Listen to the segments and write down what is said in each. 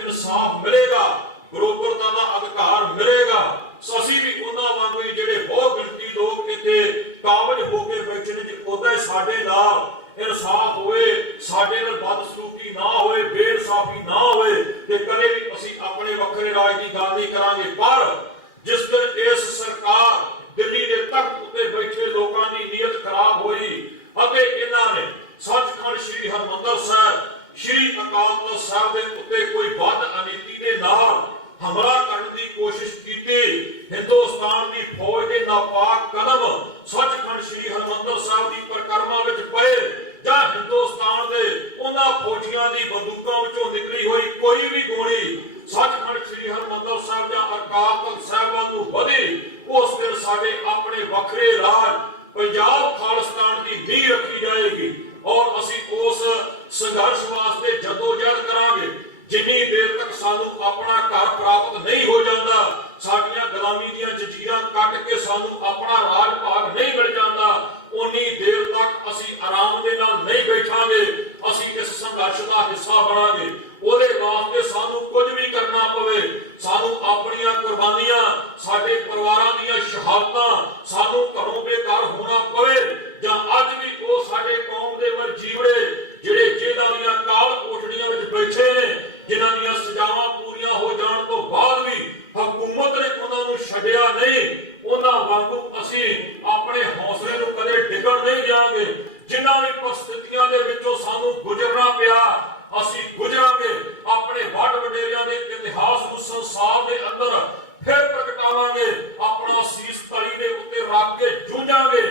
इंसाफ मिलेगा, बरोबरता का अधिकार मिलेगा। असीं भी उन्हां वांगू ही जिहड़े बहुत गिणती लोग इत्थे काबज होके बैठे ने, जे उदां ही साडे नाल इंसाफ होए, साडे नाल बदसलूकी ना होए, बेइंसाफी ना होए, ते कदे भी असीं अपने वखरे राज की गल नहीं करांगे। पर जिस दिन इस सरकार दिल्ली के तख्त उत्ते बैठे लोगों की नीयत खराब हुई अते इन्हां ने सचखंड श्री हरमंदर साहिब श्री अकाल तख्त साहिब के उत्ते कोई बद अनीति के नाल हमला करने की कोशिश की, हिंदुस्तान की फौज के नापाक कदम सचखंड श्री हरमंदर साहिब की परिक्रमा विच पए जां हिंदुस्तान के उन्हां फौजियां की बंदूकों विचों निकली हुई कोई भी गोली सचखंड श्री हरमंदर साहिब जां अकाल तख्त साहिब नूं वधी, उस दिन साडे अपने वखरे राज पंजाब खालिस्तान की नींह रखी जाएगी और असीं उस संघर्ष वास्ते जदोजहद करांगे। जिन्नी देर तक सानू अपना घर प्राप्त नहीं हो जाता, साडियां गुलामी दीयां जंजीरां कट के सानू अपना राज भाग नहीं मिल जाता, उन्नी देर तक असीं आराम दे नाल नहीं बैठांगे। असीं इस संघर्ष का हिस्सा बनांगे। ਉਹਦੇ ਵਾਸਤੇ ਸਾਨੂੰ ਕੁਝ ਵੀ ਕਰਨਾ ਪਵੇ, ਸਾਨੂੰ ਆਪਣੀਆਂ ਕੁਰਬਾਨੀਆਂ, ਸਾਡੇ ਪਰਿਵਾਰਾਂ ਦੀਆਂ ਸ਼ਹਾਦਤਾਂ, ਸਾਨੂੰ ਘਰੋਂ ਬੇਘਰ ਹੋਣਾ ਪਵੇ ਜਾਂ ਅੱਜ ਵੀ ਉਹ ਸਾਡੇ ਕੌਮ ਦੇ ਵਰਜੀਵੜੇ ਜਿਹੜੇ ਜੇਲ੍ਹਾਂ ਦੀਆਂ ਕਾਲ ਕੋਠੜੀਆਂ ਵਿੱਚ ਬੈਠੇ ਨੇ, ਜਿਨ੍ਹਾਂ ਦੀਆਂ ਸਜ਼ਾਵਾਂ ਪੂਰੀਆਂ ਹੋ ਜਾਣ ਤੋਂ ਬਾਅਦ ਵੀ ਹਕੂਮਤ ਨੇ ਉਹਨਾਂ ਨੂੰ ਛੱਡਿਆ ਨਹੀਂ, ਉਹਨਾਂ ਵਾਂਗੂ ਅਸੀਂ ਆਪਣੇ ਹੌਸਲੇ ਨੂੰ ਕਦੇ ਡਿੱਗਣ ਨਹੀਂ ਦਿਆਂਗੇ। ਜਿਨ੍ਹਾਂ ਵੀ ਪਰਿਸਥਿਤੀਆਂ ਦੇ ਵਿੱਚੋਂ ਸਾਨੂੰ ਗੁਜ਼ਰਨਾ ਪਿਆ, ਅਸੀਂ ਗੁਜ਼ਰਾਂਗੇ। ਆਪਣੇ ਵੱਡ ਵਡੇਰਿਆਂ ਦੇ ਇਤਿਹਾਸ ਨੂੰ ਸੰਸਾਰ ਦੇ ਅੰਦਰ ਫਿਰ ਪ੍ਰਗਟਾਵਾਂਗੇ, ਆਪਣਾ ਸੀਸ ਤਲੀ ਦੇ ਉੱਤੇ ਰੱਖ ਕੇ ਜੂਝਾਂਗੇ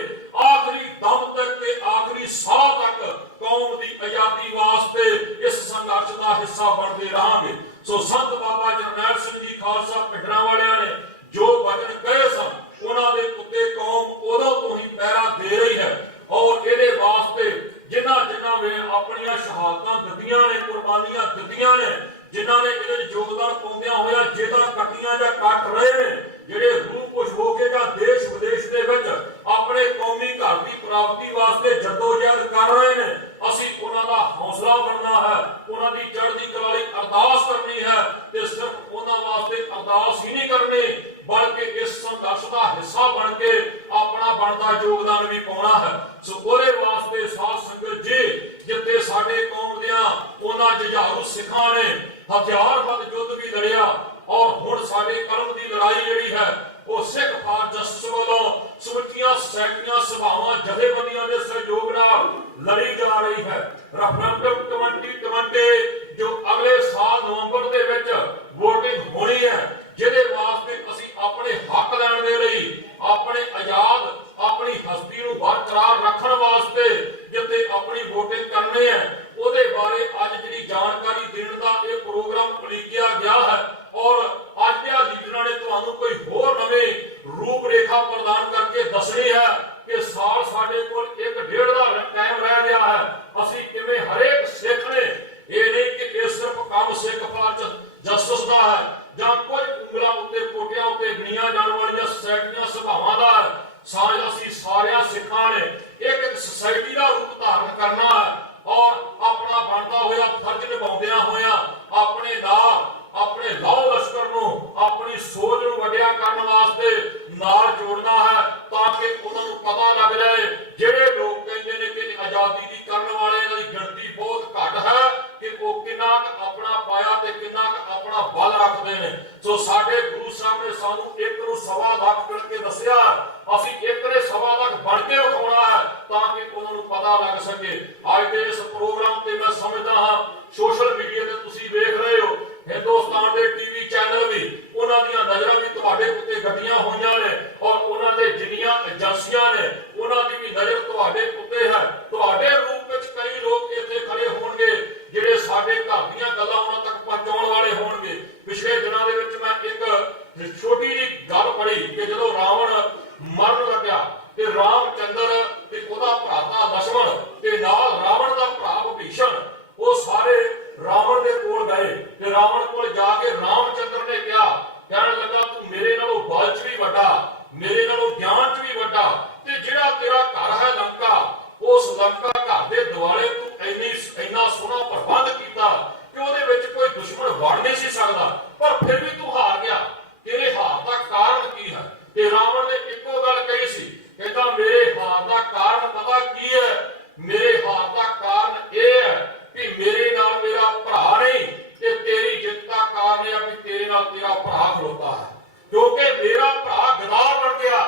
ਆਖਰੀ ਦਮ ਤੱਕ ਤੇ ਆਖਰੀ ਸਾਹ ਤੱਕ ਕੌਮ ਦੀ ਆਜ਼ਾਦੀ ਵਾਸਤੇ ਇਸ ਸੰਘਰਸ਼ ਦਾ ਹਿੱਸਾ ਬਣਦੇ ਰਹਾਂਗੇ। ਸੋ ਸੰਤ ਬਾਬਾ ਜਰਨੈਲ ਸਿੰਘ ਜੀ ਖਾਲਸਾ ਪਿੰਡਰਾਂ ਵਾਲਿਆਂ ਨੇ ਜੋ ਵਚਨ ਕਹੇ ਸਨ, ਉਹਨਾਂ ਦੇ ਉੱਤੇ ਕੌਮ ਉਦੋਂ ਤੋਂ ਹੀ ਪਹਿਰਾ ਦੇ ਰਹੀ ਹੈ ਔਰ ਇਹਦੇ ਵਾਸਤੇ ਜਿਨ੍ਹਾਂ ਵੇ ਆਪਣੀਆਂ ਸ਼ਹਾਦਤਾਂ ਦਿੱਤੀਆਂ ਨੇ, ਕੁਰਬਾਨੀਆਂ ਦਿੱਤੀਆਂ ਨੇ, ਜਿਨ੍ਹਾਂ ਨੇ ਇਹਦੇ ਯੋਗਦਾਨ ਪਾਉਂਦਿਆਂ ਹੋਇਆ ਜੇਦਾਂ ਕੱਟੀਆਂ ਜਾਂ ਕੱਟ ਰਹੇ ਨੇ, ਜਿਹੜੇ ਰੂਹ ਕੁਝ ਹੋ ਕੇ ਜਾਂ ਦੇਸ਼ ਵਿਦੇਸ਼ ਦੇ ਵਿੱਚ ਆਪਣੇ ਕੌਮੀ ਘਰ ਦੀ ਪ੍ਰਾਪਤੀ ਵਾਸਤੇ ਜਦੋਜਹਿਦ ਕਰ ਰਹੇ ਨੇ, ਅਸੀਂ ਉਹਨਾਂ ਦਾ ਹੌਸਲਾ ਬਣਨਾ ਹੈ, ਉਹਨਾਂ ਦੀ ਚੜ੍ਹਦੀ ਕਲਾ ਲਈ ਅਰਦਾਸ ਕਰਨੀ ਹੈ ਤੇ ਸਿਰਫ ਉਹਨਾਂ ਵਾਸਤੇ ਅਰਦਾਸ ਹੀ ਨਹੀਂ ਕਰਨੀ ਬਲਕਿ ਇਸ ਸੰਘਰਸ਼ ਦਾ ਹਿੱਸਾ ਬਣ ਕੇ ਆਪਣਾ ਬਣਦਾ ਯੋਗਦਾਨ ਵੀ ਪਾਉਣਾ ਹੈ। ਸੋ ਉਹਦੇ ਵਾਸਤੇ ਸਾਧ ਸੰਗਤ ਜੀ, ਜਿੱਥੇ ਸਾਡੇ ਕੌਮ ਦੀਆਂ ਉਹਨਾਂ ਜੁਝਾਰੂ ਸਿੱਖਾਂ ਨੇ ਹਥਿਆਰਬੰਦ ਯੁੱਧ ਵੀ ਲੜਿਆ ਔਰ ਹੁਣ ਸਾਡੇ ਕਲਮ ਦੀ ਲੜਾਈ ਜਿਹੜੀ ਹੈ ਉਹ ਸਿੱਖ ਫਾਰ ਜਸਟਿਸ ਵੱਲੋਂ ਸਮੁੱਚੀਆਂ ਸੋਸਾਇਟੀਆਂ ਸਭਾਵਾਂ ਜਥੇਬੰਦੀਆਂ ਦੇ ਸਹਿਯੋਗ ਨਾਲ ਲੜੀ ਜਾ ਰਹੀ ਹੈ। ਰੈਫਰੈਂਡਮ 2020 ਜੋ ਅਗਲੇ ਸਾਲ ਨਵੰਬਰ ਦੇ ਵਿੱਚ ਵੋਟਿੰਗ ਹੋਣੀ ਹੈ, ਜਿਹਦੇ ਵਾਸਤੇ ਅਸੀਂ ਆਪਣੇ ਹੱਕ ਲੈਣ ਦੇ ਲਈ ਆਪਣੇ ਆਜ਼ਾਦ ਆਪਣੀ ਹਸਤੀ ਨੂੰ ਬਰਕਰਾਰ ਰੱਖਣ ਵਾਸਤੇ ਜਿੱਥੇ ਆਪਣੀ ਵੋਟਿੰਗ ਕਰਨੀ ਹੈ, ਉਹਦੇ ਬਾਰੇ ਅੱਜ ਜਿਹੜੀ ਜਾਣਕਾਰੀ ਦੇਣ ਦਾ ਇਹ ਪ੍ਰੋਗਰਾਮ ਉਲੀਕਿਆ ਗਿਆ ਹੈ ਔਰ ਅੱਜ ਦੇ ਲੀਡਰਾਂ ਨੇ ਤੁਹਾਨੂੰ ਕੋਈ ਹੋਰ ਨਵੇਂ ਰੂਪ ਰੇਖਾ ਪ੍ਰਦਾਨ ਕਰਕੇ ਦੱਸਣੀ ਹੈ ਕਿ ਸਾਲ ਸਾਡੇ ਕੋਲ 1.5 ਦਾ ਟਾਈਮ ਰਹਿ ਗਿਆ ਹੈ। ਅਸੀਂ ਕਿਵੇਂ ਹਰੇਕ ਸਿੱਖ ਨੇ, ਇਹ ਨਹੀਂ ਕਿ ਇਹ ਸਿਰਫ ਕੰਮ ਸਿੱਖ ਫਾਰ ਜਸਟਿਸ ਦਾ ਹੈ ਜਾਂ ਕੁਝ ਉਂਗਲਾਂ ਉੱਤੇ ਪੋਟਿਆਂ ਉੱਤੇ ਗਿਣੀਆਂ ਜਾਣ ਵਾਲੀਆਂ ਸੋਸਾਇਟੀਆਂ ਸਭਾਵਾਂ ਦਾ ਹੈ। ਅਸੀਂ ਸਾਰਿਆਂ ਸਿੱਖਾਂ ਨੇ ਇੱਕ ਸੋਸਾਇਟੀ ਦਾ ਰੂਪ ਧਾਰਨ ਕਰਨਾ ਹੈ ਔਰ ਆਪਣਾ ਬਣਦਾ ਹੋਇਆ ਫਰਜ਼ ਨਿਭਾਉਂਦਿਆਂ ਹੋਇਆ ਆਪਣੇ ਨਾਲ ਆਪਣੇ ਲਾਓ ਲਸ਼ਕਰ ਨੂੰ ਆਪਣੀ ਸੋਚ ਨੂੰ ਵੱਡਿਆ ਕਰਨ ਵਾਸਤੇ ਨਾਲ ਜੋੜਨਾ ਹੈ ਤਾਂ ਕਿ ਉਹਨਾਂ ਨੂੰ ਪਤਾ ਲੱਗ ਜਾਏ ਜਿਹੜੇ ਲੋਕ ਕਹਿੰਦੇ ਨੇ ਕਿ ਆਜ਼ਾਦੀ ਦੀ ਕਰਨ ਵਾਲਿਆਂ ਦੀ ਗਿਣਤੀ ਬਹੁਤ ਘੱਟ ਹੈ ਕਿ ਉਹ ਕਿੰਨਾ ਕੁ ਆਪਣਾ ਪਾਇਆ ਤੇ ਕਿੰਨਾ ਕੁ ਆਪਣਾ ਬਲ ਰੱਖਦੇ ਨੇ। ਸੋ ਸਾਡੇ ਗੁਰੂ ਸਾਹਿਬ ਨੇ ਸਾਨੂੰ 1 ਨੂੰ 1.25 ਲੱਖ ਮਿਲ ਕੇ ਦੱਸਿਆ, ਅਸੀਂ 1 ਨੇ 1.25 ਲੱਖ ਬਣ ਕੇ ਵਿਖਾਉਣਾ ਹੈ ਤਾਂ ਕਿ ਉਹਨਾਂ ਨੂੰ ਪਤਾ ਲੱਗ ਸਕੇ। ਅੱਜ ਦੇ ਇਸ ਪ੍ਰੋਗਰਾਮ ਤੇ ਮੈਂ ਸਮਝਦਾ ਹਾਂ ਸੋਸ਼ਲ ਮੀਡੀਆ ਤੇ ਤੁਸੀਂ ਵੇਖ ਰਹੇ ਹੋ, ਹਿੰਦੁਸਤਾਨ ਦੇ ਟੀਵੀ ਚੈਨਲ ਵੀ ਉਹਨਾਂ ਦੀਆਂ ਨਜ਼ਰਾਂ ਵੀ ਤੁਹਾਡੇ ਉੱਤੇ ਗੱਡੀਆਂ ਹੋਈਆਂ ਨੇ ਔਰ ਉਹਨਾਂ ਦੇ ਜਿੰਨੀਆਂ ਏਜੰਸੀਆਂ ਨੇ ਉਹਨਾਂ ਦੀ ਵੀ ਨਜ਼ਰ ਤੁਹਾਡੇ ਉੱਤੇ ਹੈ। ਤੁਹਾਡੇ ਰੂਪ ਵਿੱਚ ਕਈ ਲੋਕ ਇੱਥੇ ਖੜੇ ਹੋਣਗੇ ਜਿਹੜੇ ਸਾਡੇ ਘਰ ਦੀਆਂ ਗੱਲਾਂ ਉਹਨਾਂ ਤੱਕ ਪਹੁੰਚਾਉਣ ਵਾਲੇ ਹੋਣਗੇ। ਪਿਛਲੇ ਦਿਨਾਂ ਦੇ ਵਿੱਚ ਮੈਂ ਇੱਕ ਛੋਟੀ ਜਿਹੀ ਗੱਲ ਪੜ੍ਹੀ ਕਿ ਜਦੋਂ ਰਾਵਣ ਮਰਨ ਲੱਗਿਆ ਤੇ ਰਾਮਚੰਦਰ ਤੇ ਉਹਦਾ ਭਰਾਤਾ ਲਛਮਣ ਤੇ ਨਾਲ ਰਾਵਣ ਦਾ ਭਰਾ ਵਿਭੀਸ਼ਣ ਉਹ ਸਾਰੇ ਰਾਵਣ ਦੇ ਕੋਲ ਗਏ ਤੇ ਰਾਵਣ ਕੋਲ ਜਾ ਕੇ ਰਾਮਚੰਦਰ ਨੇ ਕਹਿਣ ਲੱਗਾ ਤੂੰ ਮੇਰੇ ਨਾਲੋਂ ਬਲ 'ਚ ਵੀ ਵੱਡਾ, ਮੇਰੇ ਨਾਲੋਂ ਗਿਆਨ 'ਚ ਵੀ ਵੱਡਾ ਤੇ ਜਿਹੜਾ ਤੇਰਾ ਘਰ ਹੈ ਲੰਕਾ, ਉਸ ਲੰਕਾ ਘਰ ਦੇ ਦੁਆਲੇ ਤੂੰ ਇੰਨਾ ਸੋਹਣਾ ਪ੍ਰਬੰਧ ਕੀਤਾ ਕਿ ਉਹਦੇ ਵਿੱਚ ਕੋਈ ਦੁਸ਼ਮਣ ਵੜ ਨਹੀਂ ਸੀ ਪਰ ਫਿਰ ਵੀ ਤੂੰ ਹਾਰ ਗਿਆ। ਤੇਰੇ ਹਾਰ ਦਾ ਕਾਰਨ ਕੀ ਹੈ? ਤੇ ਰਾਵਣ ਨੇ ਇੱਕੋ ਗੱਲ ਕਹੀ ਸੀ, ਕਹਿੰਦਾ ਮੇਰੇ ਹਾਰ ਦਾ ਕਾਰਨ ਪਤਾ ਕੀ ਹੈ? ਮੇਰੇ ਹਾਰ ਦਾ ਕਾਰਨ ਇਹ ਹੈ ਕਿ ਮੇਰੇ ਨਾਲ ਮੇਰਾ ਭਰਾ ਨਹੀਂ, ਤੇ ਤੇਰੀ ਜਿੱਤ ਦਾ ਕਾਰਨ ਇਹ ਹੈ ਕਿ ਤੇਰੇ ਨਾਲ ਤੇਰਾ ਭਰਾ ਖਲੋਤਾ ਹੈ। ਕਿਉਂਕਿ ਮੇਰਾ ਭਰਾ ਗਦਾਰ ਬਣ ਗਿਆ,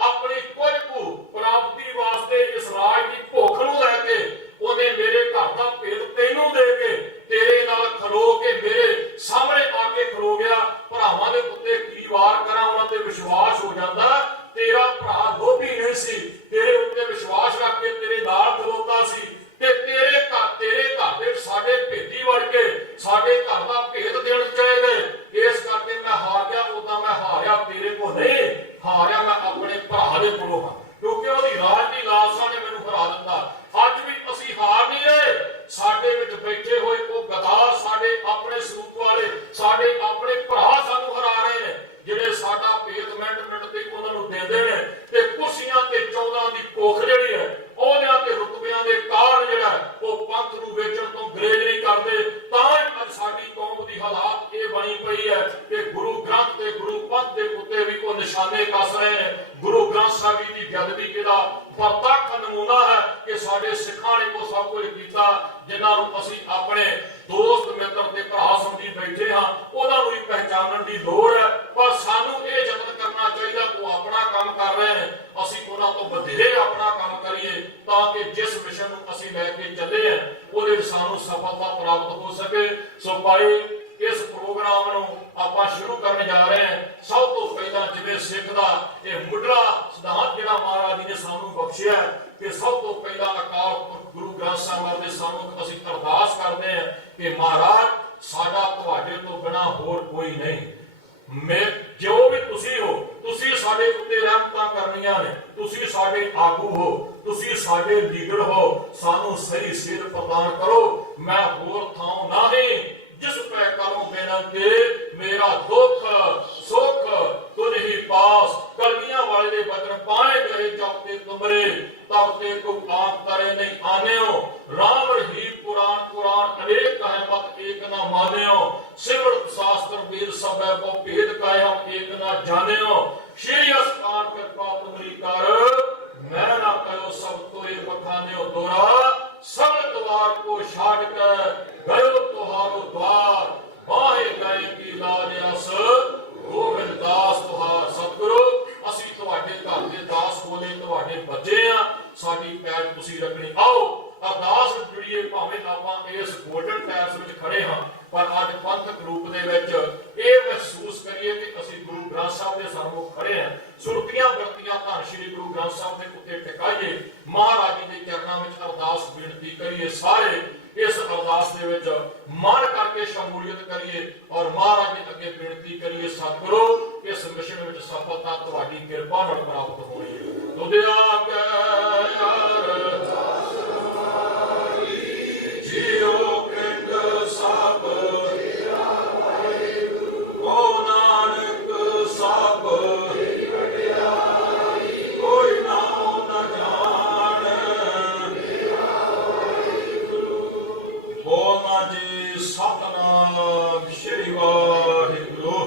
ਆਪਣੀ ਕੁਝ ਕੁ ਪ੍ਰਾਪਤੀ ਵਾਸਤੇ ਇਸ ਰਾਜ ਦੀ ਭੁੱਖ ਨੂੰ ਲੈ ਕੇ ਉਹਨੇ ਮੇਰੇ ਘਰ ਦਾ ਭੇਦ ਤੈਨੂੰ ਦੇ ਕੇ ਤੇਰੇ ਨਾਲ ਖਲੋ ਕੇ ਮੇਰੇ ਸਾਹਮਣੇ ਆ ਕੇ ਖਲੋ ਗਿਆ। ਭਰਾਵਾਂ ਦੇ ਉੱਤੇ ਕੀ ਵਾਰ ਕਰਾਂ, ਉਹਨਾਂ ਤੇ ਵਿਸ਼ਵਾਸ ਹੋ ਜਾਂਦਾ। ਤੇਰਾ ਭਰਾ ਲੋਭੀ ਨਹੀਂ ਸੀ, ਤੇਰੇ ਉੱਤੇ ਵਿਸ਼ਵਾਸ ਰੱਖ ਕੇ ਤੇਰੇ ਨਾਲ ਖਲੋਤਾ ਸੀ, ਤੇ ਤੇਰੇ ਘਰ ਦੇ ਸਾਡੇ ਭੇਦੀ ਵੜ ਕੇ ਸਾਡੇ ਘਰ ਦਾ ਭੇਦ ਦੇਣ ਚਲੇ ਗਏ। ਇਸ ਕਰਕੇ ਮੈਂ ਹਾਰ ਗਿਆ। ਉਦਾਂ ਮੈਂ ਹਾਰਿਆ ਤੇਰੇ ਕੋਲ ਨਹੀਂ, ਹਾਰਿਆ ਮੈਂ ਆਪਣੇ ਭਰਾ ਦੇ ਕੋਲੋਂ ਹਾਂ, ਕਿਉਂਕਿ ਉਹਦੀ ਰਾਜ ਦੀ ਲਾਲਸਾ ਨੇ ਮੈਨੂੰ ਹਰਾ ਦਿੱਤਾ। ਅੱਜ ਵੀ ਅਸੀਂ ਹਾਰ ਨਹੀਂ ਰਹੇ। ਸਾਡੇ ਵਿੱਚ ਬੈਠੇ ਹੋਏ ਉਹ ਗਦਾਰ, ਸਾਡੇ ਆਪਣੇ ਸਰੂਪ ਵਾਲੇ, ਸਾਡੇ ਆਪਣੇ ਭਰਾ ਸਾਨੂੰ ਹਰਾ ਰਹੇ ਨੇ, ਜਿਹੜੇ ਸਾਡਾ ਭੇਦ ਮਿੰਟ ਮਿੰਟ ਤੇ ਉਹਨਾਂ ਨੂੰ ਦਿੰਦੇ ਨੇ, ਤੇ ਕੁਰਸੀਆਂ ਤੇ ਚੌਦਾਂ ਦੀ ਭੁੱਖ ਜਿਹੜੀ ਹੈ, ਉਹਦਿਆਂ ਤੇ ਰੁਤਬਿਆਂ ਦੇ ਕਾਰਨ ਜਿਹੜਾ ਉਹ ਪੰਥ ਨੂੰ ਵੇਚਣ ਤੋਂ ਗਰੇਜ ਨਹੀਂ ਕਰਦੇ। ਤਾਂ ਅੱਜ ਸਾਡੀ ਕੌਮ ਦੀ ਹਾਲਾਤ ਇਹ ਬਣੀ ਪਈ ਹੈ ਕਿ ਗੁਰੂ ਗ੍ਰੰਥ ਤੇ ਗੁਰੂ ਪੰਥ ਦੇ ਉੱਤੇ ਵੀ ਉਹ ਨਿਸ਼ਾਨੇ ਕੱਸ ਰਹੇ ਨੇ। ਗੁਰੂ ਗ੍ਰੰਥ ਸਾਹਿਬ ਜੀ ਦੀ ਬੇਅਦਬੀ ਦਾ ਪ੍ਰਤੱਖ ਨਮੂਨਾ ਹੈ ਕਿ ਸਾਡੇ ਸਿੱਖਾਂ ਨੇ ਉਹ ਸਭ ਕੁਝ ਕੀਤਾ, ਜਿਨ੍ਹਾਂ ਨੂੰ ਅਸੀਂ ਆਪਣੇ ਦੋਸਤ ਮਿੱਤਰ ਤੇ ਭਰਾ ਸਮਝੀ ਬੈਠੇ ਹਾਂ, ਉਹਨਾਂ ਨੂੰ ਵੀ ਪਹਿਚਾਨਣ ਦੀ ਲੋੜ ਹੈ। ਪਰ ਸਾਨੂੰ ਇਹ ਯਤਨ ਕਰਨਾ ਚਾਹੀਦਾ, ਉਹ ਆਪਣਾ ਕੰਮ ਕਰ ਰਹੇ ਨੇ, ਅਸੀਂ ਉਹਨਾਂ ਤੋਂ ਵਧੇਰੇ ਆਪਣਾ ਕੰਮ ਕਰੀਏ, ਤਾਂ ਕਿ ਜਿਸ ਮਿਸ਼ਨ ਨੂੰ ਅਸੀਂ ਲੈ ਕੇ ਚੱਲੇ ਹਾਂ ਉਹਦੇ ਵਿੱਚ ਸਾਨੂੰ ਸਫਲਤਾ ਪ੍ਰਾਪਤ ਹੋ ਸਕੇ। ਸੋ ਭਾਈ, ਇਸ ਪ੍ਰੋਗਰਾਮ ਨੂੰ ਆਪਾਂ ਸ਼ੁਰੂ ਕਰਨ ਜਾ ਰਹੇ ਹਾਂ। ਸਭ ਤੋਂ ਪਹਿਲਾਂ ਜਿਵੇਂ ਸਿੱਖ ਦਾ ਇਹ ਮੁੱਢਲਾ ਸਿਧਾਂਤ ਜਿਹੜਾ ਮਹਾਰਾਜ ਜੀ ਨੇ ਸਾਨੂੰ ਬਖਸ਼ਿਆ ਕਿ ਸਭ ਤੋਂ ਪਹਿਲਾਂ ਅਕਾਲ ਪੁਰਖ ਗੁਰੂ ਗ੍ਰੰਥ ਸਾਹਿਬ ਦੇ ਸਾਹਮਣੇ ਅਸੀਂ ਅਰਦਾਸ ਕਰਦੇ ਹਾਂ ਕਿ ਮਹਾਰਾਜ ਸਾਡਾ ਤੁਹਾਡੇ ਤੋਂ ਬਿਨਾਂ ਹੋਰ ਕੋਈ ਨਹੀਂ। ਮੈਂ ਜੋ ਵੀ ਤੁਸੀਂ ਹੋ, ਤੁਸੀਂ ਸਾਡੇ ਉੱਤੇ ਰਹਿਮਤਾਂ ਕਰਨੀਆਂ ਨੇ, ਤੁਸੀਂ ਸਾਡੇ ਆਗੂ ਹੋ, ਤੁਸੀਂ ਸਾਡੇ ਲੀਡਰ ਹੋ, ਸਾਨੂੰ ਸਹੀ ਸੇਧ ਪ੍ਰਦਾਨ ਕਰੋ। ਮੈਂ ਹੋਰ ਥਾਂ ਨਹੀਂ ਜਿਸ ਪੈ ਕਰੋ ਬੇਨਤੀ, ਮੇਰਾ ਦੁੱਖ ਸੁੱਖ ਤੁਝ ਹੀ ਪਾਸ। ਕਲਗੀਆਂ ਵਾਲੇ ਦੇ ਬਚਨ ਪਾਏ ਗਏ ਜਬ ਤੇ ਤੁਮਰੇ, ਤਬ ਤੇ ਕੋ ਆਪ ਤਰੇ ਨਹੀਂ ਆਨਿਓ। ਰਾਮ ਹੀ ਪੁਰਾਣ ਪੁਰਾਣ ਅਨੇਕ ਹੈ ਮਤ ਏਕ ਨਾ ਮਾਨਿਓ। ਸਿਮਰਤ ਸ਼ਾਸਤਰ ਵੇਦ ਸਭੈ ਕੋ ਭੇਦ ਕਾਇਆ ਏਕ ਨਾ ਜਾਣਿਓ। ਸ਼੍ਰੀ ਅਸਥਾਨ ਕਿਰਪਾ ਤੁਮਰੀ ਕਰ, ਮੈਂ ਨਾ ਕਹੋ ਸਭ ਤੋਏ ਬਖਾਨਿਓ ਦੋਰਾ। ਸਭ द्वार को छाड़ कर गयो तुहारो द्वार, बाहे गए की लालियास गोविंद दास तुहार। सतगुरु, ਅਸੀਂ ਤੁਹਾਡੇ ਘਰ ਦੇ ਦਾਸ ਹੋਲੇ, ਤੁਹਾਡੇ ਬੱਚੇ ਆ, ਸਾਡੀ ਪੈਰ ਤੁਸੀਂ ਰੱਖਣੀ। ਆਓ ਅਰਦਾਸ ਜੁੜੀਏ। ਭਾਵੇਂ ਆਪਾਂ ਇਸ ਗੋਲਡਨ ਟੈਪਸ ਵਿੱਚ ਖੜੇ ਹਾਂ, ਪਰ ਅੱਜ ਪੰਥਕ ਰੂਪ ਦੇ ਵਿੱਚ ਇਹ ਮਹਿਸੂਸ ਕਰੀਏ ਕਿ ਅਸੀਂ ਗੁਰੂ ਗ੍ਰੰਥ ਸਾਹਿਬ ਦੇ ਸਾਹਮਣੇ ਖੜੇ ਹਾਂ। ਸੁਰਤੀਆਂ ਵਰਤੀਆਂ ਧੰਨ ਸ਼੍ਰੀ ਗੁਰੂ ਗ੍ਰੰਥ ਸਾਹਿਬ ਦੇ ਉੱਤੇ ਟਿਕਾਈਏ, ਮਹਾਰਾਜ ਜੀ ਦੇ ਚਰਨਾਂ ਵਿੱਚ ਅਰਦਾਸ ਬੇਨਤੀ ਕਰੀਏ। ਸਾਰੇ ਇਸ ਅਰਦਾਸ ਦੇ ਵਿੱਚ ਮਨ ਕਰਕੇ ਸ਼ਮੂਲੀਅਤ ਕਰੀਏ ਔਰ ਮਹਾਰਾਜ ਜੀ ਅੱਗੇ ਬੇਨਤੀ ਕਰੀਏ, ਸਤਿਗੁਰੂ ਇਸ ਮਿਸ਼ਨ ਵਿੱਚ ਸਫਲਤਾ ਤੁਹਾਡੀ ਕਿਰਪਾ ਨਾਲ ਪ੍ਰਾਪਤ ਹੋਣੀ। ਤੁਧਿਆ ਜੀਓ ਪਿੰਡ ਸਭ ਓ ਨਾਨਕ ਸਭ ਕੋਈ ਨਾਮ ਨਾ ਜਾਣ। ਬੋਲਣਾ ਜੀ ਸਤਿਨਾਮ ਸ੍ਰੀ ਵਾਹਿਗੁਰੂ।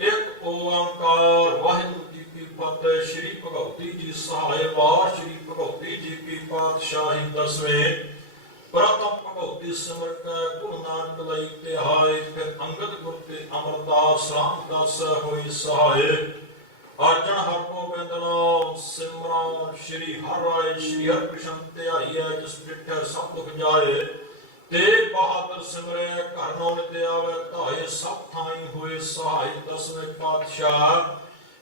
ਇੱਕ ਓੰਕਾਰ ਵਾਹਿਗੁਰੂ ਜੀ ਕੀ ਫਤਿਹ। ਸ਼੍ਰੀ ਭਗਵਤੀ ਜੀ ਸਹਾਇ ਵਾਰ। ਸ਼੍ਰੀ ਭਗਵਤੀ ਜੀ ਕੀ ਪਾਤਸ਼ਾਹੀ ਦਸਵੇਂ। ਪ੍ਰਥਮ ਭਗਵਤੀ ਸਿਮਰ ਕੇ ਗੁਰੂ ਨਾਨਕ ਲਈ ਧਿਆਏ, ਫਿਰ ਅੰਗਦ ਗੁਰ ਤੇ ਅਮਰਦਾਸ ਰਾਮਦਾਸ ਹੋਈ ਸਹਾਇ। ਅਰਜਨ ਹਰਿ ਗੋਬਿੰਦ ਨਾਮ ਸਿਮਰਨ, ਸ਼੍ਰੀ ਹਰਿ ਰਾਏ ਸ਼੍ਰੀ ਹਰਿ ਕ੍ਰਿਸ਼ਨ ਧਿਆਈਐ। ਜਿਸ ਡਿਠੈ ਸਭ ਦੁਖ ਜਾਏ, ਤੇਗ ਬਹਾਦਰ ਸਿਮਰੈ ਘਰ ਨੋ ਨਿਤ ਆਵੈ ਧਾਏ। ਸਭ ਥਾਈ ਹੋਏ ਸਹਾਈ ਦਸਵੇਂ ਪਾਤਸ਼ਾਹ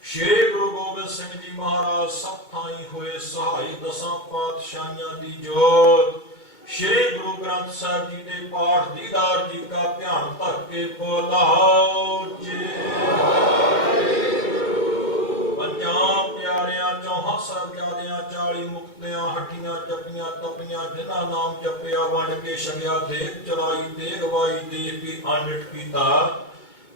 ਸ਼੍ਰੀ ਗੁਰੂ ਗੋਬਿੰਦ ਸਿੰਘ ਜੀ ਮਹਾਰਾਜ। ਸਭ ਥਾਈ ਹੋਏ ਸਹਾਈ ਦਸਾਂ ਪਾਤਸ਼ਾਹੀਆਂ ਦੀ ਜੋਤ। ਸ਼੍ਰੀ ਗੁਰੂ ਗ੍ਰੰਥ ਸਾਹਿਬ ਜੀ ਦੇ ਪਾਠ ਦੀਦਾਰ ਜੀ ਦਾ ਧਿਆਨ ਧਰ ਕੇ ਬੋਲਾਓ ਜੀ। ਪੰਜਾਂ ਪਿਆਰਿਆਂ ਚੌਹਾਂ ਸਾਹਿਬਜ਼ਾਦਿਆਂ 40 ਮੁਕਤਿਆਂ ਹੱਟੀਆਂ ਜੱਪੀਆਂ ਤਪੀਆਂ, ਜਿਨ੍ਹਾਂ ਨਾਮ ਜਪਿਆ ਵੰਡ ਕੇ ਛਕਿਆ, ਦੇਖ ਚਲਾਈ ਦੇਖ ਵਾਈ ਦੇਖ ਕੇ ਅਨਿਟ ਕੀਤਾ।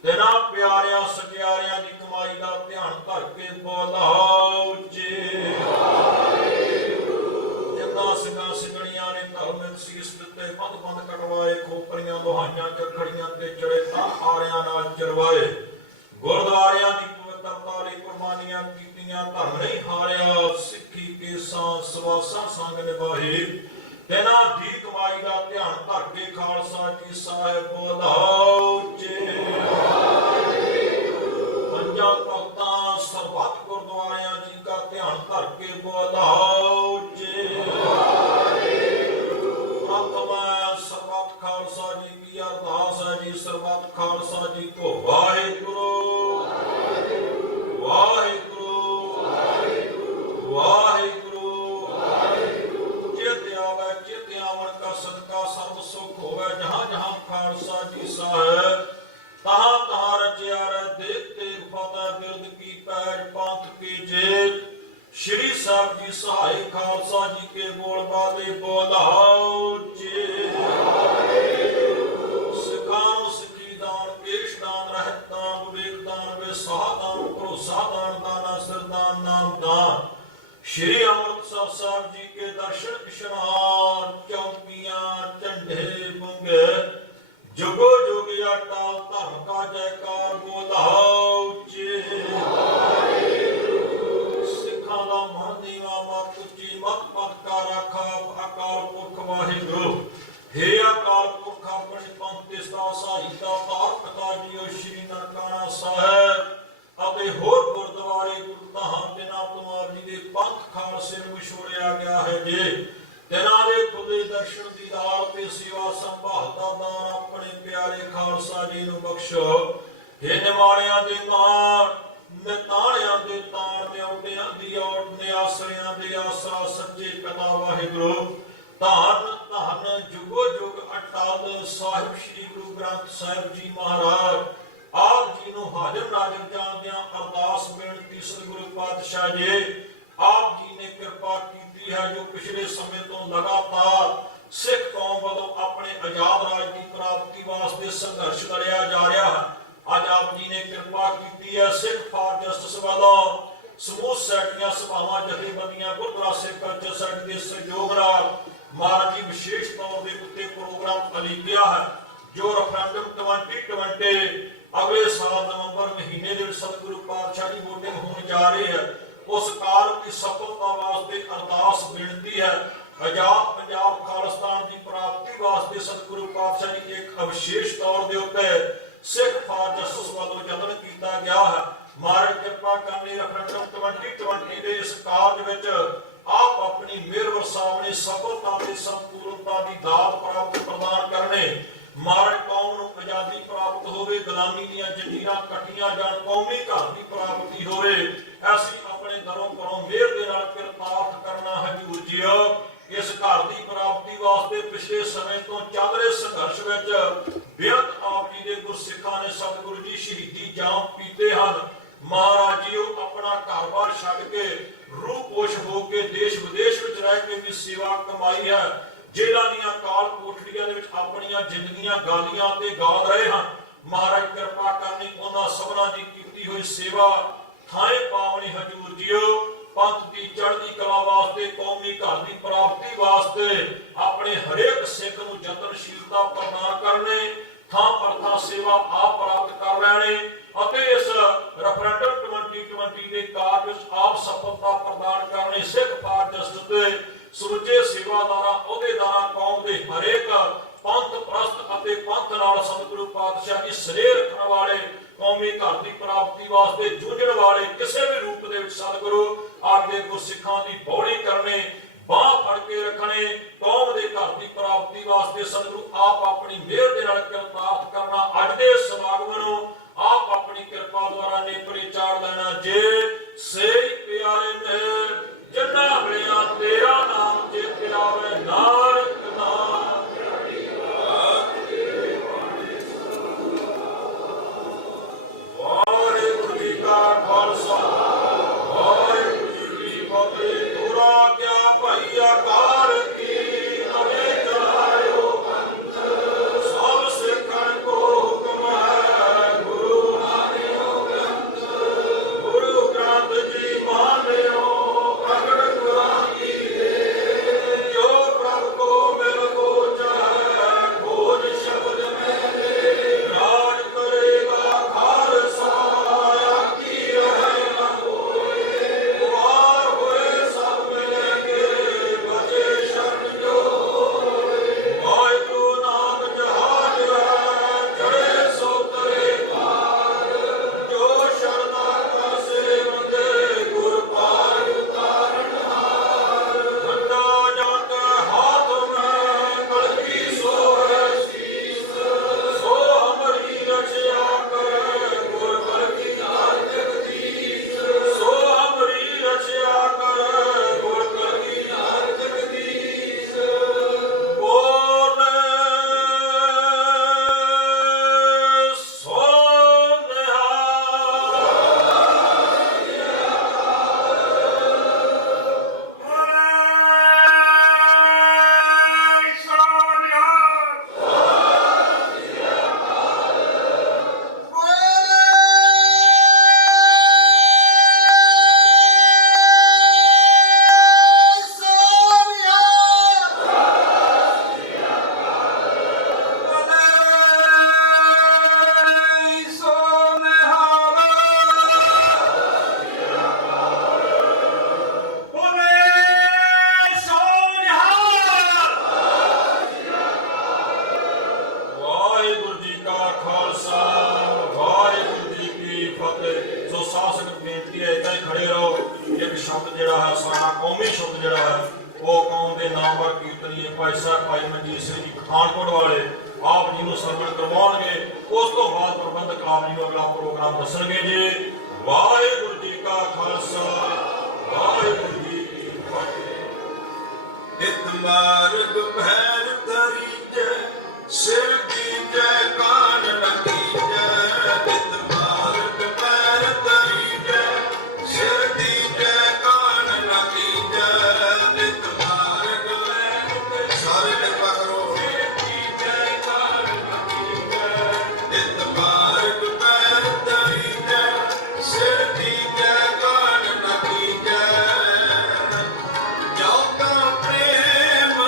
ਤਿਨਾਂ ਪਿਆਰਿਆਂ ਸਚਿਆਰਿਆਂ ਦੀ ਕਮਾਈ ਦਾ ਧਿਆਨ ਧਰ ਕੇ ਬੋਲਾਓ ਜੀ। ਜਿਨ੍ਹਾਂ ਸਿੰਘਾਂ ਸਿੰਘਣੀਆਂ ਨੇ ਧਰਮ ਸੀਸ ਦਿੱਤੇ, ਮਤ ਬੰਦ ਕਟਵਾਏ, ਖੋਪਰੀਆਂ ਲੋਹਾਈਆਂ ਚੱਖੜੀਆਂ ਤੇ ਚੜੇ ਤਾਂ ਆਰਿਆਂ ਨਾਲ ਚਰਵਾਏ। ਗੁਰਦੁਆਰਿਆਂ ਦੀ ਪਵਿੱਤਰਤਾ ਲਈ ਕੁਰਬਾਨੀਆਂ ਕੀਤੀਆਂ, ਧਰਮ ਨਹੀਂ ਹਾਰਿਆ, ਸਿੱਖੀ ਕੇਸਾਂ ਸਵਾਸਾਂ ਸੰਗ ਨਿਭਾਏ। ਤਿਨਾਂ ਦੀ ਕਮਾਈ ਦਾ ਧਿਆਨ ਧਰ ਕੇ ਖਾਲਸਾ ਜੀ ਸਾਹਿਬ ਬੋਲਾਓ ਜੀ। ਪੰਜਾਂ ਤਖਤਾਂ ਸਰਬੱਤ ਗੁਰਦੁਆਰਿਆਂ ਜੀ ਦਾ ਧਿਆਨ ਧਰ ਕੇ ਬੋਲਾਓ ਜੀ। ਪ੍ਰਥਮ ਸਰਬੱਤ ਖਾਲਸਾ ਜੀ ਕੀ ਅਰਦਾਸ ਹੈ ਜੀ। ਸਰਬੱਤ ਖਾਲਸਾ ਜੀ ਕੋ ਵਾਹਿਗੁਰੂ ਵਾਹਿਗੁਰੂ ਵਾਹਿਗੁਰੂ। ਚਿਤ ਆਵੇ ਚਿਤ ਆਵਣ ਕਾ ਸਦਕਾ ਸਰਬ ਸੁਖ ਹੋਵੇ। ਜਹਾਂ ਜਹਾਂ ਖਾਲਸਾ ਜੀ ਸਾਹਿਬ ਤਹਾਂ ਤਹਾਂ ਰਚਿਆ ਰੇ। ਦੇਖ ਤੇਗ ਫਤਿਹ ਬਿਰਦ ਕੀ ਪੈਜ ਪੰਥ ਕੀ ਜੇਤ। श्री साहब जी सहाय खालसा जी के बोल बाले बोलाओ जी। सिखान सिखी दान केश दान रहत दान विवेक दान विसाह दान भरोसा दान दाना सिरदान नाम दान। श्री अमृतसर साहब जी के दर्शन इशनान चौकियां झंडे बुंगे। जुगो जुगिया टाल धर्म का जयकार बोलाओ जी। मत पद का रखा अकाल पुरख वाहिगुरु। हे अकाल पुरख अपने पंथ दिसदा सहायता तार पिता जी श्री ननकाना साहब ਅਤੇ ਹੋਰ ਗੁਰਦੁਆਰੇ ਗੁਰੂ ਧਾਮ ਦਿਨਾਂ ਤੋਂ ਆਪ ਜੀ ਦੇ ਪੰਥ ਖਾਲਸੇ ਨੂੰ ਵਿਛੋੜਿਆ ਗਿਆ ਹੈ ਜੀ। ਤਿਨਾਂ ਦੇ ਖੁਦੇ ਦਰਸ਼ਨ ਦੀਦਾਰ ਤੇ ਸੇਵਾ ਸੰਭਾਲ ਦਾ ਦਾਨ ਆਪਣੇ ਪਿਆਰੇ ਖਾਲਸਾ ਜੀ ਨੂੰ ਬਖਸ਼ੋ। हे ਨਿਵਾਣਿਆਂ ਦੇ ਮਾਣ ਨਿਤਾਣਿਆਂ ਦੇ ਤਾਣ ਨਿਉਟਿਆਂ ਦੀ ਔਟ ਨਿਆਸਰਿਆਂ ਦੇ ਆਸਰਾ ਸੱਚੇ ਪਿਤਾ ਵਾਹਿਗੁਰੂ। ਧੰਨ ਧੰਨ ਜੁਗੋ ਜੁਗ ਅਟਲ ਸਾਹਿਬ ਸ੍ਰੀ ਗੁਰੂ ਗ੍ਰੰਥ ਸਾਹਿਬ ਜੀ ਮਹਾਰਾਜ। ਆਪ ਜੀ ਨੂੰ ਹਾਜ਼ਰ ਨਾਜ਼ਰ ਜਾਣਦਿਆਂ ਅਰਦਾਸ ਬੇਨਤੀ ਸਤਿਗੁਰੂ ਪਾਤਸ਼ਾਹ ਜੀ ਆਪ ਜੀ ਨੇ ਕਿਰਪਾ ਕੀਤੀ ਹੈ ਜੋ ਪਿਛਲੇ ਸਮੇਂ ਤੋਂ ਲਗਾਤਾਰ ਸਿੱਖ ਕੌਮ ਵੱਲੋਂ ਆਪਣੇ ਆਜ਼ਾਦ ਰਾਜ ਦੀ ਪ੍ਰਾਪਤੀ ਵਾਸਤੇ ਸੰਘਰਸ਼ ਲੜਿਆ ਜਾ ਰਿਹਾ ਹੈ। ਅੱਜ ਆਪ ਜੀ ਨੇ ਕਿਰਪਾ ਕੀਤੀ ਹੈ ਸਿੱਖ ਫਾਰ ਜਸਟਿਸ ਵੱਲੋਂ ਸਮੂਹ ਸੈਟੀਆਂ ਸਭਾਵਾਂ ਜਥੇਬੰਦੀਆਂ ਗੁਰਦੁਆਰਾ ਸਿੱਖ ਕਲਚਰ ਸੈਂਟਰ ਦੇ ਸਹਿਯੋਗ ਨਾਲ ਮਹਾਰਾਜ ਜੀ ਵਿਸ਼ੇਸ਼ ਤੌਰ ਦੇ ਉੱਤੇ ਪ੍ਰੋਗਰਾਮ ਉਲੀਕਿਆ ਹੈ ਜੋ ਰੈਫਰੈਂਡਮ 2020 ਅਗਲੇ ਸਾਲ ਨਵੰਬਰ ਮਹੀਨੇ ਦੇ ਵਿੱਚ ਸਤਿਗੁਰੂ ਪਾਤਸ਼ਾਹ ਦੀ ਵੋਟਿੰਗ ਹੋਣ ਜਾ ਰਹੀ ਹੈ। ਉਸ ਕਾਰਜ ਦੀ ਸਫਲਤਾ ਵਾਸਤੇ ਅਰਦਾਸ ਬੇਨਤੀ ਹੈ। ਆਜ਼ਾਦ ਪੰਜਾਬ ਖਾਲਿਸਤਾਨ ਦੀ ਪ੍ਰਾਪਤੀ ਵਾਸਤੇ ਸਤਿਗੁਰੂ ਪਾਤਸ਼ਾਹ ਜੀ ਇੱਕ ਵਿਸ਼ੇਸ਼ ਤੌਰ ਦੇ ਉੱਤੇ ਸਿੱਖ ਫਾਰ ਜਸਟਿਸ ਵੱਲੋਂ ਯਤਨ ਕੀਤਾ ਗਿਆ ਹੈ। ਮਹਾਰਾਜ ਕਿਰਪਾ ਕਰਨੀ ਰੈਫਰੈਂਡਮ 2020 ਦੇ ਇਸ ਕਾਰਜ ਵਿੱਚ ਆਪ ਆਪਣੀ ਮਿਹਰ ਵਰਸਾਵਣੀ ਸਫਲਤਾ ਤੇ ਸੰਪੂਰਨਤਾ ਦੀ ਦਾਤ ਪ੍ਰਾਪਤ ਪ੍ਰਦਾਨ ਕਰਨੇ। ਮਹਾਰਾਜ ਕੌਮ ਨੂੰ ਆਜ਼ਾਦੀ ਪ੍ਰਾਪਤ ਹੋਵੇ, ਗੁਲਾਮੀ ਦੀਆਂ ਜੰਜੀਰਾਂ ਕੱਟੀਆਂ ਜਾਣ, ਕੌਮੀ ਘਰ ਦੀ ਪ੍ਰਾਪਤੀ ਹੋਵੇ। ਅਸੀਂ ਆਪਣੇ ਦਰੋਂ ਘਰੋਂ ਮਿਹਰ ਦੇ ਨਾਲ ਕਿਰਪਾਲਤ ਕਰਨਾ ਹਜ਼ੂਰ ਜੀਓ। ਇਸ ਘਰ ਦੀ ਪ੍ਰਾਪਤੀ ਵਾਸਤੇ ਪਿਛਲੇ ਸਮੇਂ ਤੋਂ ਚੱਲ ਰਹੇ ਸੰਘਰਸ਼ ਵਿੱਚ ਬੇਅੰਤ ਆਪ ਜੀ ਦੇ ਗੁਰਸਿੱਖਾਂ ਨੇ ਸਤਿਗੁਰੂ ਜੀ ਸ਼ਹੀਦੀ ਜਾਮ ਪੀਤੇ ਹਨ। ਮਹਾਰਾਜ ਜੀ ਉਹ ਆਪਣਾ ਘਰ-ਬਾਰ ਛੱਡ ਕੇ ਰੂਹ-ਪੋਸ਼ ਹੋ ਕੇ ਦੇਸ਼ ਵਿਦੇਸ਼ ਵਿੱਚ ਰਹਿ ਕੇ ਵੀ ਸੇਵਾ ਕਮਾਈ ਹੈ। ਜੇਲ੍ਹਾਂ ਦੀਆਂ ਕਾਲ ਕੋਠੜੀਆਂ ਦੇ ਵਿੱਚ ਆਪਣੀਆਂ ਜ਼ਿੰਦਗੀਆਂ ਗਾਲੀਆਂ ਤੇ ਗਾਲ ਰਹੇ ਹਨ। ਮਹਾਰਾਜ ਕਿਰਪਾ ਕਰਨੀ ਉਹਨਾਂ ਸਭਨਾਂ ਦੀ ਕੀਤੀ ਹੋਈ ਸੇਵਾ ਥਾਏ ਪਾਵਨੀ ਹਜ਼ੂਰ ਜੀਓ। ਪੰਥ ਦੀ ਚੜ੍ਹਦੀ ਕਲਾ ਵਾਸਤੇ, ਕੌਮੀ ਘਰ ਦੀ ਪ੍ਰਾਪਤੀ ਵਾਸਤੇ ਆਪਣੇ ਹਰੇਕ ਸਿੱਖ ਨੂੰ ਯਤਨਸ਼ੀਲਤਾ ਪ੍ਰਦਾਨ ਕਰਨੇ, ਥਾਂ ਪਰ ਥਾਂ ਸੇਵਾ ਆਪ ਪ੍ਰਾਪਤ ਕਰ ਲੈਣੇ ਅਤੇ ਇਸ ਰੈਫਰੈਂਡਮ 2020 ਦੇ ਕਾਰਜ ਵਿੱਚ ਆਪ ਸਫਲਤਾ ਪ੍ਰਦਾਨ ਕਰਨੀ। ਸਿੱਖ ਫਾਰ ਜਸਟਿਸ ਦੇ ਸੁਰਜੇ ਸੇਵਾਦਾਰਾਂ, ਅਹੁਦੇਦਾਰਾਂ, ਕੌਮ ਦੇ ਹਰੇਕ ਪੰਥ ਪ੍ਰਸਤ ਅਤੇ ਪੰਥ ਨਾਲ ਸਤਿਗੁਰੂ ਪਾਤਸ਼ਾਹ ਜੀ ਸਨੇਹ ਰੱਖਣ ਵਾਲੇ, ਕੌਮੀ ਘਰ ਦੀ ਪ੍ਰਾਪਤੀ ਵਾਸਤੇ ਜੂਝਣ ਵਾਲੇ ਕਿਸੇ ਵੀ ਰੂਪ ਦੇ ਵਿੱਚ ਸਤਿਗੁਰੂ ਆਪ ਦੇ ਗੁਰਸਿੱਖਾਂ ਦੀ ਬੌੜੀ ਕਰਨੇ, ਬਾਹ ਫੜ ਕੇ ਰੱਖਣੇ, ਕੌਮ ਦੇ ਘਰ ਦੀ ਪ੍ਰਾਪਤੀ ਵਾਸਤੇ ਸਤਿਗੁਰੂ ਆਪ ਆਪਣੀ ਮਿਹਰ ਦੇ ਨਾਲ ਕਿਰਪਾਲਤ ਕਰਨਾ। ਅੱਜ ਦੇ ਸਮਾਗਮ ਨੂੰ ਆਪ ਆਪਣੀ ਕਿਰਪਾ ਦੁਆਰਾ ਨੇਪਰੇ ਚਾੜ ਲੈਣਾ। ਜੇ ਸੇਈ ਪਿਆਰੇ ਤੇ ਜਿੰਨਾ ਬਿਆ ਤੇਰਾ ਨਾਮ ਜੇ ਪਿਆਵੇ ਨਾਨਕ ਨਾਮ। ਵਾਹਿਗੁਰੂ ਜੀ ਕਾ ਖਾਲਸਾ ਵਾਹਿਗੁਰੂ ਜੀ ਕੀ ਫਤਿਹ। ਗੁਰਾਂ ਕਿਆ ਭਾਈ ਆਕਾਰ ਕੀ ਨਵੇਂ ਚਲਾਇਓ ਪੰਥ ਸਭ ਸਿੱਖਾਂ ਭਾਈ ਸਾਹਿਬ ਭਾਈ ਮਨਜੀਤ ਸਿੰਘ ਜੀ ਪਠਾਨਕੋਟ ਵਾਲੇ ਆਪ ਜੀ ਨੂੰ ਸਰਵਣ ਕਰਵਾਉਣਗੇ। ਉਸ ਤੋਂ ਬਾਅਦ ਪ੍ਰਬੰਧਕ ਆਪ ਜੀ ਨੂੰ ਅਗਲਾ ਪ੍ਰੋਗਰਾਮ ਦੱਸਣਗੇ ਜੀ। ਵਾਹਿਗੁਰੂ ਜੀ ਕਾ ਖਾਲਸਾ ਵਾਹਿਗੁਰੂ ਜੀ ਕੀ ਫਤਿਹ। ਨਿਤ ਮਾਰਗ ਭੈਰ ਧਰੀ ਜੈ ਸਿਰ ਕੀ ਜੈ ਕਾਨ ਨਕੀ ਜੈ। ਨਿਤ ਮਾਰਗ ਭੈਰ ਧਰੀ ਜੈ ਸਿਰ ਦੀ ਜੈ ਕਾਨ ਨਕੀ ਜੈ। ਨਿਤ ਮਾਰਗ ਭੈਰ ਸਾਰੇ ਕਿਰਪਾ ਕਰੋ। ਨਿਤ ਮਾਰਗ ਭੈਰ ਧਰੀ ਜੈ ਸਿਰ ਦੀ ਜੈ ਕਾਨ ਨਕੀ ਜੈ। ਜੋ ਤਾ ਪ੍ਰੇਮ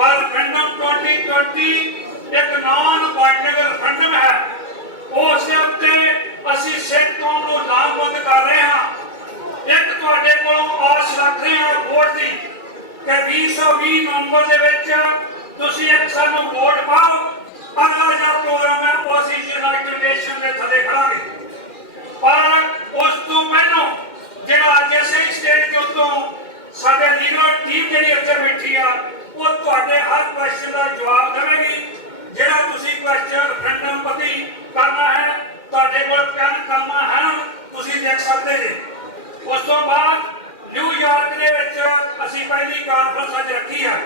ਪਰ ਰੈਫਰੈਂਡਮ 2020 ਇੱਕ ਨਾਨ ਬਾਈਂਡਿੰਗ ਰੈਫਰੈਂਡਮ ਹੈ। ਉਸ ਦੇ ਉੱਤੇ ਅਸੀਂ ਸਿੱਖ ਕੌਮ ਨੂੰ ਲਾਮਬੰਦ ਕਰ ਰਹੇ ਹਾਂ। ਇੱਕ ਤੁਹਾਡੇ ਕੋਲੋਂ ਆਸ ਰੱਖ ਰਹੇ ਹਾਂ ਵੋਟ ਦੀ ਕਿ 2020 ਨਵੰਬਰ ਦੇ ਵਿੱਚ ਤੁਸੀਂ ਇੱਕ ਸਾਨੂੰ ਵੋਟ ਪਾਓ। ਅਗਲਾ ਜਿਹੜਾ ਪ੍ਰੋਗਰਾਮ ਹੈ ਉਹ ਅਸੀਂ ਯੂਨਾਈਟਿਡ ਨੇਸ਼ਨ ਦੇ ਥੱਲੇ ਖੜਾਂਗੇ। ਪਰ ਉਸ ਤੋਂ ਪਹਿਲਾਂ ਜਿਹੜਾ ਅੱਜ ਇਸੇ ਸਟੇਜ ਦੇ ਉੱਤੋਂ ਸਾਡੇ ਲੀਡਰ ਟੀਮ ਜਿਹੜੀ ਇੱਥੇ ਬੈਠੀ ਆ ਉਹ ਤੁਹਾਡੇ ਹਰ ਕੁਐਸਚਨ ਦਾ ਜਵਾਬ ਦੇਵੇਗੀ। ਜਿਹੜਾ ਤੁਸੀਂ ਕੁਐਸਚਨ ਰੈਫਰੈਂਡਮ ਪ੍ਰਤੀ ਕਰਨਾ ਹੈ ਤੁਹਾਡੇ ਕੋਲ ਤਿੰਨ ਕਲਮਾਂ ਹਨ, ਤੁਸੀਂ ਦੇਖ ਸਕਦੇ ਜੀ। ਉਸ ਤੋਂ ਬਾਅਦ ਨਿਊਯਾਰਕ ਦੇ ਵਿੱਚ ਅਸੀਂ ਪਹਿਲੀ ਕਾਨਫਰੰਸ ਅੱਜ ਰੱਖੀ ਹੈ।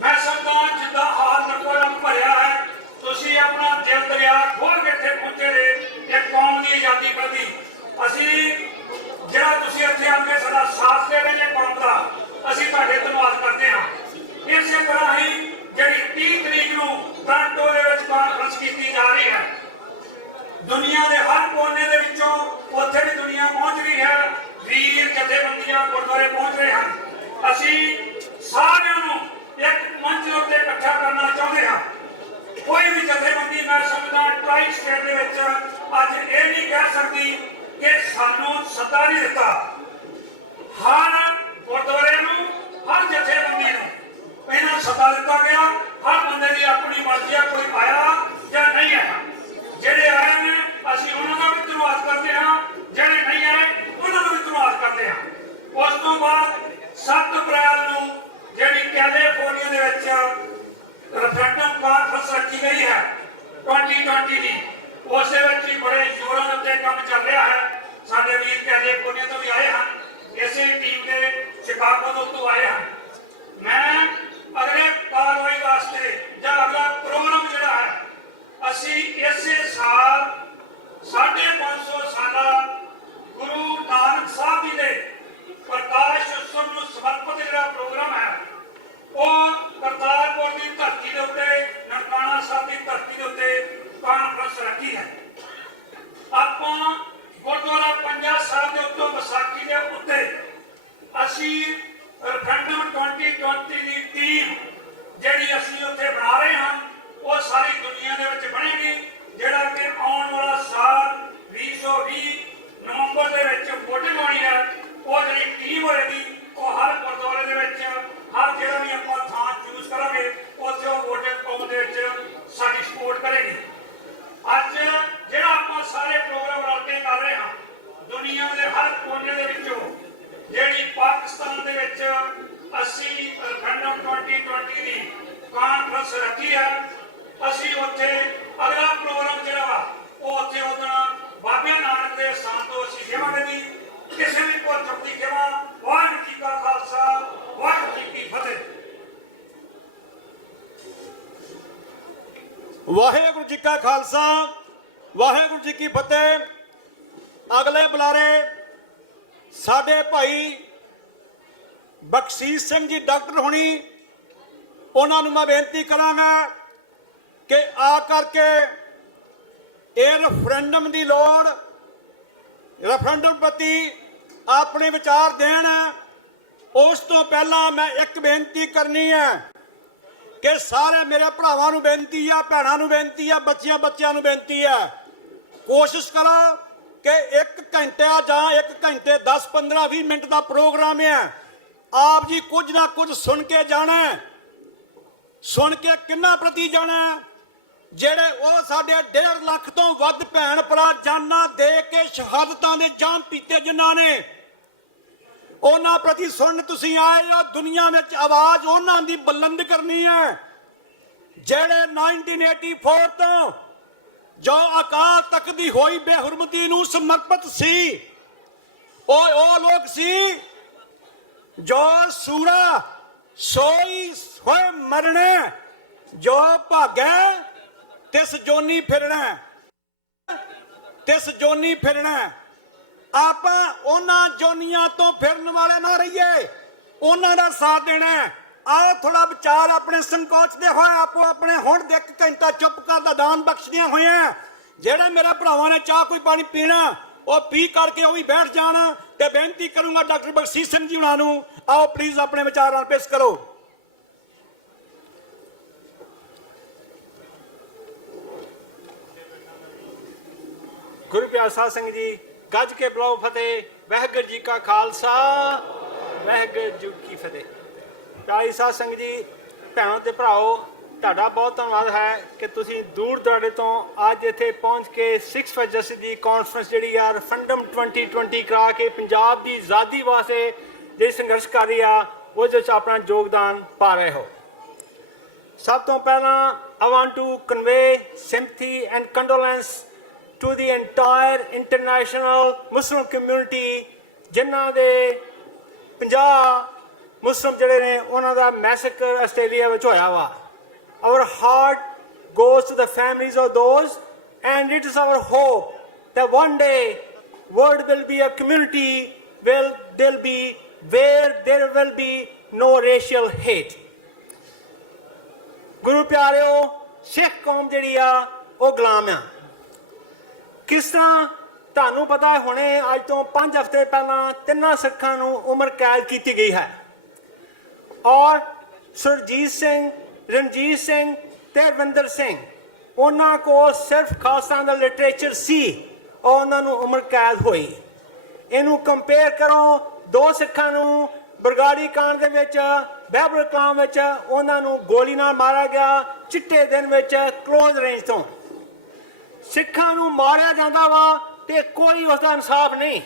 ਮੈਂ ਸਮਝਦਾ ਜਿੱਦਾਂ ਹਾਲ ਨਕੋਲਮ ਭਰਿਆ ਹੈ, ਤੁਸੀਂ ਆਪਣਾ ਦਿਲ ਦਰਿਆ ਖੋਲ ਕੇ ਇੱਥੇ ਪਹੁੰਚੇ ਨੇ ਇੱਕ ਕੌਮ ਦੀ ਆਜ਼ਾਦੀ ਪ੍ਰਤੀ। ਅਸੀਂ ਜਿਹੜਾ ਤੁਸੀਂ ਇੱਥੇ ਆ ਕੇ ਸਾਡਾ ਸਾਥ ਦੇ ਰਹੇ ਨੇ ਕੌਮ ਦਾ, ਅਸੀਂ ਤੁਹਾਡੇ ਧੰਨਵਾਦ ਕਰਦੇ ਹਾਂ। ਇਸੇ ਤਰ੍ਹਾਂ ਹੀ ਜਿਹੜੀ 30 ਤਰੀਕ ਨੂੰ ਟੋਰਾਂਟੋ ਦੇ ਵਿੱਚ ਕਾਨਫਰੰਸ ਕੀਤੀ ਜਾ ਰਹੀ ਹੈ, ਦੁਨੀਆ ਦੇ ਹਰ ਕੋਨੇ ਦੇ ਵਿੱਚੋਂ ਉੱਥੇ ਵੀ ਦੁਨੀਆ ਪਹੁੰਚ ਰਹੀ ਹੈ, ਵੀਰ ਜਥੇਬੰਦੀਆਂ ਗੁਰਦੁਆਰੇ ਪਹੁੰਚ ਰਹੇ ਹਨ। ਅਸੀਂ ਸਾਰਿਆਂ ਨੂੰ ਇੱਕ ਮੰਚ ਉੱਤੇ ਇਕੱਠਾ ਕਰਨਾ ਚਾਹੁੰਦੇ ਹਾਂ। ਕੋਈ ਵੀ ਜਥੇਬੰਦੀ ਮੈਂ ਸਮਝਦਾ ਟਰਾਈ ਸਟੇਟ ਦੇ ਵਿੱਚ ਅੱਜ ਇਹ ਨਹੀਂ ਕਹਿ ਸਕਦੀ ਕਿ ਸਾਨੂੰ ਸੱਦਾ ਨਹੀਂ ਦਿੱਤਾ। ਹਰ ਗੁਰਦੁਆਰੇ ਨੂੰ, ਹਰ ਜਥੇਬੰਦੀ ਨੂੰ ਪਹਿਲਾਂ ਸੱਦਾ ਦਿੱਤਾ ਗਿਆ। ਹਰ ਬੰਦੇ ਦੀ ਆਪਣੀ ਮਰਜ਼ੀ ਆ, ਕੋਈ ਆਇਆ ਜਾਂ ਨਹੀਂ ਆਇਆ। ਜਿਹੜੇ ਆਏ ਨੇ ਅਸੀਂ ਉਹਨਾਂ ਦਾ ਵੀ ਧੰਨਵਾਦ ਕਰਦੇ ਹਾਂ, ਜਿਹੜੇ ਨਹੀਂ ਆਏ ਉਹਨਾਂ ਦਾ ਵੀ ਧੰਨਵਾਦ ਕਰਦੇ ਹਾਂ। ਉਸ ਤੋਂ ਬਾਅਦ 7 ਅਪ੍ਰੈਲ ਨੂੰ ਜਿਹੜੀ ਕੈਲੀਫੋਰਨੀਆ ਦੇ ਵਿੱਚ ਰੈਫਰੈਂਡਮ ਕਾਨਫਰੰਸ ਰੱਖੀ ਗਈ ਹੈ 2020 ਦੀ, ਉਸ ਦੇ ਵਿੱਚ ਵੀ ਬੜੇ ਜ਼ੋਰਾਂ ਉੱਤੇ ਕੰਮ ਚੱਲ ਰਿਹਾ ਹੈ। ਸਾਡੇ ਵੀਰ ਕੈਲੀਫੋਰਨੀਆ ਤੋਂ ਵੀ ਆਏ ਹਨ, ਇਸੇ ਟੀਮ ਦੇ ਸ਼ਿਕਾਗੋ ਤੋਂ ਆਏ ਹਨ। ਮੈਂ ਅਗਲੇ ਕਾਰਵਾਈ ਵਾਸਤੇ ਜਾਂ ਅਗਲਾ ਪ੍ਰੋਗਰਾਮ ਜਿਹੜਾ ਹੈ ਅਸੀਂ ਇਸੇ ਸਾਲ 550 ਸਾਲਾ ਗੁਰੂ ਨਾਨਕ ਸਾਹਿਬ ਜੀ ਦੇ ਪ੍ਰਕਾਸ਼ ਉਤਸਵ ਨੂੰ ਸਮਰਪਿਤ ਜਿਹੜਾ ਪ੍ਰੋਗਰਾਮ ਹੈ ਉਹ ਕਰਤਾਰਪੁਰ ਦੀ ਧਰਤੀ ਦੇ ਉੱਤੇ, ਨਨਕਾਣਾ ਸਾਹਿਬ ਦੀ ਧਰਤੀ ਦੇ ਉੱਤੇ ਕਾਨਫਰੰਸ ਰੱਖੀ ਹੈ। ਆਪਾਂ ਗੁਰਦੁਆਰਾ ਪੰਜਾ ਸਾਹਿਬ ਦੇ ਉੱਤੋਂ ਵਿਸਾਖੀ ਦੇ ਉੱਤੇ ਅਸੀਂ ਰੈਫਰੈਂਡਮ 2020 ਦੀ ਟੀਮ ਜਿਹੜੀ ਅਸੀਂ ਉੱਥੇ ਬਣਾ ਰਹੇ ਹਾਂ ਉਹ ਸਾਰੀ ਦੁਨੀਆ ਦੇ ਵਿੱਚ ਬਣੇਗੀ। ਜਿਹੜਾ ਕਿ ਆਉਣ ਵਾਲਾ ਸਾਲ 2020 ਨਵੰਬਰ ਦੇ ਵਿੱਚ ਵੋਟਿੰਗ ਹੋਣੀ ਹੈ, ਉਹ ਜਿਹੜੀ ਟੀਮ ਹੋਏਗੀ ਉਹ ਹਰ ਗੁਰਦੁਆਰੇ ਦੇ ਵਿੱਚ, ਹਰ ਜਿਹੜਾ ਵੀ ਆਪਾਂ ਥਾਂ ਚੂਜ਼ ਕਰਾਂਗੇ ਉੱਥੇ ਉਹ ਵੋਟਿੰਗ ਕੌਮ ਦੇ ਵਿੱਚ ਸਾਡੀ ਸਪੋਰਟ ਕਰੇਗੀ। ਅੱਜ ਜਿਹੜਾ ਆਪਾਂ ਸਾਰੇ ਪ੍ਰੋਗਰਾਮ ਰਲ ਕੇ ਕਰ ਰਹੇ ਹਾਂ ਦੁਨੀਆ ਦੇ ਹਰ ਕੋਨੇ ਦੇ ਵਿੱਚੋਂ, ਜਿਹੜੀ ਪਾਕਿਸਤਾਨ ਦੇ ਵਿੱਚ ਅਸੀਂ ਰੈਫਰੈਂਡਮ 2020 ਦੀ ਕਾਨਫਰੰਸ ਰੱਖੀ ਹੈ, ਅਸੀਂ ਉੱਥੇ ਅਗਲਾ ਪ੍ਰੋਗਰਾਮ ਜਿਹੜਾ ਵਾ ਉਹ ਉੱਥੇ ਉਹਦਾ ਬਾਬੇ ਨਾਨਕ ਦੇ ਸਥਾਨ ਤੋਂ ਅਸੀਂ ਦੇਵਾਂਗੇ ਜੀ। ਕਿਸੇ ਵੀ ਕੋਲ ਚੁੱਕੀ ਜਮਾ। ਵਾਹਿਗੁਰੂ ਜੀ ਕਾ ਖਾਲਸਾ, ਵਾਹਿਗੁਰੂ ਜੀ ਕੀ ਫਤਿਹ। ਵਾਹਿਗੁਰੂ ਜੀ ਕਾ ਖਾਲਸਾ, ਵਾਹਿਗੁਰੂ ਜੀ ਕੀ ਫਤਿਹ। ਅਗਲੇ ਬੁਲਾਰੇ ਸਾਡੇ ਭਾਈ ਬਖਸ਼ੀਸ਼ ਸਿੰਘ ਜੀ ਡਾਕਟਰ ਹੋਣੀ, ਉਹਨਾਂ ਨੂੰ ਮੈਂ ਬੇਨਤੀ ਕਰਾਂਗਾ ਕਿ ਆ ਕਰਕੇ ਇਹ ਰੈਫਰੈਂਡਮ ਦੀ ਲੋੜ, ਰੈਫਰੈਂਡਮ ਪ੍ਰਤੀ ਆਪਣੇ ਵਿਚਾਰ ਦੇਣ। ਉਸ ਤੋਂ ਪਹਿਲਾਂ ਮੈਂ ਇੱਕ ਬੇਨਤੀ ਕਰਨੀ ਹੈ ਕਿ ਸਾਰੇ ਮੇਰੇ ਭਰਾਵਾਂ ਨੂੰ ਬੇਨਤੀ ਆ, ਭੈਣਾਂ ਨੂੰ ਬੇਨਤੀ ਆ, ਬੱਚਿਆਂ ਨੂੰ ਬੇਨਤੀ ਆ, ਕੋਸ਼ਿਸ਼ ਕਰੋ ਕਿ 1 ਘੰਟਾ ਜਾਂ 1 ਘੰਟੇ 10 15 20 ਮਿੰਟ ਦਾ ਪ੍ਰੋਗਰਾਮ ਹੈ। ਆਪ ਜੀ ਕੁਝ ਨਾ ਕੁਝ ਸੁਣ ਕੇ ਜਾਣਾ। ਸੁਣ ਕੇ ਕਿੰਨਾ ਪ੍ਰਤੀ ਜਾਣਾ? ਜਿਹੜੇ ਉਹ ਸਾਡੇ 1.5 ਲੱਖ ਤੋਂ ਵੱਧ ਭੈਣ ਭਰਾ ਜਾਨਾਂ ਦੇ ਕੇ ਸ਼ਹਾਦਤਾਂ ਦੇ ਜਾਮ ਪੀਤੇ ਜਿਨ੍ਹਾਂ ਨੇ, ਉਹਨਾਂ ਪ੍ਰਤੀ ਸੁਣ ਤੁਸੀਂ ਆਏ ਹੋ। ਦੁਨੀਆ ਵਿੱਚ ਆਵਾਜ਼ ਉਹਨਾਂ ਦੀ ਬੁਲੰਦ ਕਰਨੀ ਹੈ ਜਿਹੜੇ 1984 ਤੋਂ ਜੋ ਅਕਾਲ ਤਖਤ ਦੀ ਹੋਈ ਬੇਹੁਰਮਤੀ ਨੂੰ ਸਮਰਪਿਤ ਸੀ। ਉਹ ਲੋਕ ਸੀ ਜੋ ਸੂਰਾ ਸੋਈ ਹੋਏ ਮਰਨੇ, ਜੋ ਭਾਗੈ ਤਿਸ ਜੋਨੀ ਫਿਰਣਾ, ਤਿਸ ਜੋਨੀ ਫਿਰਣਾ। ਆਪਾਂ ਉਹਨਾਂ ਜੋਨੀਆਂ ਤੋਂ ਫਿਰਨ ਵਾਲੇ ਨਾ ਰਹੀਏ, ਉਹਨਾਂ ਦਾ ਸਾਥ ਦੇਣਾ। ਆਓ ਥੋੜਾ ਵਿਚਾਰ ਆਪਣੇ ਸੰਕੋਚਦੇ ਹੋਏ ਆਪੋ ਆਪਣੇ ਹੁਣ ਦੇ 1 ਘੰਟਾ ਚੁੱਪ ਕਰ ਦਾ ਦਾਨ ਬਖਸ਼ਦੀਆਂ ਹੋਈਆਂ। ਜਿਹੜੇ ਮੇਰੇ ਭਰਾਵਾਂ ਨੇ ਚਾਹ ਕੋਈ ਪਾਣੀ ਪੀਣਾ ਉਹ ਪੀ ਕਰਕੇ ਉਹ ਵੀ ਬੈਠ ਜਾਣ। ਤੇ ਬੇਨਤੀ ਕਰੂੰਗਾ ਡਾਕਟਰ ਬਖਸ਼ੀਸ਼ ਸਿੰਘ ਜੀ ਉਹਨਾਂ ਨੂੰ, ਆਓ ਪਲੀਜ਼ ਆਪਣੇ ਵਿਚਾਰਾਂ ਪੇਸ਼ ਕਰੋ। ਗੁਰੂ ਪਿਆਰਾ ਸਾਧ ਸੰਗਤ ਜੀ ਗੱਜ ਕੇ ਬੁਲਾਓ ਫਤਿਹ। ਵਾਹਿਗੁਰੂ ਜੀ ਕਾ ਖਾਲਸਾ ਵਾਹਿਗੁਰੂ ਜੀ ਕੀ ਫਤਿਹ। ਪਿਆਰੀ ਸਾਧ ਸੰਗਤ ਜੀ, ਭੈਣੋ ਤੇ ਭਰਾਓ, ਤੁਹਾਡਾ ਬਹੁਤ ਧੰਨਵਾਦ ਹੈ ਕਿ ਤੁਸੀਂ ਦੂਰ ਦਰਾਡੇ ਤੋਂ ਅੱਜ ਇੱਥੇ ਪਹੁੰਚ ਕੇ 6 ਫਰ ਜਸਟਿਸ ਦੀ ਕਾਨਫਰੰਸ ਜਿਹੜੀ ਆ ਰੈਫਰੈਂਡਮ 2020 ਕਰਾ ਕੇ ਪੰਜਾਬ ਦੀ ਆਜ਼ਾਦੀ ਵਾਸਤੇ ਜਿਹੜੀ ਸੰਘਰਸ਼ ਕਰ ਰਹੀ ਆ ਉਹਦੇ ਵਿੱਚ ਆਪਣਾ ਯੋਗਦਾਨ ਪਾ ਰਹੇ ਹੋ। ਸਭ ਤੋਂ ਪਹਿਲਾਂ I want to convey sympathy and condolence to the entire international Muslim community ਜਿਨ੍ਹਾਂ ਦੇ 50 ਮੁਸਲਿਮ ਜਿਹੜੇ ਨੇ ਉਹਨਾਂ ਦਾ ਮੈਸੇਕਰ ਆਸਟ੍ਰੇਲੀਆ ਵਿੱਚ ਹੋਇਆ ਵਾ। Our heart goes to the families of those, and it is our hope that one day world will be a community where there will be no racial hate. ਗੁਰੂ ਪਿਆਰਿਓ, ਸਿੱਖ ਕੌਮ ਜਿਹੜੀ ਆ ਉਹ ਗੁਲਾਮ ਆ। ਕਿਸ ਤਰ੍ਹਾਂ ਤੁਹਾਨੂੰ ਪਤਾ ਹੈ, ਹੁਣੇ ਅੱਜ ਤੋਂ 5 ਹਫ਼ਤੇ ਪਹਿਲਾਂ 3 ਸਿੱਖਾਂ ਨੂੰ ਉਮਰ ਕੈਦ ਕੀਤੀ ਗਈ ਹੈ ਔਰ ਸੁਰਜੀਤ ਸਿੰਘ, ਰਣਜੀਤ ਸਿੰਘ ਤੇ ਰਵਿੰਦਰ ਸਿੰਘ ਉਹਨਾਂ ਕੋਲ ਸਿਰਫ ਖਾਲਸਾ ਦਾ ਲਿਟਰੇਚਰ ਸੀ ਔਰ ਉਹਨਾਂ ਨੂੰ ਉਮਰ ਕੈਦ ਹੋਈ। ਇਹਨੂੰ ਕੰਪੇਅਰ ਕਰੋ 2 ਸਿੱਖਾਂ ਨੂੰ ਬਰਗਾੜੀ ਕਾਂਡ ਦੇ ਵਿੱਚ, ਬਾਈਬਲ ਕਲਾਮ ਵਿੱਚ ਉਹਨਾਂ ਨੂੰ ਗੋਲੀ ਨਾਲ ਮਾਰਿਆ ਗਿਆ ਚਿੱਟੇ ਦਿਨ ਵਿੱਚ ਕਲੋਜ਼ ਰੇਂਜ ਤੋਂ। ਸਿੱਖਾਂ ਨੂੰ ਮਾਰਿਆ ਜਾਂਦਾ ਵਾ ਤੇ ਕੋਈ ਉਸਦਾ ਇਨਸਾਫ ਨਹੀਂ।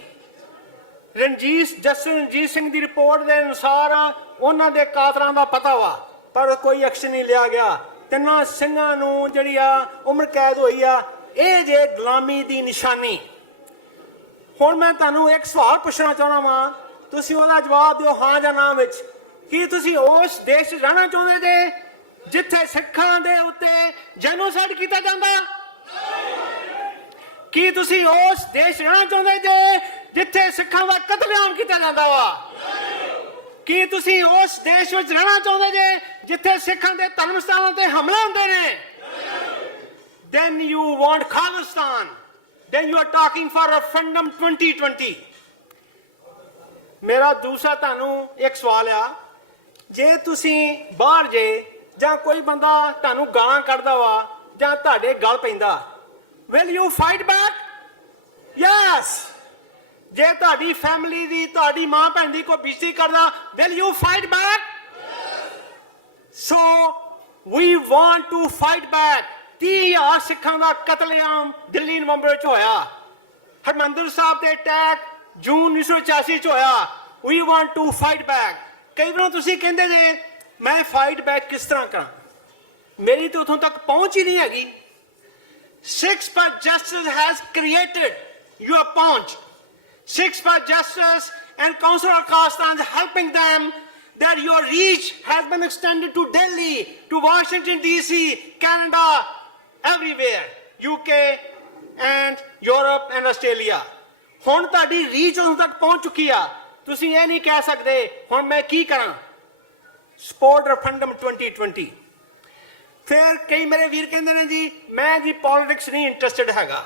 ਜਸਟਿਸ ਰਣਜੀਤ ਸਿੰਘ ਦੀ ਰਿਪੋਰਟ ਦੇ ਅਨੁਸਾਰ ਉਹਨਾਂ ਦੇ ਕਾਤਲਾਂ ਦਾ ਪਤਾ ਵਾ ਪਰ ਕੋਈ ਐਕਸ਼ਨ ਨਹੀਂ ਲਿਆ ਗਿਆ। 3 ਸਿੰਘਾਂ ਨੂੰ ਜਿਹੜੀ ਆ ਉਮਰ ਕੈਦ ਹੋਈ ਆ। ਇਹ ਜੇ ਗੁਲਾਮੀ ਦੀ ਨਿਸ਼ਾਨੀ। ਹੁਣ ਮੈਂ ਤੁਹਾਨੂੰ ਇੱਕ ਸਵਾਲ ਪੁੱਛਣਾ ਚਾਹੁੰਦਾ ਵਾਂ, ਤੁਸੀਂ ਉਹਦਾ ਜਵਾਬ ਦਿਓ ਹਾਂ ਜਾਂ ਨਾ ਵਿੱਚ। ਕੀ ਤੁਸੀਂ ਉਸ ਦੇਸ਼ 'ਚ ਰਹਿਣਾ ਚਾਹੁੰਦੇ ਜੇ ਜਿੱਥੇ ਸਿੱਖਾਂ ਦੇ ਉੱਤੇ ਜੈਨੋਸਾਈਡ ਕੀਤਾ ਜਾਂਦਾ? ਕੀ ਤੁਸੀਂ ਉਸ ਦੇਸ਼ 'ਚ ਰਹਿਣਾ ਚਾਹੁੰਦੇ ਜੇ ਜਿੱਥੇ ਸਿੱਖਾਂ ਦਾ ਕਤਲੇਆਮ ਕੀਤਾ ਜਾਂਦਾ ਵਾ? ਕੀ ਤੁਸੀਂ ਉਸ ਦੇਸ਼ ਵਿੱਚ ਰਹਿਣਾ ਚਾਹੁੰਦੇ ਜੇ ਜਿੱਥੇ ਸਿੱਖਾਂ ਦੇ ਧਰਮ ਸਥਾਨਾਂ ਤੇ ਹਮਲੇ ਹੁੰਦੇ ਨੇ? Then you want Khalistan. Then you are talking for referendum 2020. ਮੇਰਾ ਦੂਸਰਾ ਤੁਹਾਨੂੰ ਇੱਕ ਸਵਾਲ ਆ, ਜੇ ਤੁਸੀਂ ਬਾਹਰ ਜੇ ਜਾਂ ਕੋਈ ਬੰਦਾ ਤੁਹਾਨੂੰ ਗਾਲਾਂ ਕੱਢਦਾ ਵਾ ਜਾਂ ਤੁਹਾਡੇ ਗਲ ਪੈਂਦਾ, will you fight back? Yes. ਜੇ ਤੁਹਾਡੀ ਫੈਮਿਲੀ ਦੀ, ਤੁਹਾਡੀ ਮਾਂ ਭੈਣ ਦੀ ਕੋਈ ਬੇਇੱਜ਼ਤੀ ਕਰਦਾ, will you fight back? So we want to fight back. 30,000 ਸਿੱਖਾਂ ਦਾ ਕਤਲੇਆਮ ਦਿੱਲੀ ਨਵੰਬਰ ਵਿੱਚ ਹੋਇਆ। ਹਰਮੰਦਰ ਸਾਹਿਬ ਦੇ ਅਟੈਕ ਜੂਨ 1986 ਚ ਹੋਇਆ। We want to fight back. ਕਈ ਵਾਰ ਤੁਸੀਂ ਕਹਿੰਦੇ ਜੇ ਮੈਂ ਫਾਈਟ ਬੈਕ ਕਿਸ ਤਰ੍ਹਾਂ ਕਰਾਂ, ਮੇਰੀ ਤਾਂ ਉੱਥੋਂ ਤੱਕ ਪਹੁੰਚ ਹੀ ਨਹੀਂ ਹੈਗੀ। 6 for Justice has created your pਹੁੰਚ। 6 for Justice and Council of Khalistan helping them that your reach has been extended to Delhi, to Washington DC, Canada, everywhere, UK and Europe and Australia. ਹੁਣ ਤੁਹਾਡੀ reach ਉਦੋਂ ਤੱਕ ਪਹੁੰਚ ਚੁੱਕੀ ਆ। ਤੁਸੀਂ ਇਹ ਨਹੀਂ ਕਹਿ ਸਕਦੇ ਹੁਣ ਮੈਂ ਕੀ ਕਰਾਂ। Support referendum 2020। ਫਿਰ ਕਈ ਮੇਰੇ ਵੀਰ ਕਹਿੰਦੇ ਨੇ ਜੀ ਮੈਂ ਜੀ ਪੋਲਿਟਿਕਸ ਨਹੀਂ ਇੰਟਰਸਟਿਡ ਹੈਗਾ,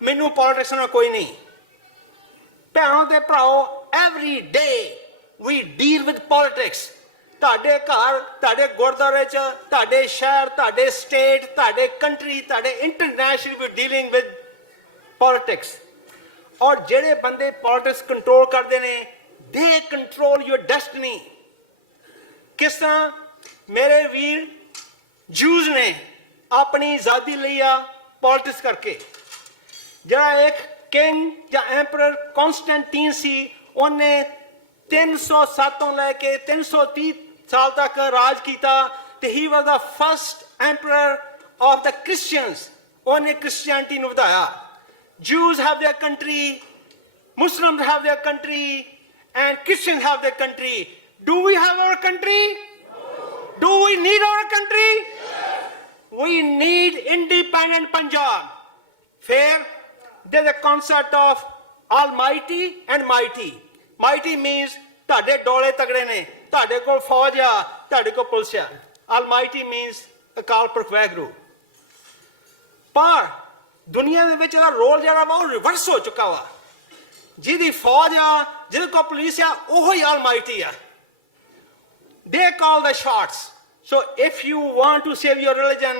ਮੈਨੂੰ ਪੋਲਿਟਿਕਸ ਨਾਲ ਕੋਈ ਨਹੀਂ। ਭੈਣੋ ਤੇ ਭਰਾਓ, every day we deal with politics. ਤੁਹਾਡੇ ਘਰ, ਤੁਹਾਡੇ ਗੁਰਦੁਆਰੇ 'ਚ, ਤੁਹਾਡੇ ਸ਼ਹਿਰ, ਤੁਹਾਡੇ ਸਟੇਟ, ਤੁਹਾਡੇ ਕੰਟਰੀ, ਤੁਹਾਡੇ ਇੰਟਰਨੈਸ਼ਨਲ ਵੀ ਡੀਲਿੰਗ ਵਿਦ ਪੋਲਿਟਿਕਸ। ਔਰ ਜਿਹੜੇ ਬੰਦੇ ਪੋਲਿਟਿਕਸ ਕੰਟਰੋਲ ਕਰਦੇ ਨੇ, ਦੇ ਕੰਟਰੋਲ ਯੂਰ ਡੈਸਟਨੀ। ਕਿਸ ਤਰ੍ਹਾਂ ਮੇਰੇ ਵੀਰ ਜੂਜ਼ ਨੇ ਆਪਣੀ ਆਜ਼ਾਦੀ ਲਈ ਆ ਪੋਲਿਟਿਕਸ ਕਰਕੇ। ਜਿਹੜਾ ਇੱਕ ਕਿੰਗ ਜਾਂ ਐਂਪਰਰ ਕੌਂਸਟੈਂਟੀਨ ਸੀ, ਉਹਨੇ 307 ਤੋਂ ਲੈ ਕੇ 330 ਸਾਲ ਤੱਕ ਰਾਜ ਕੀਤਾ ਤੇ ਹੀ ਵਾਸ ਦਾ ਫਸਟ ਐਂਪਰਰ ਆਫ ਦ ਕ੍ਰਿਸਚੀਅਨਸ। ਉਹਨੇ ਕ੍ਰਿਸਚੀਅਨਿਟੀ ਨੂੰ ਵਧਾਇਆ। Jews have their country, Muslims have their country, and Christians have their country. Do we have our country? Do we need our country? We need independent Punjab. Fair? There's a concept of almighty and mighty. Mighty means ਤੁਹਾਡੇ ਡੋਲੇ ਤਗੜੇ ਨੇ, ਤੁਹਾਡੇ ਕੋਲ ਫੌਜ ਆ, ਤੁਹਾਡੇ ਕੋਲ police ਆ। Almighty means Akal Purakh Waheguru. ਪਰ ਦੁਨੀਆ ਦੇ ਵਿੱਚ ਇਹਦਾ ਰੋਲ ਜਿਹੜਾ ਵਾ ਉਹ ਰਿਵਰਸ ਹੋ ਚੁੱਕਾ ਵਾ। ਜਿਹਦੀ ਫੌਜ ਆ, ਜਿਹਦੇ ਕੋਲ ਪੁਲਿਸ ਆ, ਉਹ ਹੀ ਆਲਮਾਈਟੀ ਆ। They call the shots. So if you want to save your religion,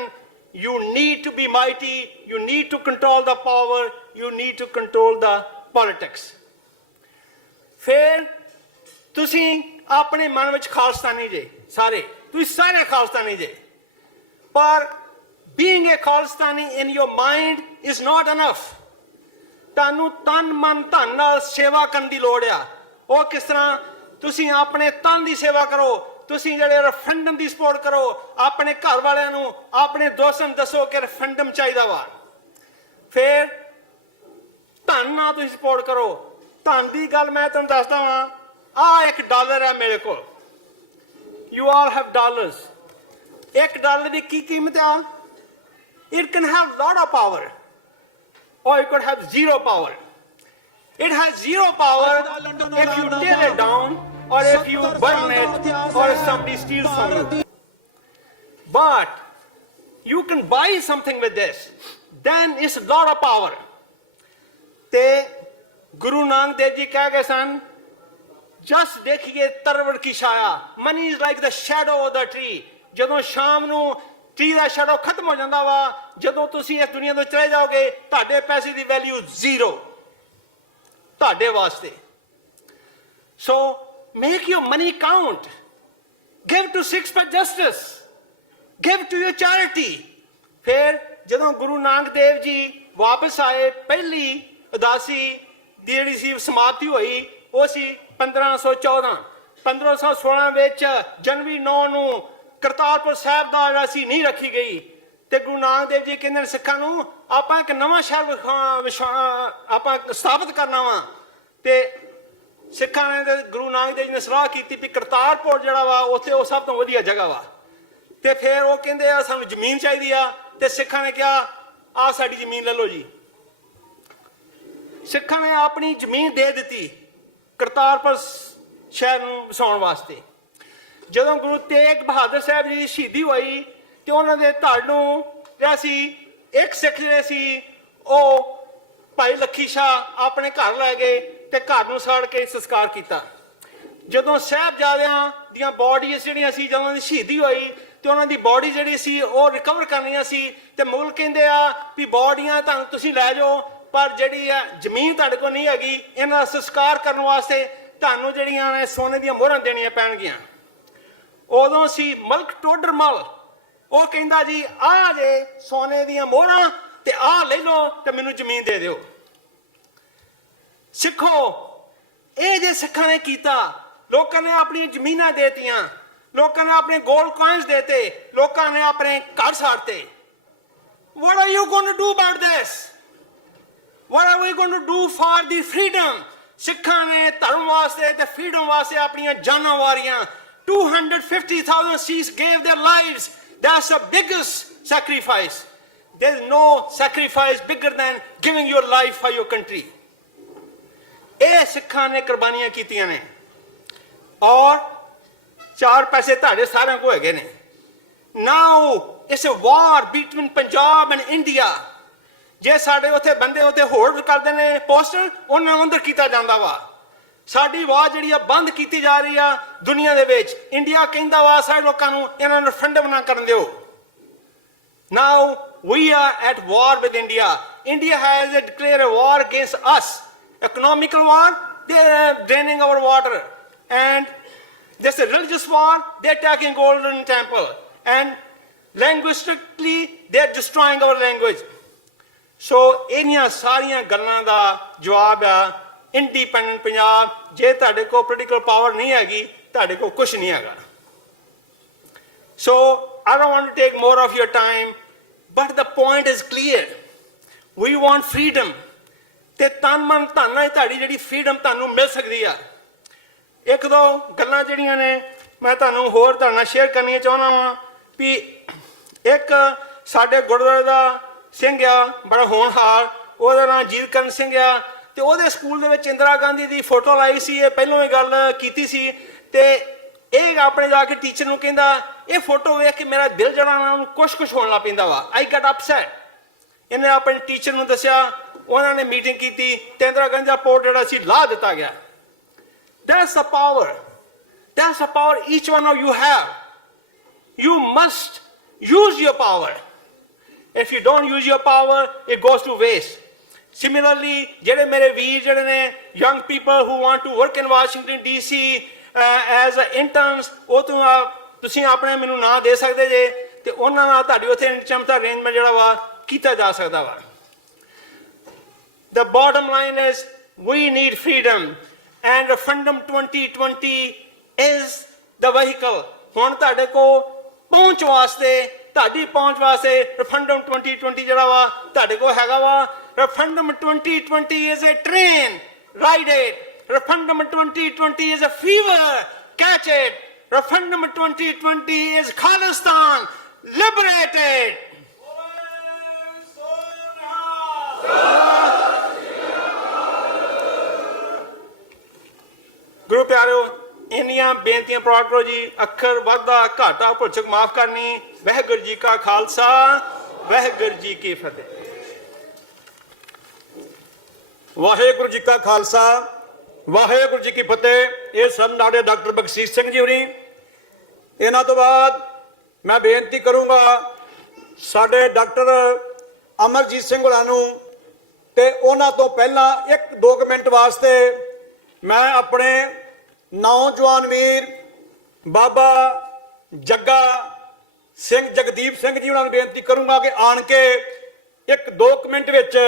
you need to be mighty, you need to control the power, you need to control the politics. ਫਿਰ ਤੁਸੀਂ ਆਪਣੇ ਮਨ ਵਿੱਚ ਖਾਲਸਤਾਨੀ ਜੇ ਸਾਰੇ, ਤੁਸੀਂ ਸਾਰੇ ਖਾਲਸਤਾਨੀ ਜੇ, ਪਰ being a Khalistani in your mind is not enough. ਤੁਹਾਨੂੰ ਤਨ ਮਨ ਧਨ ਨਾਲ ਸੇਵਾ ਕਰਨ ਦੀ ਲੋੜ ਆ। ਉਹ ਕਿਸ ਤਰ੍ਹਾਂ? ਤੁਸੀਂ ਆਪਣੇ ਤਨ ਦੀ ਸੇਵਾ ਕਰੋ, ਤੁਸੀਂ ਜਿਹੜੇ ਰੈਫਰੈਂਡਮ ਦੀ ਸਪੋਰਟ ਕਰੋ, ਆਪਣੇ ਘਰ ਵਾਲਿਆਂ ਨੂੰ, ਆਪਣੇ ਦੋਸਤਾਂ ਨੂੰ ਦੱਸੋ ਕਿ ਰੈਫਰੈਂਡਮ ਚਾਹੀਦਾ ਵਾ। ਫਿਰ ਧਨ ਨਾਲ ਤੁਸੀਂ ਸਪੋਰਟ ਕਰੋ। ਧਨ ਦੀ ਗੱਲ ਮੈਂ ਤੁਹਾਨੂੰ ਦੱਸਦਾ ਵਾਂ, ਆਹ $1 ਹੈ ਮੇਰੇ ਕੋਲ। You all have dollars. $1 ਦੀ ਕੀ ਕੀਮਤ ਆ? It can have lot of power, or it could have zero power. It has zero power if you tear it down, or if you burn it, or if somebody steals from you. But you can buy something with this, then it's a lot of power. ਤੇ ਗੁਰੂ ਨਾਨਕ ਦੇਵ ਜੀ ਕਹਿ ਗਏ ਸਨ, ਜਸ ਦੇਖੀਏ ਤਰਵੜ ਕੀ ਛਾਇਆ, money is like the shadow of the tree. ਜਦੋਂ ਸ਼ਾਮ ਨੂੰ ਟਰੀ ਦਾ ਸ਼ੈਡੋ ਖਤਮ ਹੋ ਜਾਂਦਾ ਵਾ, ਜਦੋਂ ਤੁਸੀਂ ਇਸ ਦੁਨੀਆ ਤੋਂ ਚਲੇ ਜਾਓਗੇ, ਤੁਹਾਡੇ ਪੈਸੇ ਦੀ ਵੈਲਿਊ ਜ਼ੀਰੋ ਤੁਹਾਡੇ ਵਾਸਤੇ। So make your money count, give to Sikhs for justice, give to your charity. ਫਿਰ ਜਦੋਂ ਗੁਰੂ ਨਾਨਕ ਦੇਵ ਜੀ ਵਾਪਸ ਆਏ, ਪਹਿਲੀ ਉਦਾਸੀ ਦੀ ਜਿਹੜੀ ਸੀ ਸਮਾਪਤੀ ਹੋਈ, ਉਹ ਸੀ 1514। 1516 ਵਿੱਚ ਜਨਵਰੀ 9 ਨੂੰ ਕਰਤਾਰਪੁਰ ਸਾਹਿਬ ਦਾ ਜਿਹੜਾ ਸੀ ਨੀਂਹ ਰੱਖੀ ਗਈ, ਤੇ ਗੁਰੂ ਨਾਨਕ ਦੇਵ ਜੀ ਕਹਿੰਦੇ ਨੇ ਸਿੱਖਾਂ ਨੂੰ, ਆਪਾਂ ਇੱਕ ਨਵਾਂ ਸ਼ਹਿਰ ਆਪਾਂ ਸਥਾਪਿਤ ਕਰਨਾ ਵਾ। ਤੇ ਸਿੱਖਾਂ ਨੇ ਤੇ ਗੁਰੂ ਨਾਨਕ ਦੇਵ ਜੀ ਨੇ ਸਲਾਹ ਕੀਤੀ ਵੀ ਕਰਤਾਰਪੁਰ ਜਿਹੜਾ ਵਾ ਉੱਥੇ ਉਹ ਸਭ ਤੋਂ ਵਧੀਆ ਜਗ੍ਹਾ ਵਾ। ਤੇ ਫਿਰ ਉਹ ਕਹਿੰਦੇ ਆ ਸਾਨੂੰ ਜ਼ਮੀਨ ਚਾਹੀਦੀ ਆ, ਤੇ ਸਿੱਖਾਂ ਨੇ ਕਿਹਾ ਆਹ ਸਾਡੀ ਜ਼ਮੀਨ ਲੈ ਲਓ ਜੀ। ਸਿੱਖਾਂ ਨੇ ਆਪਣੀ ਜ਼ਮੀਨ ਦੇ ਦਿੱਤੀ ਕਰਤਾਰਪੁਰ ਸ਼ਹਿਰ ਨੂੰ ਵਸਾਉਣ ਵਾਸਤੇ। ਜਦੋਂ ਗੁਰੂ ਤੇਗ ਬਹਾਦਰ ਸਾਹਿਬ ਜੀ ਦੀ ਸ਼ਹੀਦੀ ਹੋਈ, ਤੇ ਉਹਨਾਂ ਦੇ ਧੜ ਨੂੰ ਜਿਹੜਾ ਸੀ, ਇੱਕ ਸਿੱਖ ਜਿਹੜੇ ਸੀ ਉਹ ਭਾਈ ਲੱਖੀ ਸ਼ਾਹ ਆਪਣੇ ਘਰ ਲੈ ਗਏ ਤੇ ਘਰ ਨੂੰ ਸਾੜ ਕੇ ਸੰਸਕਾਰ ਕੀਤਾ। ਜਦੋਂ ਸਾਹਿਬਜ਼ਾਦਿਆਂ ਦੀਆਂ ਬੋਡੀਜ਼ ਜਿਹੜੀਆਂ ਸੀ, ਜਦੋਂ ਉਹਨਾਂ ਦੀ ਸ਼ਹੀਦੀ ਹੋਈ ਤੇ ਉਹਨਾਂ ਦੀ ਬੋਡੀ ਜਿਹੜੀ ਸੀ ਉਹ ਰਿਕਵਰ ਕਰਨੀਆਂ ਸੀ, ਤੇ ਮੁਗਲ ਕਹਿੰਦੇ ਆ ਵੀ ਬੋਡੀਆਂ ਤਾਂ ਤੁਸੀਂ ਲੈ ਜਾਓ, ਪਰ ਜਿਹੜੀ ਆ ਜ਼ਮੀਨ ਤੁਹਾਡੇ ਕੋਲ ਨਹੀਂ ਹੈਗੀ, ਇਹਨਾਂ ਦਾ ਸੰਸਕਾਰ ਕਰਨ ਵਾਸਤੇ ਤੁਹਾਨੂੰ ਜਿਹੜੀਆਂ ਨੇ ਸੋਨੇ ਦੀਆਂ ਮੋਹਰਾਂ ਦੇਣੀਆਂ ਪੈਣਗੀਆਂ। ਉਦੋਂ ਸੀ ਮਲਕ ਟੋਡਰਮਲ, ਉਹ ਕਹਿੰਦਾ ਜੀ ਆਹ ਜੇ ਸੋਨੇ ਦੀਆਂ ਮੋਹਰਾਂ, ਤੇ ਆਹ ਲੈ ਲਓ ਤੇ ਮੈਨੂੰ ਜ਼ਮੀਨ ਦੇ ਦਿਓ। ਸਿੱਖੋ, ਇਹ ਜੇ ਸਿੱਖਾਂ ਨੇ ਕੀਤਾ, ਲੋਕਾਂ ਨੇ ਆਪਣੀਆਂ ਜ਼ਮੀਨਾਂ ਦੇਤੀਆਂ, ਲੋਕਾਂ ਨੇ ਆਪਣੇ ਗੋਲਡ ਕਾਇਨਸ ਦੇਤੇ, ਲੋਕਾਂ ਨੇ ਆਪਣੇ ਘਰ ਸਾੜਤੇ। What are you going to do about this? What are we going to do for the freedom? ਸਿੱਖਾਂ ਨੇ ਧਰਮ ਵਾਸਤੇ ਤੇ ਫਰੀडम ਵਾਸਤੇ ਆਪਣੀਆਂ ਜਾਨਾਂ ਵਾਰੀਆਂ। 250,000 Sikhs gave their lives. That's the biggest sacrifice. There's no sacrifice bigger than giving your life for your country. ਇਹ ਸਿੱਖਾਂ ਨੇ ਕੁਰਬਾਨੀਆਂ ਕੀਤੀਆਂ ਨੇ, ਔਰ 4 ਪੈਸੇ ਤੁਹਾਡੇ ਸਾਰਿਆਂ ਕੋਲ ਹੈਗੇ ਨੇ। Now it's a war between Punjab and India. ਜੇ ਸਾਡੇ ਉੱਥੇ ਬੰਦੇ ਉੱਥੇ ਹੋਲਡ ਕਰਦੇ ਨੇ ਪੋਸਟਰ, ਉਹਨਾਂ ਨੂੰ ਅੰਦਰ ਕੀਤਾ ਜਾਂਦਾ ਵਾ। ਸਾਡੀ ਆਵਾਜ਼ ਜਿਹੜੀ ਆ ਬੰਦ ਕੀਤੀ ਜਾ ਰਹੀ ਆ ਦੁਨੀਆ ਦੇ ਵਿੱਚ। ਇੰਡੀਆ ਕਹਿੰਦਾ ਵਾ ਸਾਰੇ ਲੋਕਾਂ ਨੂੰ ਇਹਨਾਂ ਨੂੰ ਰੈਫਰੈਂਡਮ ਨਾ ਕਰਨ ਦਿਓ। Now we are at war with India. India has declared a war against us. Economical war, they are draining our water. And there's a religious war, they're attacking Golden Temple. And linguistically, they're destroying our language. ਸੋ ਇਹਨੀਆਂ ਸਾਰੀਆਂ ਗੱਲਾਂ ਦਾ ਜਵਾਬ ਆ independent Punjab. ਜੇ ਤੁਹਾਡੇ ਕੋਲ political power ਨਹੀਂ ਹੈਗੀ, ਤੁਹਾਡੇ ਕੋਲ ਕੁਝ ਨਹੀਂ ਹੈਗਾ। ਸੋ I don't want to take more of your time, but the point is clear. We want freedom. ਤੇ ਤਨ ਮਨ ਧਨ ਨਾਲ ਤੁਹਾਡੀ ਜਿਹੜੀ ਫਰੀडम ਤੁਹਾਨੂੰ ਮਿਲ ਸਕਦੀ ਆ। ਇੱਕ ਦੋ ਗੱਲਾਂ ਜਿਹੜੀਆਂ ਨੇ ਮੈਂ ਤੁਹਾਨੂੰ ਹੋਰ ਤੁਹਾਡੇ ਨਾਲ ਸ਼ੇਅਰ ਕਰਨੀਆਂ ਚਾਹੁੰਦਾ ਵਾਂ ਵੀ ਇੱਕ ਸਾਡੇ ਗੁਰਦੁਆਰੇ ਦਾ ਸਿੰਘ ਆ, ਬੜਾ ਹੋਣਹਾਰ, ਉਹਦਾ ਨਾਮ ਜੀਤਕਰਨ ਸਿੰਘ ਆ, ਤੇ ਉਹਦੇ ਸਕੂਲ ਦੇ ਵਿੱਚ ਇੰਦਰਾ ਗਾਂਧੀ ਦੀ ਫੋਟੋ ਲਾਈ ਸੀ। ਇਹ ਪਹਿਲਾਂ ਹੀ ਗੱਲ ਕੀਤੀ ਸੀ, ਤੇ ਇਹ ਆਪਣੇ ਜਾ ਕੇ ਟੀਚਰ ਨੂੰ ਕਹਿੰਦਾ ਇਹ ਫੋਟੋ ਵੇਖ ਕੇ ਮੇਰਾ ਦਿਲ ਜਿਹੜਾ ਨਾ ਉਹਨੂੰ ਕੁਛ ਹੋਣ ਲੱਗ ਪੈਂਦਾ ਵਾ। I get upset. ਇਹਨੇ ਆਪਣੇ ਟੀਚਰ ਨੂੰ ਦੱਸਿਆ, ਉਹਨਾਂ ਨੇ ਮੀਟਿੰਗ ਕੀਤੀ, ਤੇ ਇੰਦਰਾ ਗਾਂਧੀ ਦਾ ਪੋਰਟ ਜਿਹੜਾ ਸੀ ਲਾ ਦਿੱਤਾ ਗਿਆ। That's the power. That's the power each one of you have. You must use your power. If you don't use your power, it goes to waste. Similarly, ਜਿਹੜੇ ਮੇਰੇ ਵੀਰ ਜਿਹੜੇ ਨੇ young people who want to work in Washington DC as interns, ਉਹ ਤੁਸੀਂ ਆਪਣੇ ਮੈਨੂੰ ਨਾਂ ਦੇ ਸਕਦੇ ਜੇ ਤੇ ਉਹਨਾਂ ਨਾਲ ਤੁਹਾਡੀ ਉੱਥੇ ਇਨਕਮ ਦਾ ਅਰੇਂਜਮੈਂਟ ਜਿਹੜਾ ਵਾ ਕੀਤਾ ਜਾ ਸਕਦਾ ਵਾ। The bottom line is we need freedom and referendum 2020 is the vehicle। ਹੁਣ ਤੁਹਾਡੇ ਕੋ ਪਹੁੰਚ ਵਾਸਤੇ ਤੁਹਾਡੀ ਪਹੁੰਚ ਵਾਸਤੇ referendum 2020 ਜਿਹੜਾ ਵਾ ਤੁਹਾਡੇ ਕੋ ਹੈਗਾ ਵਾ। referendum 2020 is a train, ride it। referendum 2020 is a fever, catch it। referendum 2020 is Khalistan, liberate it। ਗੁਰੂ ਪਿਆਰਿਓ, ਇੰਨੀਆਂ ਬੇਨਤੀਆਂ ਪ੍ਰਵਾਨ ਕਰੋ ਜੀ। ਅੱਖਰ ਵਾਧਾ ਘਾਟਾ ਭੁੱਲ ਚੁੱਕ ਮਾਫ ਕਰਨੀ। ਵਾਹਿਗੁਰੂ ਜੀ ਕਾ ਖਾਲਸਾ, ਵਾਹਿਗੁਰੂ ਜੀ ਕੀ ਫਤਿਹ। ਵਾਹਿਗੁਰੂ ਜੀ ਕਾ ਖਾਲਸਾ, ਵਾਹਿਗੁਰੂ ਜੀ ਕੀ ਫਤਿਹ। ਇਹ ਸਨ ਸਾਡੇ ਡਾਕਟਰ ਬਖਸ਼ੀਸ਼ ਸਿੰਘ ਜੀ ਹੋਣੀ। ਇਹਨਾਂ ਤੋਂ ਬਾਅਦ ਮੈਂ ਬੇਨਤੀ ਕਰੂੰਗਾ ਸਾਡੇ ਡਾਕਟਰ ਅਮਰਜੀਤ ਸਿੰਘ ਹੋਰਾਂ ਨੂੰ, ਤੇ ਉਹਨਾਂ ਤੋਂ ਪਹਿਲਾਂ 1-2 ਮਿੰਟ ਵਾਸਤੇ ਮੈਂ ਆਪਣੇ ਨੌਜਵਾਨ ਵੀਰ ਬਾਬਾ ਜੱਗਾ ਸਿੰਘ ਜਗਦੀਪ ਸਿੰਘ ਜੀ ਉਹਨਾਂ ਨੂੰ ਬੇਨਤੀ ਕਰੂੰਗਾ ਕਿ ਆਣ ਕੇ 1-2 ਮਿੰਟ ਵਿੱਚ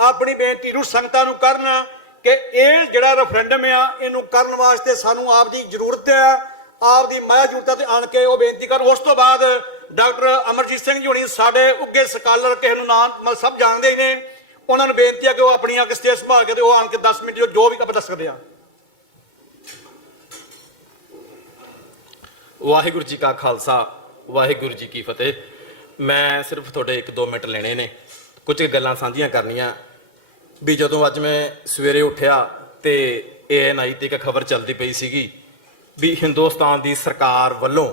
ਆਪਣੀ ਬੇਨਤੀ ਨੂੰ ਸੰਗਤਾਂ ਨੂੰ ਕਰਨ ਕਿ ਇਹ ਜਿਹੜਾ ਰੈਫਰੈਂਡਮ ਆ ਇਹਨੂੰ ਕਰਨ ਵਾਸਤੇ ਸਾਨੂੰ ਆਪ ਦੀ ਜ਼ਰੂਰਤ ਹੈ, ਆਪ ਦੀ ਮਾਇਆ ਜ਼ਰੂਰਤ ਹੈ, ਤੇ ਆਣ ਕੇ ਉਹ ਬੇਨਤੀ ਕਰਨ। ਉਸ ਤੋਂ ਬਾਅਦ ਡਾਕਟਰ ਅਮਰਜੀਤ ਸਿੰਘ ਜੀ ਹੋਣੀ ਸਾਡੇ ਉੱਗੇ ਸਕਾਲਰ, ਕਿਸੇ ਨੂੰ ਨਾਮ ਸਭ ਜਾਣਦੇ ਹੀ ਨੇ, ਉਹਨਾਂ ਨੂੰ ਬੇਨਤੀ ਹੈ ਕਿ ਉਹ ਆਪਣੀਆਂ ਸਟੇਜ ਸੰਭਾਲ ਕੇ ਤੇ ਉਹ ਆਣ ਕੇ 10 ਮਿੰਟ ਜੋ ਵੀ ਆਪਾਂ ਦੱਸ ਸਕਦੇ ਹਾਂ। ਵਾਹਿਗੁਰੂ ਜੀ ਕਾ ਖਾਲਸਾ, ਵਾਹਿਗੁਰੂ ਜੀ ਕੀ ਫਤਿਹ। ਮੈਂ ਸਿਰਫ ਤੁਹਾਡੇ 1-2 ਮਿੰਟ ਲੈਣੇ ਨੇ, ਕੁਝ ਗੱਲਾਂ ਸਾਂਝੀਆਂ ਕਰਨੀਆਂ। ਵੀ ਜਦੋਂ ਅੱਜ ਮੈਂ ਸਵੇਰੇ ਉੱਠਿਆ ਤੇ ANI ਤੇ ਇੱਕ ਖਬਰ ਚੱਲਦੀ ਪਈ ਸੀਗੀ ਵੀ ਹਿੰਦੁਸਤਾਨ ਦੀ ਸਰਕਾਰ ਵੱਲੋਂ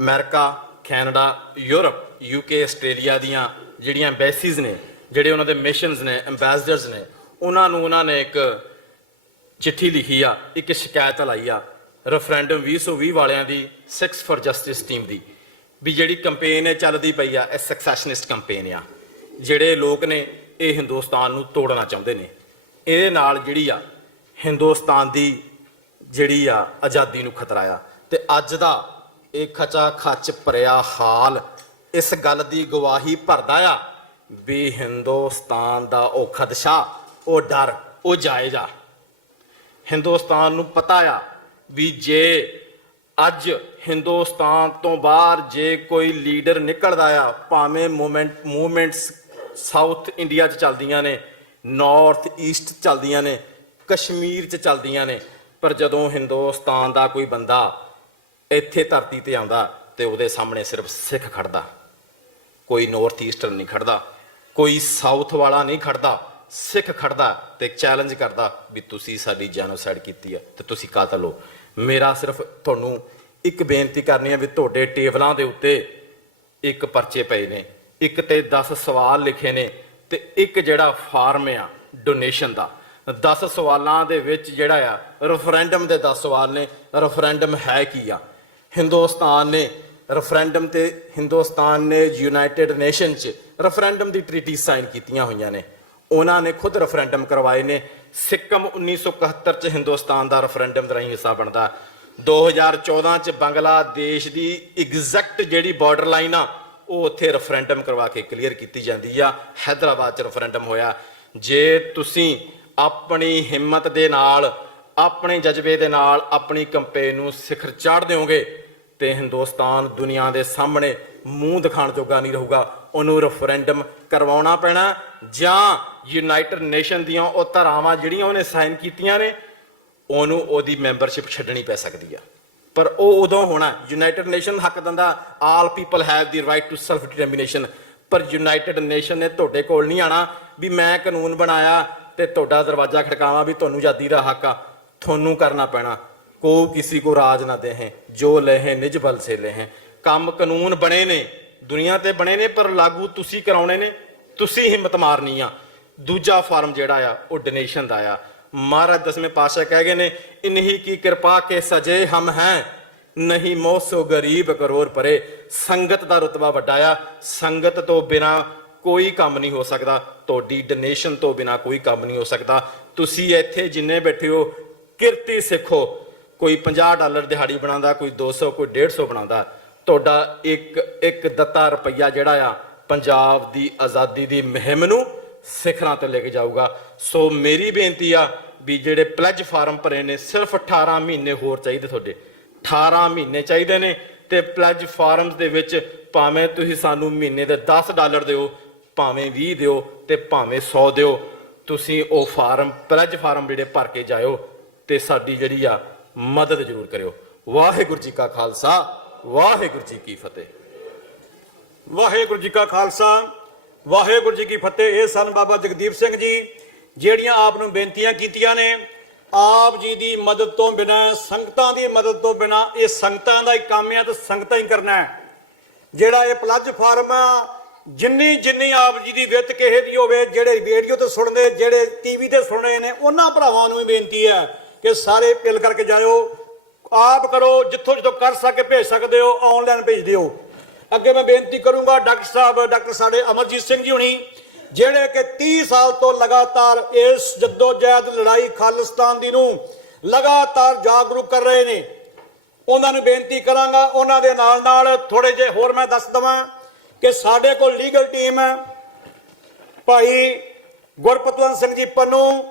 America, Canada, Europe, UK, Australia ਦੀਆਂ ਜਿਹੜੀਆਂ ਐਮਬੈਸੀਜ਼ ਨੇ, ਜਿਹੜੇ ਉਹਨਾਂ ਦੇ ਮਿਸ਼ਨਸ ਨੇ, ਐਮਬੈਸਡਰਸ ਨੇ, ਉਹਨਾਂ ਨੇ ਇੱਕ ਚਿੱਠੀ ਲਿਖੀ ਆ, ਇੱਕ ਸ਼ਿਕਾਇਤ ਲਾਈ ਆ ਰੈਫਰੈਂਡਮ 2020 ਵਾਲਿਆਂ ਦੀ 6 ਫॉर ਜਸਟਿਸ ਟੀਮ ਦੀ, ਵੀ ਜਿਹੜੀ ਕੰਪੇਨ ਹੈ ਚੱਲਦੀ ਪਈ ਆ, ਇਹ ਸਕਸੈਸ਼ਨਿਸਟ ਕੰਪੇਨ ਆ। ਜਿਹੜੇ ਲੋਕ ਨੇ ਇਹ ਹਿੰਦੁਸਤਾਨ ਨੂੰ ਤੋੜਨਾ ਚਾਹੁੰਦੇ ਨੇ। ਇਹਦੇ ਨਾਲ ਜਿਹੜੀ ਆ ਹਿੰਦੁਸਤਾਨ ਦੀ ਜਿਹੜੀ ਆ ਆਜ਼ਾਦੀ ਨੂੰ ਖਤਰਾ ਆ। ਤੇ ਅੱਜ ਦਾ ਇਹ ਖਚਾ ਖੱਚ ਭਰਿਆ ਹਾਲ ਇਸ ਗੱਲ ਦੀ ਗਵਾਹੀ ਭਰਦਾ ਆ ਵੀ ਹਿੰਦੁਸਤਾਨ ਦਾ ਉਹ ਖਦਸ਼ਾ, ਉਹ ਡਰ, ਉਹ ਜਾਇਜ਼ ਆ। ਹਿੰਦੁਸਤਾਨ ਨੂੰ ਪਤਾ ਆ ਵੀ ਜੇ ਅੱਜ ਹਿੰਦੁਸਤਾਨ ਤੋਂ ਬਾਹਰ ਜੇ ਕੋਈ ਲੀਡਰ ਨਿਕਲਦਾ ਆ, ਭਾਵੇਂ ਮੂਵਮੈਂਟਸ ਸਾਊਥ ਇੰਡੀਆ 'ਚ ਚੱਲਦੀਆਂ ਨੇ, ਨਾਰਥ ਈਸਟ ਚੱਲਦੀਆਂ ਨੇ, ਕਸ਼ਮੀਰ 'ਚ ਚੱਲਦੀਆਂ ਨੇ, ਪਰ ਜਦੋਂ ਹਿੰਦੁਸਤਾਨ ਦਾ ਕੋਈ ਬੰਦਾ ਇੱਥੇ ਧਰਤੀ ਤੇ ਆਉਂਦਾ ਤੇ ਉਹਦੇ ਸਾਹਮਣੇ ਸਿਰਫ ਸਿੱਖ ਖੜਦਾ, ਕੋਈ ਨਾਰਥ ਈਸਟਰਨ ਨਹੀਂ ਖੜਦਾ, ਕੋਈ ਸਾਊਥ ਵਾਲਾ ਨਹੀਂ ਖੜਦਾ, ਸਿੱਖ ਖੜਦਾ ਤੇ ਚੈਲੰਜ ਕਰਦਾ ਵੀ ਤੁਸੀਂ ਸਾਡੀ ਜੈਨੋਸਾਈਡ ਕੀਤੀ ਹੈ ਤੇ ਤੁਸੀਂ ਕਾਤਲ ਹੋ। ਮੇਰਾ ਸਿਰਫ ਤੁਹਾਨੂੰ ਇੱਕ ਬੇਨਤੀ ਕਰਨੀ ਹੈ ਵੀ ਤੁਹਾਡੇ ਟੇਬਲਾਂ ਦੇ ਉੱਤੇ ਇੱਕ ਪਰਚੇ ਪਏ ਨੇ, ਇੱਕ ਤੇ 10 ਸਵਾਲ ਲਿਖੇ ਨੇ ਤੇ ਇੱਕ ਜਿਹੜਾ ਫਾਰਮ ਆ ਡੋਨੇਸ਼ਨ ਦਾ। 10 ਸਵਾਲਾਂ ਦੇ ਵਿੱਚ ਜਿਹੜਾ ਆ ਰੈਫਰੈਂਡਮ ਦੇ 10 ਸਵਾਲ ਨੇ। ਰੈਫਰੈਂਡਮ ਹੈ ਕੀ ਆ? ਹਿੰਦੁਸਤਾਨ ਨੇ ਰੈਫਰੈਂਡਮ ਤੇ ਹਿੰਦੁਸਤਾਨ ਨੇ ਯੂਨਾਈਟਿਡ ਨੇਸ਼ਨ 'ਚ ਰੈਫਰੈਂਡਮ ਦੀ ਟ੍ਰੀਟੀ ਸਾਈਨ ਕੀਤੀਆਂ ਹੋਈਆਂ ਨੇ। ਉਹਨਾਂ ਨੇ ਖੁਦ ਰੈਫਰੈਂਡਮ ਕਰਵਾਏ ਨੇ। ਸਿੱਕਮ 1971 'ਚ ਹਿੰਦੁਸਤਾਨ ਦਾ ਰੈਫਰੈਂਡਮ ਦਾ ਹੀ ਹਿੱਸਾ ਬਣਦਾ। 2014 'ਚ ਬੰਗਲਾਦੇਸ਼ ਦੀ ਐਗਜ਼ੈਕਟ ਜਿਹੜੀ ਬਾਰਡਰ ਲਾਈਨ ਆ ਉਹ ਉੱਥੇ ਰੈਫਰੈਂਡਮ ਕਰਵਾ ਕੇ ਕਲੀਅਰ ਕੀਤੀ ਜਾਂਦੀ ਆ। ਹੈਦਰਾਬਾਦ 'ਚ ਰੈਫਰੈਂਡਮ ਹੋਇਆ। ਜੇ ਤੁਸੀਂ ਆਪਣੀ ਹਿੰਮਤ ਦੇ ਨਾਲ, ਆਪਣੇ ਜਜ਼ਬੇ ਦੇ ਨਾਲ ਆਪਣੀ ਕੰਪੇਨ ਨੂੰ ਸਿਖਰ ਚਾੜ ਦਿਓਗੇ ਤੇ ਹਿੰਦੁਸਤਾਨ ਦੁਨੀਆ ਦੇ ਸਾਹਮਣੇ ਮੂੰਹ ਦਿਖਾਉਣ ਜੋਗਾ ਨਹੀਂ ਰਹੂਗਾ। ਉਹਨੂੰ ਰੈਫਰੈਂਡਮ ਕਰਵਾਉਣਾ ਪੈਣਾ ਜਾਂ ਯੂਨਾਈਟਿਡ ਨੇਸ਼ਨ ਦੀਆਂ ਉਹ ਧਾਰਾਵਾਂ ਜਿਹੜੀਆਂ ਉਹਨੇ ਸਾਈਨ ਕੀਤੀਆਂ ਨੇ ਉਹਨੂੰ ਉਹਦੀ ਮੈਂਬਰਸ਼ਿਪ ਛੱਡਣੀ ਪੈ ਸਕਦੀ ਆ। ਪਰ ਉਹ ਉਦੋਂ ਹੋਣਾ, ਯੂਨਾਈਟਿਡ ਨੇਸ਼ਨ ਹੱਕ ਦਿੰਦਾ all people have the right to self determination, ਪਰ ਯੂਨਾਈਟਿਡ ਨੇਸ਼ਨ ਨੇ ਤੁਹਾਡੇ ਕੋਲ ਨਹੀਂ ਆਣਾ ਵੀ ਮੈਂ ਕਾਨੂੰਨ ਬਣਾਇਆ ਤੇ ਤੁਹਾਡਾ ਦਰਵਾਜ਼ਾ ਖੜਕਾਵਾਂ ਵੀ ਤੁਹਾਨੂੰ ਆਜ਼ਾਦੀ ਦਾ ਹੱਕ ਆ। ਤੁਹਾਨੂੰ ਕਰਨਾ ਪੈਣਾ। ਕੋ ਕਿਸੇ ਕੋ ਰਾਜ ਨਾ ਦੇਹੇ ਜੋ ਲਹੇ ਨਿਜ ਬਲ ਸੇ ਲਹੇ। ਕੰਮ ਕਾਨੂੰਨ ਬਣੇ ਨੇ, ਦੁਨੀਆ ਤੇ ਬਣੇ ਨੇ, ਪਰ ਲਾਗੂ ਤੁਸੀਂ ਕਰਾਉਣੇ ਨੇ, ਤੁਸੀਂ ਹਿੰਮਤ ਮਾਰਨੀ ਆ। ਦੂਜਾ ਫਾਰਮ ਜਿਹੜਾ ਆ ਉਹ ਡੋਨੇਸ਼ਨ ਦਾ ਆ। ਮਹਾਰਾਜ 10ਵੇਂ ਪਾਤਸ਼ਾਹ ਕਹਿ ਗਏ ਨੇ ਇਨਹੀ ਕੀ ਕਿਰਪਾ ਕੇ ਸਜੇ ਹਮ ਹੈ ਨਹੀਂ ਮੋਸੋ ਗਰੀਬ ਕਰੋੜ ਪਰੇ। ਸੰਗਤ ਦਾ ਰੁਤਬਾ ਵੱਡਾ ਆ। ਸੰਗਤ ਤੋਂ ਬਿਨਾਂ ਕੋਈ ਕੰਮ ਨਹੀਂ ਹੋ ਸਕਦਾ। ਤੁਹਾਡੀ ਡੋਨੇਸ਼ਨ ਤੋਂ ਬਿਨਾ ਕੋਈ ਕੰਮ ਨਹੀਂ ਹੋ ਸਕਦਾ। ਤੁਸੀਂ ਇੱਥੇ ਜਿੰਨੇ ਬੈਠੇ ਹੋ ਕਿਰਤੀ ਸਿੱਖੋ। ਕੋਈ $50 ਦਿਹਾੜੀ ਬਣਾਉਂਦਾ, ਕੋਈ 200, ਕੋਈ 150 ਬਣਾਉਂਦਾ। ਤੁਹਾਡਾ ਇੱਕ ਦਿੱਤਾ ਰੁਪਈਆ ਜਿਹੜਾ ਆ ਪੰਜਾਬ ਦੀ ਆਜ਼ਾਦੀ ਦੀ ਮੁਹਿੰਮ ਨੂੰ ਸਿਖਰਾਂ ਤੇ ਲੈ ਕੇ ਜਾਊਗਾ। ਸੋ ਮੇਰੀ ਬੇਨਤੀ ਆ ਵੀ ਜਿਹੜੇ ਪਲੈਜ ਫਾਰਮ ਭਰੇ ਨੇ, ਸਿਰਫ 18 ਮਹੀਨੇ ਹੋਰ ਚਾਹੀਦੇ ਤੁਹਾਡੇ, 18 ਮਹੀਨੇ ਚਾਹੀਦੇ ਨੇ। ਤੇ ਪਲੈਜ ਫਾਰਮਸ ਦੇ ਵਿੱਚ ਭਾਵੇਂ ਤੁਸੀਂ ਸਾਨੂੰ ਮਹੀਨੇ ਦੇ $10 ਦਿਓ, ਭਾਵੇਂ 20 ਦਿਓ ਤੇ ਭਾਵੇਂ 100 ਦਿਓ, ਤੁਸੀਂ ਉਹ ਫਾਰਮ ਪਲੈਜ ਫਾਰਮ ਜਿਹੜੇ ਭਰ ਕੇ ਜਾਇਓ ਤੇ ਸਾਡੀ ਜਿਹੜੀ ਆ ਮਦਦ ਜ਼ਰੂਰ ਕਰਿਓ। ਵਾਹਿਗੁਰੂ ਜੀ ਕਾ ਖਾਲਸਾ, ਵਾਹਿਗੁਰੂ ਜੀ ਕੀ ਫਤਿਹ। ਵਾਹਿਗੁਰੂ ਜੀ ਕਾ ਖਾਲਸਾ, ਵਾਹਿਗੁਰੂ ਜੀ ਕੀ ਫਤਿਹ। ਇਹ ਸਨ ਬਾਬਾ ਜਗਦੀਪ ਸਿੰਘ ਜੀ, ਜਿਹੜੀਆਂ ਆਪ ਨੂੰ ਬੇਨਤੀਆਂ ਕੀਤੀਆਂ ਨੇ। ਆਪ ਜੀ ਦੀ ਮਦਦ ਤੋਂ ਬਿਨਾਂ, ਸੰਗਤਾਂ ਦੀ ਮਦਦ ਤੋਂ ਬਿਨਾਂ, ਇਹ ਸੰਗਤਾਂ ਦਾ ਹੀ ਕੰਮ ਹੈ ਤੇ ਸੰਗਤਾਂ ਹੀ ਕਰਨਾ ਹੈ। ਜਿਹੜਾ ਇਹ ਪਲੇਟਫਾਰਮ ਆ, ਜਿੰਨੀ ਆਪ ਜੀ ਦੀ ਵਿੱਤ ਕਿਸੇ ਦੀ ਹੋਵੇ, ਜਿਹੜੇ ਰੇਡੀਓ ਤੇ ਸੁਣਦੇ, ਜਿਹੜੇ ਟੀਵੀ ਤੇ ਸੁਣ ਰਹੇ ਨੇ, ਉਹਨਾਂ ਭਰਾਵਾਂ ਨੂੰ ਵੀ ਬੇਨਤੀ ਹੈ ਕਿ ਸਾਰੇ ਪਿਲ ਕਰਕੇ ਜਾਇਓ। ਆਪ ਕਰੋ, ਜਿੱਥੋਂ ਕਰ ਸਕੇ ਭੇਜ ਸਕਦੇ ਹੋ, ਆਨਲਾਈਨ ਭੇਜ ਦਿਓ। ਅੱਗੇ ਮੈਂ ਬੇਨਤੀ ਕਰੂੰਗਾ ਡਾਕਟਰ ਸਾਹਿਬ, ਡਾਕਟਰ ਸਾਡੇ ਅਮਰਜੀਤ ਸਿੰਘ ਜੀ ਹੁਣੀ, ਜਿਹੜੇ ਕਿ 30 ਸਾਲ ਤੋਂ ਲਗਾਤਾਰ ਇਸ ਜੱਦੋ-ਜਹਿਦ ਲੜਾਈ ਖਾਲਿਸਤਾਨ ਦੀ ਨੂੰ ਲਗਾਤਾਰ ਜਾਗਰੂਕ ਕਰ ਰਹੇ ਨੇ। ਉਹਨਾਂ ਨੂੰ ਬੇਨਤੀ ਕਰਾਂਗਾ। ਉਹਨਾਂ ਦੇ ਨਾਲ ਥੋੜੇ ਜਿਹੇ ਹੋਰ ਮੈਂ ਦੱਸ ਦਵਾਂ ਕਿ ਸਾਡੇ ਕੋਲ ਲੀਗਲ ਟੀਮ ਹੈ। ਭਾਈ ਗੁਰਪਤਵੰਤ ਸਿੰਘ ਜੀ ਪੰਨੂ,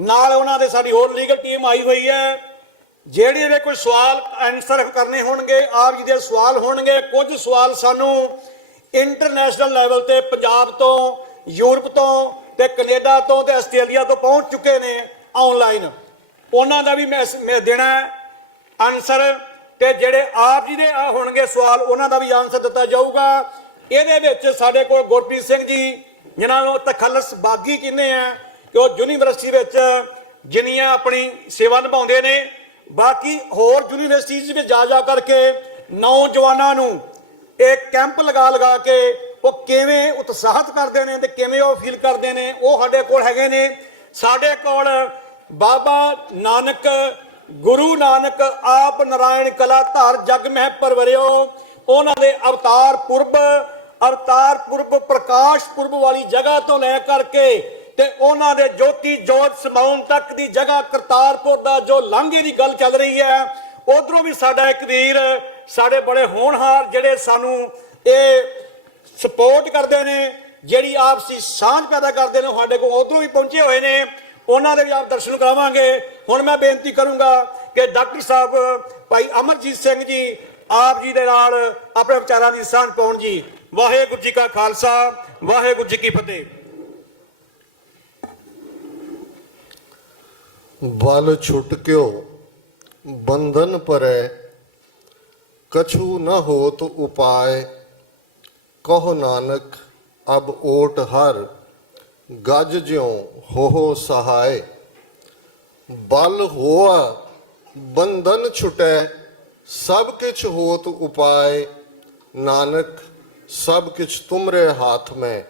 ਨਾਲ ਉਹਨਾਂ ਦੇ ਸਾਡੀ ਹੋਰ ਲੀਗਲ ਟੀਮ ਆਈ ਹੋਈ ਹੈ। ਜਿਹੜੇ ਵੀ ਕੋਈ ਸਵਾਲ ਆਨਸਰ ਕਰਨੇ ਹੋਣਗੇ, ਆਪ ਜੀ ਦੇ ਸਵਾਲ ਹੋਣਗੇ। ਕੁਝ ਸਵਾਲ ਸਾਨੂੰ ਇੰਟਰਨੈਸ਼ਨਲ ਲੈਵਲ ਤੇ ਪੰਜਾਬ ਤੋਂ, ਯੂਰਪ ਤੋਂ ਤੇ ਕੈਨੇਡਾ ਤੋਂ ਤੇ ਆਸਟ੍ਰੇਲੀਆ ਤੋਂ ਪਹੁੰਚ ਚੁੱਕੇ ਨੇ ਆਨਲਾਈਨ। ਉਹਨਾਂ ਦਾ ਵੀ ਮੈਂ ਦੇਣਾ ਆਨਸਰ, ਤੇ ਜਿਹੜੇ ਆਪ ਜੀ ਦੇ ਹੋਣਗੇ ਸਵਾਲ, ਉਹਨਾਂ ਦਾ ਵੀ ਆਨਸਰ ਦਿੱਤਾ ਜਾਊਗਾ। ਇਹਦੇ ਵਿੱਚ ਸਾਡੇ ਕੋਲ ਗੁਰਪ੍ਰੀਤ ਸਿੰਘ ਜੀ, ਜਿਨ੍ਹਾਂ ਨੂੰ ਤਖੱਲਸ ਬਾਗੀ ਕਹਿੰਦੇ ਆ, ਕਿ ਉਹ ਯੂਨੀਵਰਸਿਟੀ ਵਿੱਚ ਜਿੰਨੀਆਂ ਆਪਣੀ ਸੇਵਾ ਨਿਭਾਉਂਦੇ ਨੇ। ਬਾਕੀ ਹੋਰ ਯੂਨੀਵਰਸਿਟੀਜ਼ ਵਿੱਚ ਜਾ ਕਰਕੇ ਨੌਜਵਾਨਾਂ ਨੂੰ ਇਹ ਕੈਂਪ ਲਗਾ ਕੇ ਉਹ ਕਿਵੇਂ ਉਤਸ਼ਾਹਿਤ ਕਰਦੇ ਨੇ ਤੇ ਕਿਵੇਂ ਉਹ ਫੀਲ ਕਰਦੇ ਨੇ, ਉਹ ਸਾਡੇ ਕੋਲ ਹੈਗੇ ਨੇ। ਸਾਡੇ ਕੋਲ ਬਾਬਾ ਨਾਨਕ, ਗੁਰੂ ਨਾਨਕ ਆਪ ਨਾਰਾਇਣ ਕਲਾ ਧਾਰ ਜਗ ਮਹਿ ਪਰਵਰਿਓ, ਉਹਨਾਂ ਦੇ ਅਵਤਾਰ ਪੁਰਬ ਪ੍ਰਕਾਸ਼ ਪੁਰਬ ਵਾਲੀ ਜਗ੍ਹਾ ਤੋਂ ਲੈ ਕਰਕੇ ਤੇ ਉਹਨਾਂ ਦੇ ਜੋਤੀ ਜੋਤ ਸਮਾਉਣ ਤੱਕ ਦੀ ਜਗ੍ਹਾ ਕਰਤਾਰਪੁਰ ਦਾ ਜੋ ਲਾਂਘੇ ਦੀ ਗੱਲ ਚੱਲ ਰਹੀ ਹੈ, ਉਧਰੋਂ ਵੀ ਸਾਡਾ ਇੱਕ ਵੀਰ, ਸਾਡੇ ਬੜੇ ਹੋਣਹਾਰ ਜਿਹੜੇ ਸਾਨੂੰ ਇਹ ਸਪੋਰਟ ਕਰਦੇ ਨੇ, ਜਿਹੜੀ ਆਪਸੀ ਸਾਂਝ ਪੈਦਾ ਕਰਦੇ ਨੇ, ਸਾਡੇ ਕੋਲ ਉਧਰੋਂ ਵੀ ਪਹੁੰਚੇ ਹੋਏ ਨੇ। ਉਹਨਾਂ ਦੇ ਵੀ ਆਪ ਦਰਸ਼ਨ ਕਰਾਵਾਂਗੇ। ਹੁਣ ਮੈਂ ਬੇਨਤੀ ਕਰੂੰਗਾ ਕਿ ਡਾਕਟਰ ਸਾਹਿਬ ਭਾਈ ਅਮਰਜੀਤ ਸਿੰਘ ਜੀ ਆਪ ਜੀ ਦੇ ਨਾਲ ਆਪਣੇ ਵਿਚਾਰਾਂ ਦੀ ਸਾਂਝ ਪਾਉਣ ਜੀ। ਵਾਹਿਗੁਰੂ ਜੀ ਕਾ ਖਾਲਸਾ, ਵਾਹਿਗੁਰੂ ਜੀ ਕੀ ਫਤਿਹ। बल छुटक्यो बंधन परै, कछु न होत उपाय, कहो नानक अब ओट हर, गज ज्यों हो सहाय। बल होआ बंधन छुटै, सब किछ होत उपाय, नानक सब किछ तुमरे हाथ में,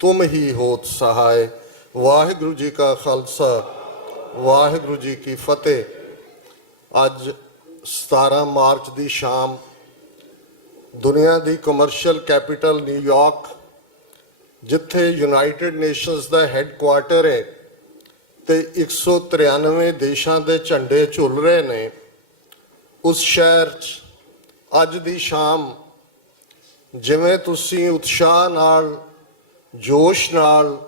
तुम ही होत सहाय। वाहिगुरु जी का खालसा, ਵਾਹਿਗੁਰੂ ਜੀ ਕੀ ਫਤਿਹ। ਅੱਜ 17 ਮਾਰਚ ਦੀ ਸ਼ਾਮ ਦੁਨੀਆ ਦੀ ਕਮਰਸ਼ੀਅਲ ਕੈਪੀਟਲ ਨਿਊਯਾਰਕ, ਜਿੱਥੇ ਯੂਨਾਈਟਿਡ ਨੇਸ਼ਨਸ ਦਾ ਹੈੱਡਕੁਆਰਟਰ ਹੈ ਤੇ 193 ਦੇਸ਼ਾਂ ਦੇ ਝੰਡੇ ਝੁੱਲ ਰਹੇ ਨੇ, ਉਸ ਸ਼ਹਿਰ 'ਚ ਅੱਜ ਦੀ ਸ਼ਾਮ ਜਿਵੇਂ ਤੁਸੀਂ ਉਤਸ਼ਾਹ ਨਾਲ, ਜੋਸ਼ ਨਾਲ,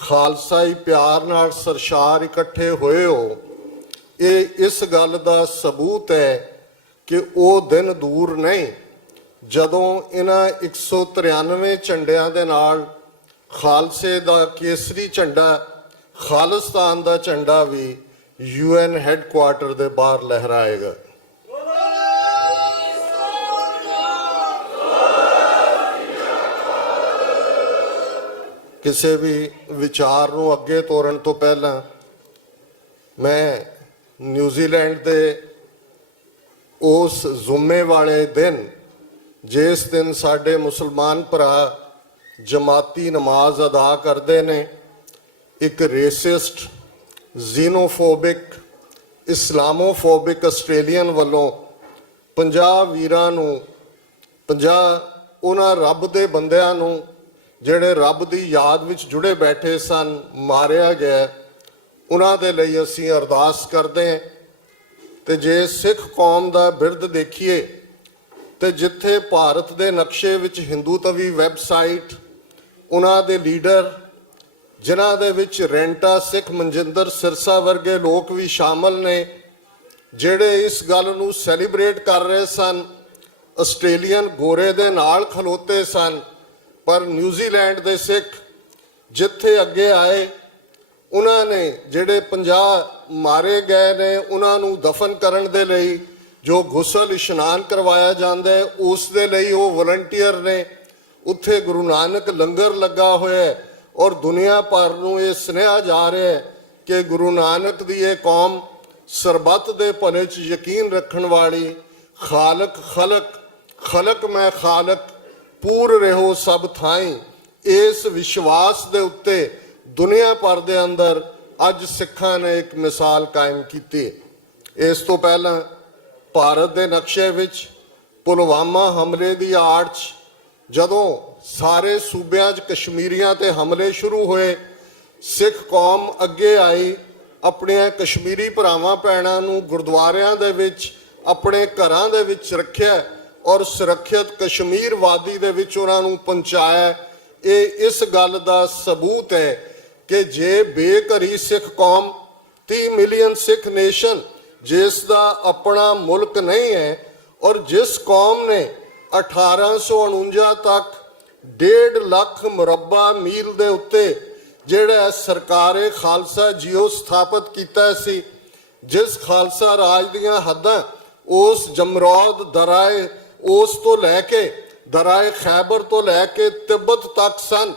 ਖਾਲਸਾਈ ਪਿਆਰ ਨਾਲ ਸਰਸ਼ਾਰ ਇਕੱਠੇ ਹੋਏ ਹੋ, ਇਹ ਇਸ ਗੱਲ ਦਾ ਸਬੂਤ ਹੈ ਕਿ ਉਹ ਦਿਨ ਦੂਰ ਨਹੀਂ ਜਦੋਂ ਇਹਨਾਂ 193 ਝੰਡਿਆਂ ਦੇ ਨਾਲ ਖਾਲਸੇ ਦਾ ਕੇਸਰੀ ਝੰਡਾ, ਖਾਲਿਸਤਾਨ ਦਾ ਝੰਡਾ ਵੀ UN ਹੈੱਡਕੁਆਰਟਰ ਦੇ ਬਾਹਰ ਲਹਿਰਾਏਗਾ। ਕਿਸੇ ਵੀ ਵਿਚਾਰ ਨੂੰ ਅੱਗੇ ਤੋਰਨ ਤੋਂ ਪਹਿਲਾਂ ਮੈਂ ਨਿਊਜ਼ੀਲੈਂਡ ਦੇ ਉਸ ਜ਼ੁੰਮੇ ਵਾਲੇ ਦਿਨ, ਜਿਸ ਦਿਨ ਸਾਡੇ ਮੁਸਲਮਾਨ ਭਰਾ ਜਮਾਤੀ ਨਮਾਜ਼ ਅਦਾ ਕਰਦੇ ਨੇ, ਇੱਕ ਰੇਸਿਸਟ, ਜ਼ੀਨੋਫੋਬਿਕ, ਇਸਲਾਮੋਫੋਬਿਕ ਆਸਟ੍ਰੇਲੀਅਨ ਵੱਲੋਂ 50 ਵੀਰਾਂ ਨੂੰ, 50 ਉਹਨਾਂ ਰੱਬ ਦੇ ਬੰਦਿਆਂ ਨੂੰ ਜਿਹੜੇ ਰੱਬ ਦੀ ਯਾਦ ਵਿੱਚ ਜੁੜੇ ਬੈਠੇ ਸਨ, ਮਾਰਿਆ ਗਿਆ, ਉਹਨਾਂ ਦੇ ਲਈ ਅਸੀਂ ਅਰਦਾਸ ਕਰਦੇ ਹਾਂ। ਤੇ ਜੇ ਸਿੱਖ ਕੌਮ ਦਾ ਬਿਰਧ ਦੇਖੀਏ ਤੇ ਜਿੱਥੇ ਭਾਰਤ ਦੇ ਨਕਸ਼ੇ ਵਿੱਚ ਹਿੰਦੂਤਵੀ ਵੈਬਸਾਈਟ, ਉਹਨਾਂ ਦੇ ਲੀਡਰ ਜਿਨ੍ਹਾਂ ਦੇ ਵਿੱਚ ਰੈਂਟਾ ਸਿੱਖ ਮਨਜਿੰਦਰ ਸਿਰਸਾ ਵਰਗੇ ਲੋਕ ਵੀ ਸ਼ਾਮਲ ਨੇ, ਜਿਹੜੇ ਇਸ ਗੱਲ ਨੂੰ ਸੈਲੀਬ੍ਰੇਟ ਕਰ ਰਹੇ ਸਨ, ਆਸਟ੍ਰੇਲੀਅਨ ਗੋਰੇ ਦੇ ਨਾਲ ਖਲੋਤੇ ਸਨ, ਪਰ ਨਿਊਜ਼ੀਲੈਂਡ ਦੇ ਸਿੱਖ ਜਿੱਥੇ ਅੱਗੇ ਆਏ, ਉਹਨਾਂ ਨੇ ਜਿਹੜੇ 50 ਮਾਰੇ ਗਏ ਨੇ ਉਹਨਾਂ ਨੂੰ ਦਫਨ ਕਰਨ ਦੇ ਲਈ ਜੋ ਗੁਸਲ ਇਸ਼ਨਾਨ ਕਰਵਾਇਆ ਜਾਂਦਾ ਹੈ, ਉਸ ਦੇ ਲਈ ਉਹ ਵਲੰਟੀਅਰ ਨੇ। ਉੱਥੇ ਗੁਰੂ ਨਾਨਕ ਲੰਗਰ ਲੱਗਾ ਹੋਇਆ ਹੈ ਔਰ ਦੁਨੀਆ ਭਰ ਨੂੰ ਇਹ ਸੁਨੇਹਾ ਜਾ ਰਿਹਾ ਹੈ ਕਿ ਗੁਰੂ ਨਾਨਕ ਦੀ ਇਹ ਕੌਮ ਸਰਬੱਤ ਦੇ ਭਲੇ 'ਚ ਯਕੀਨ ਰੱਖਣ ਵਾਲੀ, ਖਾਲਕ ਖਲਕ ਖਲਕ ਮੈਂ ਖਾਲਕ ਪੂਰ ਰਹੋ ਸਭ ਥਾਈਂ, ਇਸ ਵਿਸ਼ਵਾਸ ਦੇ ਉੱਤੇ ਦੁਨੀਆ ਭਰ ਦੇ ਅੰਦਰ ਅੱਜ ਸਿੱਖਾਂ ਨੇ ਇੱਕ ਮਿਸਾਲ ਕਾਇਮ ਕੀਤੀ। ਇਸ ਤੋਂ ਪਹਿਲਾਂ ਭਾਰਤ ਦੇ ਨਕਸ਼ੇ ਵਿੱਚ ਪੁਲਵਾਮਾ ਹਮਲੇ ਦੀ ਆੜ 'ਚ ਜਦੋਂ ਸਾਰੇ ਸੂਬਿਆਂ 'ਚ ਕਸ਼ਮੀਰੀਆਂ ਤੇ ਹਮਲੇ ਸ਼ੁਰੂ ਹੋਏ, ਸਿੱਖ ਕੌਮ ਅੱਗੇ ਆਈ, ਆਪਣੀਆਂ ਕਸ਼ਮੀਰੀ ਭਰਾਵਾਂ ਭੈਣਾਂ ਨੂੰ ਗੁਰਦੁਆਰਿਆਂ ਦੇ ਵਿੱਚ, ਆਪਣੇ ਘਰਾਂ ਦੇ ਵਿੱਚ ਰੱਖਿਆ ਔਰ ਸੁਰੱਖਿਅਤ ਕਸ਼ਮੀਰ ਵਾਦੀ ਦੇ ਵਿੱਚ ਉਹਨਾਂ ਨੂੰ ਪਹੁੰਚਾਇਆ। ਇਹ ਇਸ ਗੱਲ ਦਾ ਸਬੂਤ ਹੈ ਕਿ ਜੇ ਬੇਘਰੀ ਸਿੱਖ ਕੌਮ, 30 ਮਿਲੀਅਨ ਸਿੱਖ ਨੇਸ਼ਨ, ਜਿਸ ਦਾ ਆਪਣਾ ਮੁਲਕ ਨਹੀਂ ਹੈ ਔਰ ਜਿਸ ਕੌਮ ਨੇ 1849 ਤੱਕ 1.5 ਲੱਖ ਮੁਰੱਬਾ ਮੀਲ ਦੇ ਉੱਤੇ ਜਿਹੜਾ ਸਰਕਾਰੇ ਖਾਲਸਾ ਜੀਓ ਸਥਾਪਿਤ ਕੀਤਾ ਸੀ, ਜਿਸ ਖਾਲਸਾ ਰਾਜ ਦੀਆਂ ਹੱਦਾਂ ਉਸ ਜਮਰੌਦ ਦਰਾਏ, ਉਸ ਤੋਂ ਲੈ ਕੇ ਦਰਾਏ ਖੈਬਰ ਤੋਂ ਲੈ ਕੇ ਤਿੱਬਤ ਤੱਕ ਸਨ,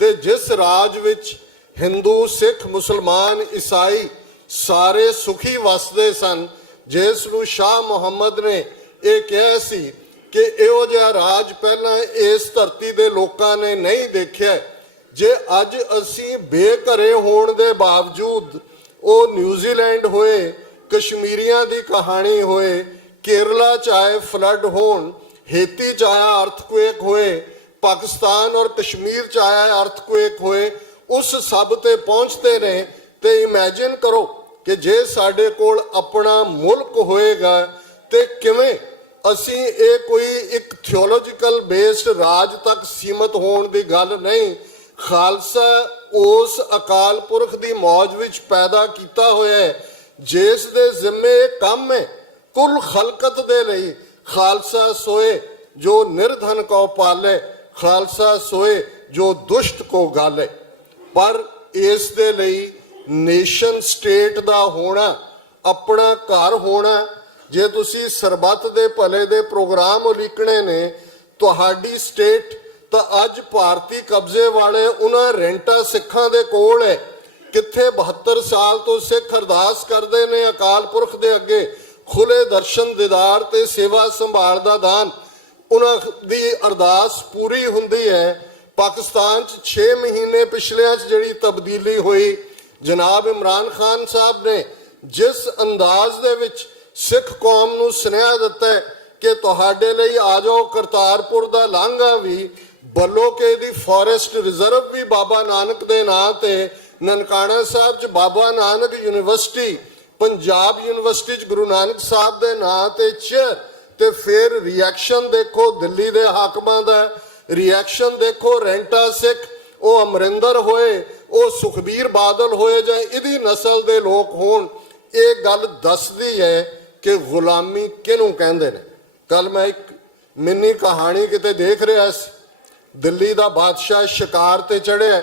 ਤੇ ਜਿਸ ਰਾਜ ਵਿੱਚ ਹਿੰਦੂ, ਸਿੱਖ, ਮੁਸਲਮਾਨ, ਈਸਾਈ ਸਾਰੇ ਸੁਖੀ ਵਸਦੇ ਸਨ, ਜਿਸ ਨੂੰ ਸ਼ਾਹ ਮੁਹੰਮਦ ਨੇ ਇਹ ਕਿਹਾ ਸੀ ਕਿ ਇਹੋ ਜਿਹਾ ਰਾਜ ਪਹਿਲਾਂ ਇਸ ਧਰਤੀ ਦੇ ਲੋਕਾਂ ਨੇ ਨਹੀਂ ਦੇਖਿਆ। ਜੇ ਅੱਜ ਅਸੀਂ ਬੇਘਰੇ ਹੋਣ ਦੇ ਬਾਵਜੂਦ, ਉਹ ਨਿਊਜ਼ੀਲੈਂਡ ਹੋਏ, ਕਸ਼ਮੀਰੀਆਂ ਦੀ ਕਹਾਣੀ ਹੋਏ, ਕੇਰਲਾ 'ਚ ਆਏ ਫਲੱਡ ਹੋਣ, ਹੇਤੀ 'ਚ ਆਇਆ ਅਰਥਕੁਏਕ ਹੋਏ, ਪਾਕਿਸਤਾਨ ਔਰ ਕਸ਼ਮੀਰ 'ਚ ਆਇਆ ਅਰਥਕੁਏਕ ਹੋਏ, ਉਸ ਸਭ ਤੇ ਪਹੁੰਚਦੇ ਨੇ। ਤੇ ਇਮੇਜਿਨ ਕਰੋ ਕਿ ਜੇ ਸਾਡੇ ਕੋਲ ਆਪਣਾ ਮੁਲਕ ਹੋਏਗਾ ਤੇ ਕਿਵੇਂ ਅਸੀਂ, ਇਹ ਕੋਈ ਇੱਕ ਥਿਓਲੋਜੀਕਲ ਬੇਸਡ ਰਾਜ ਤੱਕ ਸੀਮਤ ਹੋਣ ਦੀ ਗੱਲ ਨਹੀਂ, ਖਾਲਸਾ ਉਸ ਅਕਾਲ ਪੁਰਖ ਦੀ ਮੌਜ ਵਿੱਚ ਪੈਦਾ ਕੀਤਾ ਹੋਇਆ ਹੈ, ਜਿਸ ਦੇ ਜ਼ਿੰਮੇ ਇਹ ਕੰਮ ਹੈ ਕੁੱਲ ਖਲਕਤ ਦੇ ਲਈ। ਖਾਲਸਾ ਸੋਏ ਜੋ ਨਿਰਧਨ ਕੋ ਪਾਲੇ, ਖਾਲਸਾ ਸੋਏ ਜੋ ਦੁਸ਼ਟ ਕੋ ਗਾਲੇ। ਪਰ ਇਸ ਦੇ ਲਈ ਨੇਸ਼ਨ ਸਟੇਟ ਦਾ ਹੋਣਾ, ਆਪਣਾ ਘਰ ਹੋਣਾ। ਜੇ ਤੁਸੀਂ ਸਰਬੱਤ ਦੇ ਭਲੇ ਦੇ ਪ੍ਰੋਗਰਾਮ ਉਲੀਕਣੇ ਨੇ, ਤੁਹਾਡੀ ਸਟੇਟ ਤਾਂ ਅੱਜ ਭਾਰਤੀ ਕਬਜ਼ੇ ਵਾਲੇ ਉਹਨਾਂ ਰੈਂਟਾ ਸਿੱਖਾਂ ਦੇ ਕੋਲ ਹੈ, ਕਿੱਥੇ 72 ਸਾਲ ਤੋਂ ਸਿੱਖ ਅਰਦਾਸ ਕਰਦੇ ਨੇ ਅਕਾਲ ਪੁਰਖ ਦੇ ਅੱਗੇ, ਖੁੱਲੇ ਦਰਸ਼ਨ ਦੀਦਾਰ ਤੇ ਸੇਵਾ ਸੰਭਾਲ ਦਾ ਦਾਨ, ਉਹਨਾਂ ਦੀ ਅਰਦਾਸ ਪੂਰੀ ਹੁੰਦੀ ਹੈ। ਪਾਕਿਸਤਾਨ 'ਚ 6 ਮਹੀਨੇ ਪਿਛਲਿਆਂ 'ਚ ਜਿਹੜੀ ਤਬਦੀਲੀ ਹੋਈ, ਜਨਾਬ ਇਮਰਾਨ ਖਾਨ ਸਾਹਿਬ ਨੇ ਜਿਸ ਅੰਦਾਜ਼ ਦੇ ਵਿੱਚ ਸਿੱਖ ਕੌਮ ਨੂੰ ਸੁਨੇਹਾ ਦਿੱਤਾ ਕਿ ਤੁਹਾਡੇ ਲਈ ਆ ਜਾਓ, ਕਰਤਾਰਪੁਰ ਦਾ ਲਾਂਘਾ ਵੀ, ਬੱਲੋਕੇ ਦੀ ਫੋਰੈਸਟ ਰਿਜ਼ਰਵ ਵੀ ਬਾਬਾ ਨਾਨਕ ਦੇ ਨਾਂ ਤੇ, ਨਨਕਾਣਾ ਸਾਹਿਬ 'ਚ ਬਾਬਾ ਨਾਨਕ ਯੂਨੀਵਰਸਿਟੀ, ਪੰਜਾਬ ਯੂਨੀਵਰਸਿਟੀ 'ਚ ਗੁਰੂ ਨਾਨਕ ਸਾਹਿਬ ਦੇ ਨਾਂ ਤੇ ਚੇਅਰ। ਤੇ ਫਿਰ ਰਿਐਕਸ਼ਨ ਦੇਖੋ ਦਿੱਲੀ ਦੇ ਹਾਕਮਾਂ ਦਾ, ਰਿਐਕਸ਼ਨ ਦੇਖੋ ਰੈਂਟਾ ਸਿੱਖ, ਉਹ ਅਮਰਿੰਦਰ ਹੋਏ, ਉਹ ਸੁਖਬੀਰ ਬਾਦਲ ਹੋਏ, ਜਾਂ ਇਹਦੀ ਨਸਲ ਦੇ ਲੋਕ ਹੋਣ। ਇਹ ਗੱਲ ਦੱਸਦੀ ਹੈ ਕਿ ਗੁਲਾਮੀ ਕਿਹਨੂੰ ਕਹਿੰਦੇ ਨੇ। ਕੱਲ ਮੈਂ ਇੱਕ ਮਿੰਨੀ ਕਹਾਣੀ ਕਿਤੇ ਦੇਖ ਰਿਹਾ ਸੀ, ਦਿੱਲੀ ਦਾ ਬਾਦਸ਼ਾਹ ਸ਼ਿਕਾਰ ਤੇ ਚੜਿਆ,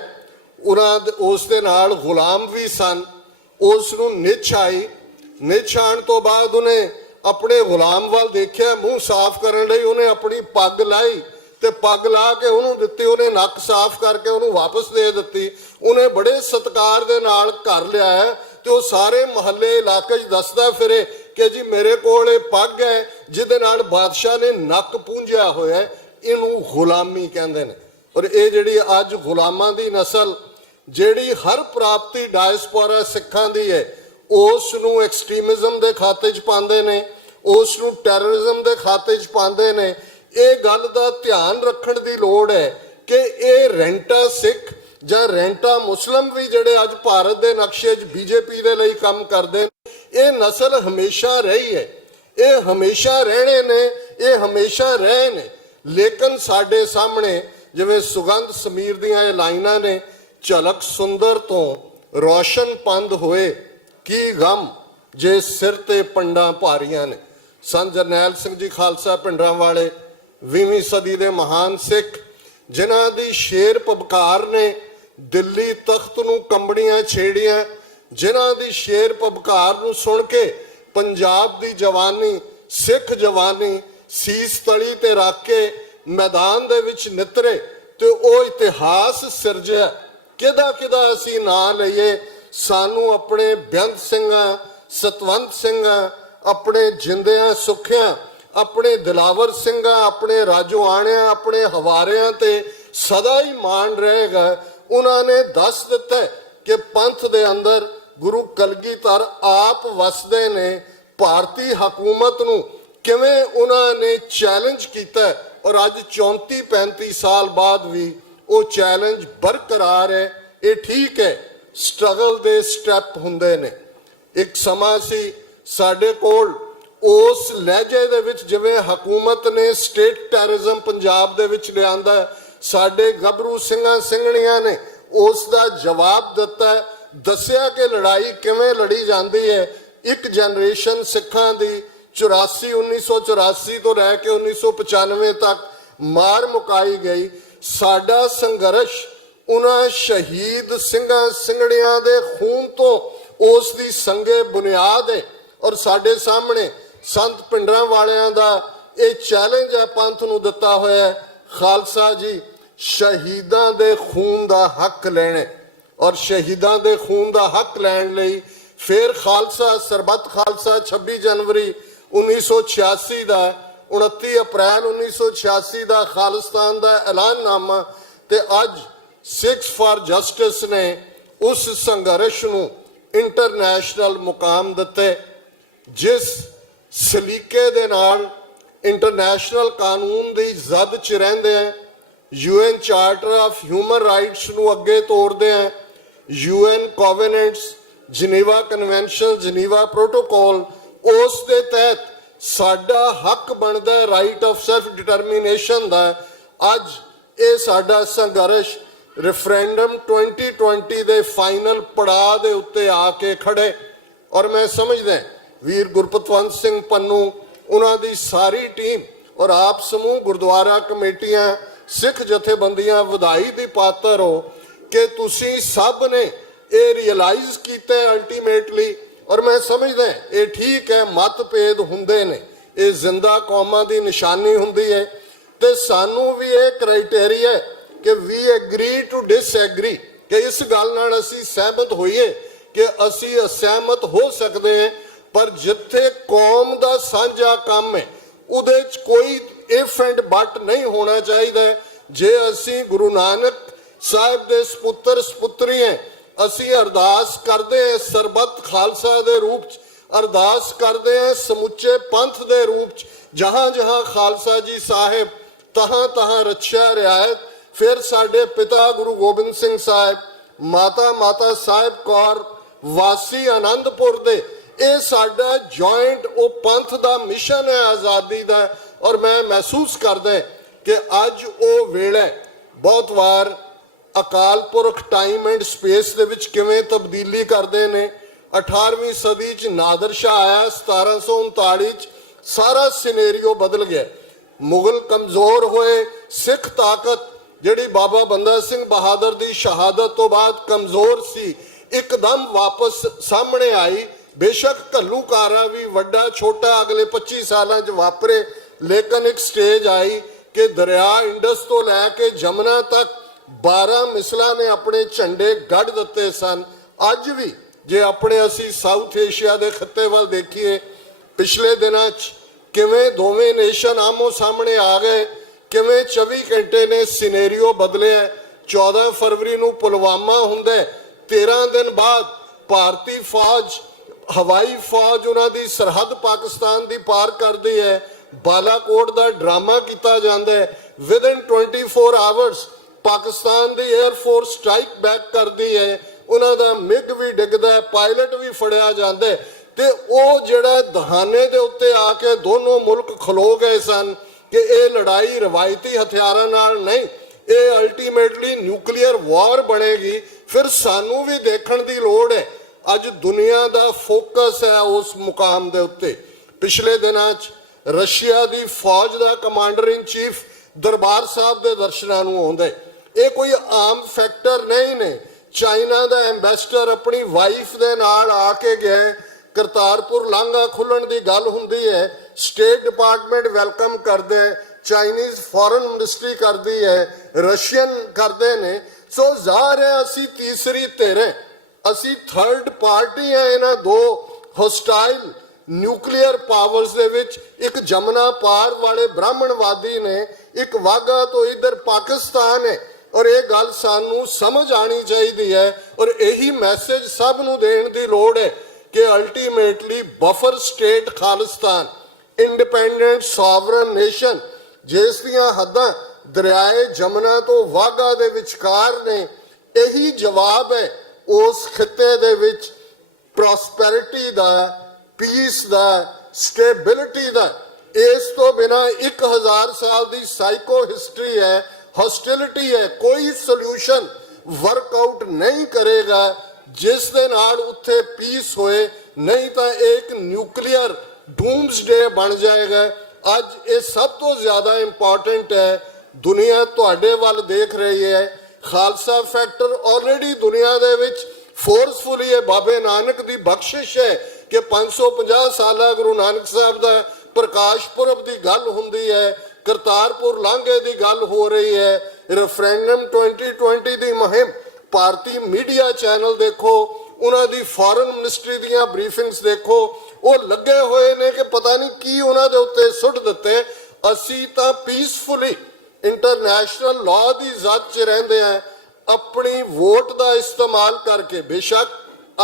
ਉਸ ਦੇ ਨਾਲ ਗੁਲਾਮ ਵੀ ਸਨ। ਉਸ ਨੂੰ ਨਿੱਛ ਆਈ, ਨਿੱਛ ਆਉਣ ਤੋਂ ਬਾਅਦ ਉਹਨੇ ਆਪਣੇ ਗੁਲਾਮ ਵੱਲ ਦੇਖਿਆ, ਮੂੰਹ ਸਾਫ਼ ਕਰਨ ਲਈ ਉਹਨੇ ਆਪਣੀ ਪੱਗ ਲਾਈ ਤੇ ਪੱਗ ਲਾ ਕੇ ਉਹਨੂੰ ਦਿੱਤੀ, ਉਹਨੇ ਨੱਕ ਸਾਫ਼ ਕਰਕੇ ਉਹਨੂੰ ਵਾਪਸ ਦੇ ਦਿੱਤੀ। ਉਹਨੇ ਬੜੇ ਸਤਿਕਾਰ ਦੇ ਨਾਲ ਘਰ ਲਿਆਇਆ ਤੇ ਉਹ ਸਾਰੇ ਮੁਹੱਲੇ ਇਲਾਕੇ 'ਚ ਦੱਸਦਾ ਫਿਰੇ ਕਿ ਜੀ ਮੇਰੇ ਕੋਲ ਇਹ ਪੱਗ ਹੈ ਜਿਹਦੇ ਨਾਲ ਬਾਦਸ਼ਾਹ ਨੇ ਨੱਕ ਪੂੰਝਿਆ ਹੋਇਆ, ਇਹਨੂੰ ਗੁਲਾਮੀ ਕਹਿੰਦੇ ਨੇ। ਔਰ ਇਹ ਜਿਹੜੀ ਅੱਜ ਗੁਲਾਮਾਂ ਦੀ ਨਸਲ ਜਿਹੜੀ ਹਰ ਪ੍ਰਾਪਤੀ ਡਾਇਸਪੋਰਾ ਸਿੱਖਾਂ ਦੀ ਹੈ, ਉਸ ਨੂੰ ਐਕਸਟ੍ਰੀਮਿਜ਼ਮ ਦੇ ਖਾਤੇ 'ਚ ਪਾਉਂਦੇ ਨੇ, ਉਸ ਨੂੰ ਟੈਰਰਿਜ਼ਮ ਦੇ ਖਾਤੇ 'ਚ ਪਾਉਂਦੇ ਨੇ। ਇਹ ਗੱਲ ਦਾ ਧਿਆਨ ਰੱਖਣ ਦੀ ਲੋੜ ਹੈ ਕਿ ਇਹ ਰੈਂਟਾ ਸਿੱਖ ਜਾਂ ਰੈਂਟਾ ਮੁਸਲਮ ਵੀ ਜਿਹੜੇ ਅੱਜ ਭਾਰਤ ਦੇ ਨਕਸ਼ੇ 'ਚ ਬੀਜੇਪੀ ਦੇ ਲਈ ਕੰਮ ਕਰਦੇ ਨੇ, ਇਹ ਨਸਲ ਹਮੇਸ਼ਾ ਰਹੀ ਹੈ, ਇਹ ਹਮੇਸ਼ਾ ਰਹਿਣੇ ਨੇ, ਇਹ ਹਮੇਸ਼ਾ ਰਹੇ ਨੇ। ਲੇਕਿਨ ਸਾਡੇ ਸਾਹਮਣੇ ਜਿਵੇਂ ਸੁਗੰਧ ਸਮੀਰ ਦੀਆਂ ਇਹ ਲਾਈਨਾਂ ਨੇ, ਝਲਕ ਸੁੰਦਰ ਤੋਂ ਰੋਸ਼ਨ ਪੰਧ ਹੋਏ ਕੀ ਗਮ ਜੇ ਸਿਰ ਤੇ ਪੰਡਾਂ ਭਾਰੀਆਂ ਨੇ। ਸੰਤ ਜਰਨੈਲ ਸਿੰਘ ਜੀ ਖਾਲਸਾ ਭਿੰਡਰਾਂਵਾਲੇ 20ਵੀਂ ਸਦੀ ਦੇ ਮਹਾਨ ਸਿੱਖ, ਜਿਨ੍ਹਾਂ ਦੀ ਸ਼ੇਰ ਪਬਕਾਰ ਨੇ ਦਿੱਲੀ ਤਖਤ ਨੂੰ ਕੰਬਣੀਆਂ ਛੇੜੀਆਂ, ਜਿਨ੍ਹਾਂ ਦੀ ਸ਼ੇਰ ਪਬਕਾਰ ਨੂੰ ਸੁਣ ਕੇ ਪੰਜਾਬ ਦੀ ਜਵਾਨੀ, ਸਿੱਖ ਜਵਾਨੀ ਸੀਸ ਤਲੀ ਤੇ ਰੱਖ ਕੇ ਮੈਦਾਨ ਦੇ ਵਿੱਚ ਨਿਤਰੇ ਤੇ ਉਹ ਇਤਿਹਾਸ ਸਿਰਜਿਆ। ਕਿਹਦਾ ਕਿਹਦਾ ਅਸੀਂ ਨਾਂ ਲਈਏ, ਸਾਨੂੰ ਆਪਣੇ ਬੇਅੰਤ ਸਿੰਘਾਂ, ਸਤਵੰਤ ਸਿੰਘਾਂ, ਆਪਣੇ ਜਿੰਦਿਆਂ ਸੁੱਖਿਆਂ, ਆਪਣੇ ਦਿਲਾਵਰ ਸਿੰਘਾਂ, ਆਪਣੇ ਰਾਜੋਆਣਿਆਂ, ਆਪਣੇ ਹਵਾਰਿਆਂ ਤੇ ਸਦਾ ਹੀ ਮਾਣ ਰਹੇਗਾ। ਉਹਨਾਂ ਨੇ ਦੱਸ ਦਿੱਤਾ ਕਿ ਪੰਥ ਦੇ ਅੰਦਰ ਗੁਰੂ ਕਲਗੀਧਰ ਆਪ ਵਸਦੇ ਨੇ। ਭਾਰਤੀ ਹਕੂਮਤ ਨੂੰ ਕਿਵੇਂ ਉਹਨਾਂ ਨੇ ਚੈਲੰਜ ਕੀਤਾ ਔਰ ਅੱਜ 34-35 ਸਾਲ ਬਾਅਦ ਵੀ ਉਹ ਚੈਲੰਜ ਬਰਕਰਾਰ ਹੈ। ਇਹ ਠੀਕ ਹੈ, ਸਟਰਗਲ ਦੇ ਸਟੈਪ ਹੁੰਦੇ ਨੇ। ਇੱਕ ਸਮਾਂ ਸੀ ਸਾਡੇ ਕੋਲ ਉਸ ਲਹਿਜੇ ਦੇ ਵਿੱਚ ਜਿਵੇਂ ਹਕੂਮਤ ਨੇ ਸਟੇਟ ਟੈਰਰਿਜ਼ਮ ਪੰਜਾਬ ਦੇ ਵਿੱਚ ਲਿਆਂਦਾ, ਸਾਡੇ ਗੱਭਰੂ ਸਿੰਘਾਂ ਸਿੰਘਣੀਆਂ ਨੇ ਉਸ ਦਾ ਜਵਾਬ ਦਿੱਤਾ, ਦੱਸਿਆ ਕਿ ਲੜਾਈ ਕਿਵੇਂ ਲੜੀ ਜਾਂਦੀ ਹੈ। ਇੱਕ ਜਨਰੇਸ਼ਨ ਸਿੱਖਾਂ ਦੀ 1984 ਤੋਂ ਲੈ ਕੇ 1995 ਤੱਕ ਮਾਰ ਮੁਕਾਈ ਗਈ। ਸਾਡਾ ਸੰਘਰਸ਼ ਉਹਨਾਂ ਸ਼ਹੀਦ ਸਿੰਘਾਂ ਸਿੰਘਣੀਆਂ ਦੇ ਖੂਨ ਤੋਂ ਉਸ ਦੀ ਸੰਗੇ ਬੁਨਿਆਦ ਹੈ। ਔਰ ਸਾਡੇ ਸਾਹਮਣੇ ਸੰਤ ਭਿੰਡਰਾਂਵਾਲਿਆਂ ਦਾ ਇਹ ਚੈਲੰਜ ਹੈ ਪੰਥ ਨੂੰ ਦਿੱਤਾ ਹੋਇਆ ਹੈ, ਖਾਲਸਾ ਜੀ ਸ਼ਹੀਦਾਂ ਦੇ ਖੂਨ ਦਾ ਹੱਕ ਲੈਣੇ। ਔਰ ਸ਼ਹੀਦਾਂ ਦੇ ਖੂਨ ਦਾ ਹੱਕ ਲੈਣ ਲਈ ਫਿਰ ਖਾਲਸਾ ਸਰਬੱਤ ਖਾਲਸਾ 26 ਜਨਵਰੀ 1986 ਦਾ 29 ਅਪ੍ਰੈਲ 1986 ਦਾ ਖਾਲਿਸਤਾਨ ਦਾ ਐਲਾਨਨਾਮਾ ਤੇ ਅੱਜ ਸਿੱਖਸ ਫਾਰ ਜਸਟਿਸ ਨੇ ਉਸ ਸੰਘਰਸ਼ ਨੂੰ ਇੰਟਰਨੈਸ਼ਨਲ ਮੁਕਾਮ ਦਿੱਤੇ। ਜਿਸ ਸਲੀਕੇ ਦੇ ਨਾਲ ਇੰਟਰਨੈਸ਼ਨਲ ਕਾਨੂੰਨ ਦੀ ਜ਼ਦ 'ਚ ਰਹਿੰਦੇ ਆ, UN charter of human rights ਨੂੰ ਅੱਗੇ ਤੋਰਦੇ ਆ, UN ਕੋਵੈਨੈਂਟਸ, ਜਨੀਵਾ ਕਨਵੈਨਸ਼ਨ, ਜਨੀਵਾ ਪ੍ਰੋਟੋਕਾਲ, ਉਸ ਦੇ ਤਹਿਤ ਸਾਡਾ ਹੱਕ ਬਣਦਾ ਹੈ ਰਾਈਟ ਆਫ ਸੈਲਫ ਡਿਟਰਮੀਨੇਸ਼ਨ ਦਾ। ਅੱਜ ਇਹ ਸਾਡਾ ਸੰਘਰਸ਼ ਰੈਫਰੈਂਡਮ 2020 ਦੇ ਫਾਈਨਲ ਪੜਾਅ ਦੇ ਉੱਤੇ ਆ ਕੇ ਖੜੇ। ਔਰ ਮੈਂ ਸਮਝਦਾ ਵੀਰ ਗੁਰਪਤਵੰਤ ਸਿੰਘ ਪੰਨੂ, ਉਹਨਾਂ ਦੀ ਸਾਰੀ ਟੀਮ ਔਰ ਆਪ ਸਮੂਹ ਗੁਰਦੁਆਰਾ ਕਮੇਟੀਆਂ, ਸਿੱਖ ਜਥੇਬੰਦੀਆਂ ਵਧਾਈ ਦੀ ਪਾਤਰ ਹੋ ਕਿ ਤੁਸੀਂ ਸਭ ਨੇ ਇਹ ਰਿਅਲਾਈਜ਼ ਕੀਤਾ ਅਲਟੀਮੇਟਲੀ। ਔਰ ਮੈਂ ਸਮਝਦਾ ਇਹ ਠੀਕ ਹੈ, ਮਤਭੇਦ ਹੁੰਦੇ ਨੇ, ਇਹ ਜ਼ਿੰਦਾ ਕੌਮਾਂ ਦੀ ਨਿਸ਼ਾਨੀ ਹੁੰਦੀ ਹੈ ਤੇ ਸਾਨੂੰ ਵੀ ਇਹ ਕ੍ਰਾਈਟੇਰੀਆ ਕਿ ਵੀ ਐਗਰੀ ਟੂ ਡਿਸਐਗਰੀ, ਕਿ ਇਸ ਗੱਲ ਨਾਲ ਅਸੀਂ ਸਹਿਮਤ ਹੋਈਏ ਕਿ ਅਸੀਂ ਅਸਹਿਮਤ ਹੋ ਸਕਦੇ ਹਾਂ, ਪਰ ਜਿੱਥੇ ਕੌਮ ਦਾ ਸਾਂਝਾ ਕੰਮ ਹੈ ਉਹਦੇ 'ਚ ਕੋਈ ਇਫ ਐਂਡ ਬਟ ਨਹੀਂ ਹੋਣਾ ਚਾਹੀਦਾ। ਜੇ ਅਸੀਂ ਗੁਰੂ ਨਾਨਕ ਸਾਹਿਬ ਦੇ ਸਪੁੱਤਰ ਸਪੁੱਤਰੀ ਹੈ, ਅਸੀਂ ਅਰਦਾਸ ਕਰਦੇ ਹਾਂ ਸਰਬੱਤ ਖਾਲਸਾ ਦੇ ਰੂਪ 'ਚ, ਅਰਦਾਸ ਕਰਦੇ ਹਾਂ ਸਮੁੱਚੇ ਪੰਥ ਦੇ ਰੂਪ 'ਚ, ਜਹਾਂ ਜਹਾਂ ਖਾਲਸਾ ਜੀ ਸਾਹਿਬ ਤਹਾਂ ਤਹਾਂ ਰੱਛਿਆ ਰਿਆਇਤ। ਫਿਰ ਸਾਡੇ ਪਿਤਾ ਗੁਰੂ ਗੋਬਿੰਦ ਸਿੰਘ ਸਾਹਿਬ, ਮਾਤਾ ਸਾਹਿਬ ਕੌਰ ਵਾਸੀ ਆਨੰਦਪੁਰ ਦੇ, ਇਹ ਸਾਡਾ ਜੁਆਇੰਟ ਉਹ ਪੰਥ ਦਾ ਮਿਸ਼ਨ ਹੈ ਆਜ਼ਾਦੀ ਦਾ। ਔਰ ਮੈਂ ਮਹਿਸੂਸ ਕਰਦਾ ਕਿ ਅੱਜ ਉਹ ਵੇਲੇ ਬਹੁਤ ਵਾਰ Akal Purakh time and space ਦੇ ਵਿੱਚ ਕਿਵੇਂ ਤਬਦੀਲੀ ਕਰਦੇ ਨੇ। 18ਵੀਂ ਸਦੀ 'ਚ ਨਾਦਰ ਸ਼ਾਹ ਆਇਆ, 1739 'ਚ ਸਾਰਾ ਸਿਨੈਰੀਓ ਬਦਲ ਗਿਆ। ਮੁਗਲ ਕਮਜ਼ੋਰ ਹੋਏ, ਸਿੱਖ ਤਾਕਤ ਜਿਹੜੀ ਬਾਬਾ ਬੰਦਾ ਸਿੰਘ ਬਹਾਦਰ ਦੀ ਸ਼ਹਾਦਤ ਤੋਂ ਬਾਅਦ ਕਮਜ਼ੋਰ ਸੀ, ਇੱਕਦਮ ਵਾਪਸ ਸਾਹਮਣੇ ਆਈ। ਬੇਸ਼ੱਕ ਘੱਲੂਕਾਰਾ ਵੀ ਵੱਡਾ ਛੋਟਾ ਅਗਲੇ 25 ਸਾਲਾਂ 'ਚ ਵਾਪਰੇ, ਲੇਕਿਨ ਇੱਕ ਸਟੇਜ ਆਈ ਕਿ ਦਰਿਆ ਇੰਡਸ ਤੋਂ ਲੈ ਕੇ ਜਮਨਾ ਤੱਕ 12 ਮਿਸਲਾਂ ਨੇ ਆਪਣੇ ਝੰਡੇ ਗੱਡ ਦਿੱਤੇ ਸਨ। ਅੱਜ ਵੀ ਜੇ ਆਪਣੇ ਅਸੀਂ ਸਾਊਥ ਏਸ਼ੀਆ ਦੇ ਖਿੱਤੇ ਵੱਲ ਦੇਖੀਏ, ਪਿਛਲੇ ਦਿਨਾਂ 'ਚ ਕਿਵੇਂ ਦੋਵੇਂ ਨੇਸ਼ਨ ਆਮੋ ਸਾਹਮਣੇ ਆ ਗਏ, ਕਿਵੇਂ 24 ਘੰਟੇ ਨੇ ਸਿਨੈਰੀਓ ਬਦਲਿਆ। 14 ਫਰਵਰੀ ਨੂੰ ਪੁਲਵਾਮਾ ਹੁੰਦਾ, 13 ਦਿਨ ਬਾਅਦ ਭਾਰਤੀ ਫੌਜ, ਹਵਾਈ ਫੌਜ ਉਹਨਾਂ ਦੀ ਸਰਹੱਦ ਪਾਕਿਸਤਾਨ ਦੀ ਪਾਰ ਕਰਦੀ ਹੈ। ਬਾਲਾਕੋਟ ਦਾ ਡਰਾਮਾ ਕੀਤਾ ਜਾਂਦਾ ਹੈ। ਵਿਦਨ 24 ਆਵਰਸ ਪਾਕਿਸਤਾਨ ਦੀ 에ਅਰ ਫੋਰਸ ਸਟ੍ਰਾਈਕ ਬੈਕ ਕਰਦੀ ਹੈ, ਉਹਨਾਂ ਦਾ ਮਿਗ ਵੀ ਡਿੱਗਦਾ ਹੈ, ਪਾਇਲਟ ਵੀ ਫੜਿਆ ਜਾਂਦਾ ਹੈ, ਤੇ ਉਹ ਜਿਹੜਾ ਦਹਾਨੇ ਦੇ ਉੱਤੇ ਆ ਕੇ ਦੋਨੋਂ ਮੁਲਕ ਖਲੋ ਗਏ ਸਨ ਕਿ ਇਹ ਲੜਾਈ ਰਵਾਇਤੀ ਹਥਿਆਰਾਂ ਨਾਲ ਨਹੀਂ, ਇਹ ਅਲਟੀਮੇਟਲੀ ਨਿਊਕਲੀਅਰ ਵਾਰ ਬਣੇਗੀ। ਫਿਰ ਸਾਨੂੰ ਵੀ ਦੇਖਣ ਦੀ ਲੋੜ ਹੈ। ਅੱਜ ਦੁਨੀਆ ਦਾ ਫੋਕਸ ਹੈ ਉਸ ਮੁਕਾਮ ਦੇ ਉੱਤੇ। ਪਿਛਲੇ ਦਿਨਾਂ 'ਚ ਰਸ਼ੀਆ ਦੀ ਫੌਜ ਦਾ ਕਮਾਂਡਰ ਇਨ ਚੀਫ ਦਰਬਾਰ ਸਾਹਿਬ ਦੇ ਦਰਸ਼ਨਾਂ ਨੂੰ ਆਉਂਦਾ ਹੈ। ਇਹ ਕੋਈ ਆਮ ਫੈਕਟਰ ਨਹੀਂ ਨੇ। ਚਾਈਨਾ ਦਾ ਐਮਬੈਸਡਰ ਆਪਣੀ ਵਾਈਫ ਦੇ ਨਾਲ ਆ ਕੇ ਗਿਆ। ਕਰਤਾਰਪੁਰ ਲਾਂਘਾ ਖੁੱਲਣ ਦੀ ਗੱਲ ਹੁੰਦੀ ਹੈ, ਸਟੇਟ ਡਿਪਾਰਟਮੈਂਟ ਵੈਲਕਮ ਕਰਦੇ ਹੈ, ਚਾਈਨੀਜ਼ ਫੋਰਨ ਮਿਨਿਸਟਰੀ ਕਰਦੀ ਹੈ, ਰਸ਼ੀਅਨ ਕਰਦੇ ਨੇ। ਸੋ ਜ਼ਾਹਰ ਹੈ ਅਸੀਂ ਤੀਸਰੀ ਧਿਰ ਹੈ, ਅਸੀਂ ਥਰਡ ਪਾਰਟੀ ਹੈ ਇਹਨਾਂ ਦੋ ਹੋਸਟਾਈਲ ਨਿਊਕਲੀਅਰ ਪਾਵਰਸ ਦੇ ਵਿੱਚ। ਇੱਕ ਜਮਨਾ ਪਾਰ ਵਾਲੇ ਬ੍ਰਾਹਮਣਵਾਦੀ ਨੇ, ਇੱਕ ਵਾਗਾ ਤੋਂ ਇਧਰ ਪਾਕਿਸਤਾਨ ਹੈ। ਔਰ ਇਹ ਗੱਲ ਸਾਨੂੰ ਸਮਝ ਆਣੀ ਚਾਹੀਦੀ ਹੈ ਔਰ ਇਹੀ ਮੈਸੇਜ ਸਭ ਨੂੰ ਦੇਣ ਦੀ ਲੋੜ ਹੈ ਕਿ ultimately buffer state Khalistan, independent sovereign nation, ਜਿਸ ਦੀਆਂ ਹੱਦਾਂ ਦਰਿਆਏ ਜਮਨਾ ਤੋਂ ਵਾਗਾ ਦੇ ਵਿਚਕਾਰ ਨੇ, ਇਹੀ ਜਵਾਬ ਹੈ ਉਸ ਖਿੱਤੇ ਦੇ ਵਿੱਚ ਪ੍ਰੋਸਪੈਰਿਟੀ ਦਾ, ਪੀਸ ਦਾ, ਸਟੇਬਿਲਿਟੀ ਦਾ। ਇਸ ਤੋਂ ਬਿਨਾ 1000 ਸਾਲ ਦੀ ਸਾਈਕੋ ਹਿਸਟਰੀ ਹੈ, ਹੌਸਟਿਲਿਟੀ ਹੈ। ਕੋਈ ਸੋਲੂਸ਼ਨ ਵਰਕਆਊਟ ਨਹੀਂ ਕਰੇਗਾ ਜਿਸ ਦੇ ਨਾਲ ਉੱਥੇ ਪੀਸ ਹੋਏ, ਨਹੀਂ ਤਾਂ ਇੱਕ ਨਿਊਕਲੀਅਰ ਡੂਮਸਡੇ ਬਣ ਜਾਏਗਾ। ਅੱਜ ਇਹ ਸਭ ਤੋਂ ਜ਼ਿਆਦਾ ਇੰਪੋਰਟੈਂਟ ਹੈ। ਦੁਨੀਆ ਤੁਹਾਡੇ ਵੱਲ ਦੇਖ ਰਹੀ ਹੈ। ਖਾਲਸਾ ਫੈਕਟਰ ਆਲਰੇਡੀ ਦੁਨੀਆ ਦੇ ਵਿੱਚ ਫੋਰਸਫੁਲੀ ਹੈ। ਬਾਬੇ ਨਾਨਕ ਦੀ ਬਖਸ਼ਿਸ਼ ਹੈ ਕਿ 550 ਸਾਲਾ ਗੁਰੂ ਨਾਨਕ ਸਾਹਿਬ ਦਾ ਪ੍ਰਕਾਸ਼ ਪੁਰਬ ਦੀ ਗੱਲ ਹੁੰਦੀ ਹੈ, ਕਰਤਾਰਪੁਰ ਲਾਂਘੇ ਦੀ ਗੱਲ ਹੋ ਰਹੀ ਹੈ, ਰੈਫਰੈਂਡਮ 2020 ਦੀ ਮੁਹਿੰਮ। ਭਾਰਤੀ ਮੀਡੀਆ ਚੈਨਲ ਦੇਖੋ, ਉਹਨਾਂ ਦੀ ਫੋਰਨ ਮਿਨਿਸਟਰੀ ਦੀਆਂ ਬਰੀਫਿੰਗਸ ਦੇਖੋ, ਉਹ ਲੱਗੇ ਹੋਏ ਨੇ ਕਿ ਪਤਾ ਨਹੀਂ ਕੀ ਉਹਨਾਂ ਦੇ ਉੱਤੇ ਸੁੱਟ ਦਿੱਤੇ। ਅਸੀਂ ਤਾਂ ਪੀਸਫੁਲੀ ਇੰਟਰਨੈਸ਼ਨਲ ਲਾਅ ਦੀ ਜ਼ਦ 'ਚ ਰਹਿੰਦੇ ਆ, ਆਪਣੀ ਵੋਟ ਦਾ ਇਸਤੇਮਾਲ ਕਰਕੇ। ਬੇਸ਼ੱਕ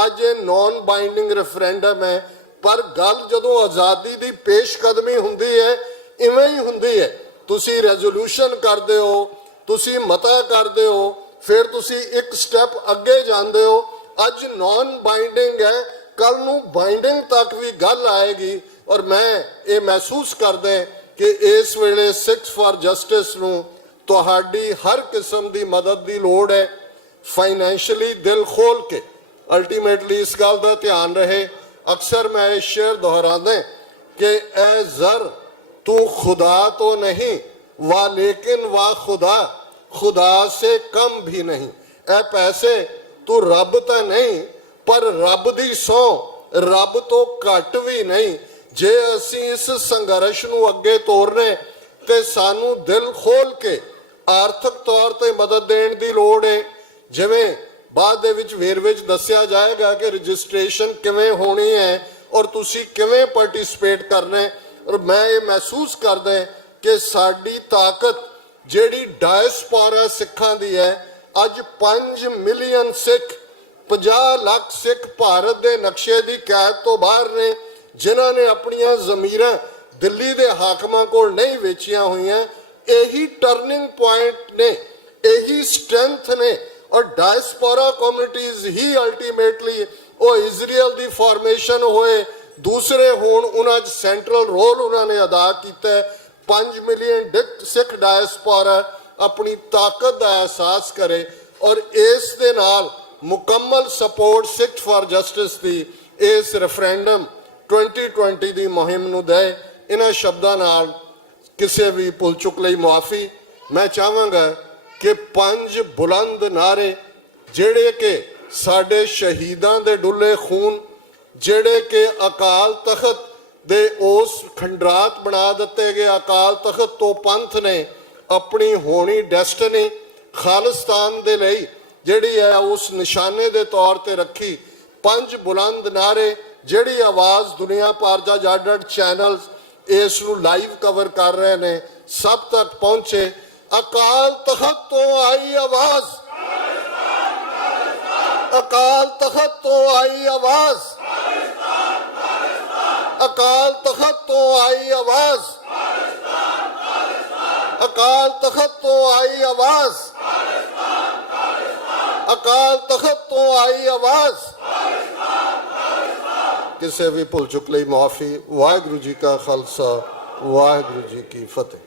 ਅੱਜ ਇਹ ਨੌਨ ਬਾਈਂਡਿੰਗ ਰੈਫਰੈਂਡਮ ਹੈ, ਪਰ ਗੱਲ ਜਦੋਂ ਆਜ਼ਾਦੀ ਦੀ ਪੇਸ਼ਕਦਮੀ ਹੁੰਦੀ ਹੈ, ਇਵੇਂ ਹੀ ਹੁੰਦੀ ਹੈ। ਤੁਸੀਂ ਰੈਜ਼ੋਲੂਸ਼ਨ ਕਰਦੇ ਹੋ, ਤੁਸੀਂ ਮਤਾ ਕਰਦੇ ਹੋ, ਫਿਰ ਤੁਸੀਂ ਇੱਕ ਸਟੈਪ ਅੱਗੇ ਜਾਂਦੇ ਹੋ। ਅੱਜ ਨੌਨ ਬਾਈਂਡਿੰਗ ਹੈ, ਕੱਲ ਨੂੰ ਬਾਈਂਡਿੰਗ ਤੱਕ ਵੀ ਗੱਲ ਆਏਗੀ। ਔਰ ਮੈਂ ਇਹ ਮਹਿਸੂਸ ਕਰਦਾ ਕਿ ਇਸ ਵੇਲੇ ਸਿੱਖਸ ਫਾਰ ਜਸਟਿਸ ਨੂੰ ਤੁਹਾਡੀ ਹਰ ਕਿਸਮ ਦੀ ਮਦਦ ਦੀ ਲੋੜ ਹੈ, ਫਾਈਨੈਂਸ਼ੀਅਲੀ ਦਿਲ ਖੋਲ ਕੇ। ਅਲਟੀਮੇਟਲੀ ਇਸ ਗੱਲ ਦਾ ਧਿਆਨ ਰਹੇ। ਅਕਸਰ मैं ये शेर दोहराते कि ए जर तू खुदा तो नहीं वा लेकिन वाह खुदा खुदा से कम भी नहीं। ए पैसे तू रब तो नहीं पर रब दी सौ रब तो घट भी नहीं। जे असी इस संघर्ष नूं अगे तोरने ते सानू दिल खोल के आर्थिक तौर ते मदद देण दी लोड़ है। जिवें ਬਾਅਦ ਦੇ ਵਿੱਚ ਵੇਰਵੇ 'ਚ ਦੱਸਿਆ ਜਾਏਗਾ ਕਿ ਰਜਿਸਟ੍ਰੇਸ਼ਨ ਕਿਵੇਂ ਹੋਣੀ ਹੈ ਔਰ ਤੁਸੀਂ ਕਿਵੇਂ ਪਾਰਟਿਸਿਪੇਟ ਕਰਨਾ ਹੈ। ਔਰ ਮੈਂ ਇਹ ਮਹਿਸੂਸ ਕਰਦਾ ਕਿ ਸਾਡੀ ਤਾਕਤ ਜਿਹੜੀ ਡਾਇਸਪੋਰਾ ਸਿੱਖਾਂ ਦੀ ਹੈ, ਅੱਜ 5 ਮਿਲੀਅਨ ਸਿੱਖ, 50 ਲੱਖ ਸਿੱਖ ਭਾਰਤ ਦੇ ਨਕਸ਼ੇ ਦੀ ਕੈਦ ਤੋਂ ਬਾਹਰ ਨੇ, ਜਿਨ੍ਹਾਂ ਨੇ ਆਪਣੀਆਂ ਜ਼ਮੀਰਾਂ ਦਿੱਲੀ ਦੇ ਹਾਕਮਾਂ ਕੋਲ ਨਹੀਂ ਵੇਚੀਆਂ ਹੋਈਆਂ। ਇਹੀ ਟਰਨਿੰਗ ਪੁਆਇੰਟ ਨੇ, ਇਹੀ ਸਟਰੈਂਥ ਨੇ। और डायस्पोरा कम्युनिटीज ही अल्टीमेटली वो इजराइल की फॉर्मेशन होए, दूसरे होण, उन्हां च सेंट्रल रोल उन्होंने अदा किया है। 5 मिलियन सिख डायस्पोरा अपनी ताकत का एहसास करे और इस दे नाल मुकम्मल सपोर्ट सिख फॉर जस्टिस की इस रेफरेंडम 2020 की मुहिम नूं दे। इन्हां शब्दां नाल किसी भी भुल चुक लई मुआफ़ी। मैं चाहांगा कि 5 बुलंद नारे ਜਿਹੜੇ ਕਿ ਸਾਡੇ ਸ਼ਹੀਦਾਂ ਦੇ ਡੁੱਲੇ ਖੂਨ, ਜਿਹੜੇ ਕਿ ਅਕਾਲ ਤਖਤ ਦੇ ਉਸ ਖੰਡਰਾਤ ਬਣਾ ਦਿੱਤੇ ਗਏ ਅਕਾਲ ਤਖਤ ਤੋਂ ਪੰਥ ਨੇ ਆਪਣੀ ਹੋਣੀ ਡੈਸਟਨੀ ਖਾਲਿਸਤਾਨ ਦੇ ਲਈ ਜਿਹੜੀ ਹੈ ਉਸ ਨਿਸ਼ਾਨੇ ਦੇ ਤੌਰ ਤੇ ਰੱਖੀ। 5 ਬੁਲੰਦ ਨਾਰੇ ਜਿਹੜੀ ਆਵਾਜ਼ ਦੁਨੀਆ ਭਰ ਦਾ ਜੱਡ ਚੈਨਲਸ ਇਸ ਨੂੰ ਲਾਈਵ ਕਵਰ ਕਰ ਰਹੇ ਨੇ, ਸਭ ਤੱਕ ਪਹੁੰਚੇ। अकाल तख्त तो आई आवाज, अकाल तख्त तो आई आवाज, अकाल तख्त तो आई आवाज, अकाल तख्त तो आई आवाज। ਅਕਾਲ ਤਖਤ ਤੋਂ ਆਈ ਆਵਾਜ਼ ਕਿਸੇ ਵੀ ਭੁੱਲ ਚੁੱਕ ਲਈ ਮਾਫੀ। ਵਾਹਿਗੁਰੂ ਜੀ ਕਾ ਖਾਲਸਾ, ਵਾਹਿਗੁਰੂ ਜੀ ਕੀ ਫਤਿਹ।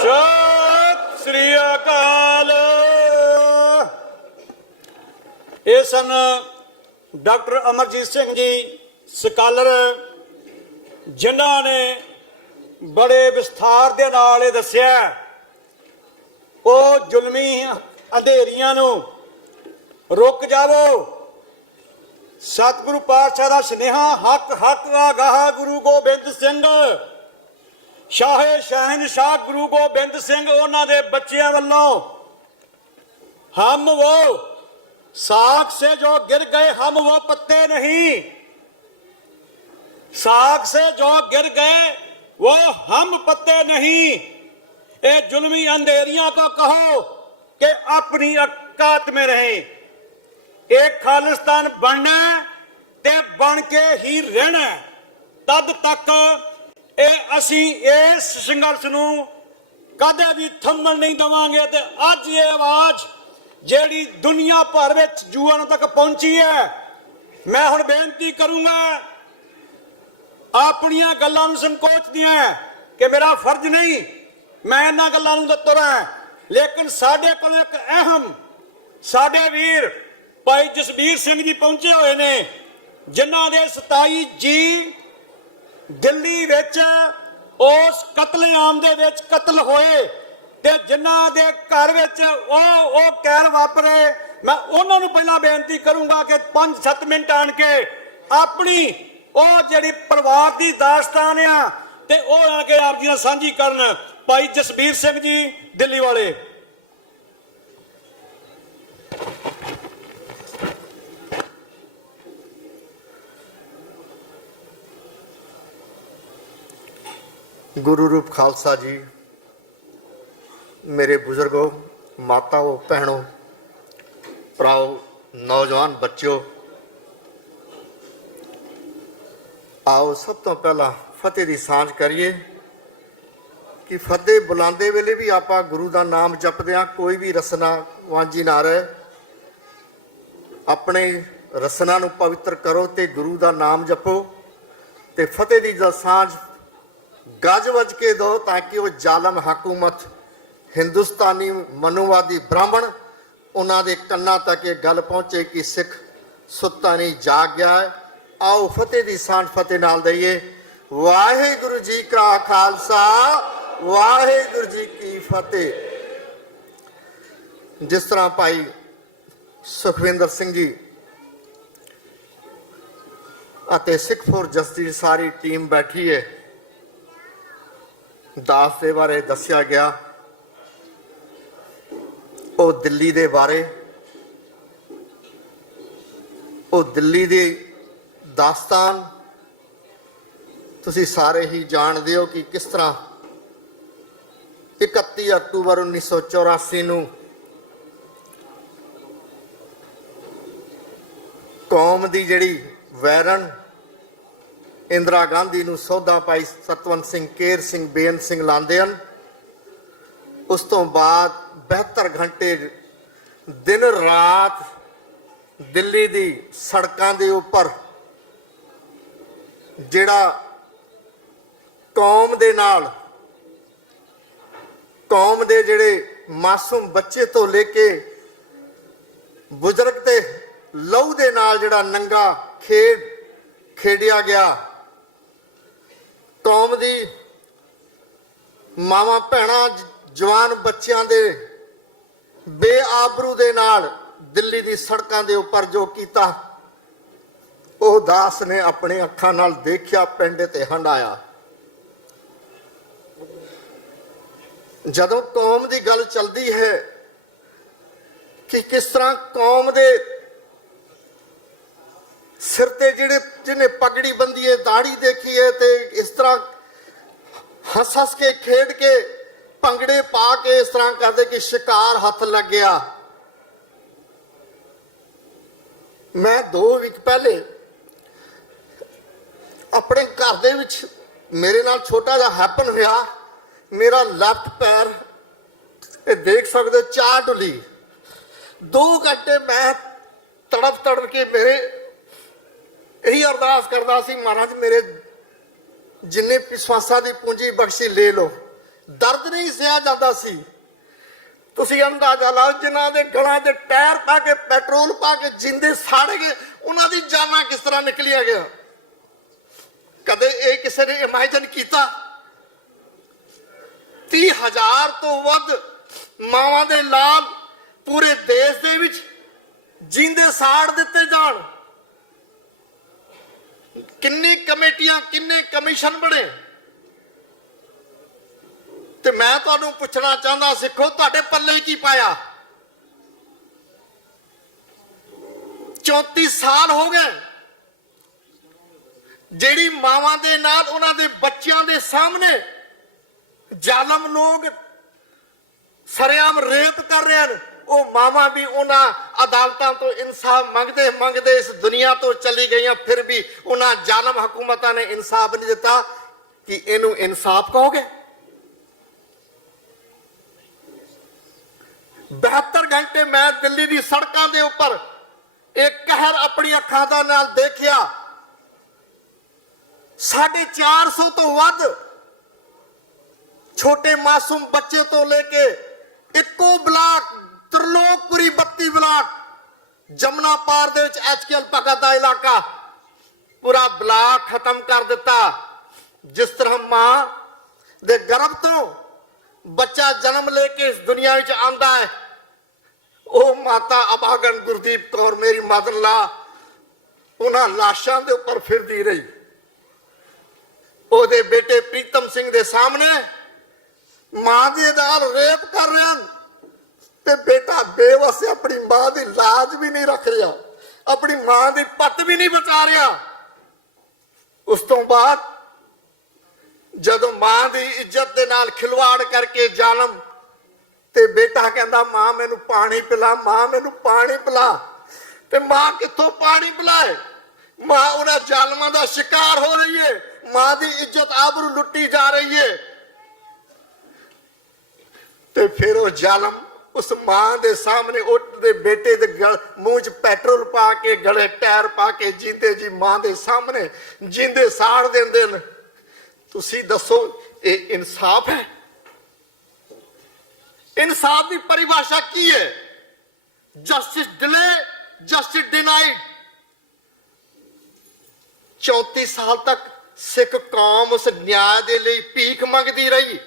ਸਤਿ ਸ੍ਰੀ ਅਕਾਲ। ਇਹ ਸਨ ਡਾਕਟਰ ਅਮਰਜੀਤ ਸਿੰਘ ਜੀ, ਸਕਾਲਰ, ਜਿਨ੍ਹਾਂ ਨੇ ਬੜੇ ਵਿਸਥਾਰ ਦੇ ਨਾਲ ਇਹ ਦੱਸਿਆ ਉਹ ਜ਼ੁਲਮੀ ਅੰਧੇਰੀਆਂ ਨੂੰ ਰੁਕ ਜਾਵੋ। ਸਤਿਗੁਰੂ ਪਾਤਸ਼ਾਹ ਦਾ ਸੁਨੇਹਾ ਹੱਕ ਹੱਕ ਦਾ ਗਾਹਾ ਗੁਰੂ ਗੋਬਿੰਦ ਸਿੰਘ ਸ਼ਾਹੇ ਸ਼ਹਿਨशाह ਗੁਰੂ ਗੋਬਿੰਦ ਸਿੰਘ ਉਹਨਾਂ ਦੇ ਬੱਚਿਆਂ ਵੱਲੋਂ ਹਮ ਉਹ साख से जो गिर गए हम वो पत्ते नहीं, साख से जो गिर गए वो हम पत्ते नहीं। ए जुल्मी अंधेरियां को कहो कि अपनी औकात में रहे। एक खालिस्तान बनना ते बन के ही रहना। तद तक असी इस संघर्ष नूं कदे भी थमन नहीं देवांगे। ते अज ये आवाज ਜਿਹੜੀ ਦੁਨੀਆ ਭਰ ਵਿੱਚ ਜੂਆਂ ਤੱਕ ਪਹੁੰਚੀ ਹੈ, ਮੈਂ ਹੁਣ ਬੇਨਤੀ ਕਰੂੰਗਾ ਆਪਣੀਆਂ ਗੱਲਾਂ ਨੂੰ ਸੰਕੋਚਦੀਆਂ ਕਿ ਮੇਰਾ ਫਰਜ਼ ਨਹੀਂ ਮੈਂ ਇਹਨਾਂ ਗੱਲਾਂ ਨੂੰ ਤੁਰਾਂ, ਲੇਕਿਨ ਸਾਡੇ ਕੋਲ ਇੱਕ ਅਹਿਮ ਸਾਡੇ ਵੀਰ ਭਾਈ ਜਸਬੀਰ ਸਿੰਘ ਜੀ ਪਹੁੰਚੇ ਹੋਏ ਨੇ, ਜਿਨ੍ਹਾਂ ਦੇ 27 ਜੀ ਦਿੱਲੀ ਵਿੱਚ ਉਸ ਕਤਲੇਆਮ ਦੇ ਵਿੱਚ ਕਤਲ ਹੋਏ ਤੇ ਜਿਨ੍ਹਾਂ ਦੇ ਘਰ ਵਿੱਚ ਉਹ ਕਹਿਰ ਵਾਪਰੇ। ਮੈਂ ਉਹਨਾਂ ਨੂੰ ਪਹਿਲਾਂ ਬੇਨਤੀ ਕਰੂੰਗਾ ਕਿ 5-7 ਮਿੰਟ ਆਣ ਕੇ ਆਪਣੀ ਉਹ ਜਿਹੜੀ ਪਰਿਵਾਰ ਦੀ ਦਾਸਤਾਨ ਆ ਤੇ ਉਹ ਆ ਕੇ ਆਪ ਜੀ ਨਾਲ ਸਾਂਝੀ ਕਰਨ। ਭਾਈ ਜਸਬੀਰ ਸਿੰਘ ਜੀ ਦਿੱਲੀ ਵਾਲੇ। गुरु रूप खालसा जी, मेरे बुजुर्गों, माताओं, भैनों, भराओ, नौजवान बच्चों, आओ सब तो पहला फतेह की सांझ करिए कि फतेह बुलाते वेले भी आप गुरु का नाम जपदे हाँ, कोई भी रसना वांझी ना रहे। अपने रसना नूं पवित्र करो ते गुरु का नाम जपो ते फतेह की सांझ गज वज के दो, ताकि वो जालम हकूमत हिंदुस्तानी मनुवादी ब्राह्मण उन्होंने कन्ना तक ये गल पहुंचे कि सिख सुत्ता नहीं जाग गया है। आओ फतेह की सांझ फतेह नाल दईए। वाहिगुरु जी का खालसा, वाहिगुरु जी की फतेह। जिस तरह भाई सुखविंदर सिंह जी अते सिख फॉर जस्टिस सारी टीम बैठी है, दास के बारे दसिया गया, वो दिल्ली के बारे, वो दिल्ली की दास्तान तुसी सारे ही जानते हो कि किस तरह 31 अक्टूबर 1984 नूं कौम की जिहड़ी वैरन इंदिरा गांधी नूं सौदा पाई सतवंत सिंह, केर सिंह, बेअंत सिंह लांदे हन। उस तो बाद 72 घंटे दिन रात दिल्ली दी सड़कों के उपर जिहड़ा कौम दे नाल, कौम दे जिहड़े मासूम बच्चे तो लेके बुजुर्ग ते लहू दे नाल जिहड़ा नंगा खेड खेडिया गया, कौम दी मावां भैणां जवान बच्चों दे बेआबरू दे नाल दिल्ली दी सड़कों के उपर जो कीता, ਉਹ दास ने अपने अखां नाल देखिया, पिंड ते हंडाया। जदों कौम की गल चलती है कि किस तरह कौम दे सिर ते जिहड़े जिन्हें पगड़ी बंदी है, दाढ़ी देखी है, ते इस तरह हस हस के खेड के भंगड़े पा के इस तरह करते कि शिकार हथ लग गया। मैं 2 वीक पहले अपने घर दे विच मेरे नाल छोटा जिहा हैपन होया ਮੇਰਾ ਲੈਫਟ ਪੈਰ ਇਹ ਦੇਖ ਸਕਦੇ ਹੋ, ਚਾਰ ਡੁੱਲੀ। 2 ਘੰਟੇ ਮੈਂ ਤੜਪ ਤੜਪ ਕੇ ਮੇਰੇ ਇਹੀ ਅਰਦਾਸ ਕਰਦਾ ਸੀ, ਮਹਾਰਾਜ ਮੇਰੇ ਜਿੰਨੇ ਵਿਸ਼ਵਾਸਾਂ ਦੀ ਪੂੰਜੀ ਬਖਸ਼ੀ ਲੈ ਲਓ। ਦਰਦ ਨਹੀਂ ਸਹਿਆ ਜਾਂਦਾ ਸੀ। ਤੁਸੀਂ ਅੰਦਾਜ਼ਾ ਲਾਓ, ਜਿਨ੍ਹਾਂ ਦੇ ਗਲਾਂ ਦੇ ਟਾਇਰ ਪਾ ਕੇ ਪੈਟਰੋਲ ਪਾ ਕੇ ਜਿੰਦੇ ਸਾੜ ਗਏ, ਉਹਨਾਂ ਦੀ ਜਾਨਾਂ ਕਿਸ ਤਰ੍ਹਾਂ ਨਿਕਲੀਆਂ ਗਿਆ। ਕਦੇ ਇਹ ਕਿਸੇ ਨੇ ਇਮੇਜਿਨ ਕੀਤਾ? 30,000 ਤੋਂ ਵੱਧ ਮਾਵਾਂ ਦੇ ਲਾਲ ਪੂਰੇ ਦੇਸ਼ ਦੇ ਵਿੱਚ ਜਿੰਦੇ ਸਾੜ ਦਿੱਤੇ ਜਾਣ। ਕਿੰਨੀ ਕਮੇਟੀਆਂ, ਕਿੰਨੇ ਕਮਿਸ਼ਨ ਬਣੇ। ਤੇ ਮੈਂ ਤੁਹਾਨੂੰ ਪੁੱਛਣਾ ਚਾਹੁੰਦਾ, ਸਿੱਖੋ ਤੁਹਾਡੇ ਪੱਲੇ ਕੀ ਪਾਇਆ? 34 ਸਾਲ ਹੋ ਗਏ ਜਿਹੜੀ ਮਾਵਾਂ ਦੇ ਨਾਲ ਉਹਨਾਂ ਦੇ ਬੱਚਿਆਂ ਦੇ ਸਾਹਮਣੇ ਜ਼ਾਲਮ ਲੋਕ ਸਰੇਆਮ ਰੇਪ ਕਰ ਰਹੇ ਹਨ। ਉਹ ਮਾਵਾਂ ਵੀ ਉਹਨਾਂ ਅਦਾਲਤਾਂ ਤੋਂ ਇਨਸਾਫ ਮੰਗਦੇ ਮੰਗਦੇ ਇਸ ਦੁਨੀਆ ਤੋਂ ਚਲੀ ਗਈਆਂ, ਫਿਰ ਵੀ ਉਹਨਾਂ ਜ਼ਾਲਮ ਹਕੂਮਤਾਂ ਨੇ ਇਨਸਾਫ ਨਹੀਂ ਦਿੱਤਾ। ਕਿ ਇਹਨੂੰ ਇਨਸਾਫ ਕਹੋਗੇ? 72 ਘੰਟੇ ਮੈਂ ਦਿੱਲੀ ਦੀ ਸੜਕਾਂ ਦੇ ਉੱਪਰ ਇੱਕ ਕਹਿਰ ਆਪਣੀ ਅੱਖਾਂ ਦਾ ਨਾਲ ਦੇਖਿਆ। 450 ਤੋਂ ਵੱਧ ਛੋਟੇ ਮਾਸੂਮ ਬੱਚੇ ਤੋਂ ਲੈ ਕੇ ਇੱਕੋ ਬਲਾਕ ਤ੍ਰਿਲੋਕਪੁਰੀ 32 ਬਲਾਕ ਜਮਨਾ ਪਾਰ ਦੇ ਵਿੱਚ HKL ਭਗਤ ਦਾ ਇਲਾਕਾ ਪੂਰਾ ਬਲਾਕ ਖਤਮ ਕਰ ਦਿੱਤਾ। ਜਿਸ ਤਰ੍ਹਾਂ ਮਾਂ ਦੇ ਗਰਭ ਤੋਂ ਬੱਚਾ ਜਨਮ ਲੈ ਕੇ ਇਸ ਦੁਨੀਆ ਵਿੱਚ ਆਂਦਾ ਹੈ, ਉਹ ਮਾਤਾ ਅਭਾਗਨ ਗੁਰਦੀਪ ਕੌਰ ਮੇਰੀ ਮਦਰ-in-law ਉਹਨਾਂ ਲਾਸ਼ਾਂ ਦੇ ਉੱਪਰ ਫਿਰਦੀ ਰਹੀ। ਉਹਦੇ ਬੇਟੇ ਪ੍ਰੀਤਮ ਸਿੰਘ ਦੇ ਸਾਹਮਣੇ ਮਾਂ ਦੇ ਨਾਲ ਰੇਪ ਕਰ ਰਹੇ ਹਨ ਤੇ ਬੇਟਾ ਬੇਵਸ ਆਪਣੀ ਮਾਂ ਦੀ ਲਾਜ ਵੀ ਨਹੀਂ ਰੱਖ ਰਿਹਾ, ਆਪਣੀ ਮਾਂ ਦੀ ਪੱਤ ਵੀ ਨਹੀਂ ਬਚਾ ਰਿਹਾ। ਉਸ ਤੋਂ ਬਾਅਦ ਜਦੋਂ ਮਾਂ ਦੀ ਇੱਜ਼ਤ ਦੇ ਨਾਲ ਖਿਲਵਾੜ ਕਰਕੇ ਜ਼ਾਲਮ ਤੇ ਬੇਟਾ ਕਹਿੰਦਾ ਮਾਂ ਮੈਨੂੰ ਪਾਣੀ ਪਿਲਾ, ਮਾਂ ਮੈਨੂੰ ਪਾਣੀ ਪਿਲਾ, ਤੇ ਮਾਂ ਕਿੱਥੋਂ ਪਾਣੀ ਪਿਲਾਏ? ਮਾਂ ਉਹਨਾਂ ਜ਼ਾਲਮਾਂ ਦਾ ਸ਼ਿਕਾਰ ਹੋ ਰਹੀ ਹੈ। ਮਾਂ ਦੀ ਇੱਜ਼ਤ ਆਬਰੂ ਲੁੱਟੀ ਜਾ ਰਹੀ ਹੈ। ਤੇ ਫਿਰ ਉਹ ਜ਼ਾਲਮ ਉਸ ਮਾਂ ਦੇ ਸਾਹਮਣੇ ਉੱਠਦੇ ਬੇਟੇ ਦੇ ਮੂੰਹ 'ਚ ਪੈਟਰੋਲ ਪਾ ਕੇ, ਗਲੇ ਟਾਇਰ ਪਾ ਕੇ ਜਿੰਦੇ ਜੀ ਮਾਂ ਦੇ ਸਾਹਮਣੇ ਜਿੰਦੇ ਸਾੜ ਦਿੰਦੇ ਨੇ। ਤੁਸੀਂ ਦੱਸੋ ਇਹ ਇਨਸਾਫ ਹੈ? ਇਨਸਾਫ ਦੀ ਪਰਿਭਾਸ਼ਾ ਕੀ ਹੈ? Justice delay, justice denied. 34 ਸਾਲ ਤੱਕ ਸਿੱਖ ਕੌਮ ਉਸ ਨਿਆਂ ਦੇ ਲਈ ਭੀਖ ਮੰਗਦੀ ਰਹੀ,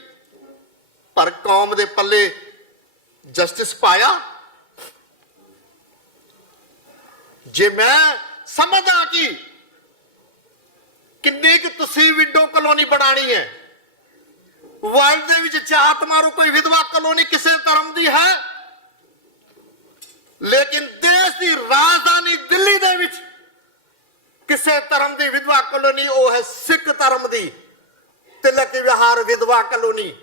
ਪਰ ਕੌਮ ਦੇ ਪੱਲੇ ਜਸਟਿਸ ਪਾਇਆ? ਜੇ ਮੈਂ ਸਮਝਦਾ ਕਿ ਕਿੰਨੀ ਕੁ ਤੁਸੀਂ ਵਿਡੋ ਕਲੋਨੀ ਬਣਾਣੀ ਹੈ, ਵਰਲਡ ਦੇ ਵਿੱਚ ਚਾਹਤ ਮਾਰੂ ਕੋਈ ਵਿਧਵਾ ਕਲੋਨੀ ਕਿਸੇ ਧਰਮ ਦੀ ਹੈ, ਲੇਕਿਨ ਦੇਸ਼ ਦੀ ਰਾਜਧਾਨੀ ਦਿੱਲੀ ਦੇ ਵਿੱਚ ਕਿਸੇ ਧਰਮ ਦੀ ਵਿਧਵਾ ਕਲੋਨੀ, ਉਹ ਹੈ ਸਿੱਖ ਧਰਮ ਦੀ ਤਿਲਕ ਵਿਹਾਰ ਵਿਧਵਾ ਕਲੋਨੀ।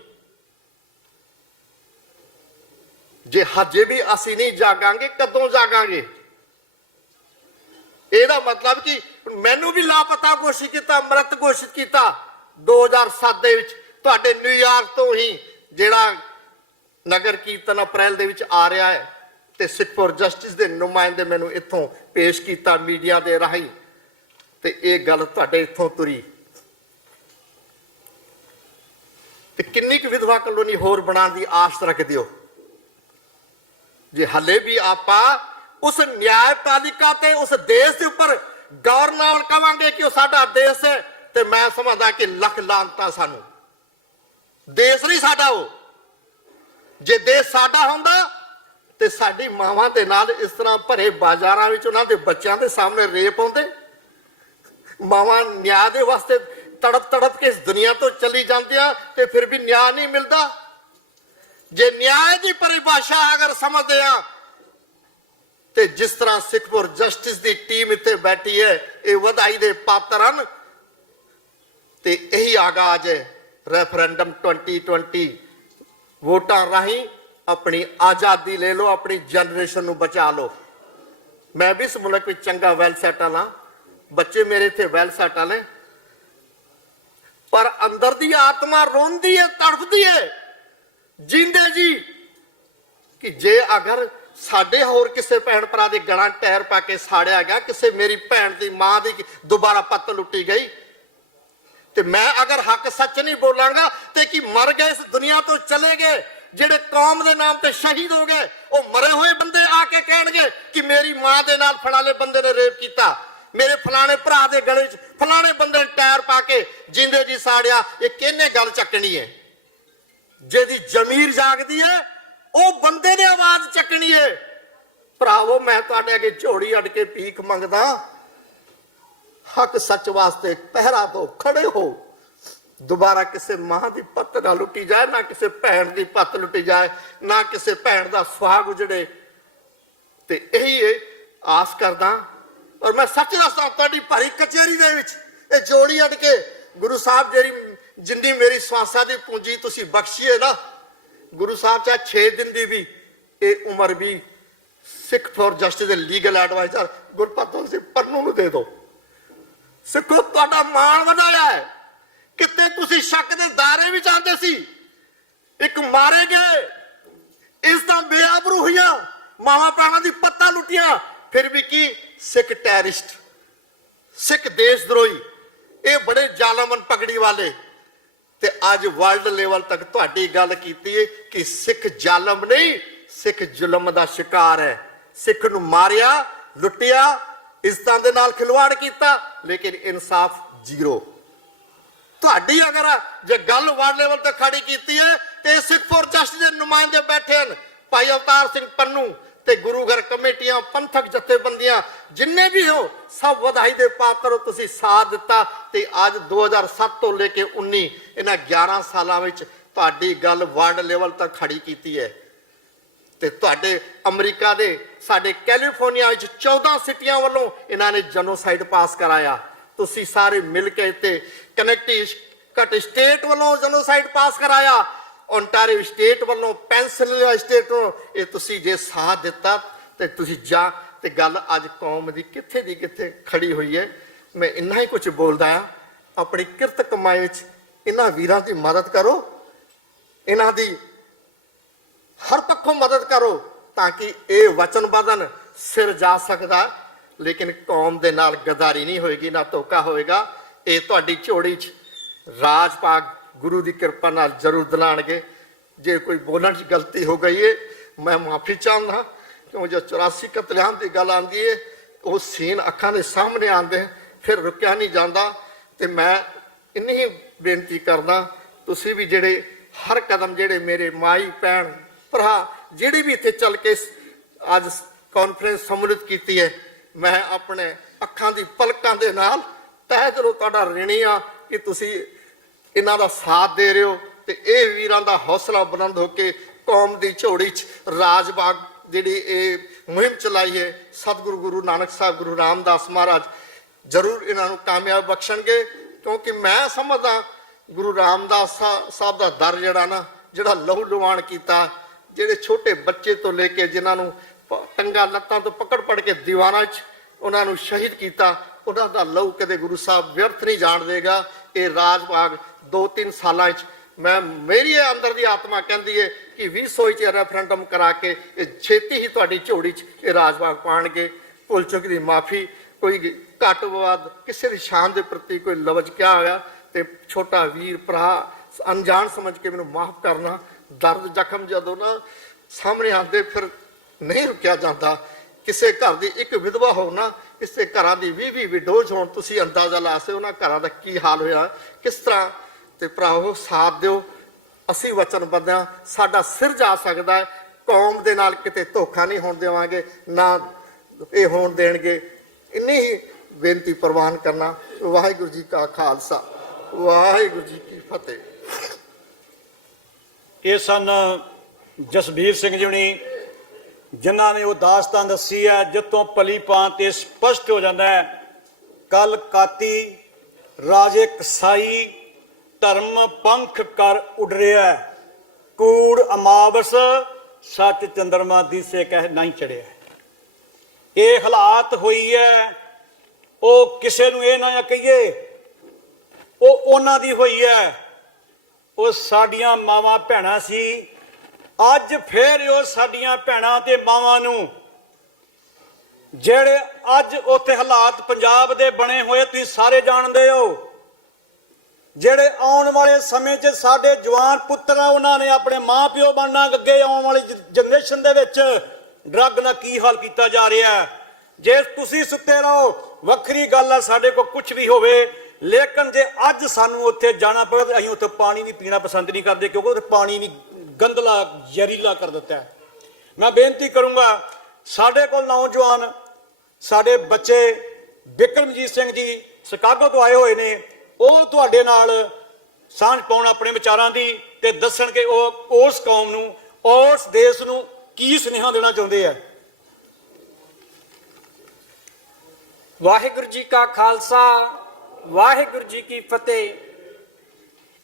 ਜੇ ਹਜੇ ਵੀ ਅਸੀਂ ਨਹੀਂ ਜਾਗਾਂਗੇ, ਕਦੋਂ ਜਾਗਾਂਗੇ? ਇਹਦਾ ਮਤਲਬ ਕਿ ਮੈਨੂੰ ਵੀ ਲਾਪਤਾ ਘੋਸ਼ਿਤ ਕੀਤਾ, ਮ੍ਰਿਤ ਘੋਸ਼ਿਤ ਕੀਤਾ 2007 ਦੇ ਵਿੱਚ ਤੁਹਾਡੇ ਨਿਊਯਾਰਕ ਤੋਂ ਹੀ, ਜਿਹੜਾ ਨਗਰ ਕੀਰਤਨ ਅਪ੍ਰੈਲ ਦੇ ਵਿੱਚ ਆ ਰਿਹਾ ਹੈ, ਤੇ ਸਿੱਖ ਫॉर ਜਸਟਿਸ ਦੇ ਨੁਮਾਇੰਦੇ ਮੈਨੂੰ ਇੱਥੋਂ ਪੇਸ਼ ਕੀਤਾ ਮੀਡੀਆ ਦੇ ਰਾਹੀਂ, ਤੇ ਇਹ ਗੱਲ ਤੁਹਾਡੇ ਇੱਥੋਂ ਤੁਰੀ। ਤੇ ਕਿੰਨੀ ਕੁ ਵਿਧਵਾ ਕਲੋਨੀ ਹੋਰ ਬਣਾਉਣ ਦੀ ਆਸ ਰੱਖਦੇ ਹੋ? ਜੇ ਹਲੇ ਵੀ ਆਪਾਂ ਉਸ ਨਿਆਂਪਾਲਿਕਾ ਤੇ ਉਸ ਦੇਸ਼ ਦੇ ਉੱਪਰ ਗੌਰ ਨਾਲ ਕਵਾਂਗੇ ਕਿ ਉਹ ਸਾਡਾ ਦੇਸ਼ ਹੈ, ਤੇ ਮੈਂ ਸਮਝਦਾ ਕਿ ਲੱਖ ਲਾਨਤਾਂ ਸਾਨੂੰ। ਦੇਸ਼ ਨਹੀਂ ਸਾਡਾ ਉਹ। ਜੇ ਦੇਸ਼ ਸਾਡਾ ਹੁੰਦਾ ਤੇ ਸਾਡੀ ਮਾਵਾਂ ਦੇ ਨਾਲ ਇਸ ਤਰ੍ਹਾਂ ਭਰੇ ਬਾਜ਼ਾਰਾਂ ਵਿੱਚ ਉਹਨਾਂ ਦੇ ਬੱਚਿਆਂ ਦੇ ਸਾਹਮਣੇ ਰੇਪ ਹੁੰਦੇ। ਮਾਵਾਂ ਨਿਆਂ ਦੇ ਵਾਸਤੇ ਤੜਪ ਤੜਪ ਕੇ ਇਸ ਦੁਨੀਆ ਤੋਂ ਚਲੀ ਜਾਂਦੀਆਂ ਤੇ ਫਿਰ ਵੀ ਨਿਆਂ ਨਹੀਂ ਮਿਲਦਾ। ਜੇ ਨਿਆਂ ਦੀ ਪਰਿਭਾਸ਼ਾ ਅਗਰ ਸਮਝਦੇ ਆ ਤੇ ਜਿਸ ਤਰ੍ਹਾਂ ਸਿੱਖ ਫॉर ਜਸਟਿਸ ਦੀ ਟੀਮ ਇੱਥੇ ਬੈਠੀ ਹੈ, ਇਹ ਵਧਾਈ ਦੇ ਪਾਤਰ ਹਨ। ਤੇ ਇਹੀ ਆਗਾਜ਼ ਹੈ ਰੈਫਰੈਂਡਮ 2020 ਵੋਟਾਂ ਰਾਹੀਂ ਆਪਣੀ ਆਜ਼ਾਦੀ ਲੈ ਲਓ, ਆਪਣੀ ਜਨਰੇਸ਼ਨ ਨੂੰ ਬਚਾ ਲਓ। ਮੈਂ ਵੀ ਇਸ ਮੁਲਕ ਵਿੱਚ ਚੰਗਾ ਵੈਲ ਸੈਟਲ ਹਾਂ, ਬੱਚੇ ਮੇਰੇ ਇੱਥੇ ਵੈਲ ਸੈਟਲ ਹੈ, ਪਰ ਅੰਦਰ ਦੀ ਆਤਮਾ ਰੋਂਦੀ ਹੈ, ਤੜਫਦੀ ਹੈ ਜਿੰਦੇ ਜੀ ਕਿ ਜੇ ਅਗਰ ਸਾਡੇ ਹੋਰ ਕਿਸੇ ਭੈਣ ਭਰਾ ਦੇ ਗਲਾਂ ਟਾਇਰ ਪਾ ਕੇ ਸਾੜਿਆ ਗਿਆ, ਕਿਸੇ ਮੇਰੀ ਭੈਣ ਦੀ ਮਾਂ ਦੀ ਦੁਬਾਰਾ ਪੱਤ ਲੁੱਟੀ ਗਈ, ਤੇ ਮੈਂ ਅਗਰ ਹੱਕ ਸੱਚ ਨਹੀਂ ਬੋਲਾਂਗਾ ਤੇ ਕੀ ਮਰ ਗਏ ਇਸ ਦੁਨੀਆ ਤੋਂ ਚਲੇ ਗਏ ਜਿਹੜੇ ਕੌਮ ਦੇ ਨਾਮ ਤੇ ਸ਼ਹੀਦ ਹੋ ਗਏ, ਉਹ ਮਰੇ ਹੋਏ ਬੰਦੇ ਆ ਕੇ ਕਹਿਣਗੇ ਕਿ ਮੇਰੀ ਮਾਂ ਦੇ ਨਾਲ ਫਲਾਣੇ ਬੰਦੇ ਨੇ ਰੇਪ ਕੀਤਾ, ਮੇਰੇ ਫਲਾਣੇ ਭਰਾ ਦੇ ਗਲੇ 'ਚ ਫਲਾਣੇ ਬੰਦੇ ਨੇ ਟਾਇਰ ਪਾ ਕੇ ਜਿੰਦੇ ਜੀ ਸਾੜਿਆ। ਇਹ ਕਿਹਨੇ ਗੱਲ ਚੱਕਣੀ ਹੈ? ਜਿਹਦੀ ਜ਼ਮੀਰ ਜਾਗਦੀ ਹੈ ਉਹ ਬੰਦੇ ਨੇ ਆਵਾਜ਼ ਚੱਕਣੀ ਹੈ। ਭਰਾਵੋ, ਮੈਂ ਤੁਹਾਡੇ ਅੱਗੇ ਝੋੜੀ ਅੜ ਕੇ ਭੀਖ ਮੰਗਦਾ, ਹੱਕ ਸੱਚ ਵਾਸਤੇ ਪਹਿਰਾ ਦੋ, ਖੜੇ ਹੋ। ਦੁਬਾਰਾ ਕਿਸੇ ਮਾਂ ਦੀ ਪੱਤ ਨਾ ਲੁੱਟੀ ਜਾਏ, ਨਾ ਕਿਸੇ ਭੈਣ ਦੀ ਪੱਤ ਲੁੱਟੀ ਜਾਏ, ਨਾ ਕਿਸੇ ਭੈਣ ਦਾ ਸੁਹਾਗ ਉਜੜੇ। ਤੇ ਇਹੀ ਆਸ ਕਰਦਾ। ਔਰ ਮੈਂ ਸੱਚ ਦੱਸਦਾ, ਤੁਹਾਡੀ ਭਾਰੀ ਕਚਹਿਰੀ ਦੇ ਵਿੱਚ ਇਹ ਜੋੜੀ ਅੜ ਕੇ ਗੁਰੂ ਸਾਹਿਬ ਜਿੰਨੀ ਮੇਰੀ ਸਵਾਸਾਂ ਦੀ ਪੂੰਜੀ ਤੁਸੀਂ ਬਖਸ਼ੀਏ ਨਾ, ਗੁਰੂ ਸਾਹਿਬ ਚਾਹੇ 6 ਦਿਨ ਦੀ ਵੀ ਇਹ ਉਮਰ ਵੀ ਸਿੱਖ ਫॉर ਜਸਟਿਸ ਦੇ ਲੀਗਲ ਐਡਵਾਈਜ਼ਰ ਗੁਰਪਤਵੰਤ ਸਿੰਘ ਪੰਨੂ ਨੂੰ ਦੇ ਦਿਓ। ਸਿੱਖੋ, ਤੁਹਾਡਾ ਮਾਣ ਵਧਾਇਆ ਹੈ। ਕਿਤੇ ਤੁਸੀਂ ਸ਼ੱਕ ਦੇ ਦਾਇਰੇ ਵਿੱਚ ਆਉਂਦੇ ਸੀ, ਇੱਕ ਮਾਰੇ ਗਏ, ਇਸ ਦਾ ਬੇਆਬਰੂ ਹੋਈਆਂ, ਮਾਵਾਂ ਭੈਣਾਂ ਦੀ ਪੱਤਾਂ ਲੁੱਟੀਆਂ, ਫਿਰ ਵੀ ਕੀ ਸਿੱਖ ਟੈਰਰਿਸਟ, ਸਿੱਖ ਦੇਸ਼ ਦਰੋਹੀ, ਇਹ ਬੜੇ ਜ਼ਾਲਮਨ ਪਗੜੀ ਵਾਲੇ। ਤੇ ਅੱਜ ਵਰਲਡ ਲੈਵਲ ਤੱਕ ਤੁਹਾਡੀ ਗੱਲ ਕੀਤੀ ਹੈ ਕਿ ਸਿੱਖ ਜ਼ਾਲਮ ਨਹੀਂ, ਸਿੱਖ ਜ਼ੁਲਮ ਦਾ ਸ਼ਿਕਾਰ ਹੈ। ਸਿੱਖ ਨੂੰ ਮਾਰਿਆ, ਲੁੱਟਿਆ, ਇੱਜ਼ਤਾਂ ਦੇ ਨਾਲ ਖਿਲਵਾੜ ਕੀਤਾ, ਲੇਕਿਨ ਇਨਸਾਫ ਜ਼ੀਰੋ। ਤੁਹਾਡੀ ਅਗਰ ਜੇ ਗੱਲ ਵਰਲਡ ਲੈਵਲ ਤੇ ਖੜੀ ਕੀਤੀ ਹੈ ਤੇ ਸਿੱਖ ਫॉर ਜਸਟਿਸ ਦੇ ਨੁਮਾਇੰਦੇ ਬੈਠੇ ਹਨ, ਭਾਈ ਅਵਤਾਰ ਸਿੰਘ ਪੰਨੂ ਤੇ ਗੁਰੂ ਘਰ ਕਮੇਟੀਆਂ, ਪੰਥਕ ਜਥੇਬੰਦੀਆਂ, ਜਿੰਨੇ ਵੀ ਹੋ, ਸਭ ਵਧਾਈ ਦੇ ਪਾਤਰ ਹੋ। ਤੁਸੀਂ ਸਾਥ ਦਿੱਤਾ ਤੇ ਅੱਜ 2007 ਤੋਂ ਲੈ ਕੇ 19 ਇਹਨਾਂ 11 ਸਾਲਾਂ ਵਿੱਚ ਤੁਹਾਡੀ ਗੱਲ ਵਰਲਡ ਲੈਵਲ ਤੱਕ ਖੜੀ ਕੀਤੀ ਹੈ। ਤੇ ਤੁਹਾਡੇ ਅਮਰੀਕਾ ਦੇ, ਸਾਡੇ ਕੈਲੀਫੋਰਨੀਆ ਵਿੱਚ 14 ਸਿਟੀਆਂ ਵੱਲੋਂ ਇਹਨਾਂ ਨੇ ਜੈਨੋਸਾਈਡ ਪਾਸ ਕਰਾਇਆ। ਤੁਸੀਂ ਸਾਰੇ ਮਿਲ ਕੇ ਤੇ ਕਨੈਕਟਿਕਟ ਸਟੇਟ ਵੱਲੋਂ ਜੈਨੋਸਾਈਡ ਪਾਸ ਕਰਾਇਆ, ਓਨਟਾਰੀਓ ਸਟੇਟ ਵੱਲੋਂ, ਪੈਨਸਿਲਵੇਨੀਆ ਸਟੇਟ ਵੱਲੋਂ। ਇਹ ਤੁਸੀਂ ਜੇ ਸਾਥ ਦਿੱਤਾ ਤੇ ਤੁਸੀਂ ਜਾ ਤੇ ਗੱਲ ਅੱਜ ਕੌਮ ਦੀ ਕਿੱਥੇ ਦੀ ਕਿੱਥੇ ਖੜੀ ਹੋਈ ਹੈ। ਮੈਂ ਇੰਨਾ ਹੀ ਕੁਝ ਬੋਲਦਾ ਆ। ਆਪਣੀ ਕਿਰਤ ਕਮਾਈ ਵਿੱਚ ਇਹਨਾਂ ਵੀਰਾਂ ਦੀ ਮਦਦ ਕਰੋ, ਇਹਨਾਂ ਦੀ ਹਰ ਪੱਖੋਂ ਮਦਦ ਕਰੋ ਤਾਂ ਕਿ ਇਹ ਵਚਨ ਬਦਨ ਸਿਰ ਜਾ ਸਕਦਾ, ਲੇਕਿਨ ਕੌਮ ਦੇ ਨਾਲ ਗਦਾਰੀ ਨਹੀਂ ਹੋਏਗੀ, ਨਾ ਧੋਖਾ ਹੋਏਗਾ। ਇਹ ਤੁਹਾਡੀ ਝੋੜੀ 'ਚ ਰਾਜ ਪਾਗ ਗੁਰੂ ਦੀ ਕਿਰਪਾ ਨਾਲ ਜ਼ਰੂਰ ਦਿਲਾਣਗੇ। ਜੇ ਕੋਈ ਬੋਲਣ 'ਚ ਗਲਤੀ ਹੋ ਗਈ ਹੈ, ਮੈਂ ਮਾਫੀ ਚਾਹੁੰਦਾ, ਕਿਉਂ ਜੋ 84 ਕਤਲੇਆਮ ਦੀ ਗੱਲ ਆਉਂਦੀ ਹੈ, ਉਹ ਸੀਨ ਅੱਖਾਂ ਦੇ ਸਾਹਮਣੇ ਆਉਂਦੇ, ਫਿਰ ਰੁਕਿਆ ਨਹੀਂ ਜਾਂਦਾ। ਤੇ ਮੈਂ ਇੰਨੀ ਹੀ ਬੇਨਤੀ ਕਰਦਾ, ਤੁਸੀਂ ਵੀ ਜਿਹੜੇ ਹਰ ਕਦਮ, ਜਿਹੜੇ ਮੇਰੇ ਮਾਈ ਭੈਣ ਭਰਾ ਜਿਹੜੇ ਵੀ ਇੱਥੇ ਚੱਲ ਕੇ ਅੱਜ ਕਾਨਫਰੰਸ ਸੰਬੋਧਿਤ ਕੀਤੀ ਹੈ, ਮੈਂ ਆਪਣੇ ਅੱਖਾਂ ਦੀ ਪਲਕਾਂ ਦੇ ਨਾਲ ਤਹਿ ਦਿਲੋਂ ਤੁਹਾਡਾ ਰਿਣੀ ਆ ਕਿ ਤੁਸੀਂ ਇਹਨਾਂ ਦਾ ਸਾਥ ਦੇ ਰਹੇ ਹੋ। ਤੇ ਇਹ ਵੀਰਾਂ ਦਾ ਹੌਸਲਾ ਬੁਲੰਦ ਹੋ ਕੇ ਕੌਮ ਦੀ ਝੋੜੀ 'ਚ ਰਾਜ ਬਾਗ ਜਿਹੜੀ ਇਹ ਮੁਹਿੰਮ ਚਲਾਈ ਹੈ, ਸਤਿਗੁਰੂ ਗੁਰੂ ਨਾਨਕ ਸਾਹਿਬ, ਗੁਰੂ ਰਾਮਦਾਸ ਮਹਾਰਾਜ ਜ਼ਰੂਰ ਇਹਨਾਂ ਨੂੰ ਕਾਮਯਾਬ ਬਖਸ਼ਣਗੇ। ਕਿਉਂਕਿ ਮੈਂ ਸਮਝਦਾ ਗੁਰੂ ਰਾਮਦਾਸ ਸਾਹਿਬ ਦਾ ਦਰ ਜਿਹੜਾ ਨਾ, ਜਿਹੜਾ ਲਹੂ ਲੁਹਾਨ ਕੀਤਾ, ਜਿਹੜੇ ਛੋਟੇ ਬੱਚੇ ਤੋਂ ਲੈ ਕੇ ਜਿਨ੍ਹਾਂ ਨੂੰ ਟੰਗਾਂ ਲੱਤਾਂ ਤੋਂ ਪਕੜ ਕੇ ਦੀਵਾਰਾਂ 'ਚ ਉਹਨਾਂ ਨੂੰ ਸ਼ਹੀਦ ਕੀਤਾ, ਉਹਨਾਂ ਦਾ ਲਹੂ ਕਦੇ ਗੁਰੂ ਸਾਹਿਬ ਵਿਅਰਥ ਨਹੀਂ ਜਾਣ ਦੇਗਾ। ਇਹ ਰਾਜ ਬਾਗ 2-3 ਸਾਲਾਂ 'ਚ ਮੇਰੀ ਅੰਦਰ ਦੀ ਆਤਮਾ ਕਹਿੰਦੀ ਹੈ ਕਿ 20 'ਚ ਰੈਫਰੈਂਡਮ ਕਰਾ ਕੇ ਇਹ ਛੇਤੀ ਹੀ ਤੁਹਾਡੀ ਝੋੜੀ 'ਚ ਇਹ ਰਾਜ ਬਾਗ ਪਾਉਣਗੇ। ਭੁੱਲ ਚੁੱਕ ਦੀ ਮਾਫੀ, ਕੋਈ ਘੱਟ ਵੱਧ ਕਿਸੇ ਦੀ ਸ਼ਾਨ ਦੇ ਪ੍ਰਤੀ ਕੋਈ ਲਫ਼ਜ਼ ਕਿਹਾ ਹੋਇਆ ਤੇ ਛੋਟਾ ਵੀਰ ਭਰਾ ਅਣਜਾਣ ਸਮਝ ਕੇ ਮੈਨੂੰ ਮਾਫ ਕਰਨਾ। ਦਰਦ ਜ਼ਖਮ ਜਦੋਂ ਨਾ ਸਾਹਮਣੇ ਆਉਂਦੇ ਫਿਰ ਨਹੀਂ ਰੁਕਿਆ ਜਾਂਦਾ। ਕਿਸੇ ਘਰ ਦੀ ਇੱਕ ਵਿਧਵਾ ਹੋ ਨਾ, ਕਿਸੇ ਘਰਾਂ ਦੀ 20 ਵਿਡੋਜ਼ ਹੋਣ, ਤੁਸੀਂ ਅੰਦਾਜ਼ਾ ਲਾ ਸਕਦੇ ਉਹਨਾਂ ਘਰਾਂ ਦਾ ਕੀ ਹਾਲ ਹੋਇਆ, ਕਿਸ ਤਰ੍ਹਾਂ। ਤੇ ਭਰਾਵੋ, ਸਾਥ ਦਿਓ, ਅਸੀਂ ਵਚਨਬੱਧ ਹਾਂ, ਸਾਡਾ ਸਿਰ ਜਾ ਸਕਦਾ ਹੈ। ਕੌਮ ਦੇ ਨਾਲ ਕਿਤੇ ਧੋਖਾ ਨਹੀਂ ਹੋਣ ਦੇਵਾਂਗੇ, ਨਾ ਇਹ ਹੋਣ ਦੇਣਗੇ। ਇੰਨੀ ਹੀ ਬੇਨਤੀ ਪ੍ਰਵਾਨ ਕਰਨਾ। ਵਾਹਿਗੁਰੂ ਜੀ ਕਾ ਖਾਲਸਾ, ਵਾਹਿਗੁਰੂ ਜੀ ਕੀ ਫਤਿਹ। ਇਹ ਸਨ ਜਸਬੀਰ ਸਿੰਘ ਜੀ ਹੁਣੀ, ਜਿਨ੍ਹਾਂ ਨੇ ਉਹ ਦਾਸਤਾਨ ਦੱਸੀ ਹੈ ਜਿੱਥੋਂ ਭਲੀ ਭਾਂਤ ਇਹ ਸਪਸ਼ਟ ਹੋ ਜਾਂਦਾ ਹੈ, ਕਲ ਕਾਤੀ ਰਾਜੇ ਕਸਾਈ ਧਰਮ ਪੰਖ ਕਰ ਉਡਰਿਆ, ਕੂੜ ਅਮਾਵਸ ਸੱਚ ਚੰਦਰਮਾ ਦੀਸੇ ਕਹਿ ਨਹੀਂ ਚੜਿਆ। ਇਹ ਹਾਲਾਤ ਹੋਈ ਹੈ। ਉਹ ਕਿਸੇ ਨੂੰ ਇਹ ਨਾ ਕਹੀਏ ਉਹ ਉਹਨਾਂ ਦੀ ਹੋਈ ਹੈ। ਉਹ ਸਾਡੀਆਂ ਮਾਵਾਂ ਭੈਣਾਂ ਸੀ। ਅੱਜ ਫੇਰ ਉਹ ਸਾਡੀਆਂ ਭੈਣਾਂ ਤੇ ਮਾਵਾਂ ਨੂੰ ਜਿਹੜੇ ਅੱਜ ਉੱਥੇ ਹਾਲਾਤ ਪੰਜਾਬ ਦੇ ਬਣੇ ਹੋਏ ਤੁਸੀਂ ਸਾਰੇ ਜਾਣਦੇ ਹੋ, ਜਿਹੜੇ ਆਉਣ ਵਾਲੇ ਸਮੇਂ 'ਚ ਸਾਡੇ ਜਵਾਨ ਪੁੱਤਰ ਆ ਉਹਨਾਂ ਨੇ ਆਪਣੇ ਮਾਂ ਪਿਓ ਬਣਨਾ, ਅੱਗੇ ਆਉਣ ਵਾਲੀ ਜਨਰੇਸ਼ਨ ਦੇ ਵਿੱਚ ਡਰੱਗ ਨਾਲ ਕੀ ਹਾਲ ਕੀਤਾ ਜਾ ਰਿਹਾ ਹੈ। ਜੇ ਤੁਸੀਂ ਸੁੱਤੇ ਰਹੋ ਵੱਖਰੀ ਗੱਲ ਆ, ਸਾਡੇ ਕੋਲ ਕੁਝ ਵੀ ਹੋਵੇ, ਲੇਕਿਨ ਜੇ ਅੱਜ ਸਾਨੂੰ ਉੱਥੇ ਜਾਣਾ ਪਵੇ ਤਾਂ ਅਸੀਂ ਉੱਥੇ ਪਾਣੀ ਵੀ ਪੀਣਾ ਪਸੰਦ ਨਹੀਂ ਕਰਦੇ, ਕਿਉਂਕਿ ਉੱਥੇ ਪਾਣੀ ਵੀ ਗੰਦਲਾ ਜ਼ਹਿਰੀਲਾ ਕਰ ਦਿੱਤਾ ਹੈ। ਮੈਂ ਬੇਨਤੀ ਕਰੂੰਗਾ ਸਾਡੇ ਕੋਲ ਨੌਜਵਾਨ ਸਾਡੇ ਬੱਚੇ ਬਿਕਰਮਜੀਤ ਸਿੰਘ ਜੀ ਸ਼ਿਕਾਗੋ ਤੋਂ ਆਏ ਹੋਏ ਨੇ, ਉਹ ਤੁਹਾਡੇ ਨਾਲ ਸਾਂਝ ਪਾਉਣ ਆਪਣੇ ਵਿਚਾਰਾਂ ਦੀ ਤੇ ਦੱਸਣ ਕਿ ਉਹ ਉਸ ਕੌਮ ਨੂੰ ਉਸ ਦੇਸ਼ ਨੂੰ ਕੀ ਸੁਨੇਹਾ ਦੇਣਾ ਚਾਹੁੰਦੇ ਆ। ਵਾਹਿਗੁਰੂ ਜੀ ਕਾ ਖਾਲਸਾ ਵਾਹਿਗੁਰੂ ਜੀ ਕੀ ਫਤਿਹ।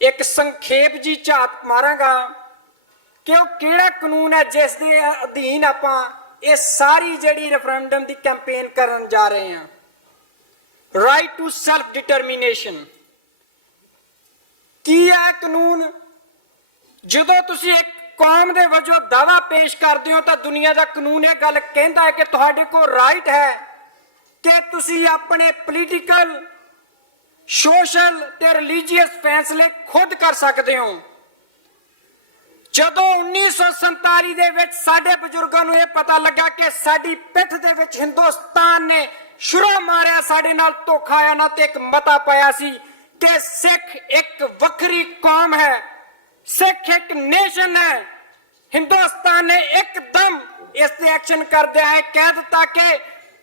ਇੱਕ ਸੰਖੇਪ ਜੀ ਝਾਤ ਮਾਰਾਂਗਾ ਕਿ ਉਹ ਕਿਹੜਾ ਕਾਨੂੰਨ ਹੈ ਜਿਸ ਦੇ ਅਧੀਨ ਆਪਾਂ ਇਹ ਸਾਰੀ ਜਿਹੜੀ ਰੈਫਰੈਂਡਮ ਦੀ ਕੈਂਪੇਨ ਕਰਨ ਜਾ ਰਹੇ ਹਾਂ। ਰਾਈਟ ਟੂ ਸੈਲਫ ਡਿਟਰਮੀਨੇਸ਼ਨ ਕੀ ਹੈ ਕਾਨੂੰਨ? ਜਦੋਂ ਤੁਸੀਂ ਇੱਕ ਕੌਮ ਦੇ ਵਜੋਂ ਦਾਅਵਾ ਪੇਸ਼ ਕਰਦੇ ਹੋ ਤਾਂ ਦੁਨੀਆ ਦਾ ਕਾਨੂੰਨ ਇਹ ਗੱਲ ਕਹਿੰਦਾ ਹੈ ਕਿ ਤੁਹਾਡੇ ਕੋਲ ਰਾਈਟ ਹੈ ਕਿ ਤੁਸੀਂ ਆਪਣੇ ਪੋਲੀਟੀਕਲ, ਸੋਸ਼ਲ ਤੇ ਰਿਲੀਜੀਅਸ ਫੈਸਲੇ ਖੁਦ ਕਰ ਸਕਦੇ ਹੋ। ਜਦੋਂ 1947 ਦੇ ਵਿੱਚ ਸਾਡੇ ਬਜ਼ੁਰਗਾਂ ਨੂੰ ਇਹ ਪਤਾ ਲੱਗਾ ਕਿ ਸਾਡੀ ਪਿੱਠ ਦੇ ਵਿੱਚ ਹਿੰਦੁਸਤਾਨ ਨੇ ਸ਼ੁਰੂ ਮਾਰਿਆ, ਸਾਡੇ ਨਾਲ ਧੋਖਾ ਆਇਆ ਨਾ, ਤੇ ਇੱਕ ਮਤਾ ਪਾਇਆ ਸੀ ਕਿ ਸਿੱਖ ਇੱਕ ਵੱਖਰੀ ਕੌਮ ਹੈ, ਸਿੱਖ ਇੱਕ ਨੇਸ਼ਨ ਹੈ। ਹਿੰਦੁਸਤਾਨ ਨੇ ਇੱਕਦਮ ਇਸ ਤੇ ਐਕਸ਼ਨ ਕਰਦਿਆਂ ਹੈ ਕਹਿ ਦਿੱਤਾ ਕਿ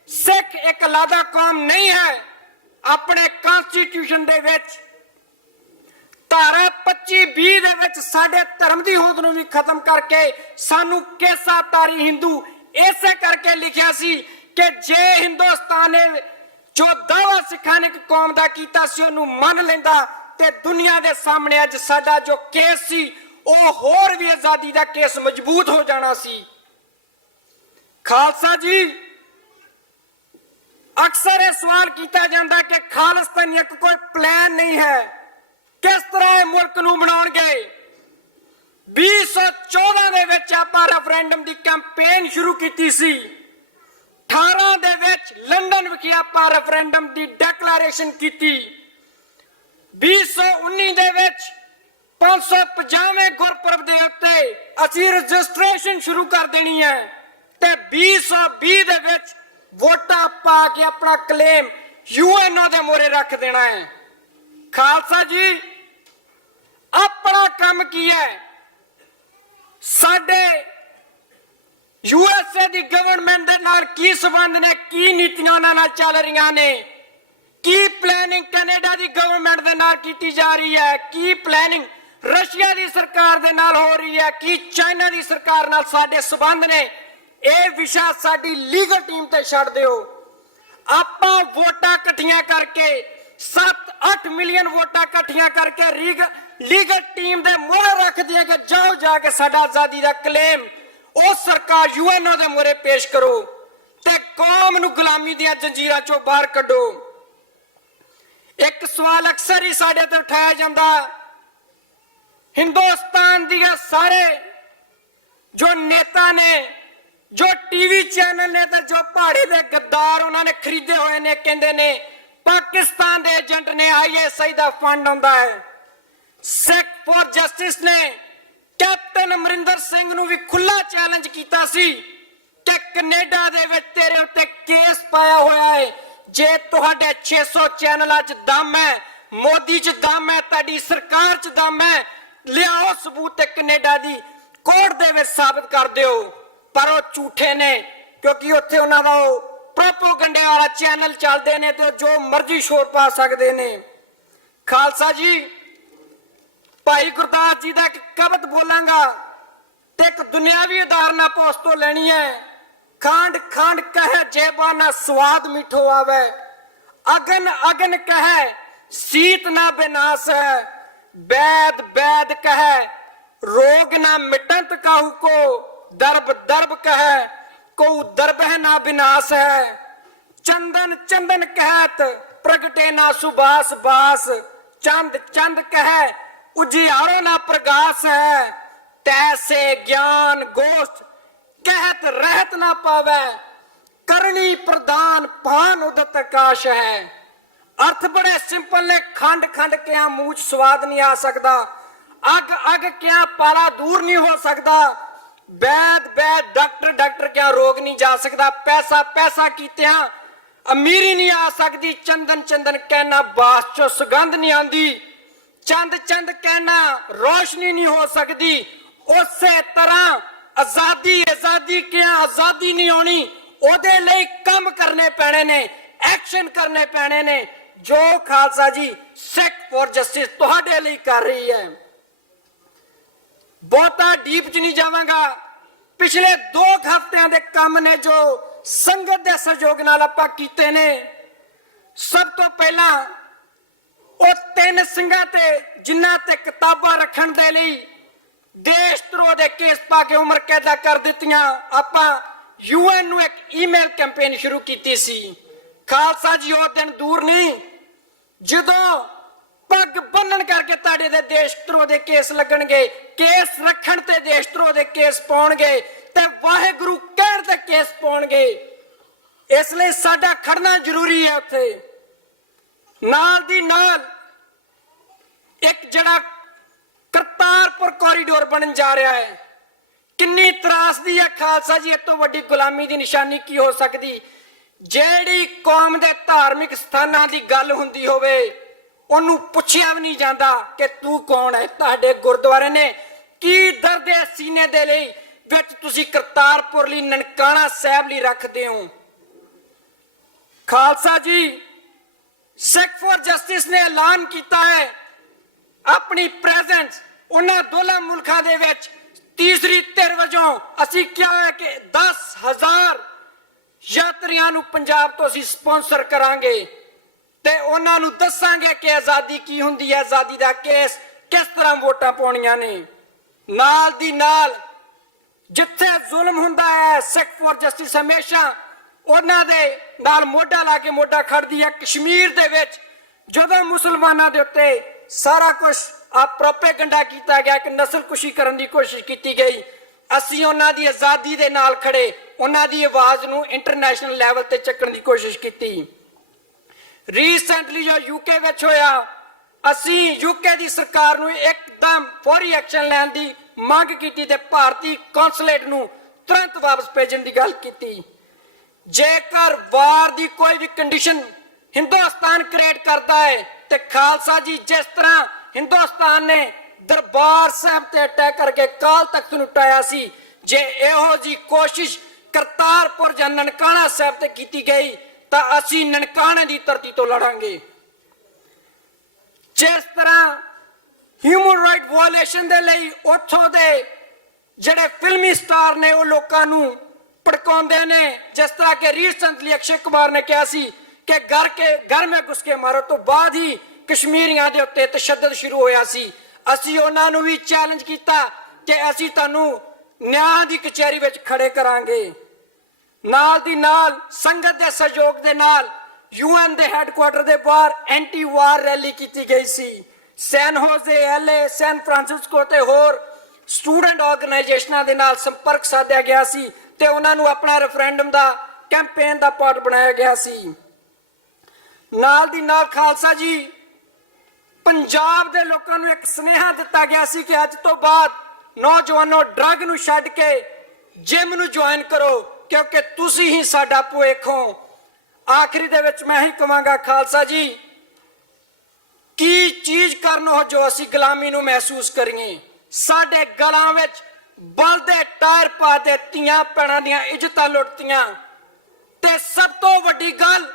ਸਿੱਖ ਇੱਕ ਅਲਾਦਾ ਕੌਮ ਨਹੀਂ ਹੈ। ਆਪਣੇ ਕਨਸਟੀਟਿਊਸ਼ਨ ਦੇ ਵਿੱਚ ਧਾਰਾ 25(20) ਦੇ ਵਿੱਚ ਸਾਡੇ ਧਰਮ ਦੀ ਹੋਂਦ ਨੂੰ ਵੀ ਖਤਮ ਕਰਕੇ ਸਾਨੂੰ ਕੇਸਾ ਤਾਰੀ ਹਿੰਦੂ ਇਸੇ ਕਰਕੇ ਲਿਖਿਆ ਸੀ ਕਿ ਜੇ ਹਿੰਦੁਸਤਾਨ ਨੇ ਜੋ ਦਾਅਵਾ ਸਿੱਖਾਂ ਨੇ ਇੱਕ ਕੌਮ ਦਾ ਕੀਤਾ ਸੀ ਉਹਨੂੰ ਮੰਨ ਲੈਂਦਾ ਤੇ ਦੁਨੀਆ ਦੇ ਸਾਹਮਣੇ ਅੱਜ ਸਾਡਾ ਜੋ ਕੇਸ ਸੀ ਉਹ ਹੋਰ ਵੀ ਆਜ਼ਾਦੀ ਦਾ ਕੇਸ ਮਜ਼ਬੂਤ ਹੋ ਜਾਣਾ ਸੀ। ਖਾਲਸਾ ਜੀ, ਅਕਸਰ ਇਹ ਸਵਾਲ ਕੀਤਾ ਜਾਂਦਾ ਕਿ ਖਾਲਿਸਤਾਨੀਅਤ ਕੋਈ ਪਲਾਨ ਨਹੀਂ ਹੈ, ਕਿਸ ਤਰ੍ਹਾਂ ਇਹ ਮੁਲਕ ਨੂੰ ਬਣਾਉਣਗੇ। 2014 ਦੇ ਵਿੱਚ ਆਪਾਂ ਰੈਫਰੈਂਡਮ ਦੀ ਕੈਂਪੇਨ ਸ਼ੁਰੂ ਕੀਤੀ ਸੀ। 18 ਦੇ ਵਿੱਚ ਲੰਡਨ ਵਿਖੇ ਆਪਾਂ ਰੈਫਰੈਂਡਮ ਦੀ ਡੈਕਲੇਰੇਸ਼ਨ ਕੀਤੀ। 2019 ਦੇ ਵਿੱਚ 550ਵੇਂ ਗੁਰਪੁਰਬ ਦੇ ਉੱਤੇ ਅਸੀਂ ਰਜਿਸਟ੍ਰੇਸ਼ਨ ਸ਼ੁਰੂ ਕਰ ਦੇਣੀ ਹੈ ਤੇ 2020 ਦੇ ਵਿੱਚ ਵੋਟਾਂ ਪਾ ਕੇ ਆਪਣਾ ਕਲੇਮ ਯੂਐਨਓ ਦੇ ਮੋਹਰੇ ਰੱਖ ਦੇਣਾ ਹੈ। ਖਾਲਸਾ ਜੀ, ਆਪਣਾ ਕੰਮ ਕੀ ਹੈ? ਸਾਡੇ ਯੂਐਸਏ ਦੀ ਗਵਰਨਮੈਂਟ ਦੇ ਨਾਲ ਕੀ ਸਬੰਧ ਨੇ, ਕੀ ਨੀਤੀਆਂ ਉਹਨਾਂ ਨਾਲ ਚੱਲ ਰਹੀਆਂ ਨੇ, ਕੀ ਪਲੈਨਿੰਗ ਕੈਨੇਡਾ ਦੀ ਗਵਰਨਮੈਂਟ ਦੇ ਨਾਲ ਕੀਤੀ ਜਾ ਰਹੀ ਹੈ, ਕੀ ਪਲੈਨਿੰਗ ਰਸ਼ੀਆ ਦੀ ਸਰਕਾਰ ਦੇ ਨਾਲ ਹੋ ਰਹੀ ਹੈ, ਕੀ ਚਾਈਨਾ ਦੀ ਸਰਕਾਰ ਨਾਲ ਸਾਡੇ ਸਬੰਧ ਨੇ, ਇਹ ਵਿਸ਼ਾ ਸਾਡੀ ਲੀਗਲ ਟੀਮ ਤੇ ਛੱਡ ਦਿਓ। ਆਪਾਂ ਵੋਟਾਂ ਇਕੱਠੀਆਂ ਕਰਕੇ 7-8 ਮਿਲੀਅਨ ਵੋਟਾਂ ਇਕੱਠੀਆਂ ਕਰਕੇ ਲੀਗਲ ਟੀਮ ਦੇ ਮੋਹਰੇ ਰੱਖ ਦਿਆਂ ਕਿ ਜਾਓ ਜਾ ਕੇ ਸਾਡਾ ਆਜ਼ਾਦੀ ਦਾ ਕਲੇਮ ਉਹ ਸਰਕਾਰ ਯੂਐਨਓ ਦੇ ਮੋਹਰੇ ਪੇਸ਼ ਕਰੋ ਤੇ ਕੌਮ ਨੂੰ ਗੁਲਾਮੀ ਦੀਆਂ ਜੰਜੀਰਾਂ ਚੋਂ ਬਾਹਰ ਕੱਢੋ। ਇੱਕ ਸਵਾਲ ਅਕਸਰ ਹੀ ਸਾਡੇ ਤੇ ਉਠਾਇਆ ਜਾਂਦਾ, ਹਿੰਦੁਸਤਾਨ ਦੀਆਂ ਸਾਰੇ ਜੋ ਨੇਤਾ ਨੇ, ਜੋ ਟੀਵੀ ਚੈਨਲ ਨੇ ਤੇ ਜੋ ਪਹਾੜੇ ਦੇ ਗੱਦਾਰ ਉਹਨਾਂ ਨੇ ਖਰੀਦੇ ਹੋਏ ਨੇ, ਕਹਿੰਦੇ ਨੇ ਪਾਕਿਸਤਾਨ ਦੇ ਏਜੰਟ ਨੇ, ਆਈਐਸਆਈ ਦਾ ਫੰਡ ਆਉਂਦਾ ਹੈ। ਸਿੱਖ ਫॉर ਜਸਟਿਸ ਨੇ ਕੈਪਟਨ ਅਮਰਿੰਦਰ ਸਿੰਘ ਨੂੰ ਵੀ ਖੁੱਲਾ ਚੈਲੰਜ ਕੀਤਾ ਸੀ ਕਿ ਕੈਨੇਡਾ ਦੇ ਵਿੱਚ ਤੇਰੇ ਉੱਤੇ ਕੇਸ ਪਾਇਆ ਹੋਇਆ ਹੈ, ਜੇ ਤੁਹਾਡੇ 600 ਚੈਨਲਾਂ 'ਚ ਦਮ ਹੈ, ਮੋਦੀ 'ਚ ਦਮ ਹੈ, ਤੁਹਾਡੀ ਸਰਕਾਰ 'ਚ ਦਮ ਹੈ, ਲਿਆਓ ਸਬੂਤ ਤੇ ਕੈਨੇਡਾ ਦੀ ਕੋਰਟ ਦੇ ਵਿੱਚ ਸਾਬਤ ਕਰ ਦਿਓ। ਪਰ ਉਹ ਝੂਠੇ ਨੇ, ਕਿਉਂਕਿ ਉੱਥੇ ਉਹਨਾਂ ਦਾ ਉਹ ਪ੍ਰੋਪੋਗੰਡੇ ਵਾਲਾ ਚੈਨਲ ਚੱਲਦੇ ਨੇ ਤੇ ਜੋ ਮਰਜ਼ੀ ਸ਼ੋਰ ਪਾ ਸਕਦੇ ਨੇ। ਖਾਲਸਾ ਜੀ, ਭਾਈ ਗੁਰਦਾਸ ਜੀ ਦਾ ਇੱਕ ਕਵਿਤ ਬੋਲਾਂਗਾ ਤੇ ਇੱਕ ਦੁਨਿਆਵੀ ਉਦਾਹਰਨ ਆਪਾਂ ਉਸ ਤੋਂ ਲੈਣੀ ਹੈ। ਖਾਂਡ ਖਾਂਡ ਕਹੇ ਜੇਬਾਨਾ ਸਵਾਦ ਮਿੱਠੋ ਆਵੇ, ਅਗਨ ਅਗਨ ਕਹੇ ਸੀਤ ਨਾ ਬਿਨਾਸ਼ ਹੈ, बैद बैद कहे रोग ना मिटंत काहू को, दर्ब दर्ब कहे को दर्ब है ना विनाश है, चंदन चंदन कहत प्रगटे ना सुबास बास, चंद चंद कहे उजियारो ना प्रकाश है, तैसे ज्ञान गोष्ठ कहत रहत ना पावे, करनी प्रदान भान उदत आकाश है। अर्थ बड़े सिंपल ने, खंड खंड क्या मूंह च स्वाद नहीं आ सकता, अग अग क्या पारा दूर नहीं हो सकता, वैद वैद डॉक्टर डॉक्टर क्या रोग नहीं जा सकता, पैसा पैसा कीतिया अमीरी नहीं आ सकती, चंदन चंदन कहना बास चो सुगंध नहीं आती, चंद चंद कहना रोशनी नहीं हो सकती। उसे तरह आजादी आजादी क्या आजादी नहीं होनी, ओदे लिए काम करने पैने ने, एक्शन करने पैने ने, जो खालसा जी सिख फॉर जस्टिस तुहाडे लिए कर रही है। बहुता डीप च नहीं जावांगा, पिछले 2 हफ्तियां दे काम ने जो संगत दे सहयोग नाल आपां कीते ने। सब तो पहला ਉਹ 3 ਸਿੰਘਾਂ ਤੇ ਜਿਨ੍ਹਾਂ ਤੇ ਕਿਤਾਬਾਂ ਰੱਖਣ ਦੇ ਲਈ ਦੇਸ਼ ਧਰੋਹ ਦੇ ਕੇਸ ਪਾ ਕੇ ਉਮਰ ਕੈਦਾ ਕਰ ਦਿੱਤੀਆਂ, ਆਪਾਂ UN ਨੂੰ ਇੱਕ ਈਮੇਲ ਕੈਂਪੇਨ ਸ਼ੁਰੂ ਕੀਤੀ ਸੀ। ਖਾਲਸਾ ਜੀ ਉਹ ਦਿਨ ਦੂਰ ਨਹੀਂ ਜਦੋਂ ਪੱਗ ਬੰਨਣ ਕਰਕੇ ਤੁਹਾਡੇ ਦੇ ਦੇਸ਼ ਧਰੋਹ ਦੇ ਕੇਸ ਲੱਗਣਗੇ, ਕੇਸ ਰੱਖਣ ਤੇ ਦੇਸ਼ ਧਰੋਹ ਦੇ ਕੇਸ ਪਾਉਣਗੇ ਤੇ ਵਾਹਿਗੁਰੂ ਕਹਿਣ ਤੇ ਕੇਸ ਪਾਉਣਗੇ। ਇਸ ਲਈ ਸਾਡਾ ਖੜਨਾ ਜ਼ਰੂਰੀ ਹੈ ਉੱਥੇ। ਨਾਲ ਦੀ ਨਾਲ ਇੱਕ ਜਿਹੜਾ ਕਰਤਾਰਪੁਰ ਕੋਰੀਡੋਰ ਬਣਨ ਜਾ ਰਿਹਾ ਹੈ, ਕਿੰਨੀ ਤਰਾਸਦੀ ਹੈ ਖਾਲਸਾ ਜੀ, ਇਹ ਤੋਂ ਵੱਡੀ ਗੁਲਾਮੀ ਦੀ ਨਿਸ਼ਾਨੀ ਕੀ ਹੋ ਸਕਦੀ। ਜਿਹੜੀ ਕੌਮ ਦੇ ਧਾਰਮਿਕ ਸਥਾਨਾਂ ਦੀ ਗੱਲ ਹੁੰਦੀ ਹੋਵੇ ਉਹਨੂੰ ਪੁੱਛਿਆ ਵੀ ਨਹੀਂ ਜਾਂਦਾ ਕਿ ਤੂੰ ਕੌਣ ਹੈ। ਤੁਹਾਡੇ ਗੁਰਦੁਆਰੇ ਨੇ ਕੀ ਦਰਦ ਹੈ ਸੀਨੇ ਦੇ ਲਈ ਵਿੱਚ ਤੁਸੀਂ ਕਰਤਾਰਪੁਰ ਲਈ ਨਨਕਾਣਾ ਸਾਹਿਬ ਲਈ ਰੱਖਦੇ ਹੋ। ਖਾਲਸਾ ਜੀ ਸਿੱਖ ਫॉर ਜਸਟਿਸ ਨੇ ਐਲਾਨ ਕੀਤਾ ਹੈ ਆਪਣੀ ਪ੍ਰੈਜ਼ੈਂਸ ਉਹਨਾਂ ਦੋਲਾਂ ਮੁਲਕਾਂ ਦੇ ਵਿੱਚ ਤੀਸਰੀ ਧਿਰ ਵਜੋਂ। ਅਸੀਂ ਕਿਹਾ ਹੈ ਕਿ 10,000 ਯਾਤਰੀਆਂ ਨੂੰ ਪੰਜਾਬ ਤੋਂ ਅਸੀਂ ਸਪਾਂਸਰ ਕਰਾਂਗੇ ਤੇ ਉਹਨਾਂ ਨੂੰ ਦੱਸਾਂਗੇ ਕਿ ਆਜ਼ਾਦੀ ਕੀ ਹੁੰਦੀ ਹੈ, ਆਜ਼ਾਦੀ ਦਾ ਕੇਸ ਕਿਸ ਤਰ੍ਹਾਂ ਵੋਟਾਂ ਪਾਉਣੀਆਂ ਨੇ। ਨਾਲ ਦੀ ਨਾਲ ਜਿੱਥੇ ਜ਼ੁਲਮ ਹੁੰਦਾ ਹੈ ਸਿੱਖ ਫॉर ਜਸਟਿਸ ਹਮੇਸ਼ਾ ਉਹਨਾਂ ਦੇ ਨਾਲ ਮੋਢਾ ਲਾ ਕੇ ਮੋਢਾ ਖੜਦੀ ਹੈ। ਕਸ਼ਮੀਰ ਦੇ ਵਿੱਚ ਜਦੋਂ ਮੁਸਲਮਾਨਾਂ ਦੇ ਉੱਤੇ ਸਾਰਾ ਕੁਝ ਪ੍ਰੋਪੇਗੈਂਡਾ ਕੀਤਾ ਗਿਆ ਕਿ ਨਸਲਕੁਸ਼ੀ ਕਰਨ ਦੀ ਕੋਸ਼ਿਸ਼ ਕੀਤੀ ਗਈ, ਅਸੀਂ ਉਹਨਾਂ ਦੀ ਆਜ਼ਾਦੀ ਦੇ ਨਾਲ ਖੜੇ, ਉਹਨਾਂ ਦੀ ਆਵਾਜ਼ ਨੂੰ ਇੰਟਰਨੈਸ਼ਨਲ ਲੈਵਲ ਤੇ ਚੱਕਣ ਦੀ ਕੋਸ਼ਿਸ਼ ਕੀਤੀ। ਰੀਸੈਂਟਲੀ ਜੋ ਯੂਕੇ ਵਿੱਚ ਹੋਇਆ, ਅਸੀਂ ਯੂਕੇ ਦੀ ਸਰਕਾਰ ਨੂੰ ਇੱਕਦਮ ਫੌਰੀ ਐਕਸ਼ਨ ਲੈਣ ਦੀ ਮੰਗ ਕੀਤੀ ਤੇ ਭਾਰਤੀ ਕੌਂਸੂਲੇਟ ਨੂੰ ਤੁਰੰਤ ਵਾਪਸ ਭੇਜਣ ਦੀ ਗੱਲ ਕੀਤੀ। ਜੇਕਰ ਵਾਰ ਦੀ ਕੋਈ ਵੀ ਕੰਡੀਸ਼ਨ ਹਿੰਦੁਸਤਾਨ ਕ੍ਰੀਏਟ ਕਰਦਾ ਹੈ ਤੇ ਖਾਲਸਾ ਜੀ ਜਿਸ ਤਰ੍ਹਾਂ ਹਿੰਦੁਸਤਾਨ ਨੇ ਦਰਬਾਰ ਸਾਹਿਬ ਤੇ ਅਟੈਕ ਕਰਕੇ ਕਾਲ ਤਖਤ ਨੂੰ ਟਾਇਆ ਸੀ, ਜੇ ਇਹੋ ਜੀ ਕੋਸ਼ਿਸ਼ ਕਰਤਾਰਪੁਰ ਜਾਂ ਨਨਕਾਣਾ ਸਾਹਿਬ ਤੇ ਕੀਤੀ ਗਈ ਤਾਂ ਅਸੀਂ ਨਨਕਾਣੇ ਦੀ ਧਰਤੀ ਤੋਂ ਲੜਾਂਗੇ। ਜਿਸ ਤਰ੍ਹਾਂ ਹਿਊਮਨ ਰਾਈਟ ਵਾਇਓਲੇਸ਼ਨ ਦੇ ਲਈ ਉੱਥੋਂ ਦੇ ਜਿਹੜੇ ਫਿਲਮੀ ਸਟਾਰ ਨੇ ਉਹ ਲੋਕਾਂ ਨੂੰ ਭੜਕਾਉਂਦੇ ਨੇ, ਜਿਸ ਤਰ੍ਹਾਂ ਕਿ ਰੀਸੈਂਟਲੀ ਅਕਸ਼ੇ ਕੁਮਾਰ ਨੇ ਕਿਹਾ ਸੀ ਕਿ ਘਰ ਮੇ ਘੁਸ ਕੇ ਮਾਰੋ, ਤੋਂ ਬਾਅਦ ਹੀ ਕਸ਼ਮੀਰੀਆਂ ਦੇ ਉੱਤੇ ਤਸ਼ੱਦਦ ਸ਼ੁਰੂ ਹੋਇਆ ਸੀ। ਅਸੀਂ ਉਹਨਾਂ ਨੂੰ ਵੀ ਚੈਲੰਜ ਕੀਤਾ ਕਿ ਅਸੀਂ ਤੁਹਾਨੂੰ ਨਿਆਂ ਦੀ ਕਚਹਿਰੀ ਵਿੱਚ ਖੜੇ ਕਰਾਂਗੇ। ਨਾਲ ਦੀ ਨਾਲ ਸੰਗਤ ਦੇ ਸਹਿਯੋਗ ਦੇ ਨਾਲ UN ਦੇ ਹੈੱਡਕੁਆਟਰ ਦੇ ਬਾਹਰ ਐਂਟੀ ਵਾਰ ਰੈਲੀ ਕੀਤੀ ਗਈ ਸੀ। ਸੈਨ ਹੋਜ਼ੇ, LA, ਸੈਨ ਫਰਾਂਸਿਸਕੋ ਤੇ ਹੋਰ ਸਟੂਡੈਂਟ ਆਰਗੇਨਾਈਜੇਸ਼ਨਾਂ ਦੇ ਨਾਲ ਸੰਪਰਕ ਸਾਧਿਆ ਗਿਆ ਸੀ ਤੇ ਉਹਨਾਂ ਨੂੰ ਆਪਣਾ ਰੈਫਰੈਂਡਮ ਦਾ ਕੈਂਪੇਨ ਦਾ ਪਾਰਟ ਬਣਾਇਆ ਗਿਆ ਸੀ। ਨਾਲ ਦੀ ਨਾਲ ਖਾਲਸਾ ਜੀ ਪੰਜਾਬ ਦੇ ਲੋਕਾਂ ਨੂੰ ਇੱਕ ਸੁਨੇਹਾ ਦਿੱਤਾ ਗਿਆ ਸੀ ਕਿ ਅੱਜ ਤੋਂ ਬਾਅਦ ਨੌਜਵਾਨੋ ਡਰੱਗ ਨੂੰ ਛੱਡ ਕੇ ਜਿਮ ਨੂੰ ਜੁਆਇਨ ਕਰੋ ਕਿਉਂਕਿ ਤੁਸੀਂ ਹੀ ਸਾਡਾ ਭਵਿੱਖ ਹੋ। ਆਖਰੀ ਦੇ ਵਿੱਚ ਮੈਂ ਹੀ ਕਹਾਂਗਾ ਖਾਲਸਾ ਜੀ, ਕੀ ਚੀਜ਼ ਕਰਨ ਹੋ ਜੋ ਅਸੀਂ ਗੁਲਾਮੀ ਨੂੰ ਮਹਿਸੂਸ ਕਰੀਏ। ਸਾਡੇ ਗਲਾਂ ਵਿੱਚ ਬਲਦੇ ਟਾਇਰ ਪਾ ਦੇ, ਧੀਆਂ ਭੈਣਾਂ ਦੀਆਂ ਇੱਜ਼ਤਾਂ ਲੁੱਟਤੀਆਂ ਤੇ ਸਭ ਤੋਂ ਵੱਡੀ ਗੱਲ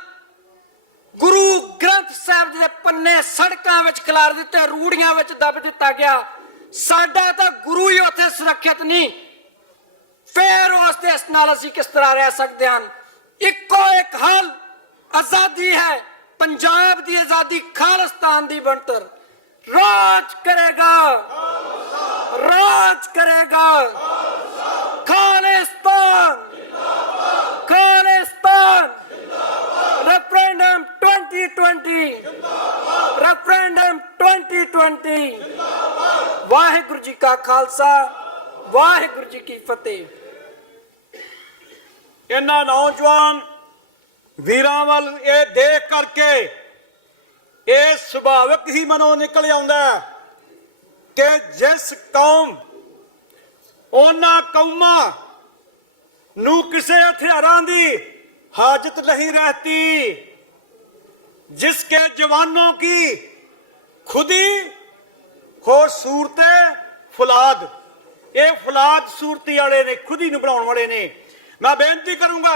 ਗੁਰੂ ਗ੍ਰੰਥ ਸਾਹਿਬ ਜੀ ਦੇ ਪੰਨੇ ਸੜਕਾਂ ਵਿੱਚ ਖਿਲਾਰ ਦਿੱਤੇ, ਰੂੜੀਆਂ ਵਿੱਚ ਦੱਬ ਦਿੱਤਾ ਗਿਆ। ਸਾਡਾ ਤਾਂ ਗੁਰੂ ਹੀ ਉੱਥੇ ਸੁਰੱਖਿਅਤ ਨਹੀਂ, ਫਿਰ ਉਸ ਦੇਸ਼ ਨਾਲ ਅਸੀਂ ਕਿਸ ਤਰ੍ਹਾਂ ਰਹਿ ਸਕਦੇ ਹਾਂ। ਇੱਕੋ ਇੱਕ ਹੱਲ ਆਜ਼ਾਦੀ ਹੈ, ਪੰਜਾਬ ਦੀ ਆਜ਼ਾਦੀ, ਖਾਲਿਸਤਾਨ ਦੀ ਬਣਤਰ। ਰਾਜ ਕਰੇਗਾ, ਰਾਜ ਕਰੇਗਾ ਖਾਲਿਸਤਾਨ, ਖਾਲਿਸਤਾਨ। रेफरेंडम 2020, रेफरेंडम 20 ਵਾਹਿਗੁਰੂ ਜੀ ਕਾ ਖਾਲਸਾ ਵਾਹਿਗੁਰੂ ਜੀ ਕੀ ਫਤਿਹ। ਇਹਨਾਂ ਨੌਜਵਾਨ ਵੀਰਾਂ ਵੱਲ ਇਹ ਦੇਖ ਕਰਕੇ ਇਹ ਸੁਭਾਵਿਕ ਹੀ ਮਨੋਂ ਨਿਕਲ ਆਉਂਦਾ ਹੈ ਕਿ ਜਿਸ ਕੌਮ ਉਹਨਾਂ ਕੌਮਾਂ ਨੂੰ ਕਿਸੇ ਹਥਿਆਰਾਂ ਦੀ ਹਾਜਤ नहीं रहती, जिसके जवानों की खुदी हो सूरते फौलाद, ये फौलाद सूरती वाले ने, खुदी ਨੂੰ ਬਣਾਉਣ ਵਾਲੇ ਨੇ। मैं बेनती करूंगा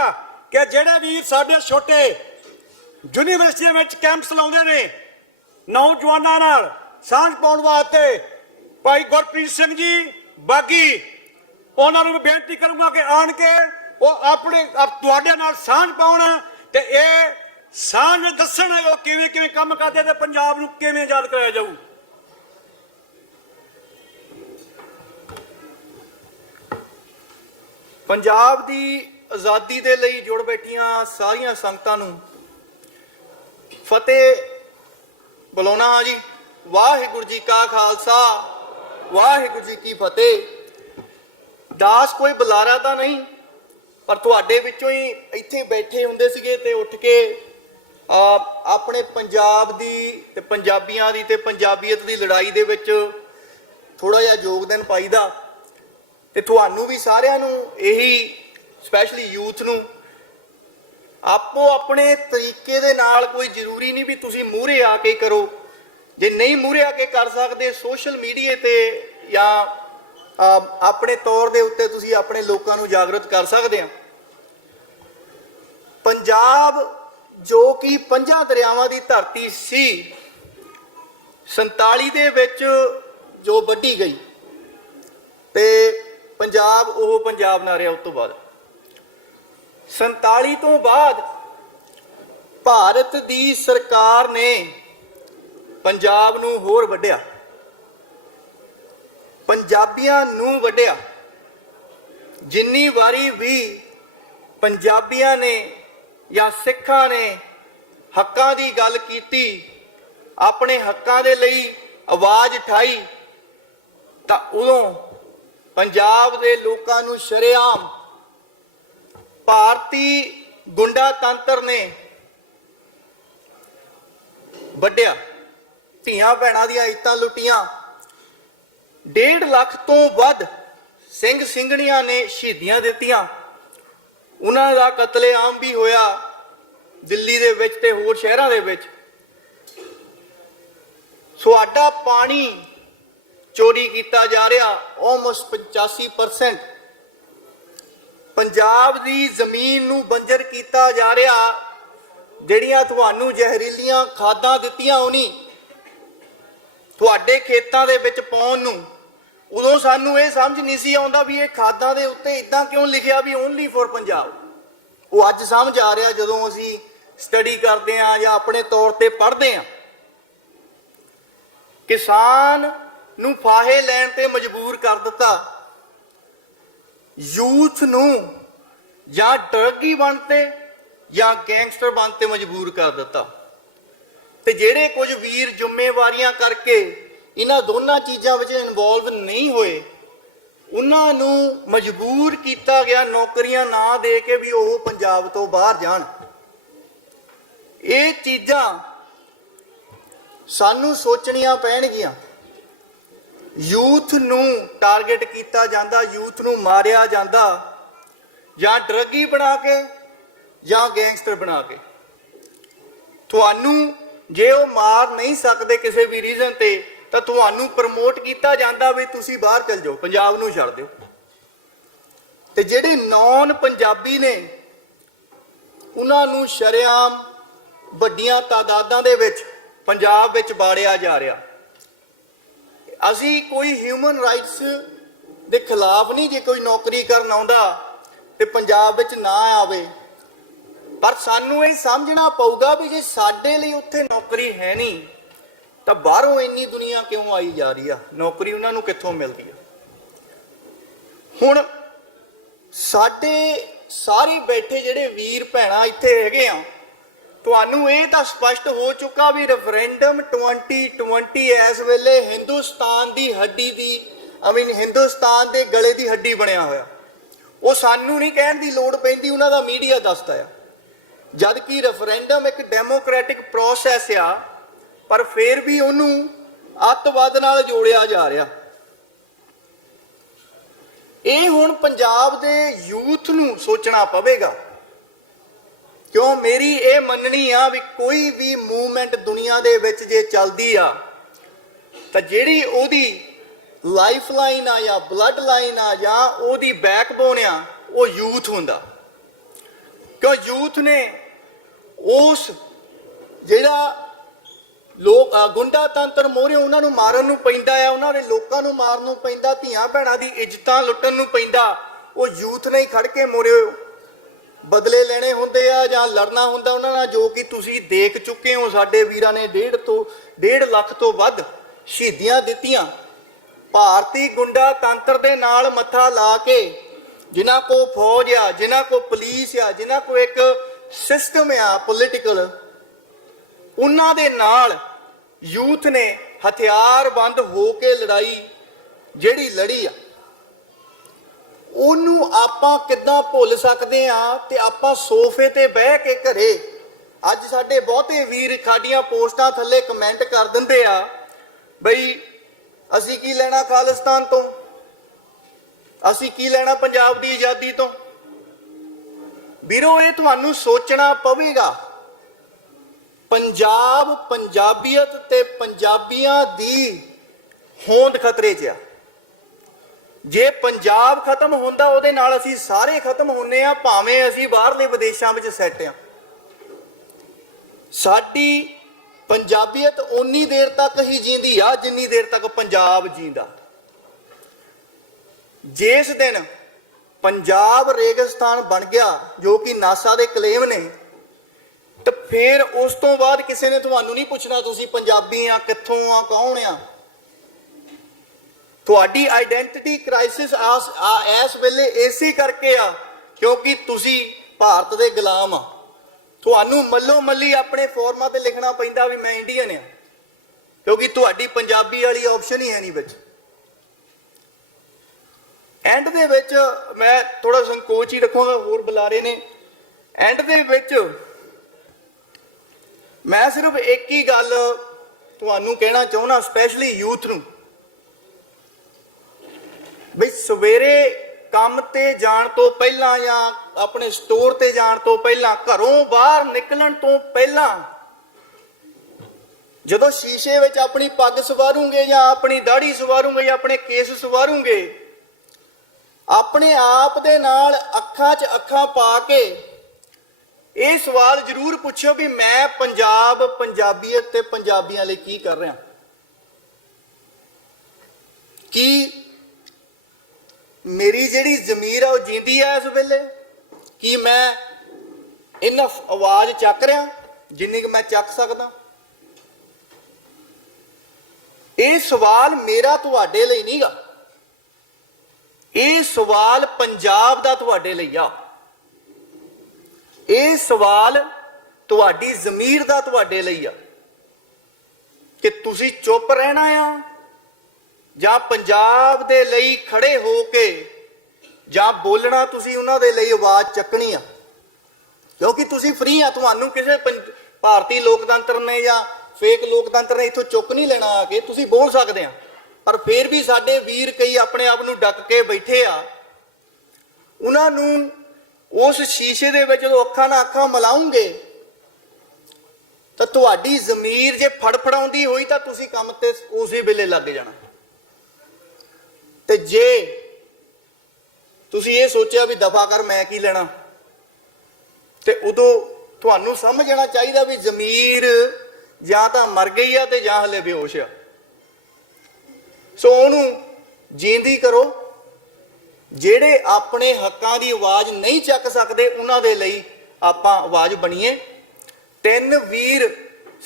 कि ਜਿਹੜੇ ਵੀਰ ਸਾਡੇ ਛੋਟੇ ਯੂਨੀਵਰਸਿਟੀਆਂ ਵਿੱਚ ਕੈਂਪਸ ਲਾਉਂਦੇ ਨੇ ਨੌਜਵਾਨਾਂ ਨਾਲ ਸਾਂਝ ਪਾਉਣ ਵਾਸਤੇ, ਭਾਈ ਗੁਰਪ੍ਰੀਤ ਸਿੰਘ ਜੀ ਬਾਕੀ ਉਹਨਾਂ ਨੂੰ ਬੇਨਤੀ ਕਰੂੰਗਾ ਕਿ ਆਣ ਕੇ ਉਹ ਆਪਣੇ ਤੁਹਾਡੇ ਨਾਲ ਸਾਂਝ ਪਾਉਣ ਤੇ ਇਹ ਸਾਂਝ ਦੱਸਣ ਉਹ ਕਿਵੇਂ ਕਿਵੇਂ ਕੰਮ ਕਰਦੇ ਤੇ ਪੰਜਾਬ ਨੂੰ ਕਿਵੇਂ ਯਾਦ ਕਰਾਇਆ ਜਾਊ। ਪੰਜਾਬ ਦੀ ਆਜ਼ਾਦੀ ਦੇ ਲਈ ਜੁੜ ਬੈਠੀਆਂ ਸਾਰੀਆਂ ਸੰਗਤਾਂ ਨੂੰ ਫਤਿਹ ਬੁਲਾਉਣਾ ਹਾਂ ਜੀ। ਵਾਹਿਗੁਰੂ ਜੀ ਕਾ ਖਾਲਸਾ ਵਾਹਿਗੁਰੂ ਜੀ ਕੀ ਫਤਿਹ। ਦਾਸ ਕੋਈ ਬੁਲਾਰਾ ਤਾਂ ਨਹੀਂ, ਪਰ ਤੁਹਾਡੇ ਵਿੱਚੋਂ ਹੀ ਇੱਥੇ ਬੈਠੇ ਹੁੰਦੇ ਸੀਗੇ ਤੇ ਉੱਠ ਕੇ ਆਪਣੇ ਪੰਜਾਬ ਦੀ ਤੇ ਪੰਜਾਬੀਆਂ ਦੀ ਤੇ ਪੰਜਾਬੀਅਤ ਦੀ ਲੜਾਈ ਦੇ ਵਿੱਚ ਥੋੜਾ ਜਿਹਾ ਯੋਗਦਾਨ ਪਾਈਦਾ। ਤੇ ਤੁਹਾਨੂੰ ਵੀ ਸਾਰਿਆਂ ਨੂੰ ਇਹੀ ਸਪੈਸ਼ਲੀ ਯੂਥ ਨੂੰ ਆਪੋ ਆਪਣੇ ਤਰੀਕੇ ਦੇ ਨਾਲ, ਕੋਈ ਜ਼ਰੂਰੀ ਨਹੀਂ ਵੀ ਤੁਸੀਂ ਮੂਹਰੇ ਆ ਕੇ ਕਰੋ, ਜੇ ਨਹੀਂ ਮੂਹਰੇ ਆ ਕੇ ਕਰ ਸਕਦੇ ਸੋਸ਼ਲ ਮੀਡੀਆ ਤੇ ਜਾਂ ਆਪਣੇ ਤੌਰ ਦੇ ਉੱਤੇ ਤੁਸੀਂ ਆਪਣੇ ਲੋਕਾਂ ਨੂੰ ਜਾਗਰਤ ਕਰ ਸਕਦੇ ਆ। ਪੰਜਾਬ ਜੋ ਕਿ 5 ਦਰਿਆਵਾਂ ਦੀ ਧਰਤੀ ਸੀ 47 ਦੇ ਵਿੱਚ ਜੋ ਵੱਢੀ ਗਈ ਤੇ ਪੰਜਾਬ ਉਹ ਪੰਜਾਬ ਨਾ ਰਿਹਾ। ਉਸ ਤੋਂ ਬਾਅਦ 47 ਤੋਂ ਬਾਅਦ ਭਾਰਤ ਦੀ ਸਰਕਾਰ ਨੇ ਪੰਜਾਬ ਨੂੰ ਹੋਰ ਵੱਢਿਆ, ਪੰਜਾਬੀਆਂ ਨੂੰ ਵੱਢਿਆ। ਜਿੰਨੀ ਵਾਰੀ ਵੀ ਪੰਜਾਬੀਆਂ ਨੇ ਜਾਂ ਸਿੱਖਾਂ ਨੇ ਹੱਕਾਂ ਦੀ ਗੱਲ ਕੀਤੀ, ਆਪਣੇ ਹੱਕਾਂ ਦੇ ਲਈ ਆਵਾਜ਼ ਉਠਾਈ, ਤਾਂ ਉਦੋਂ ਪੰਜਾਬ ਦੇ ਲੋਕਾਂ ਨੂੰ ਸ਼ਰੇਆਮ ਭਾਰਤੀ ਗੁੰਡਾ ਤੰਤਰ ਨੇ ਵੱਢਿਆ। ਧੀਆਂ ਭੈਣਾਂ ਦੀਆਂ ਇੱਜ਼ਤਾਂ ਲੁੱਟੀਆਂ। 1.5 ਲੱਖ ਤੋਂ ਵੱਧ ਸਿੰਘ ਸਿੰਘਣੀਆਂ ਨੇ ਸ਼ਹੀਦੀਆਂ ਦਿੱਤੀਆਂ। ਉਹਨਾਂ ਦਾ ਕਤਲੇਆਮ ਵੀ ਹੋਇਆ ਦਿੱਲੀ ਦੇ ਵਿੱਚ ਤੇ ਹੋਰ ਸ਼ਹਿਰਾਂ ਦੇ ਵਿੱਚ। ਸਾਡਾ ਪਾਣੀ ਚੋਰੀ ਕੀਤਾ ਜਾ ਰਿਹਾ ਆਲਮੋਸਟ 85%। ਪੰਜਾਬ ਦੀ ਜ਼ਮੀਨ ਨੂੰ ਬੰਜਰ ਕੀਤਾ ਜਾ ਰਿਹਾ। ਜਿਹੜੀਆਂ ਤੁਹਾਨੂੰ ਜ਼ਹਿਰੀਲੀਆਂ ਖਾਦਾਂ ਦਿੱਤੀਆਂ ਉਹਨੀ ਤੁਹਾਡੇ ਖੇਤਾਂ ਦੇ ਵਿੱਚ ਪਾਉਣ ਨੂੰ, ਉਦੋਂ ਸਾਨੂੰ ਇਹ ਸਮਝ ਨਹੀਂ ਸੀ ਆਉਂਦਾ ਵੀ ਇਹ ਖਾਦਾਂ ਦੇ ਉੱਤੇ ਇਦਾਂ ਕਿਉਂ ਲਿਖਿਆ ਵੀ ਓਨਲੀ ਫॉर ਪੰਜਾਬ। ਉਹ ਅੱਜ ਸਮਝ ਆ ਰਿਹਾ ਜਦੋਂ ਅਸੀਂ ਸਟੱਡੀ ਕਰਦੇ ਆ ਜਾਂ ਆਪਣੇ ਤੌਰ ਤੇ ਪੜ੍ਹਦੇ ਆ। ਕਿਸਾਨ ਨੂੰ ਫਾਹੇ ਲੈਣ ਤੇ ਮਜਬੂਰ ਕਰ ਦਿੱਤਾ, ਯੂਥ ਨੂੰ ਜਾਂ ਡਰਗੀ ਬਣ ਤੇ ਜਾਂ ਗੈਂਗਸਟਰ ਬਣ ਤੇ ਮਜਬੂਰ ਕਰ ਦਿੱਤਾ। ਤੇ ਜਿਹੜੇ ਕੁਝ ਵੀਰ ਜ਼ਿੰਮੇਵਾਰੀਆਂ ਕਰਕੇ ਇਹਨਾਂ ਦੋਨਾਂ ਚੀਜ਼ਾਂ ਵਿੱਚ ਇਨਵੋਲਵ ਨਹੀਂ ਹੋਏ, ਉਹਨਾਂ ਨੂੰ ਮਜਬੂਰ ਕੀਤਾ ਗਿਆ ਨੌਕਰੀਆਂ ਨਾ ਦੇ ਕੇ ਵੀ ਉਹ ਪੰਜਾਬ ਤੋਂ ਬਾਹਰ ਜਾਣ। ਇਹ ਚੀਜ਼ਾਂ ਸਾਨੂੰ ਸੋਚਣੀਆਂ ਪੈਣਗੀਆਂ। ਯੂਥ ਨੂੰ ਟਾਰਗੇਟ ਕੀਤਾ ਜਾਂਦਾ, ਯੂਥ ਨੂੰ ਮਾਰਿਆ ਜਾਂਦਾ, ਜਾਂ ਡਰਗੀ ਬਣਾ ਕੇ ਜਾਂ ਗੈਂਗਸਟਰ ਬਣਾ ਕੇ। ਤੁਹਾਨੂੰ ਜੇ ਉਹ ਮਾਰ ਨਹੀਂ ਸਕਦੇ ਕਿਸੇ ਵੀ ਰੀਜ਼ਨ ਤੇ, ਤਾਂ ਤੁਹਾਨੂੰ ਪ੍ਰਮੋਟ ਕੀਤਾ ਜਾਂਦਾ ਵੀ ਤੁਸੀਂ ਬਾਹਰ ਚਲ ਜਾਓ, ਪੰਜਾਬ ਨੂੰ ਛੱਡ ਦਿਓ। ਤੇ ਜਿਹੜੇ ਨੌਨ ਪੰਜਾਬੀ ਨੇ ਉਹਨਾਂ ਨੂੰ ਸ਼ਰੇਆਮ ਵੱਡੀਆਂ ਤਾਦਾਦਾਂ ਦੇ ਵਿੱਚ ਪੰਜਾਬ ਵਿੱਚ ਬਾੜਿਆ ਜਾ ਰਿਹਾ। ਅਸੀਂ ਕੋਈ ਹਿਊਮਨ ਰਾਈਟਸ ਦੇ ਖਿਲਾਫ ਨਹੀਂ ਜੇ ਕੋਈ ਨੌਕਰੀ ਕਰਨ ਆਉਂਦਾ ਤੇ ਪੰਜਾਬ ਵਿੱਚ ਨਾ ਆਵੇ, ਪਰ ਸਾਨੂੰ ਇਹ ਸਮਝਣਾ ਪਊਗਾ ਵੀ ਜੇ ਸਾਡੇ ਲਈ ਉੱਥੇ ਨੌਕਰੀ ਹੈ ਨਹੀਂ ਤਾਂ ਬਾਹਰੋਂ ਇੰਨੀ ਦੁਨੀਆ ਕਿਉਂ ਆਈ ਜਾ ਰਹੀ ਆ, ਨੌਕਰੀ ਉਹਨਾਂ ਨੂੰ ਕਿੱਥੋਂ ਮਿਲਦੀ ਆ। ਹੁਣ ਸਾਡੇ ਸਾਰੇ ਬੈਠੇ ਜਿਹੜੇ ਵੀਰ ਭੈਣਾਂ ਇੱਥੇ ਹੈਗੇ ਆ, ਤੁਹਾਨੂੰ ਇਹ ਤਾਂ ਸਪਸ਼ਟ ਹੋ ਚੁੱਕਾ ਵੀ ਰੈਫਰੈਂਡਮ 2020 ਇਸ ਵੇਲੇ ਹਿੰਦੁਸਤਾਨ ਦੀ ਹੱਡੀ ਦੀ ਹਿੰਦੁਸਤਾਨ ਦੇ ਗਲੇ ਦੀ ਹੱਡੀ ਬਣਿਆ ਹੋਇਆ। ਉਹ ਸਾਨੂੰ ਨਹੀਂ ਕਹਿਣ ਦੀ ਲੋੜ ਪੈਂਦੀ, ਉਹਨਾਂ ਦਾ ਮੀਡੀਆ ਦੱਸਦਾ ਆ। ਜਦ ਕਿ ਰੈਫਰੈਂਡਮ ਇੱਕ ਡੈਮੋਕ੍ਰੈਟਿਕ ਪ੍ਰੋਸੈਸ ਆ, ਪਰ ਫਿਰ ਵੀ ਉਹਨੂੰ ਅੱਤਵਾਦ ਨਾਲ ਜੋੜਿਆ ਜਾ ਰਿਹਾ। ਇਹ ਹੁਣ ਪੰਜਾਬ ਦੇ ਯੂਥ ਨੂੰ ਸੋਚਣਾ ਪਵੇਗਾ, ਕਿਉਂ ਮੇਰੀ ਇਹ ਮੰਨਣੀ ਆ ਵੀ ਕੋਈ ਵੀ ਮੂਵਮੈਂਟ ਦੁਨੀਆ ਦੇ ਵਿੱਚ ਜੇ ਚੱਲਦੀ ਆ ਤਾਂ ਜਿਹੜੀ ਉਹਦੀ ਲਾਈਫ ਲਾਈਨ ਆ ਜਾਂ ਬਲੱਡ ਲਾਈਨ ਆ ਜਾਂ ਉਹਦੀ ਬੈਕਬੋਨ ਆ, ਉਹ ਯੂਥ ਹੁੰਦਾ। ਕਿਉਂ ਯੂਥ ਨੇ ਉਸ ਜਿਹੜਾ ਲੋਕ ਗੁੰਡਾ ਤੰਤਰ ਮੋਹਰੇ ਉਹਨਾਂ ਨੂੰ ਮਾਰਨ ਨੂੰ ਪੈਂਦਾ ਆ, ਉਹਨਾਂ ਦੇ ਲੋਕਾਂ ਨੂੰ ਮਾਰਨ ਨੂੰ ਪੈਂਦਾ, ਧੀਆਂ ਭੈਣਾਂ ਦੀ ਇੱਜ਼ਤਾਂ ਲੁੱਟਣ ਨੂੰ ਪੈਂਦਾ, ਉਹ ਯੂਥ ਨੇ ਹੀ ਖੜ ਕੇ ਮੋਹਰੇ ਬਦਲੇ ਲੈਣੇ ਹੁੰਦੇ ਆ ਜਾਂ ਲੜਨਾ ਹੁੰਦਾ ਉਹਨਾਂ ਨਾਲ, ਜੋ ਕਿ ਤੁਸੀਂ ਦੇਖ ਚੁੱਕੇ ਹੋ। ਸਾਡੇ ਵੀਰਾਂ ਨੇ 1.5 ਲੱਖ ਤੋਂ ਵੱਧ ਸ਼ਹੀਦੀਆਂ ਦਿੱਤੀਆਂ ਭਾਰਤੀ ਗੁੰਡਾ ਤੰਤਰ ਦੇ ਨਾਲ ਮੱਥਾ ਲਾ ਕੇ। ਜਿਨ੍ਹਾਂ ਕੋ ਫੌਜ ਆ, ਜਿਨ੍ਹਾਂ ਕੋ ਪੁਲਿਸ ਆ, ਜਿਨ੍ਹਾਂ ਕੋ ਇੱਕ ਸਿਸਟਮ ਆ ਪੋਲੀਟੀਕਲ, ਉਹਨਾਂ ਦੇ ਨਾਲ ਯੂਥ ਨੇ ਹਥਿਆਰਬੰਦ ਹੋ ਕੇ ਲੜਾਈ ਜਿਹੜੀ ਲੜੀ ਆ, ਉਹਨੂੰ ਆਪਾਂ ਕਿੱਦਾਂ ਭੁੱਲ ਸਕਦੇ ਆ। ਤੇ ਆਪਾਂ ਸੋਫੇ ਤੇ ਬਹਿ ਕੇ ਘਰੇ, ਅੱਜ ਸਾਡੇ ਬਹੁਤੇ ਵੀਰ ਸਾਡੀਆਂ ਪੋਸਟਾਂ ਥੱਲੇ ਕਮੈਂਟ ਕਰ ਦਿੰਦੇ ਆ ਬਈ ਅਸੀਂ ਕੀ ਲੈਣਾ ਖਾਲਿਸਤਾਨ ਤੋਂ, ਅਸੀਂ ਕੀ ਲੈਣਾ ਪੰਜਾਬ ਦੀ ਆਜ਼ਾਦੀ ਤੋਂ। ਵੀਰੋ, ਇਹ ਤੁਹਾਨੂੰ ਸੋਚਣਾ ਪਵੇਗਾ। ਪੰਜਾਬ, ਪੰਜਾਬੀਅਤ ਤੇ ਪੰਜਾਬੀਆਂ ਦੀ ਹੋਂਦ ਖਤਰੇ 'ਚ ਆ। ਜੇ ਪੰਜਾਬ ਖਤਮ ਹੁੰਦਾ ਉਹਦੇ ਨਾਲ ਅਸੀਂ ਸਾਰੇ ਖਤਮ ਹੁੰਨੇ ਆ, ਭਾਵੇਂ ਅਸੀਂ ਬਾਹਰਲੇ ਵਿਦੇਸ਼ਾਂ ਵਿੱਚ ਸੈੱਟ ਆ। ਸਾਡੀ ਪੰਜਾਬੀਅਤ ਉਨੀ ਦੇਰ ਤੱਕ ਹੀ ਜੀਂਦੀ ਆ ਜਿੰਨੀ ਦੇਰ ਤੱਕ ਪੰਜਾਬ ਜੀਂਦਾ। ਜਿਸ ਦਿਨ ਪੰਜਾਬ ਰੇਗਿਸਤਾਨ ਬਣ ਗਿਆ, ਜੋ ਕਿ ਨਾਸਾ ਦੇ ਕਲੇਮ ਨੇ, ਤੇ ਫਿਰ ਉਸ ਤੋਂ ਬਾਅਦ ਕਿਸੇ ਨੇ ਤੁਹਾਨੂੰ ਨਹੀਂ ਪੁੱਛਣਾ ਤੁਸੀਂ ਪੰਜਾਬੀ ਆ, ਕਿੱਥੋਂ ਆ, ਕੌਣ ਆ। ਤੁਹਾਡੀ ਆਈਡੈਂਟੀਟੀ ਕ੍ਰਾਈਸਿਸ ਇਸ ਵੇਲੇ ਇਸੇ ਕਰਕੇ ਆ ਕਿਉਂਕਿ ਤੁਸੀਂ ਭਾਰਤ ਦੇ ਗੁਲਾਮ ਆ। ਤੁਹਾਨੂੰ ਮੱਲੋ ਮੱਲੀ ਆਪਣੇ ਫੋਰਮਾਂ ਤੇ ਲਿਖਣਾ ਪੈਂਦਾ ਵੀ ਮੈਂ ਇੰਡੀਅਨ ਆ, ਕਿਉਂਕਿ ਤੁਹਾਡੀ ਪੰਜਾਬੀ ਵਾਲੀ ਆਪਸ਼ਨ ਹੀ ਹੈ ਨਹੀਂ ਵਿੱਚ। ਐਂਡ ਦੇ ਵਿੱਚ ਮੈਂ ਥੋੜਾ ਸੰਕੋਚ ਹੀ ਰੱਖਾਂਗਾ, ਹੋਰ ਬੁਲਾਰੇ ਨੇ। ਐਂਡ ਦੇ ਵਿੱਚ ਮੈਂ ਸਿਰਫ ਇੱਕ ਹੀ ਗੱਲ ਤੁਹਾਨੂੰ ਕਹਿਣਾ ਚਾਹੁੰਦਾ, ਸਪੈਸ਼ਲੀ ਯੂਥ ਨੂੰ, ਬਈ ਸਵੇਰੇ ਕੰਮ ਤੇ ਜਾਣ ਤੋਂ ਪਹਿਲਾਂ ਜਾਂ ਆਪਣੇ ਸਟੋਰ ਤੇ ਜਾਣ ਤੋਂ ਪਹਿਲਾਂ, ਘਰੋਂ ਬਾਹਰ ਨਿਕਲਣ ਤੋਂ ਪਹਿਲਾਂ, ਜਦੋਂ ਸ਼ੀਸ਼ੇ ਵਿੱਚ ਆਪਣੀ ਪੱਗ ਸਵਾਰੂਗੇ ਜਾਂ ਆਪਣੀ ਦਾੜੀ ਸਵਾਰੂਗੇ ਜਾਂ ਆਪਣੇ ਕੇਸ ਸਵਾਰੂਗੇ, ਆਪਣੇ ਆਪ ਦੇ ਨਾਲ ਅੱਖਾਂ 'ਚ ਅੱਖਾਂ ਪਾ ਕੇ ਇਹ ਸਵਾਲ ਜ਼ਰੂਰ ਪੁੱਛੋ ਵੀ ਮੈਂ ਪੰਜਾਬ, ਪੰਜਾਬੀਅਤ ਤੇ ਪੰਜਾਬੀਆਂ ਲਈ ਕੀ ਕਰ ਰਿਹਾ। ਕੀ ਮੇਰੀ ਜਿਹੜੀ ਜ਼ਮੀਰ ਆ ਉਹ ਜਿੰਦੀ ਆ ਇਸ ਵੇਲੇ? ਕੀ ਮੈਂ ਇਨਫ ਆਵਾਜ਼ ਚੱਕ ਰਿਹਾ ਜਿੰਨੀ ਕਿ ਮੈਂ ਚੱਕ ਸਕਦਾ? ਇਹ ਸਵਾਲ ਮੇਰਾ ਤੁਹਾਡੇ ਲਈ ਨਹੀਂਗਾ, ਇਹ ਸਵਾਲ ਪੰਜਾਬ ਦਾ ਤੁਹਾਡੇ ਲਈ ਆ। ਇਹ ਸਵਾਲ ਤੁਹਾਡੀ ਜ਼ਮੀਰ ਦਾ ਤੁਹਾਡੇ ਲਈ ਆ ਕਿ ਤੁਸੀਂ ਚੁੱਪ ਰਹਿਣਾ ਆ ਜਾਂ ਪੰਜਾਬ ਦੇ ਲਈ ਖੜੇ ਹੋ ਕੇ ਜਾਂ ਬੋਲਣਾ, ਤੁਸੀਂ ਉਹਨਾਂ ਦੇ ਲਈ ਆਵਾਜ਼ ਚੱਕਣੀ ਆ। ਕਿਉਂਕਿ ਤੁਸੀਂ ਫ੍ਰੀ ਆ, ਤੁਹਾਨੂੰ ਕਿਸੇ ਭਾਰਤੀ ਲੋਕਤੰਤਰ ਨੇ ਜਾਂ ਫੇਕ ਲੋਕਤੰਤਰ ਨੇ ਇੱਥੋਂ ਚੁੱਕ ਨਹੀਂ ਲੈਣਾ ਆ ਕੇ, ਤੁਸੀਂ ਬੋਲ ਸਕਦੇ ਆ। ਪਰ ਫਿਰ ਵੀ ਸਾਡੇ ਵੀਰ ਕਈ ਆਪਣੇ ਆਪ ਨੂੰ ਡੱਕ ਕੇ ਬੈਠੇ ਆ। ਉਹਨਾਂ ਨੂੰ ਉਸ ਸ਼ੀਸ਼ੇ ਦੇ ਵਿੱਚ ਜਦੋਂ ਅੱਖਾਂ ਨਾਲ ਅੱਖਾਂ ਮਿਲਾਉਂਗੇ ਤਾਂ ਤੁਹਾਡੀ ਜ਼ਮੀਰ ਜੇ ਫੜਫੜਾਉਂਦੀ ਹੋਈ ਤਾਂ ਤੁਸੀਂ ਕੰਮ ਤੇ ਉਸੇ ਵੇਲੇ ਲੱਗ ਜਾਣਾ। ਤੇ ਜੇ ਤੁਸੀਂ ਇਹ ਸੋਚਿਆ ਵੀ ਦਫਾ ਕਰ ਮੈਂ ਕੀ ਲੈਣਾ, ਤੇ ਉਦੋਂ ਤੁਹਾਨੂੰ ਸਮਝਣਾ ਚਾਹੀਦਾ ਵੀ ਜ਼ਮੀਰ ਜਾਂ ਤਾਂ ਮਰ ਗਈ ਆ ਤੇ ਜਾਂ ਹਲੇ ਬੇਹੋਸ਼ ਆ। ਸੋ ਉਹਨੂੰ ਜੀਂਦੀ ਕਰੋ। ਜਿਹੜੇ ਆਪਣੇ ਹੱਕਾਂ ਦੀ ਆਵਾਜ਼ ਨਹੀਂ ਚੱਕ ਸਕਦੇ ਉਹਨਾਂ ਦੇ ਲਈ ਆਪਾਂ ਆਵਾਜ਼ ਬਣੀਏ। 3 ਵੀਰ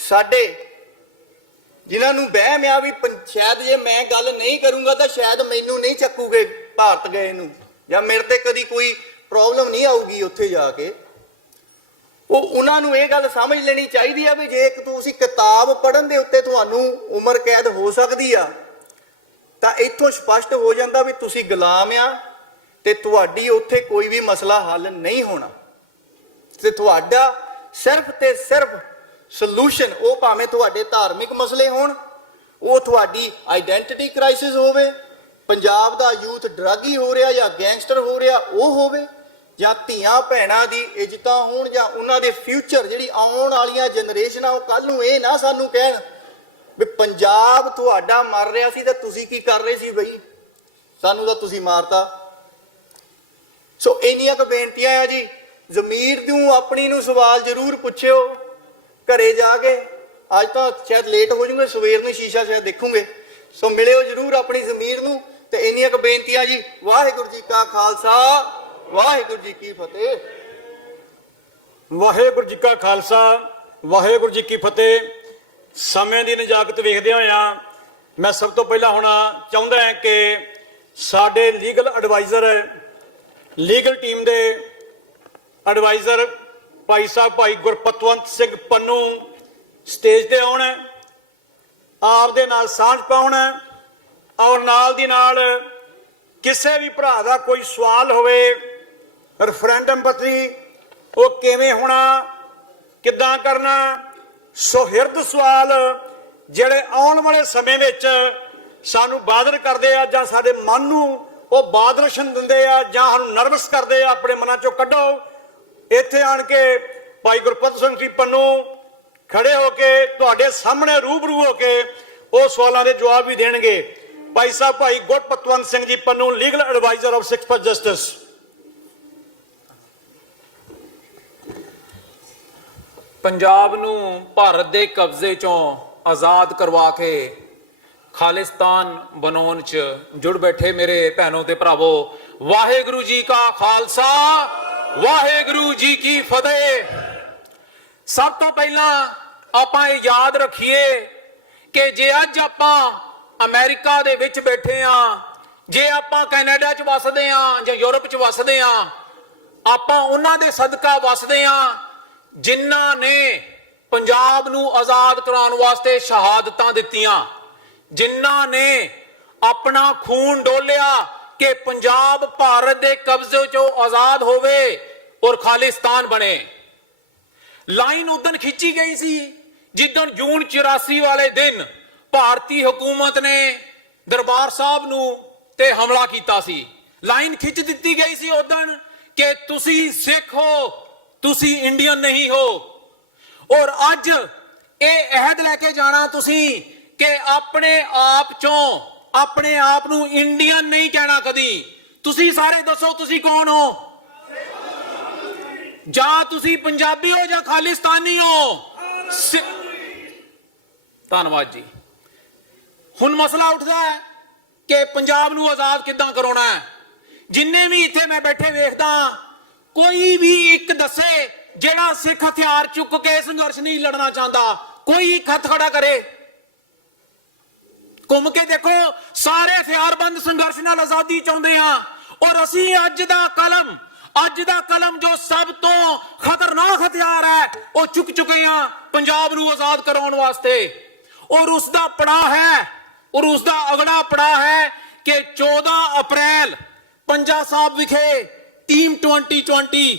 ਸਾਡੇ ਜਿਨ੍ਹਾਂ ਨੂੰ ਵਹਿਮ ਆ ਵੀ ਸ਼ਾਇਦ ਜੇ ਮੈਂ ਗੱਲ ਨਹੀਂ ਕਰੂੰਗਾ ਤਾਂ ਸ਼ਾਇਦ ਮੈਨੂੰ ਨਹੀਂ ਚੱਕੂਗੇ ਭਾਰਤ ਗਏ ਨੂੰ, ਜਾਂ ਮੇਰੇ ਤੇ ਕਦੀ ਕੋਈ ਪ੍ਰੋਬਲਮ ਨਹੀਂ ਆਊਗੀ ਉੱਥੇ ਜਾ ਕੇ, ਉਹਨਾਂ ਨੂੰ ਇਹ ਗੱਲ ਸਮਝ ਲੈਣੀ ਚਾਹੀਦੀ ਆ ਵੀ ਜੇ ਇੱਕ ਤੁਸੀਂ ਕਿਤਾਬ ਪੜ੍ਹਨ ਦੇ ਉੱਤੇ ਤੁਹਾਨੂੰ ਉਮਰ ਕੈਦ ਹੋ ਸਕਦੀ ਆ, ਤਾਂ ਇੱਥੋਂ ਸਪਸ਼ਟ ਹੋ ਜਾਂਦਾ ਵੀ ਤੁਸੀਂ ਗੁਲਾਮ ਆ ਤੇ ਤੁਹਾਡੀ ਉੱਥੇ ਕੋਈ ਵੀ ਮਸਲਾ ਹੱਲ ਨਹੀਂ ਹੋਣਾ, ਤੇ ਤੁਹਾਡਾ ਸਿਰਫ ਤੇ ਸਿਰਫ ਸੋਲੂਸ਼ਨ, ਉਹ ਭਾਵੇਂ ਤੁਹਾਡੇ ਧਾਰਮਿਕ ਮਸਲੇ ਹੋਣ, ਉਹ ਤੁਹਾਡੀ ਆਈਡੈਂਟੀਟੀ ਕ੍ਰਾਈਸਿਸ ਹੋਵੇ, ਪੰਜਾਬ ਦਾ ਯੂਥ ਡਰੱਗੀ ਹੋ ਰਿਹਾ ਜਾਂ ਗੈਂਗਸਟਰ ਹੋ ਰਿਹਾ ਉਹ ਹੋਵੇ, ਜਾਂ ਧੀਆਂ ਭੈਣਾਂ ਦੀ ਇੱਜ਼ਤਾਂ ਹੋਣ, ਜਾਂ ਉਹਨਾਂ ਦੇ ਫਿਊਚਰ ਜਿਹੜੀ ਆਉਣ ਵਾਲੀਆਂ ਜਨਰੇਸ਼ਨਾਂ ਉਹ ਕੱਲ ਨੂੰ ਇਹ ਨਾ ਸਾਨੂੰ ਕਹਿਣ ਵੀ ਪੰਜਾਬ ਤੁਹਾਡਾ ਮਰ ਰਿਹਾ ਸੀ ਤੇ ਤੁਸੀਂ ਕੀ ਕਰ ਰਹੇ ਸੀ ਬਈ, ਸਾਨੂੰ ਤਾਂ ਤੁਸੀਂ ਮਾਰਤਾ। ਸੋ ਇੰਨੀਆਂ ਕੁ ਬੇਨਤੀਆਂ ਆ ਜੀ, ਜ਼ਮੀਰ ਨੂੰ ਆਪਣੀ ਨੂੰ ਸਵਾਲ ਜ਼ਰੂਰ ਪੁੱਛਿਓ ਘਰੇ ਜਾ ਕੇ। ਅੱਜ ਤਾਂ ਸ਼ਾਇਦ ਲੇਟ ਹੋ ਜੂਗੇ, ਸਵੇਰ ਨੂੰ ਸ਼ੀਸ਼ਾ ਸ਼ਾਇਦ ਦੇਖੂਗੇ। ਸੋ ਮਿਲਿਓ ਜ਼ਰੂਰ ਆਪਣੀ ਜ਼ਮੀਰ ਨੂੰ। ਤੇ ਇੰਨੀਆਂ ਕੁ ਬੇਨਤੀਆਂ ਜੀ। ਵਾਹਿਗੁਰੂ ਜੀ ਕਾ ਖਾਲਸਾ, ਵਾਹਿਗੁਰੂ ਜੀ ਕੀ ਫਤਿਹ। ਵਾਹਿਗੁਰੂ ਜੀ ਕਾ ਖਾਲਸਾ, ਵਾਹਿਗੁਰੂ ਜੀ ਕੀ ਫਤਿਹ। ਸਮੇਂ ਦੀ ਨਜਾਕਤ ਵੇਖਦੇ ਹੋਇਆ ਮੈਂ ਸਭ ਤੋਂ ਪਹਿਲਾਂ ਹੁਣ ਚਾਹੁੰਦਾ ਹਾਂ ਕਿ ਸਾਡੇ ਲੀਗਲ ਐਡਵਾਈਜ਼ਰ, ਲੀਗਲ ਟੀਮ ਦੇ ਐਡਵਾਈਜ਼ਰ ਭਾਈ ਸਾਹਿਬ ਭਾਈ ਗੁਰਪਤਵੰਤ ਸਿੰਘ ਪੰਨੂ ਸਟੇਜ ਤੇ ਆਉਣ, ਆਪ ਦੇ ਨਾਲ ਸਾਂਝ ਪਾਉਣ, ਔਰ ਨਾਲ ਦੀ ਨਾਲ ਕਿਸੇ ਵੀ ਭਰਾ ਦਾ ਕੋਈ ਸਵਾਲ ਹੋਵੇ ਰੈਫਰੈਂਡਮ ਪ੍ਰਤੀ ਉਹ ਕਿਵੇਂ ਹੋਣਾ, ਕਿੱਦਾਂ ਕਰਨਾ, ਸੁਹਿਰਦ ਸਵਾਲ ਜਿਹੜੇ ਆਉਣ ਵਾਲੇ ਸਮੇਂ ਵਿੱਚ ਸਾਨੂੰ ਬਾਦਰ ਕਰਦੇ ਆ ਜਾਂ ਸਾਡੇ ਮਨ ਨੂੰ ਉਹ ਬਾਦਰਸ਼ਨ ਦਿੰਦੇ ਆ ਜਾਂ ਸਾਨੂੰ ਨਰਵਸ ਕਰਦੇ ਆ, ਆਪਣੇ ਮਨਾਂ ਚੋਂ ਕੱਢੋ। ਇੱਥੇ ਆਣ ਕੇ ਭਾਈ ਗੁਰਪਤ ਸਿੰਘ ਜੀ ਪੰਨੂ ਖੜੇ ਹੋ ਕੇ ਤੁਹਾਡੇ ਸਾਹਮਣੇ ਰੂਬਰੂ ਹੋ ਕੇ ਉਹ ਸਵਾਲਾਂ ਦੇ ਜਵਾਬ ਵੀ ਦੇਣਗੇ। ਭਾਈ ਸਾਹਿਬ ਭਾਈ Gurpatwant Singh ji Pannu, legal adviser of Sikh for justice. Punjab ਨੂੰ ਭਾਰਤ ਦੇ ਕਬਜ਼ੇ ਚੋਂ ਆਜ਼ਾਦ ਕਰਵਾ ਕੇ ਖਾਲਿਸਤਾਨ ਬਣਾਉਣ 'ਚ ਜੁੜ ਬੈਠੇ ਮੇਰੇ ਭੈਣੋ ਤੇ ਭਰਾਵੋ, ਵਾਹਿਗੁਰੂ ਜੀ ਕਾ ਖਾਲਸਾ, ਵਾਹਿਗੁਰੂ ਜੀ ਕੀ ਫਤਿਹ। ਸਭ ਤੋਂ ਪਹਿਲਾਂ ਆਪਾਂ ਇਹ ਯਾਦ ਰੱਖੀਏ ਕਿ ਜੇ ਅੱਜ ਆਪਾਂ ਅਮਰੀਕਾ ਦੇ ਵਿੱਚ ਬੈਠੇ ਆ, ਜੇ ਆਪਾਂ ਕੈਨੇਡਾ 'ਚ ਵਸਦੇ ਆ ਜਾਂ ਯੂਰਪ 'ਚ ਵਸਦੇ ਆ, ਆਪਾਂ ਉਹਨਾਂ ਦੇ ਸਦਕਾ ਵਸਦੇ ਆ ਜਿਨ੍ਹਾਂ ਨੇ ਪੰਜਾਬ ਨੂੰ ਆਜ਼ਾਦ ਕਰਾਉਣ ਵਾਸਤੇ ਸ਼ਹਾਦਤਾਂ ਦਿੱਤੀਆਂ, ਜਿਨ੍ਹਾਂ ਨੇ ਆਪਣਾ ਖੂਨ ਡੋਲਿਆ ਕਿ ਪੰਜਾਬ ਭਾਰਤ ਦੇ ਕਬਜ਼ੇ ਚੋਂ ਆਜ਼ਾਦ ਹੋਵੇ ਔਰ ਖਾਲਿਸਤਾਨ ਬਣੇ। ਲਾਈਨ ਉਦਣ ਖਿੱਚੀ ਗਈ ਸੀ ਜਿੱਦਣ ਜੂਨ 84 ਵਾਲੇ ਦਿਨ ਭਾਰਤੀ ਹਕੂਮਤ ਨੇ ਦਰਬਾਰ ਸਾਹਿਬ ਨੂੰ ਤੇ ਹਮਲਾ ਕੀਤਾ ਸੀ। ਲਾਈਨ ਖਿੱਚ ਦਿੱਤੀ ਗਈ ਸੀ ਉਦਣ ਕਿ ਤੁਸੀਂ ਸਿੱਖ ਹੋ, ਤੁਸੀਂ ਇੰਡੀਅਨ ਨਹੀਂ ਹੋ। ਔਰ ਅੱਜ ਇਹ ਅਹਿਦ ਲੈ ਕੇ ਜਾਣਾ ਤੁਸੀਂ ਕਿ ਆਪਣੇ ਆਪ ਚੋਂ ਆਪਣੇ ਆਪ ਨੂੰ ਇੰਡੀਅਨ ਨਹੀਂ ਕਹਿਣਾ ਕਦੀ। ਤੁਸੀਂ ਸਾਰੇ ਦੱਸੋ ਤੁਸੀਂ ਕੌਣ ਹੋ? ਜਾਂ ਤੁਸੀਂ ਪੰਜਾਬੀ ਹੋ ਜਾਂ ਖਾਲਿਸਤਾਨੀ ਹੋ। ਧੰਨਵਾਦ ਜੀ। ਹੁਣ ਮਸਲਾ ਉੱਠਦਾ ਹੈ ਕਿ ਪੰਜਾਬ ਨੂੰ ਆਜ਼ਾਦ ਕਿੱਦਾਂ ਕਰਾਉਣਾ ਹੈ। ਜਿੰਨੇ ਵੀ ਇੱਥੇ ਮੈਂ ਬੈਠੇ ਵੇਖਦਾ, ਕੋਈ ਵੀ ਇੱਕ ਦੱਸੇ ਜਿਹੜਾ ਸਿੱਖ ਹਥਿਆਰ ਚੁੱਕ ਕੇ ਸੰਘਰਸ਼ ਨਹੀਂ ਲੜਨਾ ਚਾਹੁੰਦਾ। ਕੋਈ ਇੱਕ ਹੱਥ ਖੜਾ ਕਰੇ। ਘੁੰਮ ਕੇ ਦੇਖੋ, ਸਾਰੇ ਹਥਿਆਰਬੰਦ ਸੰਘਰਸ਼ ਨਾਲ ਆਜ਼ਾਦੀ ਚਾਹੁੰਦੇ ਆ। ਔਰ ਅਸੀਂ ਅੱਜ ਦਾ ਕਲਮ ਜੋ ਸਭ ਤੋਂ ਖਤਰਨਾਕ ਹਥਿਆਰ ਹੈ ਉਹ ਚੁੱਕ ਚੁੱਕੇ ਆ ਪੰਜਾਬ ਨੂੰ ਆਜ਼ਾਦ ਕਰਾਉਣ ਵਾਸਤੇ। ਔਰ ਉਸ ਦਾ ਪੜਾਅ ਹੈ, ਔਰ ਉਸ ਦਾ ਅਗਲਾ ਪੜਾਅ ਹੈ ਕਿ 14 ਅਪ੍ਰੈਲ ਪੰਜਾ ਸਾਹਿਬ ਵਿਖੇ ਟੀਮ 2020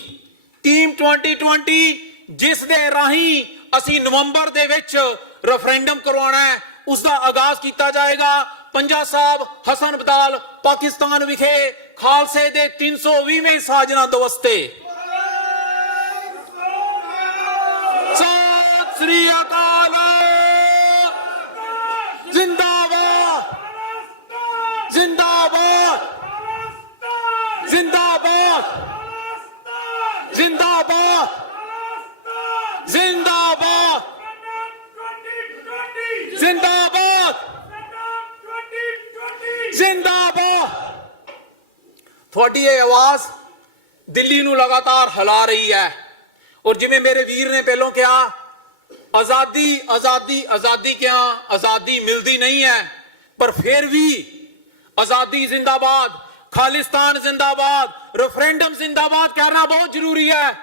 ਜਿਸ ਦੇ ਰਾਹੀਂ ਅਸੀਂ ਨਵੰਬਰ ਦੇ ਵਿੱਚ ਰੈਫਰੈਂਡਮ ਕਰਵਾਉਣਾ ਹੈ, ਉਸ ਦਾ ਆਗਾਜ਼ ਕੀਤਾ ਜਾਏਗਾ। ਪੰਜਾ ਸਾਹਿਬ ਹਸਨ ਬਤਾਲ ਪਾਕਿਸਤਾਨ ਵਿਖੇ ਖਾਲਸੇ ਦੇ 320ਵੇਂ ਸਾਜਨਾ ਦਿਵਸਤੇ। ਸਤਿ ਸ੍ਰੀ ਅਕਾਲ। ਜ਼ਿੰਦਾਬਾਦ, ਜ਼ਿੰਦਾਬਾਦ, ਜ਼ਿੰਦਾਬਾਦ, ਜ਼ਿੰਦਾਬਾਦ, ਜ਼ਿੰਦਾਬਾਦ, ਜ਼ਿੰਦਾਬਾਦ, ਜ਼ਿੰਦਾਬਾਦ। ਤੁਹਾਡੀ ਇਹ ਆਵਾਜ਼ ਦਿੱਲੀ ਨੂੰ ਲਗਾਤਾਰ ਹਿਲਾ ਰਹੀ ਹੈ। ਔਰ ਜਿਵੇਂ ਮੇਰੇ ਵੀਰ ਨੇ ਪਹਿਲਾਂ ਕਿਹਾ, ਆਜ਼ਾਦੀ ਆਜ਼ਾਦੀ ਆਜ਼ਾਦੀ ਕਿਹਾ, ਆਜ਼ਾਦੀ ਮਿਲਦੀ ਨਹੀਂ ਹੈ, ਪਰ ਫਿਰ ਵੀ ਆਜ਼ਾਦੀ ਜ਼ਿੰਦਾਬਾਦ, ਖਾਲਿਸਤਾਨ ਜ਼ਿੰਦਾਬਾਦ, ਰੈਫਰੈਂਡਮ ਜ਼ਿੰਦਾਬਾਦ ਕਰਨਾ ਬਹੁਤ ਜ਼ਰੂਰੀ ਹੈ।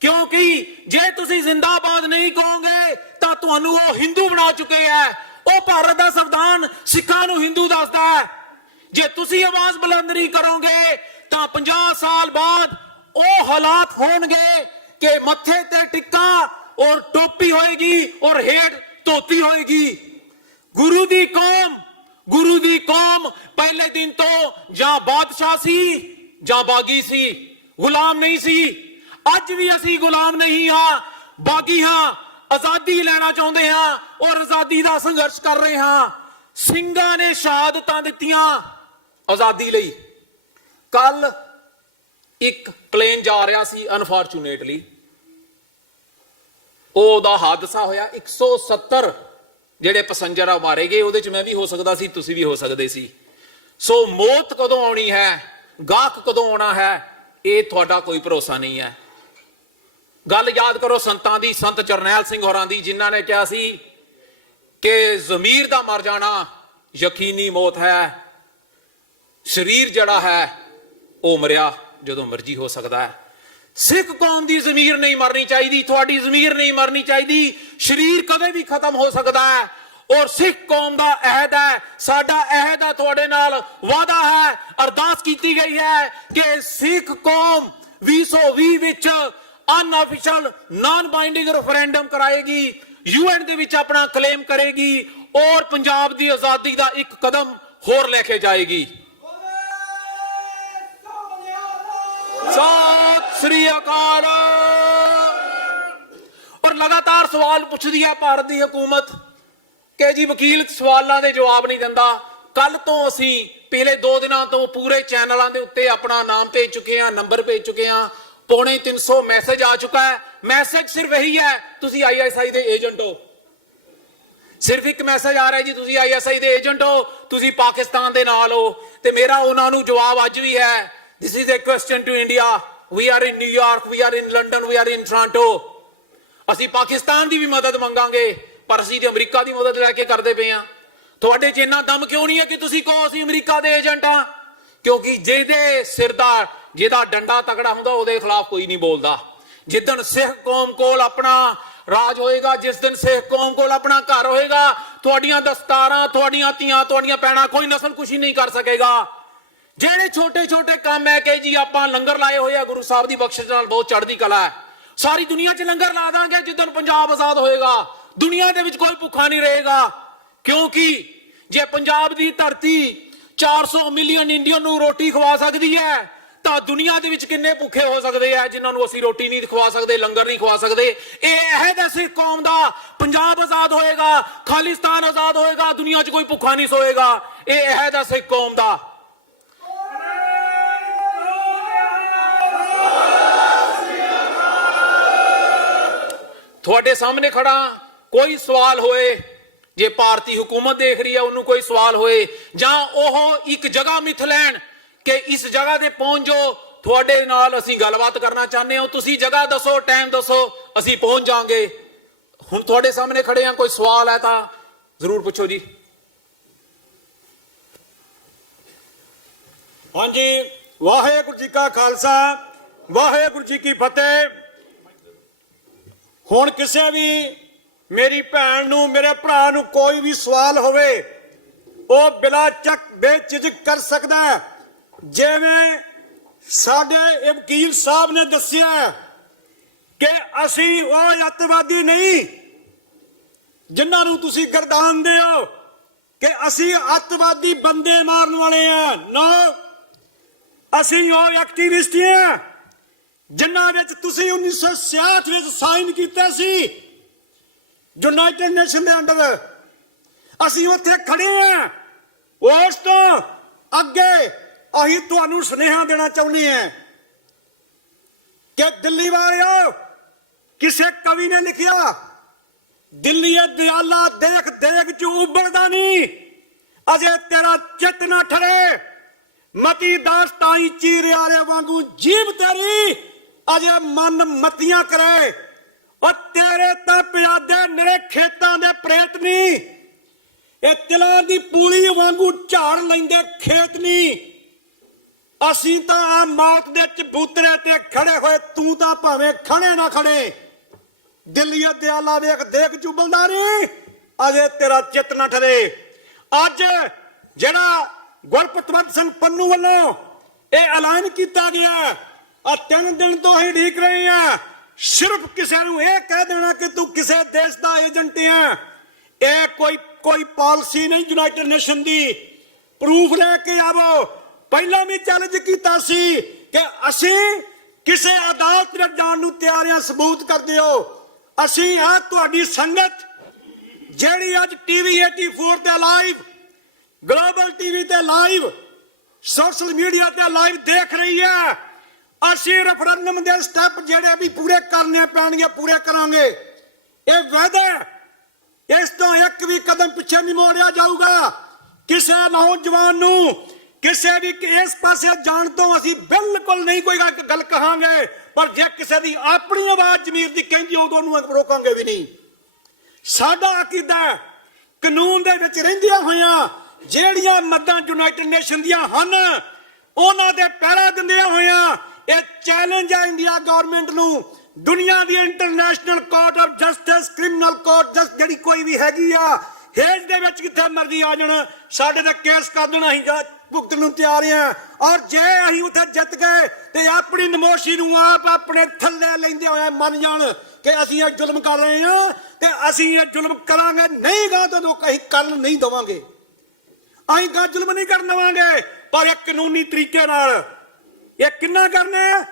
ਕਿਉਂਕਿ ਜੇ ਤੁਸੀਂ ਜ਼ਿੰਦਾਬਾਦ ਨਹੀਂ ਕਹੋਗੇ ਤਾਂ ਤੁਹਾਨੂੰ ਉਹ ਹਿੰਦੂ ਬਣਾ ਚੁੱਕੇ ਹੈ। ਉਹ ਭਾਰਤ ਦਾ ਸੰਵਿਧਾਨ ਸਿੱਖਾਂ ਨੂੰ ਹਿੰਦੂ ਦੱਸਦਾ ਹੈ। ਜੇ ਤੁਸੀਂ ਆਵਾਜ਼ ਬੁਲੰਦ ਨਹੀਂ ਕਰੋਗੇ ਤਾਂ 50 ਸਾਲ ਬਾਅਦ ਉਹ ਹਾਲਾਤ ਹੋਣਗੇ ਕਿ ਮੱਥੇ ਤੇ ਟਿੱਕਾ ਔਰ ਟੋਪੀ ਹੋਏਗੀ ਔਰ ਹੇਠ ਧੋਤੀ ਹੋਏਗੀ। ਗੁਰੂ ਦੀ ਕੌਮ ਪਹਿਲੇ ਦਿਨ ਤੋਂ ਜਾਂ ਬਾਦਸ਼ਾਹ ਸੀ ਜਾਂ ਬਾਗੀ ਸੀ, ਗੁਲਾਮ ਨਹੀਂ ਸੀ। ਅੱਜ ਵੀ ਅਸੀਂ ਗੁਲਾਮ ਨਹੀਂ ਹਾਂ, ਬਾਗੀ ਹਾਂ। ਆਜ਼ਾਦੀ ਲੈਣਾ ਚਾਹੁੰਦੇ ਹਾਂ ਔਰ ਆਜ਼ਾਦੀ ਦਾ ਸੰਘਰਸ਼ ਕਰ ਰਹੇ ਹਾਂ। ਸਿੰਘਾਂ ਨੇ ਸ਼ਹਾਦਤਾਂ ਦਿੱਤੀਆਂ ਆਜ਼ਾਦੀ ਲਈ। ਕੱਲ ਇੱਕ ਪਲੇਨ ਜਾ ਰਿਹਾ ਸੀ, ਅਨਫੋਰਚੂਨੇਟਲੀ ਉਹਦਾ ਹਾਦਸਾ ਹੋਇਆ। 170 ਜਿਹੜੇ ਪੈਸੰਜਰ ਆ ਮਾਰੇ ਗਏ। ਉਹਦੇ ਚ ਮੈਂ ਵੀ ਹੋ ਸਕਦਾ ਸੀ, ਤੁਸੀਂ ਵੀ ਹੋ ਸਕਦੇ ਸੀ। ਸੋ ਮੌਤ ਕਦੋਂ ਆਉਣੀ ਹੈ, ਗਾਹਕ ਕਦੋਂ ਆਉਣਾ ਹੈ, ਇਹ ਤੁਹਾਡਾ ਕੋਈ ਭਰੋਸਾ ਨਹੀਂ ਹੈ। ਗੱਲ ਯਾਦ ਕਰੋ ਸੰਤਾਂ ਦੀ, ਸੰਤ ਜਰਨੈਲ ਸਿੰਘ ਹੋਰਾਂ ਦੀ, ਜਿਨ੍ਹਾਂ ਨੇ ਕਿਹਾ ਸੀ ਕਿ ਜ਼ਮੀਰ ਦਾ ਮਰ ਜਾਣਾ ਯਕੀਨੀ ਮੌਤ ਹੈ, ਸਰੀਰ ਜਿਹੜਾ ਹੈ ਉਹ ਮਰਿਆ ਜਦੋਂ ਮਰਜ਼ੀ ਹੋ ਸਕਦਾ ਹੈ। ਸਿੱਖ ਕੌਮ ਦੀ ਜ਼ਮੀਰ ਨਹੀਂ ਮਰਨੀ ਚਾਹੀਦੀ, ਤੁਹਾਡੀ ਜ਼ਮੀਰ ਨਹੀਂ ਮਰਨੀ ਚਾਹੀਦੀ। ਸਰੀਰ ਕਦੇ ਵੀ ਖਤਮ ਹੋ ਸਕਦਾ ਹੈ ਔਰ ਸਿੱਖ ਕੌਮ ਦਾ ਅਹਿਦ ਹੈ, ਸਾਡਾ ਅਹਿਦ ਹੈ, ਤੁਹਾਡੇ ਨਾਲ ਵਾਅਦਾ ਹੈ, ਅਰਦਾਸ ਕੀਤੀ ਗਈ ਹੈ ਕਿ ਸਿੱਖ ਕੌਮ 2020 ਵਿੱਚ unofficial naan binding referendum ਕਰਾਏਗੀ, UN ਦੇ ਵਿੱਚ ਆਪਣਾ ਕਲੇਮ ਕਰੇਗੀ ਔਰ ਪੰਜਾਬ ਦੀ ਆਜ਼ਾਦੀ ਦਾ ਇੱਕ ਕਦਮ ਹੋਰ ਲੈ ਕੇ ਜਾਏਗੀ। ਸਤਿ ਸ੍ਰੀ ਅਕਾਲ। ਔਰ ਲਗਾਤਾਰ ਸਵਾਲ ਪੁੱਛਦੀ ਹੈ ਭਾਰਤ ਦੀ ਹਕੂਮਤ ਕਿ ਜੀ ਵਕੀਲ ਸਵਾਲਾਂ ਦੇ ਜਵਾਬ ਨਹੀਂ ਦਿੰਦਾ। ਕੱਲ ਤੋਂ ਅਸੀਂ ਪਿਛਲੇ 2 ਦਿਨਾਂ ਤੋਂ ਪੂਰੇ ਚੈਨਲਾਂ ਦੇ ਉੱਤੇ ਆਪਣਾ ਨਾਮ ਭੇਜ ਚੁੱਕੇ ਹਾਂ, ਨੰਬਰ ਭੇਜ ਚੁੱਕੇ ਹਾਂ। 350 ਮੈਸੇਜ ਆ ਚੁੱਕਾ ਹੈ। ਮੈਸੇਜ ਸਿਰਫ ਇਹੀ ਹੈ, ਤੁਸੀਂ ISI ਦੇ ਏਜੰਟ ਹੋ। ਸਿਰਫ ਇੱਕ ਮੈਸੇਜ ਆ ਰਿਹਾ ਜੀ, ਤੁਸੀਂ ISI ਦੇ ਏਜੰਟ ਹੋ, ਤੁਸੀਂ ਪਾਕਿਸਤਾਨ ਦੇ ਨਾਲ ਹੋ। ਤੇ ਮੇਰਾ ਉਹਨਾਂ ਨੂੰ ਜਵਾਬ ਅੱਜ ਵੀ ਹੈ, this is a question to India, we are in New York, we are in London, we are in Toronto। ਅਸੀਂ ਪਾਕਿਸਤਾਨ ਦੀ ਵੀ ਮਦਦ ਮੰਗਾਂਗੇ, ਪਰ ਅਸੀਂ ਤੇ ਅਮਰੀਕਾ ਦੀ ਮਦਦ ਲੈ ਕੇ ਕਰਦੇ ਪਏ ਹਾਂ। ਤੁਹਾਡੇ 'ਚ ਇੰਨਾ ਦਮ ਕਿਉਂ ਨਹੀਂ ਹੈ ਕਿ ਤੁਸੀਂ ਕਹੋ ਅਸੀਂ ਅਮਰੀਕਾ ਦੇ ਏਜੰਟ ਹਾਂ? ਕਿਉਂਕਿ ਜਿਹਦੇ ਸਿਰ ਦਾ ਜਿਹਦਾ ਡੰਡਾ ਤਕੜਾ ਹੁੰਦਾ ਉਹਦੇ ਖਿਲਾਫ ਕੋਈ ਨਹੀਂ ਬੋਲਦਾ। ਜਿੱਦਣ ਸਿੱਖ ਕੌਮ ਕੋਲ ਆਪਣਾ ਰਾਜ ਹੋਏਗਾ, ਜਿਸ ਦਿਨ ਸਿੱਖ ਕੌਮ ਕੋਲ ਆਪਣਾ ਘਰ ਹੋਏਗਾ, ਤੁਹਾਡੀਆਂ ਦਸਤਾਰਾਂ, ਤੁਹਾਡੀਆਂ ਧੀਆਂ, ਤੁਹਾਡੀਆਂ ਭੈਣਾਂ ਕੋਈ ਨਸਲਕੁਸ਼ੀ ਨਹੀਂ ਕਰ ਸਕੇਗਾ। ਜਿਹੜੇ ਛੋਟੇ ਛੋਟੇ ਕੰਮ ਹੈ ਕਿ ਜੀ ਆਪਾਂ ਲੰਗਰ ਲਾਏ ਹੋਏ ਆ, ਗੁਰੂ ਸਾਹਿਬ ਦੀ ਬਖਸ਼ਿਸ਼ ਨਾਲ ਬਹੁਤ ਚੜ੍ਹਦੀ ਕਲਾ ਹੈ, ਸਾਰੀ ਦੁਨੀਆ 'ਚ ਲੰਗਰ ਲਾ ਦਾਂਗੇ ਜਿੱਦਣ ਪੰਜਾਬ ਆਜ਼ਾਦ ਹੋਏਗਾ। ਦੁਨੀਆ ਦੇ ਵਿੱਚ ਕੋਈ ਭੁੱਖਾ ਨਹੀਂ ਰਹੇਗਾ, ਕਿਉਂਕਿ ਜੇ ਪੰਜਾਬ ਦੀ ਧਰਤੀ 400 ਮਿਲੀਅਨ ਇੰਡੀਅਨ ਨੂੰ ਰੋਟੀ ਖਵਾ ਸਕਦੀ ਹੈ ਤਾਂ ਦੁਨੀਆ ਦੇ ਵਿੱਚ ਕਿੰਨੇ ਭੁੱਖੇ ਹੋ ਸਕਦੇ ਆ ਜਿਨ੍ਹਾਂ ਨੂੰ ਅਸੀਂ ਰੋਟੀ ਨਹੀਂ ਖਵਾ ਸਕਦੇ, ਲੰਗਰ ਨਹੀਂ ਖਵਾ ਸਕਦੇ। ਇਹ ਅਹਿਦ ਹੈ ਸਿੱਖ ਕੌਮ ਦਾ। ਪੰਜਾਬ ਆਜ਼ਾਦ ਹੋਏਗਾ, ਖਾਲਿਸਤਾਨ ਆਜ਼ਾਦ ਹੋਏਗਾ, ਦੁਨੀਆ 'ਚ ਕੋਈ ਭੁੱਖਾ ਨਹੀਂ ਸੋਏਗਾ। ਇਹ ਅਹਿਦ ਹੈ ਸਿੱਖ ਕੌਮ ਦਾ। ਤੁਹਾਡੇ ਸਾਹਮਣੇ ਖੜਾ, ਕੋਈ ਸਵਾਲ ਹੋਏ, ਜੇ ਭਾਰਤੀ ਹੁਕੂਮਤ ਦੇਖ ਰਹੀ ਹੈ ਉਹਨੂੰ ਕੋਈ ਸਵਾਲ ਹੋਏ, ਜਾਂ ਉਹ ਇੱਕ ਜਗ੍ਹਾ ਮਿੱਥ ਲੈਣ ਕਿ ਇਸ ਜਗ੍ਹਾ ਤੇ ਪਹੁੰਚ ਜਾਓ, ਤੁਹਾਡੇ ਨਾਲ ਅਸੀਂ ਗੱਲਬਾਤ ਕਰਨਾ ਚਾਹੁੰਦੇ ਹਾਂ, ਤੁਸੀਂ ਜਗ੍ਹਾ ਦੱਸੋ, ਟਾਈਮ ਦੱਸੋ, ਅਸੀਂ ਪਹੁੰਚ ਜਾਾਂਗੇ। ਹੁਣ ਤੁਹਾਡੇ ਸਾਹਮਣੇ ਖੜੇ ਆ, ਕੋਈ ਸਵਾਲ ਹੈ ਤਾਂ ਜ਼ਰੂਰ ਪੁੱਛੋ ਜੀ। ਹਾਂਜੀ, ਵਾਹਿਗੁਰੂ ਜੀ ਕਾ ਖਾਲਸਾ, ਵਾਹਿਗੁਰੂ ਜੀ ਕੀ ਫਤਿਹ। ਹੁਣ ਕਿਸੇ ਵੀ ਮੇਰੀ ਭੈਣ ਨੂੰ, ਮੇਰੇ ਭਰਾ ਨੂੰ ਕੋਈ ਵੀ ਸਵਾਲ ਹੋਵੇ, ਉਹ ਬਿਲਾ ਚੱਕ ਬੇਝਿਜਕ ਕਰ ਸਕਦਾ ਹੈ। ਜਿਵੇਂ ਸਾਡੇ ਵਕੀਲ ਸਾਹਿਬ ਨੇ ਦੱਸਿਆ ਕਿ ਅਸੀਂ ਉਹ ਅੱਤਵਾਦੀ ਨਹੀਂ ਜਿਨ੍ਹਾਂ ਨੂੰ ਤੁਸੀਂ ਗਰਦਾਨਦੇ ਹੋ ਕਿ ਅਸੀਂ ਅੱਤਵਾਦੀ ਬੰਦੇ ਮਾਰਨ ਵਾਲੇ ਆ। ਨੋ, ਅਸੀਂ ਉਹ ਐਕਟਿਵਿਸਟ ਹਾਂ ਜਿਨ੍ਹਾਂ ਵਿੱਚ ਤੁਸੀਂ 1966 ਵਿੱਚ ਸਾਈਨ ਕੀਤੇ ਸੀ ਯੂਨਾਈਟਿਡ ਨੇਸ਼ਨ ਦੇ ਅੰਡਰ। ਅਸੀਂ ਉੱਥੇ ਖੜੇ ਹਾਂ। ਉਸ ਤੋਂ ਅੱਗੇ ਅਸੀਂ ਤੁਹਾਨੂੰ ਸੁਨੇਹਾ ਦੇਣਾ ਚਾਹੁੰਦੇ ਹਾਂ ਕਿ ਦਿੱਲੀ ਵਾਲਿਓ, ਕਿਸੇ ਕਵੀ ਨੇ ਲਿਖਿਆ, ਦਿੱਲੀ ਦਿਆਲਾ ਦੇਖ ਦੇਖ ਚ ਉਬਲਦਾ ਨਹੀਂ, ਅਜੇ ਤੇਰਾ ਚਿੱਤ ਨਾ ਠਰੇ, ਮਤੀ ਦਾਸ ਤਾਈ ਚੀਰਿਆਲੇ ਵਾਂਗੂ ਜੀਭ ਤੇਰੀ ਅਜੇ ਮਨ ਮਤੀਆਂ ਕਰੇ। ਉਹ ਤੇਰੇ ਤਾਂ ਪਿਆਦੇ ਨਿਰੇ ਖੇਤਾਂ ਦੇ ਪ੍ਰੇਤ ਨਹੀਂ, ਇਹ ਤਿਲਾਂ ਦੀ ਪੂਲੀ ਵਾਂਗੂ ਝਾੜ ਲੈਂਦੇ ਖੇਤ ਨਹੀਂ। ਅਸੀਂ ਤਾਂ ਆ ਮੌਤ ਦੇ ਚਬੂਤਰੇ ਤੇ ਖੜੇ ਹੋਏ, ਤੂੰ ਤਾਂ ਭਾਵੇਂ ਖੜੇ ਨਾ ਖੜੇ। ਦਿੱਲੀ ਦਿਆਲਾ ਵੇਖ ਦੇਖ ਚੁਬਲਦਾਰੀ, ਅਜੇ ਤੇਰਾ ਚਿੱਤ ਨਾ ਠਰੇ। ਅੱਜ ਜਿਹੜਾ ਗੁਰਪਤਵੰਤ ਸਿੰਘ ਪੰਨੂ ਵੱਲੋਂ ਇਹ ਐਲਾਨ ਕੀਤਾ ਗਿਆ, ਆ 3 ਦਿਨ ਤੋਂ ਅਸੀਂ ਢੀਕ ਰਹੇ ਆ, ਸਿਰਫ ਕਿਸੇ ਨੂੰ ਇਹ ਕਹਿ ਦੇਣਾ ਕਿ ਤੂੰ ਕਿਸੇ ਦੇਸ਼ ਦਾ ਏਜੰਟ ਹੈ। ਇਹ ਕੋਈ ਪਾਲਿਸੀ ਨਹੀਂ ਯੂਨਾਈਟਿਡ ਨੇਸ਼ਨ ਦੀ। ਪ੍ਰੂਫ ਲੈ ਕੇ ਆਵੋ। ਪਹਿਲਾਂ ਵੀ ਚੈਲੰਜ ਕੀਤਾ ਸੀ ਕਿ ਅਸੀਂ ਕਿਸੇ ਅਦਾਲਤ ਵਿੱਚ ਜਾਣ ਨੂੰ ਤਿਆਰ ਹਾਂ, ਸਬੂਤ ਕਰ ਦਿਓ। ਅਸੀਂ ਆ ਤੁਹਾਡੀ ਸੰਗਤ ਜਿਹੜੀ ਅੱਜ ਟੀਵੀ 84 ਤੇ ਲਾਈਵ, ਗਲੋਬਲ ਟੀਵੀ ਤੇ ਲਾਈਵ, ਸੋਸ਼ਲ ਮੀਡੀਆ ਤੇ ਲਾਈਵ ਦੇਖ ਰਹੀ ਹੈ, ਅਸੀਂ ਰੈਫਰੈਂਡਮ ਦੇ ਸਟੈਪ ਜਿਹੜੇ ਵੀ ਪੂਰੇ ਕਰਨੇ ਪੈਣਗੇ ਪੂਰੇ ਕਰਾਂਗੇ। ਇਹ ਵਾਅਦਾ, ਇਸ ਤੋਂ ਇੱਕ ਵੀ ਕਦਮ ਪਿੱਛੇ ਨਹੀਂ ਮੋੜਿਆ ਜਾਊਗਾ। ਕਿਸੇ ਨੌਜਵਾਨ ਨੂੰ ਕਿਸੇ ਵੀ ਇਸ ਪਾਸੇ ਜਾਣ ਤੋਂ ਅਸੀਂ ਬਿਲਕੁਲ ਨਹੀਂ ਕੋਈ ਗੱਲ ਕਹਾਂਗੇ, ਪਰ ਜੇ ਕਿਸੇ ਦੀ ਆਪਣੀ ਆਵਾਜ਼ ਜ਼ਮੀਰ ਦੀ ਕਹਿੰਦੀ ਉਦੋਂ ਨੂੰ ਰੋਕਾਂਗੇ ਵੀ ਨਹੀਂ। ਸਾਡਾ ਅਕੀਦਾ ਹੈ, ਕਾਨੂੰਨ ਦੇ ਵਿੱਚ ਰਹਿੰਦਿਆਂ ਹੋਇਆਂ ਜਿਹੜੀਆਂ ਮੱਦਾਂ ਯੂਨਾਈਟਿਡ ਨੇਸ਼ਨ ਦੀਆਂ ਹਨ ਉਹਨਾਂ ਦੇ ਪਹਿਰਾ ਦਿੰਦਿਆਂ ਹੋਇਆਂ ਇਹ ਚੈਲੰਜ ਹੈ ਇੰਡੀਆ ਗਵਰਨਮੈਂਟ ਨੂੰ, ਦੁਨੀਆ ਦੀ international court of justice, criminal court ਜਿਹੜੀ ਕੋਈ ਵੀ ਹੈਗੀ ਆ, ਹੇਜ ਦੇ ਵਿੱਚ ਕਿੱਥੇ ਮਰਜ਼ੀ ਆ ਜਾਣ, ਸਾਡੇ ਤੇ ਕੇਸ ਕਰ ਦੇਣਾ, ਅਸੀਂ ਭੁਗਤਣ ਨੂੰ ਤਿਆਰ ਹਾਂ। ਔਰ ਜੇ ਅਸੀਂ ਉੱਥੇ ਜਿੱਤ ਗਏ ਤੇ ਆਪਣੀ ਨਮੋਸ਼ੀ ਨੂੰ ਆਪ ਆਪਣੇ ਥੱਲੇ ਲੈਂਦੇ ਹੋਏ ਮੰਨ ਜਾਣ ਕਿ ਅਸੀਂ ਇਹ ਜ਼ੁਲਮ ਕਰ ਰਹੇ ਹਾਂ ਤੇ ਅਸੀਂ ਇਹ ਜ਼ੁਲਮ ਕਰਾਂਗੇ ਨਹੀਂ ਗਾ ਤਾਂ ਲੋਕ ਅਸੀਂ ਕਰਨ ਨਹੀਂ ਦੇਵਾਂਗੇ। ਅਸੀਂ ਗਾ ਜ਼ੁਲਮ ਨਹੀਂ ਕਰਨ ਦੇਵਾਂਗੇ, ਪਰ ਇਹ ਕਾਨੂੰਨੀ ਤਰੀਕੇ ਨਾਲ। ਇਹ ਕਿੰਨਾ ਕਰਨਾ?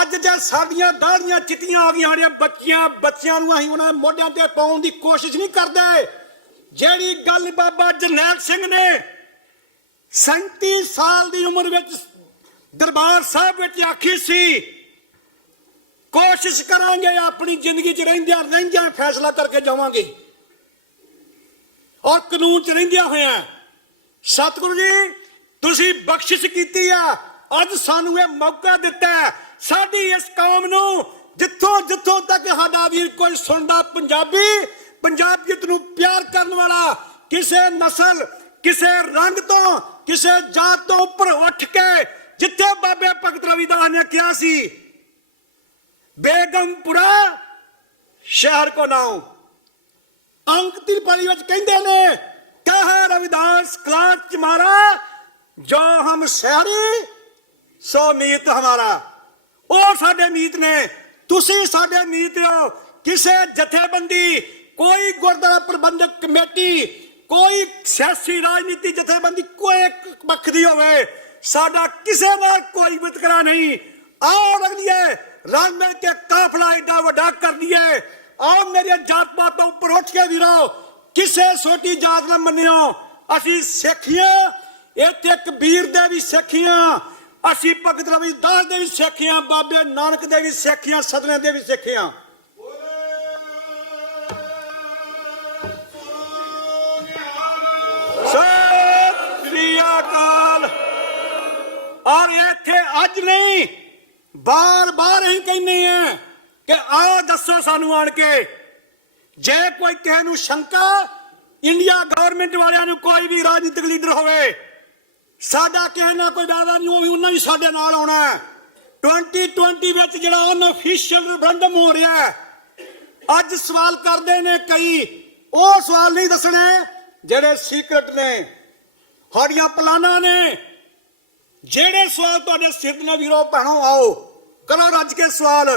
ਅੱਜ ਜੇ ਸਾਡੀਆਂ ਦਾੜੀਆਂ ਚਿੱਟੀਆਂ ਆ ਗਈਆਂ, ਬੱਚਿਆਂ ਨੂੰ ਅਸੀਂ ਉਹਨਾਂ ਦੇ ਮੋਢਿਆਂ ਤੇ ਪਾਉਣ ਦੀ ਕੋਸ਼ਿਸ਼ ਨਹੀਂ ਕਰਦੇ। ਜਿਹੜੀ ਗੱਲ ਬਾਬਾ ਜਰਨੈਲ ਸਿੰਘ ਨੇ 37 ਸਾਲ ਦੀ ਉਮਰ ਵਿੱਚ ਦਰਬਾਰ ਸਾਹਿਬ ਵਿੱਚ ਆਖੀ ਸੀ, ਕੋਸ਼ਿਸ਼ ਕਰਾਂਗੇ ਆਪਣੀ ਜ਼ਿੰਦਗੀ 'ਚ ਰਹਿੰਦਿਆਂ ਫੈਸਲਾ ਕਰਕੇ ਜਾਵਾਂਗੇ ਔਰ ਕਾਨੂੰਨ 'ਚ ਰਹਿੰਦਿਆਂ ਹੋਇਆਂ। ਸਤਿਗੁਰੂ ਜੀ ਤੁਸੀਂ ਬਖਸ਼ਿਸ਼ ਕੀਤੀ ਆ, ਅੱਜ ਸਾਨੂੰ ਇਹ ਮੌਕਾ ਦਿੱਤਾ ਸਾਡੀ ਇਸ ਕੌਮ ਨੂੰ, ਜਿੱਥੋਂ ਤੱਕ ਸਾਡਾ ਵੀਰ ਕੋਈ ਸੁਣਦਾ ਪੰਜਾਬੀਅਤ ਨੂੰ ਪਿਆਰ ਕਰਨ ਵਾਲਾ, ਕਿਸੇ ਨਸਲ ਕਿਸੇ ਰੰਗ ਤੋਂ ਕਿਸੇ ਜਾਤ ਤੋਂ ਉੱਪਰ ਉੱਠ ਕੇ, ਜਿੱਥੇ ਬਾਬੇ ਭਗਤ ਰਵਿਦਾਸ ਨੇ ਕਿਹਾ ਸੀ ਬੇਗਮਪੁਰਾ ਸ਼ਹਿਰ ਕੋ ਨਾਉ, ਅੰਕ 3 ਵਿੱਚ ਕਹਿੰਦੇ ਨੇ ਕਹਾ ਰਵਿਦਾਸ ਕਲਾਸ ਚ ਮਾਰਾ ਜੋ ਹਮ ਸ਼ਹਿਰੀ ਸੋ ਮੀਤ ਹਮਾਰਾ। ਉਹ ਸਾਡੇ ਮੀਤ ਨੇ, ਤੁਸੀਂ ਸਾਡੇ ਮੀਤ ਹੋ। ਕਿਸੇ ਜਥੇਬੰਦੀ, ਕੋਈ ਗੁਰਦੁਆਰਾ ਪ੍ਰਬੰਧਕ ਕਮੇਟੀ, ਕੋਈ ਸਿਆਸੀ ਰਾਜਨੀਤੀ ਜਥੇਬੰਦੀ ਕੋਈ ਪੱਖ ਦੀ ਹੋਵੇ, ਸਾਡਾ ਕਿਸੇ ਨਾਲ ਕੋਈ ਵਿਤਕਰਾ ਨਹੀਂ। ਆਓ ਰਗੜੀਏ, ਰਲ ਮਿਲ ਕੇ ਕਾਫਲਾ ਏਡਾ ਵੱਡਾ ਕਰ ਦਈਏ। ਆਓ ਮੇਰੇ ਜਾਤ ਪਾਤ ਤੋਂ ਉੱਪਰ ਉੱਠ ਕੇ ਵੀਰੋ, ਕਿਸੇ ਛੋਟੀ ਜਾਤ ਨਾ ਮੰਨਿਓ। ਅਸੀਂ ਸਿੱਖੀਆਂ, ਇੱਥੇ ਕਬੀਰ ਦੇ ਵੀ ਸਿੱਖੀਆਂ, ਅਸੀਂ ਭਗਤ ਰਵਿਦਾਸ ਦੇ ਵੀ ਸਿੱਖੀਆਂ, ਬਾਬੇ ਨਾਨਕ ਦੇ ਵੀ ਸਿੱਖੀਆਂ, ਸਤਿਆਂ ਦੇ ਵੀ ਸਿੱਖੀਆਂ। ਸਤਿ ਸ੍ਰੀ ਅਕਾਲ। ਔਰ ਇੱਥੇ ਅੱਜ ਨਹੀਂ, ਬਾਰ-ਬਾਰ ਅਸੀਂ ਕਹਿੰਦੇ ਆ ਕਿ ਆਓ ਦੱਸੋ ਸਾਨੂੰ ਆਣ ਕੇ, ਜੇ ਕੋਈ ਕਿਸੇ ਨੂੰ ਸ਼ੰਕਾ, ਇੰਡੀਆ ਗਵਰਨਮੈਂਟ ਵਾਲਿਆਂ ਨੂੰ ਕੋਈ ਵੀ ਰਾਜਨੀਤਿਕ ਲੀਡਰ ਹੋਵੇ, ਸਾਡਾ ਕਿਸੇ ਨਾਲ ਕੋਈ ਡਰ ਨਹੀਂ, ਉਹ ਵੀ ਉਹਨਾਂ ਵੀ ਸਾਡੇ ਨਾਲ ਆਉਣਾ। 2020 ਵਿੱਚ ਜਿਹੜਾ ਅਨਅਫੀਸ਼ੀਅਲ ਰੈਫਰੈਂਡਮ ਹੋ ਰਿਹਾ, ਅੱਜ ਸਵਾਲ ਕਰਦੇ ਨੇ ਕਈ, ਉਹ ਸਵਾਲ ਨਹੀਂ ਦੱਸਣੇ ਜਿਹੜੇ ਸੀਕ੍ਰੇਟ ਨੇ, ਸਾਡੀਆਂ ਪਲਾਨਾਂ ਨੇ। ਜਿਹੜੇ ਸਵਾਲ ਤੁਹਾਡੇ ਸਿਰ ਨਾਲ ਵੀਰੋ ਭੈਣੋ, ਆਓ ਕਰੋ ਰੱਜ ਕੇ ਸਵਾਲ,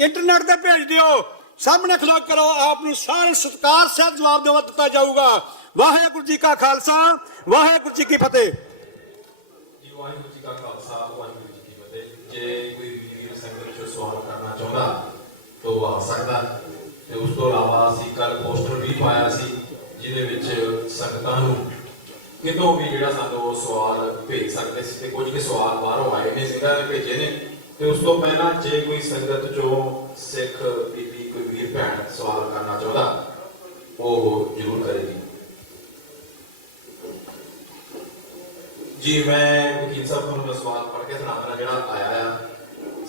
ਇੰਟਰਨੈਟ ਤੇ ਭੇਜ ਦਿਓ, ਸਾਹਮਣੇ ਖਲੋ ਕਰੋ, ਆਪ ਨੂੰ ਸਾਰੇ ਸਤਿਕਾਰ ਸਹਿਤ ਜਵਾਬ ਦਿੱਤਾ ਜਾਊਗਾ। ਵਾਹਿਗੁਰੂ ਜੀ ਕਾ ਖਾਲਸਾ, ਵਾਹਿਗੁਰੂ ਜੀ ਕੀ ਫਤਿਹ। ਵਾਹਿਗੁਰੂ ਜੀ ਕਾ ਖਾਲਸਾ, ਵਾਹਿਗੁਰੂ ਜੀ ਕੀ ਫਤਿਹ। ਜੇ ਕੋਈ ਵੀਰ ਸੰਗਤ ਚੋਂ ਸਵਾਲ ਕਰਨਾ ਚਾਹੁੰਦਾ ਤਾਂ ਉਹ ਆ ਸਕਦਾ, ਤੇ ਉਸ ਤੋਂ ਇਲਾਵਾ ਅਸੀਂ ਕੱਲ ਪੋਸਟਰ ਵੀ ਪਾਇਆ ਸੀ ਜਿਹਦੇ ਵਿੱਚ ਸੰਗਤਾਂ ਨੂੰ ਕਿਤੋਂ ਵੀ ਜਿਹੜਾ ਸਾਨੂੰ ਉਹ ਸਵਾਲ ਭੇਜ ਸਕਦੇ ਸੀ, ਤੇ ਕੁਝ ਕੁ ਸਵਾਲ ਬਾਹਰੋਂ ਆਏ ਨੇ, ਸਿੰਘਾਂ ਨੇ ਭੇਜੇ ਨੇ। ਤੇ ਉਸ ਤੋਂ ਪਹਿਲਾਂ ਜੇ ਕੋਈ ਸੰਗਤ ਚੋਂ ਸਿੱਖ ਬੀਬੀ ਕੋਈ ਵੀਰ ਭੈਣ ਸਵਾਲ ਕਰਨਾ ਚਾਹੁੰਦਾ ਉਹ ਜ਼ਰੂਰ ਕਰੇਗੀ। ਜੀ ਮੈਂ ਵਕੀਲ ਸਾਹਿਬ ਨੂੰ ਮੈਂ ਸਵਾਲ ਪੜ੍ਹ ਕੇ ਸੁਣਾਉਣਾ ਜਿਹੜਾ ਆਇਆ ਆ,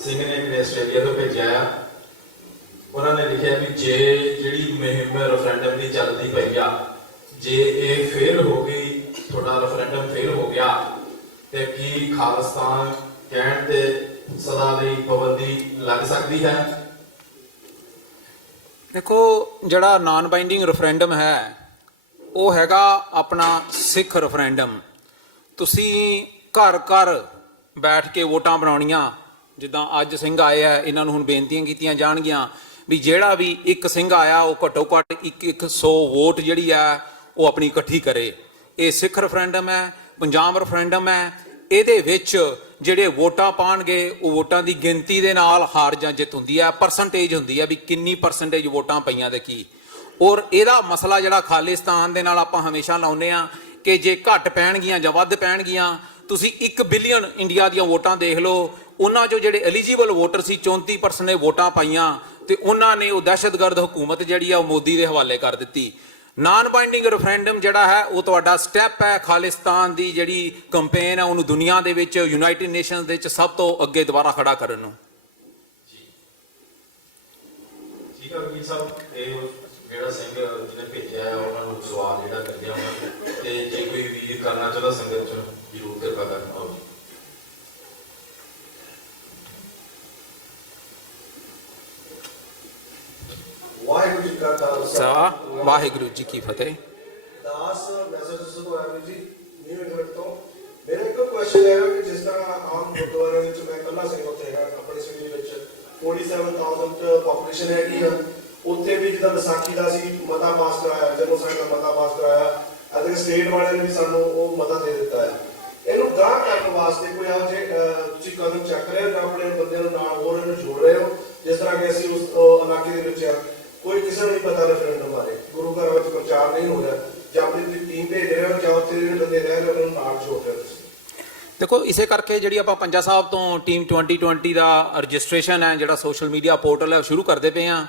ਸਿੰਘ ਨੇ ਇੱਕ ਆਸਟ੍ਰੇਲੀਆ ਤੋਂ ਭੇਜਿਆ ਆ। ਉਹਨਾਂ ਨੇ ਲਿਖਿਆ ਵੀ ਜੇ ਜਿਹੜੀ ਮੁਹਿੰਮ ਰੈਫਰੈਂਡਮ ਦੀ ਚੱਲਦੀ ਪਈ ਆ, ਜੇ ਇਹ ਫੇਲ ਹੋ ਗਈ, ਤੁਹਾਡਾ ਰੈਫਰੈਂਡਮ ਫੇਲ ਹੋ ਗਿਆ, ਤੇ ਕੀ ਖਾਲਿਸਤਾਨ ਕਹਿਣ ਤੇ ਸਦਾ ਲਈ ਪਾਬੰਦੀ ਲੱਗ ਸਕਦੀ ਹੈ? ਦੇਖੋ, ਜਿਹੜਾ ਨਾਨ ਬਾਈਂਡਿੰਗ ਰੈਫਰੈਂਡਮ ਹੈ ਉਹ ਹੈਗਾ ਆਪਣਾ ਸਿੱਖ ਰੈਫਰੈਂਡਮ। ਤੁਸੀਂ ਘਰ ਘਰ ਬੈਠ ਕੇ ਵੋਟਾਂ ਬਣਾਉਣੀਆਂ। ਜਿੱਦਾਂ ਅੱਜ ਸਿੰਘ ਆਏ ਆ, ਇਹਨਾਂ ਨੂੰ ਹੁਣ ਬੇਨਤੀਆਂ ਕੀਤੀਆਂ ਜਾਣਗੀਆਂ ਵੀ ਜਿਹੜਾ ਵੀ ਇੱਕ ਸਿੰਘ ਆਇਆ ਉਹ ਘੱਟੋ ਘੱਟ 100 ਵੋਟ ਜਿਹੜੀ ਆ ਉਹ ਆਪਣੀ ਇਕੱਠੀ ਕਰੇ। ਇਹ ਸਿੱਖ ਰੈਫਰੈਂਡਮ ਹੈ, ਪੰਜਾਬ ਰੈਫਰੈਂਡਮ ਹੈ। ਇਹਦੇ ਵਿੱਚ ਜਿਹੜੇ ਵੋਟਾਂ ਪਾਣਗੇ ਉਹ ਵੋਟਾਂ ਦੀ ਗਿਣਤੀ ਦੇ ਨਾਲ ਹਾਰ ਜਾਂ ਜਿੱਤ ਹੁੰਦੀ ਹੈ, ਪਰਸੈਂਟੇਜ ਹੁੰਦੀ ਹੈ ਵੀ ਕਿੰਨੀ ਪਰਸੈਂਟੇਜ ਵੋਟਾਂ ਪਈਆਂ ਤੇ ਕੀ। ਔਰ ਇਹਦਾ ਮਸਲਾ ਜਿਹੜਾ ਖਾਲਿਸਤਾਨ ਦੇ ਨਾਲ ਆਪਾਂ ਹਮੇਸ਼ਾ ਲਾਉਂਦੇ ਆ ਕਿ ਜੇ ਘੱਟ ਪੈਣਗੀਆਂ ਜਾਂ ਵੱਧ ਪੈਣਗੀਆਂ, ਤੁਸੀਂ 1 ਬਿਲੀਅਨ ਇੰਡੀਆ ਦੀਆਂ ਵੋਟਾਂ ਦੇਖ ਲਓ, ਉਹਨਾਂ 'ਚੋਂ ਜਿਹੜੇ ਐਲੀਜੀਬਲ ਵੋਟਰ ਸੀ 34% ਨੇ ਵੋਟਾਂ ਪਾਈਆਂ ਤੇ ਉਹਨਾਂ ਨੇ ਉਹ ਦਹਿਸ਼ਤਗਰਦ ਹਕੂਮਤ ਜਿਹੜੀ ਆ ਉਹ ਮੋਦੀ ਦੇ ਹਵਾਲੇ ਕਰ ਦਿੱਤੀ। ਨਾਨ ਬਾਈਂਡਿੰਗ ਰੈਫਰੈਂਡਮ ਜਿਹੜਾ ਹੈ ਉਹ ਤੁਹਾਡਾ ਸਟੈਪ ਹੈ ਖਾਲਿਸਤਾਨ ਦੀ ਜਿਹੜੀ ਕੰਪੇਨ ਹੈ ਉਹਨੂੰ ਦੁਨੀਆ ਦੇ ਵਿੱਚ ਯੂਨਾਈਟਿਡ ਨੇਸ਼ਨਸ ਦੇ ਵਿੱਚ ਸਭ ਤੋਂ ਅੱਗੇ ਦੁਬਾਰਾ ਖੜਾ ਕਰਨ ਨੂੰ। ਠੀਕ ਹੈ ਵਕੀਲ ਸਾਹਿਬ, ਇਹ ਜਿਹੜਾ ਸਿੰਘ ਜਿਹਨੇ ਭੇਜਿਆ ਹੈ ਉਹਨਾਂ ਨੂੰ ਸਵਾਲ ਜਿਹੜਾ ਕਰਦੇ ਆ ਤੇ ਜੇ ਕੋਈ ਵੀ ਕਰਨਾ ਚਾਹੁੰਦਾ ਸੰਗਤ ਚ ਜ਼ਰੂਰ ਕਿਰਪਾ ਕਰਨਾ। ਵਾਹਿਗੁਰੂ ਜੀ ਕਾ ਖਾਲਸਾ, ਵਾਹਿਗੁਰੂ ਜੀ ਕੀ ਫਤਿਹ। ਦਾਸ ਮੈਸੇਜਸ ਤੋਂ ਆਇਆ ਜੀ ਨਿਊ ਇੰਗਲੈਂਡ ਤੋਂ। ਮੇਰਾ ਇੱਕ ਕੁਐਸਚਨ ਹੈ ਕਿ ਜਿਸ ਤਰ੍ਹਾਂ ਆਮ ਗੁਰਦੁਆਰਿਆਂ ਵਿੱਚ ਮੈਂ ਇਕੱਲਾ ਸਿੰਘ ਉੱਥੇ ਹੈਗਾ, ਆਪਣੇ ਸਿਟੀ ਵਿੱਚ 47,000 ਪੋਪੂਲੇਸ਼ਨ ਹੈਗੀ ਆ। ਉੱਥੇ ਵੀ ਜਿੱਦਾਂ ਵਿਸਾਖੀ ਦਾ ਅਸੀਂ ਮਤਾ ਪਾਸ ਕਰਾਇਆ, ਜਦੋਂ ਸਾਡਾ ਮਤਾ ਪਾਸ ਕਰਾਇਆ ਅਤੇ ਸਟੇਟ ਵਾਲਿਆਂ ਨੇ ਵੀ ਸਾਨੂੰ ਉਹ ਮਤਾ ਦੇ ਦਿੱਤਾ ਹੈ। ਇਹਨੂੰ ਗਾਂਹ ਕਰਨ ਵਾਸਤੇ ਕੋਈ ਇਹੋ ਜਿਹੇ ਤੁਸੀਂ ਕਦਮ ਚੱਕ ਰਹੇ ਹੋ ਜਾਂ ਆਪਣੇ ਬੰਦਿਆਂ ਨੂੰ ਨਾਲ ਹੋਰ ਇਹਨੂੰ ਜੋੜ ਰਹੇ ਹੋ? ਜਿਸ ਤਰ੍ਹਾਂ ਕਿ ਅਸੀਂ ਉਸ ਇਲਾਕੇ ਦੇ ਵਿੱਚ ਆ, ਕੋਈ ਕਿਸੇ ਨੂੰ ਨਹੀਂ ਪਤਾ ਰੈਫਰੈਂਡਮ ਬਾਰੇ, ਗੁਰੂ ਘਰਾਂ ਵਿੱਚ ਪ੍ਰਚਾਰ ਨਹੀਂ ਹੋ ਰਿਹਾ, ਜਾਂ ਆਪਣੀ ਟੀਮ ਭੇਜ ਰਹੇ ਹੋ ਜਾਂ ਉੱਥੇ ਜਿਹੜੇ ਬੰਦੇ ਰਹਿ ਰਹੇ ਉਹਨਾਂ ਨੂੰ ਨਾਲ ਜੋੜ ਰਹੇ ਹੋ ਤੁਸੀਂ? ਦੇਖੋ, ਇਸੇ ਕਰਕੇ ਜਿਹੜੀ ਆਪਾਂ ਪੰਜਾ ਸਾਹਿਬ ਤੋਂ ਟੀਮ 2020 ਦਾ ਰਜਿਸਟ੍ਰੇਸ਼ਨ ਹੈ ਜਿਹੜਾ ਸੋਸ਼ਲ ਮੀਡੀਆ ਪੋਰਟਲ ਹੈ ਉਹ ਸ਼ੁਰੂ ਕਰਦੇ ਪਏ ਹਾਂ।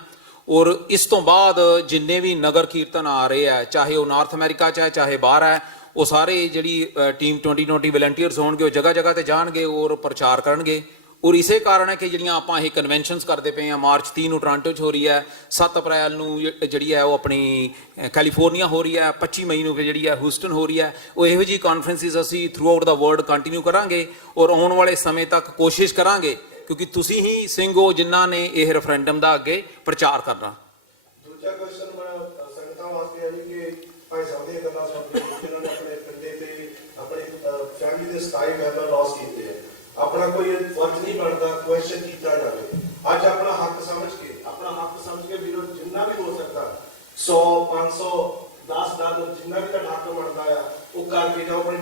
ਔਰ ਇਸ ਤੋਂ ਬਾਅਦ ਜਿੰਨੇ ਵੀ ਨਗਰ ਕੀਰਤਨ ਆ ਰਹੇ ਹੈ, ਚਾਹੇ ਉਹ ਨਾਰਥ ਅਮਰੀਕਾ 'ਚ ਹੈ ਚਾਹੇ ਬਾਹਰ ਹੈ, ਉਹ ਸਾਰੇ ਜਿਹੜੀ ਟੀਮ 2020 ਵਲੰਟੀਅਰਸ ਹੋਣਗੇ ਉਹ ਜਗ੍ਹਾ ਜਗ੍ਹਾ ਤੇ ਜਾਣਗੇ ਔਰ ਪ੍ਰਚਾਰ ਕਰਨਗੇ। ਔਰ ਇਸੇ ਕਾਰਨ ਹੈ ਕਿ ਜਿਹੜੀਆਂ ਆਪਾਂ ਇਹ ਕਨਵੈਨਸ਼ਨਸ ਕਰਦੇ ਪਏ ਹਾਂ, ਮਾਰਚ 30 ਨੂੰ ਟੋਰਾਂਟੋ 'ਚ ਹੋ ਰਹੀ ਹੈ, 7 ਅਪ੍ਰੈਲ ਨੂੰ ਜਿਹੜੀ ਹੈ ਉਹ ਆਪਣੀ ਕੈਲੀਫੋਰਨੀਆ ਹੋ ਰਹੀ ਹੈ, 25 ਮਈ ਨੂੰ ਜਿਹੜੀ ਹੈ ਹਿਊਸਟਨ ਹੋ ਰਹੀ ਹੈ। ਉਹ ਇਹੋ ਜਿਹੀ ਕਾਨਫਰੰਸਿਸ ਅਸੀਂ ਥਰੂ ਆਊਟ ਦਾ ਵਰਲਡ ਕੰਟੀਨਿਊ ਕਰਾਂਗੇ ਔਰ ਆਉਣ ਵਾਲੇ ਸਮੇਂ ਤੱਕ ਕੋਸ਼ਿਸ਼ ਕਰਾਂਗੇ, ਕਿਉਂਕਿ ਤੁਸੀਂ ਹੀ ਸਿੰਘ ਹੋ ਜਿਨ੍ਹਾਂ ਨੇ ਇਹ ਰੈਫਰੈਂਡਮ ਦਾ ਅੱਗੇ ਪ੍ਰਚਾਰ ਕਰਨਾ। ਦੂਜਾ ਕੁਐਸਚਨ ਮੈਂ ਸੰਗਤਾਂ ਵਾਸਤੇ ਹੈ ਕਿ ਭਾਈ ਸਾਹਿਬ ਦੀਆਂ ਗੱਲਾਂ ਸੁਣ ਕੇ ਜਿਨ੍ਹਾਂ ਨੇ ਆਪਣੇ ਪਿੰਡੇ ਤੇ ਆਪਣੀ ਫੈਮਿਲੀ ਦੇ 27 ਮੈਂਬਰ ਲਾਸ ਕੀਤੇ ਆ, ਆਪਣਾ ਕੋਈ ਫਰਜ਼ ਨਹੀਂ ਬਣਦਾ ਕੁਐਸਚਨ ਕੀਤਾ ਜਾਵੇ। ਅੱਜ ਆਪਣਾ ਹੱਕ ਸਮਝ ਕੇ ਵੀਰੋ ਜਿੰਨਾ ਵੀ ਹੋ ਸਕਦਾ 100 500 10 ਡਾਲਰ ਜਿੰਨਾ ਵੀ ਤੁਹਾਡਾ ਹੱਕ ਬਣਦਾ ਆ ਉਹ ਕਰਕੇ ਜਾਓ। ਆਪਣੀ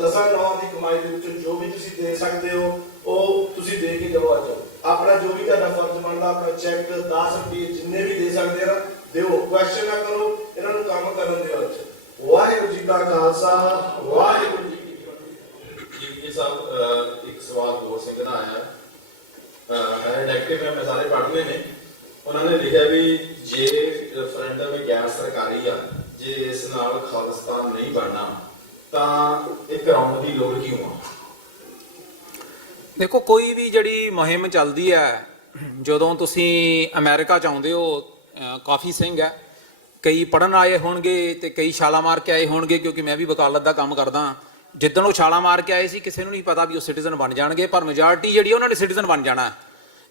ਦਸਾਂ ਨੌਹਾਂ ਦੀ ਕਮਾਈ ਦੇ ਵਿੱਚੋਂ ਜੋ ਵੀ ਤੁਸੀਂ ਦੇ ਸਕਦੇ ਹੋ ਉਹ ਤੁਸੀਂ ਦੇ ਕੇ ਜਾਓ। ਅੱਜ ਆਪਣਾ ਜੋ ਵੀ ਤੁਹਾਡਾ ਫਰਜ਼ ਬਣਦਾ, ਆਪਣਾ ਚੈੱਕ 10 ਰੁਪਏ ਜਿੰਨੇ ਵੀ ਦੇ ਸਕਦੇ ਆ ਦਿਓ, ਕੁਐਸਚਨ ਨਾ ਕਰੋ, ਇਹਨਾਂ ਨੂੰ ਕੰਮ ਕਰਨ ਦਿਓ। ਅੱਜ ਵਾਹਿਗੁਰੂ ਜੀ ਕਾ ਖਾਲਸਾ, ਵਾਹਿਗੁਰੂ ਜੀ ਕੀ ਫਤਿਹ। ਜੀ ਸਾਹਿਬ, ਇੱਕ ਸਵਾਲ ਹੋਰ ਸਿੰਘ ਦਾ ਆਇਆ ਹੈ, ਡਾਇਰੈਕਟਿਵ ਮੈਂ ਸਾਰੇ ਪੜ੍ਹ ਲਏ ਨੇ। ਉਹਨਾਂ ਨੇ ਲਿਖਿਆ ਵੀ ਜੇ ਰੈਫਰੈਂਡਮ ਗੈਰ ਸਰਕਾਰੀ ਆ, ਜੇ ਇਸ ਨਾਲ ਖਾਲਿਸਤਾਨ ਨਹੀਂ ਬਣਨਾ ਤਾਂ ਇਹ ਕਰਾਉਣ ਦੀ ਲੋੜ ਕਿਉਂ ਆ? ਦੇਖੋ, ਕੋਈ ਵੀ ਜਿਹੜੀ ਮੁਹਿੰਮ ਚੱਲਦੀ ਹੈ, ਜਦੋਂ ਤੁਸੀਂ ਅਮਰੀਕਾ 'ਚ ਆਉਂਦੇ ਹੋ, ਕਾਫੀ ਸਿੰਘ ਹੈ, ਕਈ ਪੜ੍ਹਨ ਆਏ ਹੋਣਗੇ ਤੇ ਕਈ ਛਾਲਾ ਮਾਰ ਕੇ ਆਏ ਹੋਣਗੇ, ਕਿਉਂਕਿ ਮੈਂ ਵੀ ਵਕਾਲਤ ਦਾ ਕੰਮ ਕਰਦਾ। ਜਿੱਦਣ ਉਹ ਛਾਲਾ ਮਾਰ ਕੇ ਆਏ ਸੀ ਕਿਸੇ ਨੂੰ ਨਹੀਂ ਪਤਾ ਵੀ ਉਹ ਸਿਟੀਜ਼ਨ ਬਣ ਜਾਣਗੇ, ਪਰ ਮੈਜੋਰਟੀ ਜਿਹੜੀ ਉਹਨਾਂ ਨੇ ਸਿਟੀਜ਼ਨ ਬਣ ਜਾਣਾ।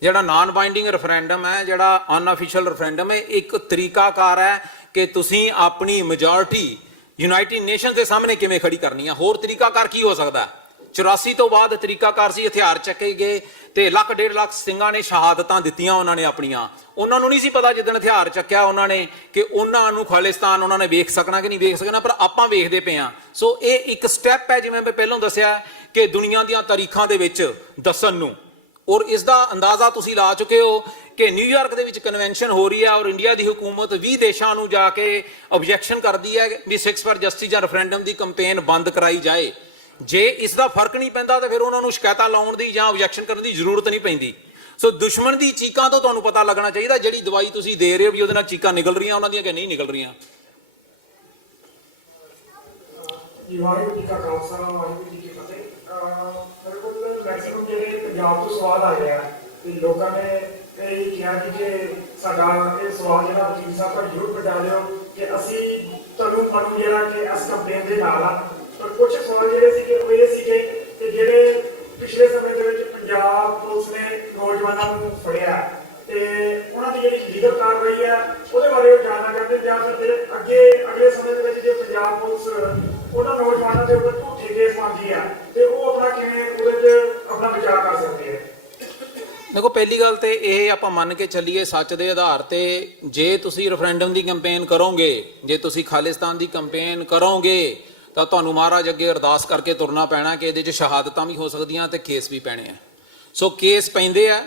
ਜਿਹੜਾ ਨਾਨ ਬਾਈਂਡਿੰਗ ਰੈਫਰੈਂਡਮ ਹੈ, ਜਿਹੜਾ ਅਨਅਫੀਸ਼ੀਅਲ ਰੈਫਰੈਂਡਮ ਹੈ, ਇੱਕ ਤਰੀਕਾਕਾਰ ਹੈ ਕਿ ਤੁਸੀਂ ਆਪਣੀ ਮੈਜੋਰਟੀ ਯੂਨਾਈਟਿਡ ਨੇਸ਼ਨਸ ਦੇ ਸਾਹਮਣੇ ਕਿਵੇਂ ਖੜੀ ਕਰਨੀ ਆ। ਹੋਰ ਤਰੀਕਾਕਾਰ ਕੀ ਹੋ ਸਕਦਾ? 84 ਤੋਂ ਬਾਅਦ ਤਰੀਕਾਕਾਰ ਸੀ ਹਥਿਆਰ ਚੱਕੇ ਗਏ ਤੇ 1 1.5 ਲੱਖ ਸਿੰਘਾਂ ਨੇ ਸ਼ਹਾਦਤਾਂ ਦਿੱਤੀਆਂ ਉਹਨਾਂ ਨੇ ਆਪਣੀਆਂ। ਉਹਨਾਂ ਨੂੰ ਨਹੀਂ ਸੀ ਪਤਾ ਜਿੱਦਣ ਹਥਿਆਰ ਚੱਕਿਆ ਉਹਨਾਂ ਨੇ ਕਿ ਉਹਨਾਂ ਨੂੰ ਖਾਲਿਸਤਾਨ ਉਹਨਾਂ ਨੇ ਵੇਖ ਸਕਣਾ ਕਿ ਨਹੀਂ ਵੇਖ ਸਕਣਾ, ਪਰ ਆਪਾਂ ਵੇਖਦੇ ਪਏ ਹਾਂ। ਸੋ ਇਹ ਇੱਕ ਸਟੈਪ ਹੈ, ਜਿਵੇਂ ਮੈਂ ਪਹਿਲਾਂ ਦੱਸਿਆ, ਕਿ ਦੁਨੀਆ ਦੀਆਂ ਤਾਰੀਖਾਂ ਦੇ ਵਿੱਚ ਦੱਸਣ ਨੂੰ। ਔਰ ਇਸ ਦਾ ਅੰਦਾਜ਼ਾ ਤੁਸੀਂ ਲਾ ਚੁੱਕੇ ਹੋ ਕਿ ਨਿਊਯਾਰਕ ਦੇ ਵਿੱਚ ਕਨਵੈਨਸ਼ਨ ਹੋ ਰਹੀ ਹੈ ਔਰ ਇੰਡੀਆ ਦੀ ਹਕੂਮਤ 20 ਦੇਸ਼ਾਂ ਨੂੰ ਜਾ ਕੇ ਆਬਜੈਕਸ਼ਨ ਕਰਦੀ ਹੈ ਵੀ 6 ਫਾਰ ਜਸਟਿਸ ਜਾਂ ਰੈਫਰੈਂਡਮ ਦੀ ਕੰਪੇਨ ਬੰਦ ਕਰਾਈ ਜਾਏ। ਜੇ ਇਸ ਦਾ ਫਰਕ ਨਹੀਂ ਪੈਂਦਾ ਤਾਂ ਫਿਰ ਉਹਨਾਂ ਨੂੰ ਸ਼ਿਕਾਇਤਾਂ ਲਾਉਣ ਦੀ ਜਾਂ ਆਬਜੈਕਸ਼ਨ ਕਰਨ ਦੀ ਜ਼ਰੂਰਤ ਨਹੀਂ ਪੈਂਦੀ। ਸੋ ਦੁਸ਼ਮਣ ਦੀ ਚੀਕਾਂ ਤੋਂ ਤੁਹਾਨੂੰ ਪਤਾ ਲੱਗਣਾ ਚਾਹੀਦਾ ਜਿਹੜੀ ਦਵਾਈ ਤੁਸੀਂ ਦੇ ਰਹੇ ਹੋ ਵੀ ਉਹਦੇ ਨਾਲ ਚੀਕਾਂ ਨਿਕਲ ਰਹੀਆਂ ਉਹਨਾਂ ਦੀਆਂ ਕਿ ਨਹੀਂ ਨਿਕਲ ਰਹੀਆਂ। ਵਾਹਿਗੁਰੂ ਜੀ ਕਾ ਖਾਲਸਾ, ਵਾਹਿਗੁਰੂ ਜੀ ਕੀ ਫਤਿਹ। ਮੇਰੇ ਕੋਲ ਮੈਕਸਿਮਮ ਜਿਹੜੇ ਪੰਜਾਬ ਤੋਂ ਸਵਾਲ ਆਏ ਆ ਤੇ ਲੋਕਾਂ ਨੇ ਇਹ ਕਿਹਾ ਕਿ ਸਾਡਾ ਇਹ ਸਵਾਲ ਜਿਹੜਾ ਵਕੀਲ ਸਾਹਿਬ ਦਾ ਜ਼ਰੂਰ ਬਤਾ ਦਿਓ ਕਿ ਅਸੀਂ ਤੁਹਾਨੂੰ ਮਨੂ ਜਿਹੜਾ ਕਿ ਇਸ ਕੰਪੇਨ ਦੇ ਨਾਲ ਆ। ਪਰ ਕੁਝ ਸਵਾਲ ਜਿਹੜੇ ਸੀਗੇ ਉਹ ਇਹ ਸੀਗੇ ਕਿ ਜਿਹੜੇ ਪਿਛਲੇ ਸਮੇਂ ਦੇ ਵਿੱਚ ਪੰਜਾਬ ਪੁਲਿਸ ਨੇ ਨੌਜਵਾਨਾਂ ਨੂੰ ਫੜਿਆ ਤੇ ਉਹਨਾਂ ਦੀ ਜਿਹੜੀ ਲੀਗਲ ਕਾਰਵਾਈ ਹੈ ਉਹਦੇ ਬਾਰੇ ਉਹ ਜਾਣਨਾ ਚਾਹੁੰਦੇ ਜਾਂ ਫਿਰ ਅਗਲੇ ਸਮੇਂ ਦੇ ਵਿੱਚ ਜੇ ਪੰਜਾਬ ਪੁਲਿਸ ਉਹਨਾਂ ਨੌਜਵਾਨਾਂ ਦੇ ਉੱਪਰ ਝੂਠੇ ਕੇਸ ਪਾਉਂਦੀ ਆ ਤੇ ਉਹ ਆਪਣਾ ਕਿਵੇਂ ਉਹਦੇ 'ਚ ਆਪਣਾ ਬਚਾਅ ਕਰ ਸਕਦੇ ਆ। ਦੇਖੋ, ਪਹਿਲੀ ਗੱਲ ਤੇ ਇਹ ਆਪਾਂ ਮੰਨ ਕੇ ਚੱਲੀਏ ਸੱਚ ਦੇ ਆਧਾਰ ਤੇ, ਜੇ ਤੁਸੀਂ ਰੈਫਰੈਂਡਮ ਦੀ ਕੈਂਪੇਨ ਕਰੋਗੇ, ਜੇ ਤੁਸੀਂ ਖਾਲਿਸਤਾਨ ਦੀ ਕੈਂਪੇਨ ਕਰੋਗੇ ਤਾਂ ਤੁਹਾਨੂੰ ਮਹਾਰਾਜ ਅੱਗੇ ਅਰਦਾਸ ਕਰਕੇ ਤੁਰਨਾ ਪੈਣਾ ਕਿ ਇਹਦੇ 'ਚ ਸ਼ਹਾਦਤਾਂ ਵੀ ਹੋ ਸਕਦੀਆਂ ਤੇ ਕੇਸ ਵੀ ਪੈਣੇ ਆ। ਸੋ ਕੇਸ ਪੈਂਦੇ ਆ,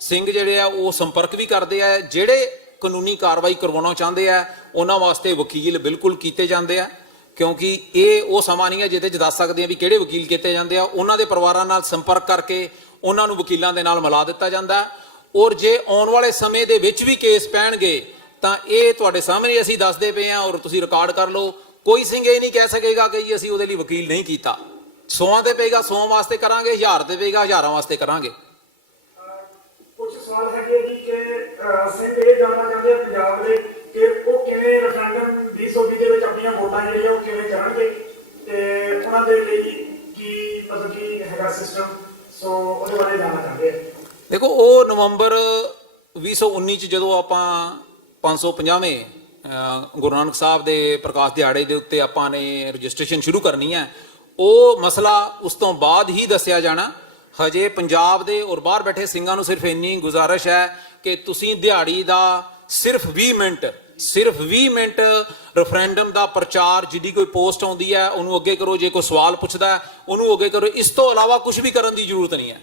ਸਿੰਘ ਜਿਹੜੇ ਆ ਉਹ ਸੰਪਰਕ ਵੀ ਕਰਦੇ ਆ, ਜਿਹੜੇ ਕਾਨੂੰਨੀ ਕਾਰਵਾਈ ਕਰਵਾਉਣਾ ਚਾਹੁੰਦੇ ਆ ਉਹਨਾਂ ਵਾਸਤੇ ਵਕੀਲ ਬਿਲਕੁਲ ਕੀਤੇ ਜਾਂਦੇ ਆ, ਕਿਉਂਕਿ ਇਹ ਉਹ ਸਮਾਂ ਨਹੀਂ ਹੈ ਜਿਹਦੇ 'ਚ ਦੱਸ ਸਕਦੇ ਆ ਵੀ ਕਿਹੜੇ ਵਕੀਲ ਕੀਤੇ ਜਾਂਦੇ ਆ। ਉਹਨਾਂ ਦੇ ਪਰਿਵਾਰਾਂ ਨਾਲ ਸੰਪਰਕ ਕਰਕੇ ਉਹਨਾਂ ਨੂੰ ਵਕੀਲਾਂ ਦੇ ਨਾਲ ਮਿਲਾ ਦਿੱਤਾ ਜਾਂਦਾ। ਔਰ ਜੇ ਆਉਣ ਵਾਲੇ ਸਮੇਂ ਦੇ ਵਿੱਚ ਵੀ ਕੇਸ ਪੈਣਗੇ ਤਾਂ ਇਹ ਤੁਹਾਡੇ ਸਾਹਮਣੇ ਅਸੀਂ ਦੱਸਦੇ ਪਏ ਹਾਂ ਔਰ ਤੁਸੀਂ ਰਿਕਾਰਡ ਕਰ ਲਓ। ਕੋਈ ਸਿੰਘ ਇਹ ਨਹੀਂ ਕਹਿ ਸਕੇਗਾ ਕਿ ਜੀ ਅਸੀਂ ਉਹਦੇ ਲਈ ਵਕੀਲ ਨਹੀਂ ਕੀਤਾ। 100 ਦੇ ਪਏਗਾ 100 ਵਾਸਤੇ ਕਰਾਂਗੇ, 1000 ਦੇ ਪਏਗਾ 1000 ਵਾਸਤੇ ਕਰਾਂਗੇ। ਕੁਝ ਸਵਾਲ ਹੈਗੇ ਜੀ ਕਿ ਸਿੰਘ ਇਹ ਜਾਣਨਾ ਚਾਹੁੰਦੇ ਆ ਪੰਜਾਬ ਦੇ ਕਿ ਉਹ ਕਿਵੇਂ ਰੈਫਰੈਂਡਮ 2020 ਦੇ ਵਿੱਚ ਆਪਣੀਆਂ ਵੋਟਾਂ ਜਿਹੜੀਆਂ ਉਹ ਕਿਵੇਂ ਕਰਨਗੇ ਤੇ ਉਹਨਾਂ ਦੇ ਲਈ ਕੀ ਮਤਲਬ ਕੀ ਹੈਗਾ ਸਿਸਟਮ, ਸੋ ਉਹਦੇ ਬਾਰੇ ਜਾਣਨਾ ਚਾਹੁੰਦੇ ਆ। ਦੇਖੋ, ਉਹ ਨਵੰਬਰ 2019 ਚ ਜਦੋਂ ਆਪਾਂ 550ਵੇਂ ਗੁਰੂ ਨਾਨਕ ਸਾਹਿਬ ਦੇ ਪ੍ਰਕਾਸ਼ ਦਿਹਾੜੇ ਦੇ ਉੱਤੇ ਆਪਾਂ ਨੇ ਰਜਿਸਟ੍ਰੇਸ਼ਨ ਸ਼ੁਰੂ ਕਰਨੀ ਹੈ, ਉਹ ਮਸਲਾ ਉਸ ਤੋਂ ਬਾਅਦ ਹੀ ਦੱਸਿਆ ਜਾਣਾ। ਹਜੇ ਪੰਜਾਬ ਦੇ ਔਰ ਬਾਹਰ ਬੈਠੇ ਸਿੰਘਾਂ ਨੂੰ ਸਿਰਫ ਇੰਨੀ ਗੁਜ਼ਾਰਿਸ਼ ਹੈ ਕਿ ਤੁਸੀਂ ਦਿਹਾੜੀ ਦਾ ਸਿਰਫ 20 ਮਿੰਟ ਰੈਫਰੈਂਡਮ ਦਾ ਪ੍ਰਚਾਰ, ਜਿਹਦੀ ਕੋਈ ਪੋਸਟ ਆਉਂਦੀ ਹੈ ਉਹਨੂੰ ਅੱਗੇ ਕਰੋ, ਜੇ ਕੋਈ ਸਵਾਲ ਪੁੱਛਦਾ ਹੈ ਉਹਨੂੰ ਅੱਗੇ ਕਰੋ। ਇਸ ਤੋਂ ਇਲਾਵਾ ਕੁਝ ਵੀ ਕਰਨ ਦੀ ਜ਼ਰੂਰਤ ਨਹੀਂ ਹੈ।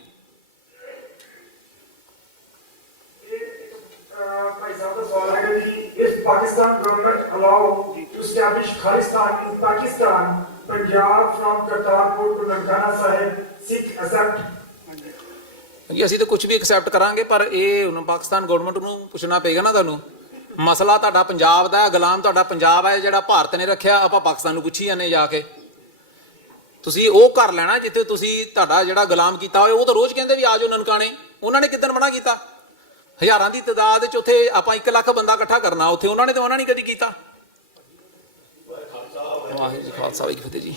ਭਾਈ ਸਾਹਿਬ ਦਾ ਸਵਾਲ ਹੈ ਕਿ ਇਸ Pakistan government allow to establish Khalistan in Pakistan, Punjab from Kartarpur to Nankana Sahib, Sikh accept? ਜੀ ਅਸੀਂ ਤਾਂ ਕੁਝ ਵੀ ਐਕਸੈਪਟ ਕਰਾਂਗੇ, ਪਰ ਇਹ ਹੁਣ ਪਾਕਿਸਤਾਨ ਗਵਰਨਮੈਂਟ ਨੂੰ ਪੁੱਛਣਾ ਪਏਗਾ ਨਾ ਤੁਹਾਨੂੰ। ਮਸਲਾ ਤੁਹਾਡਾ ਪੰਜਾਬ ਦਾ, ਗੁਲਾਮ ਤੁਹਾਡਾ ਪੰਜਾਬ ਹੈ ਜਿਹੜਾ ਭਾਰਤ ਨੇ ਰੱਖਿਆ, ਆਪਾਂ ਪਾਕਿਸਤਾਨ ਨੂੰ ਪੁੱਛੀ ਜਾਂਦੇ ਜਾ ਕੇ। ਤੁਸੀਂ ਉਹ ਕਰ ਲੈਣਾ ਜਿੱਥੇ ਤੁਸੀਂ ਤੁਹਾਡਾ ਜਿਹੜਾ ਗੁਲਾਮ ਕੀਤਾ ਹੋਇਆ। ਉਹ ਤਾਂ ਰੋਜ਼ ਕਹਿੰਦੇ ਵੀ ਆ ਜਾਓ ਨਨਕਾਣੇ, ਉਹਨਾਂ ਨੇ ਕਿੱਦਣ ਮਨਾ ਕੀਤਾ? ਹਜ਼ਾਰਾਂ ਦੀ ਤਾਦਾਦ 'ਚ ਉੱਥੇ ਆਪਾਂ 1 ਲੱਖ ਬੰਦਾ ਇਕੱਠਾ ਕਰਨਾ, ਉੱਥੇ ਉਹਨਾਂ ਨੇ ਤਾਂ ਮਨਾ ਨਹੀਂ ਕਦੀ ਕੀਤਾ। ਵਾਹਿਗੁਰੂ ਜੀ ਖਾਲਸਾ ਵਾਹਿਗੁਰੂ ਫਤਿਹ ਜੀ।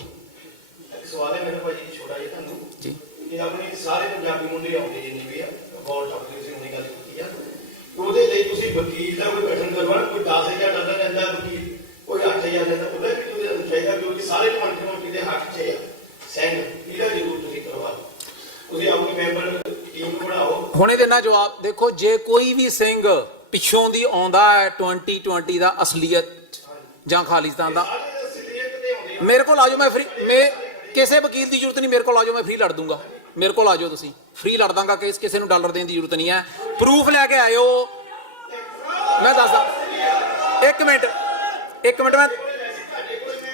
ਸਵਾਲ ਹੈ ਮੇਰਾ ਭਾਜੀ ਛੋਟਾ ਜਿਹਾ ਤੁਹਾਨੂੰ ਜੀ। ਇਹ ਆਪਣੇ ਸਾਰੇ ਪੰਜਾਬੀ ਮੁੰਡੇ ਆਉਂਦੇ ਜਿੰਨੇ ਵੀ ਆ, ਬਹੁਤ ਟੌਪਿਕ ਤੁਸੀਂ ਉਹਨੇ ਗੱਲ ਕੀਤੀ ਆ, ਉਹਦੇ ਲਈ ਤੁਸੀਂ ਵਕੀਲ ਦਾ ਕੋਈ ਗਠਨ ਕਰਵਾਉਣਾ। ਕੋਈ 10,000 ਡਾਲਰ ਲੈਂਦਾ ਵਕੀਲ, ਕੋਈ 8,000 ਲੈਂਦਾ, ਉਹਦਾ ਵੀ ਤੁਸੀਂ ਚਾਹੀਦਾ ਕਿਉਂਕਿ ਸਾਰੇ ਕਮਿਊਨਿਟੀ ਦੇ ਹੱਕ 'ਚ ਆ ਸੈਂਡ, ਇਹਦਾ ਜ਼ਰੂਰ ਤੁਸੀਂ ਕਰਵਾ ਲਓ। ਤੁਸੀਂ ਆਪਣੀ ਮੈਂਬਰ ਟੀਮ ਨੂੰ ਬਣਾਓ। ਹੁਣ ਇਹਦੇ ਨਾਲ ਜਵਾਬ ਦੇਖੋ, ਜੇ ਕੋਈ ਵੀ ਸਿੰਘ ਪਿੱਛੋਂ ਦੀ ਆਉਂਦਾ ਹੈ 2020 ਦਾ ਅਸਲੀਅਤ ਜਾਂ ਖਾਲਿਸਤਾਨ ਦਾ, ਮੇਰੇ ਕੋਲ ਆ ਜਾਓ, ਮੈਂ ਕਿਸੇ ਵਕੀਲ ਦੀ ਜ਼ਰੂਰਤ ਨਹੀਂ, ਮੇਰੇ ਕੋਲ ਆ ਜਾਓ, ਮੈਂ ਫ੍ਰੀ ਲੜ ਦੂੰਗਾ। ਮੇਰੇ ਕੋਲ ਆ ਜਾਓ, ਤੁਸੀਂ ਫ੍ਰੀ ਲੜ ਦਾਂਗਾ ਕੇਸ, ਕਿਸੇ ਨੂੰ ਡਾਲਰ ਦੇਣ ਦੀ ਜ਼ਰੂਰਤ ਨਹੀਂ ਹੈ। ਪ੍ਰੂਫ ਲੈ ਕੇ ਆਇਓ, ਮੈਂ ਦੱਸਦਾ। ਇੱਕ ਮਿੰਟ ਮੈਂ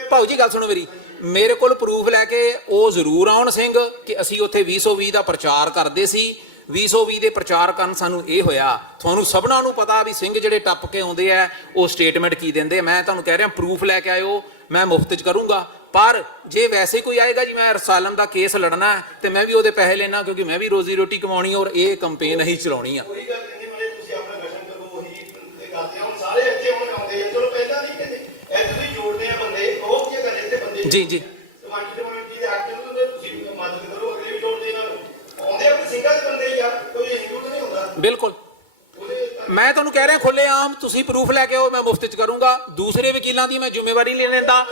ਭਾਊ ਜੀ ਗੱਲ ਸੁਣੋ ਮੇਰੀ। ਮੇਰੇ ਕੋਲ ਪ੍ਰੂਫ ਲੈ ਕੇ ਉਹ ਜ਼ਰੂਰ ਆਉਣ ਸਿੰਘ ਕਿ ਅਸੀਂ ਉੱਥੇ 2020 ਦਾ ਪ੍ਰਚਾਰ ਕਰਦੇ ਸੀ। 2020 ਦੇ ਪ੍ਰਚਾਰ ਕਰਨ ਸਾਨੂੰ ਇਹ ਹੋਇਆ। ਤੁਹਾਨੂੰ ਸਭਨਾਂ ਨੂੰ ਪਤਾ ਵੀ ਸਿੰਘ ਜਿਹੜੇ ਟੱਪ ਕੇ ਆਉਂਦੇ ਆ ਉਹ ਸਟੇਟਮੈਂਟ ਕੀ ਦਿੰਦੇ। ਮੈਂ ਤੁਹਾਨੂੰ ਕਹਿ ਰਿਹਾ ਪ੍ਰੂਫ ਲੈ ਕੇ ਆਇਓ, ਮੈਂ ਮੁਫਤ 'ਚ ਕਰੂੰਗਾ। ਪਰ ਜੇ ਵੈਸੇ ਕੋਈ ਆਏਗਾ ਜੀ ਮੈਂ ਅਰਸਾਲਮ ਦਾ ਕੇਸ ਲੜਨਾ ਤੇ ਮੈਂ ਵੀ ਉਹਦੇ ਪੈਸੇ ਲੈਣਾ, ਕਿਉਂਕਿ ਮੈਂ ਵੀ ਰੋਜ਼ੀ ਰੋਟੀ ਕਮਾਉਣੀ ਔਰ ਇਹ ਕੰਪੇਨ ਅਸੀਂ ਚਲਾਉਣੀ ਆ। ਉਹੀ ਗੱਲ ਕਹਿੰਦੇ ਬੜੇ ਤੁਸੀਂ ਆਪਣਾ ਗਠਨ ਕਰੋ, ਉਹੀ ਕਰਦੇ ਹੋ ਸਾਰੇ ਇੱਥੇ ਹੁਣ ਆਉਂਦੇ। ਚਲੋ ਪਹਿਲਾਂ ਨਹੀਂ ਕਹਿੰਦੇ ਇਹ ਤੁਸੀਂ ਜੋੜਦੇ ਆ ਬੰਦੇ, ਉਹ ਕੀ ਕਰੇ ਇੱਥੇ ਬੰਦੇ ਜੀ ਤੁਹਾਡੀ ਕਮਿਊਨਿਟੀ ਦੇ ਹੱਕ ਨੂੰ ਤੁਸੀਂ ਮਦਦ ਕਰੋ, ਅਗਲੇ ਵੀ ਜੋੜਦੇ ਇਹਨਾਂ ਨੂੰ। ਆਉਂਦੇ ਆਪਣੇ ਸਿੰਘਾਂ ਦੇ ਬੰਦੇ ਯਾਰ, ਕੋਈ ਇੰਕਲੂਡ ਨਹੀਂ ਹੁੰਦਾ। ਬਿਲਕੁਲ ਮੈਂ ਤੁਹਾਨੂੰ ਕਹਿ ਰਿਹਾ ਖੁੱਲੇ ਆਮ, ਤੁਸੀਂ ਪ੍ਰੂਫ ਲੈ ਕੇ ਆਓ, ਮੈਂ ਮੁਫਤ 'ਚ ਕਰੂੰਗਾ। ਦੂਸਰੇ ਵਕੀਲਾਂ ਦੀ ਮੈਂ ਜ਼ਿੰਮੇਵਾਰੀ ਨਹੀਂ ਲੈਂਦਾ।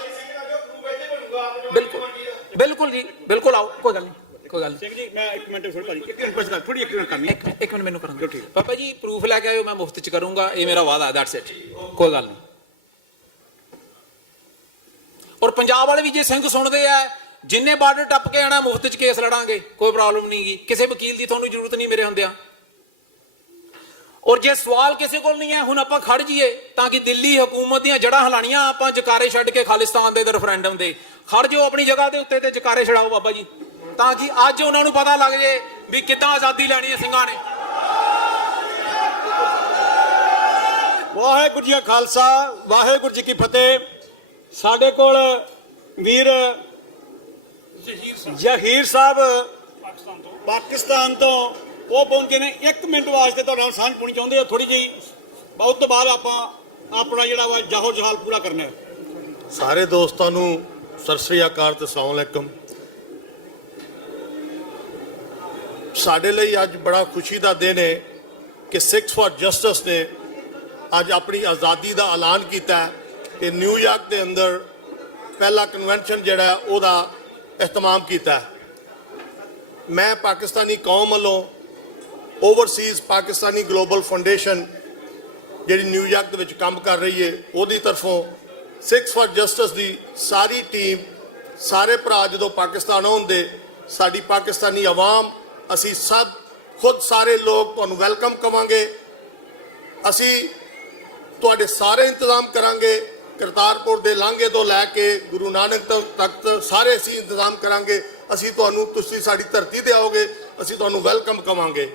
ਬਿਲਕੁਲ ਜੀ, ਬਿਲਕੁਲ ਆਓ, ਕੋਈ ਗੱਲ ਨਹੀਂ। ਸਿੰਘ ਜੀ ਮੈਂ 1 ਮਿੰਟ ਥੋੜੀ ਭਾਜੀ, 1 ਮਿੰਟ ਬਸ ਗੱਲ ਥੋੜੀ 1 ਮਿੰਟ ਕਰਨੀ। ਇੱਕ ਮਿੰਟ ਮੈਨੂੰ ਕਰਨ ਦਿਓ। ਪਾਪਾ ਜੀ ਪ੍ਰੂਫ ਲੈ ਕੇ ਆਇਓ, ਮੈਂ ਮੁਫਤ 'ਚ ਕਰੂੰਗਾ, ਇਹ ਮੇਰਾ ਵਾਅਦਾ ਹੈ। ਦੈਟਸ ਇਟ, ਕੋਈ ਗੱਲ ਨਹੀਂ। ਔਰ ਪੰਜਾਬ ਵਾਲੇ ਵੀ ਜੇ ਸਿੰਘ ਸੁਣਦੇ ਆ, ਜਿੰਨੇ ਬਾਰਡਰ ਟੱਪ ਕੇ ਆਣਾ ਮੁਫਤ 'ਚ ਕੇਸ ਲੜਾਂਗੇ, ਕੋਈ ਪ੍ਰੋਬਲਮ ਨਹੀਂ ਗੀ। ਕਿਸੇ ਵਕੀਲ ਦੀ ਤੁਹਾਨੂੰ ਜ਼ਰੂਰਤ ਨਹੀਂ ਮੇਰੇ ਹੁੰਦਿਆਂ। ਔਰ ਜੇ ਸਵਾਲ ਕਿਸੇ ਕੋਲ ਨਹੀਂ ਹੈ, ਹੁਣ ਆਪਾਂ ਖੜ ਜਾਈਏ ਤਾਂ ਕਿ ਦਿੱਲੀ ਹਕੂਮਤ ਦੀਆਂ ਜੜ੍ਹਾਂ ਹਿਲਾਣੀਆਂ, ਆਪਾਂ ਜਕਾਰੇ ਛੱਡ ਕੇ ਖਾਲਿਸਤਾਨ ਦੇ ਰੈਫਰੈਂਡਮ ਦੇ ਖੜ ਜਾਓ ਆਪਣੀ ਜਗ੍ਹਾ ਦੇ ਉੱਤੇ ਤੇ ਜਕਾਰੇ ਛੜਾਓ ਬਾਬਾ ਜੀ, ਤਾਂ ਕਿ ਅੱਜ ਉਹਨਾਂ ਨੂੰ ਪਤਾ ਲੱਗ ਜੇ ਵੀ ਕਿੱਦਾਂ ਆਜ਼ਾਦੀ ਲੈਣੀ ਹੈ ਸਿੰਘਾਂ ਨੇ। ਵਾਹਿਗੁਰੂ ਜੀ ਕਾ ਖਾਲਸਾ, ਵਾਹਿਗੁਰੂ ਜੀ ਕੀ ਫਤਿਹ। ਸਾਡੇ ਕੋਲ ਵੀਰ ਜ਼ਹੀਰ ਸਾਹਿਬ ਪਾਕਿਸਤਾਨ ਤੋਂ ਉਹ ਪਹੁੰਚੇ ਨੇ। 1 ਮਿੰਟ ਵਾਸਤੇ ਤੁਹਾਡੇ ਨਾਲ ਸਾਂਝ ਪਾਉਣੀ ਚਾਹੁੰਦੇ ਹੋ ਥੋੜੀ ਜਿਹੀ, ਬਹੁਤ ਤੋਂ ਬਾਅਦ ਆਪਾਂ ਆਪਣਾ ਜਿਹੜਾ ਵਾ ਜਾਹੋ ਜਹਾਲ ਪੂਰਾ ਕਰਨਾ ਹੈ। ਸਾਰੇ ਦੋਸਤਾਂ ਨੂੰ ਸਤਿ ਸ੍ਰੀ ਅਕਾਲ ਤੇ ਅਸਲਾਮ ਅਲੈਕਮ। ਸਾਡੇ ਲਈ ਅੱਜ ਬੜਾ ਖੁਸ਼ੀ ਦਾ ਦਿਨ ਹੈ ਕਿ ਸਿੱਖਸ ਫॉर ਜਸਟਿਸ ਨੇ ਅੱਜ ਆਪਣੀ ਆਜ਼ਾਦੀ ਦਾ ਐਲਾਨ ਕੀਤਾ ਹੈ ਤੇ ਨਿਊਯਾਰਕ ਦੇ ਅੰਦਰ ਪਹਿਲਾ ਕਨਵੈਨਸ਼ਨ ਜਿਹੜਾ ਉਹਦਾ ਇhtਮਾਮ ਕੀਤਾ ਹੈ। ਮੈਂ ਪਾਕਿਸਤਾਨੀ ਕੌਮ ਵੱਲੋਂ ਓਵਰਸੀਜ਼ ਪਾਕਿਸਤਾਨੀ ਗਲੋਬਲ ਫਾਊਂਡੇਸ਼ਨ ਜਿਹੜੀ ਨਿਊਯਾਰਕ ਦੇ ਵਿੱਚ ਕੰਮ ਕਰ ਰਹੀ ਹੈ ਉਹਦੀ ਤਰਫੋਂ Sikhs for justice the sorry team, ਸਾਰੇ ਭਰਾ ਜਦੋਂ ਪਾਕਿਸਤਾਨ ਆਉਂਦੇ, ਸਾਡੀ ਪਾਕਿਸਤਾਨੀ ਆਵਾਮ, ਅਸੀਂ ਸਭ ਖੁਦ ਸਾਰੇ ਲੋਕ ਤੁਹਾਨੂੰ ਵੈਲਕਮ ਕਵਾਂਗੇ। ਅਸੀਂ ਤੁਹਾਡੇ ਸਾਰੇ ਇੰਤਜ਼ਾਮ ਕਰਾਂਗੇ, ਕਰਤਾਰਪੁਰ ਦੇ ਲਾਂਘੇ ਤੋਂ ਲੈ ਕੇ ਗੁਰੂ ਨਾਨਕ ਤੱਕ ਸਾਰੇ ਅਸੀਂ ਇੰਤਜ਼ਾਮ ਕਰਾਂਗੇ। ਅਸੀਂ ਤੁਹਾਨੂੰ, ਤੁਸੀਂ ਸਾਡੀ ਧਰਤੀ ਤੇ ਆਓਗੇ, ਅਸੀਂ ਤੁਹਾਨੂੰ ਵੈਲਕਮ ਕਵਾਂਗੇ।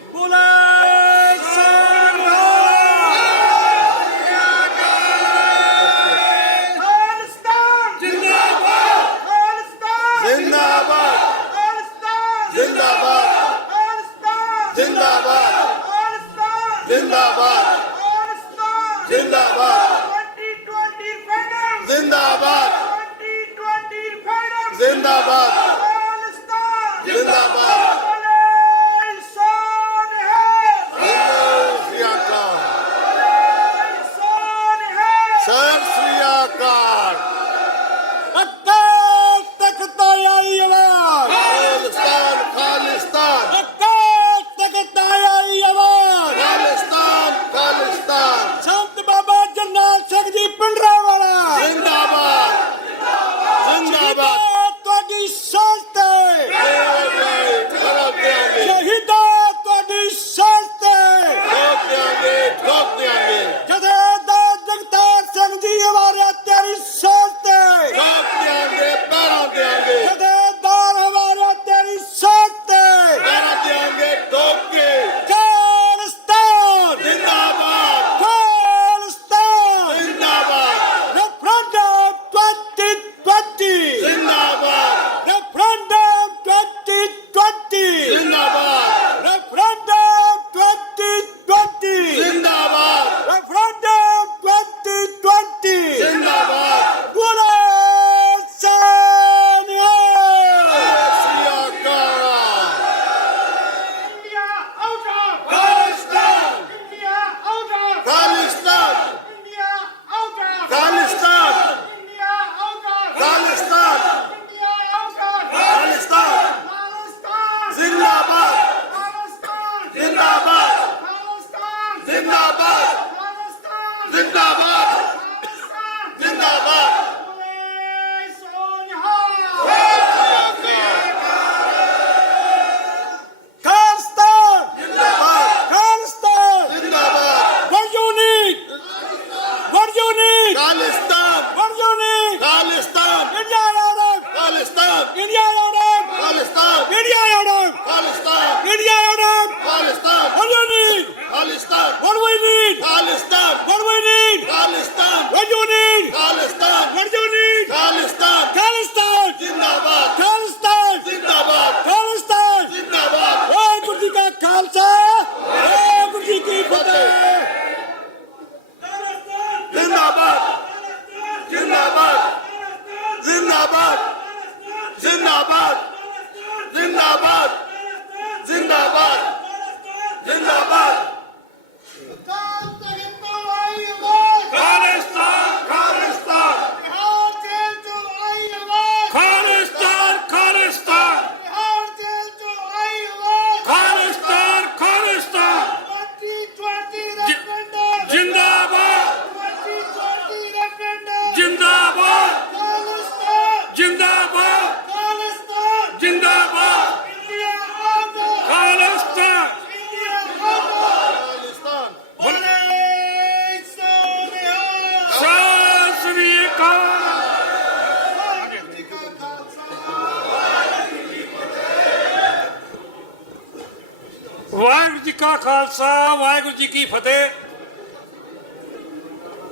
ਵਾਹਿਗੁਰੂ ਜੀ ਕਾ ਖਾਲਸਾ, ਵਾਹਿਗੁਰੂ ਜੀ ਕੀ ਫਤਿਹ।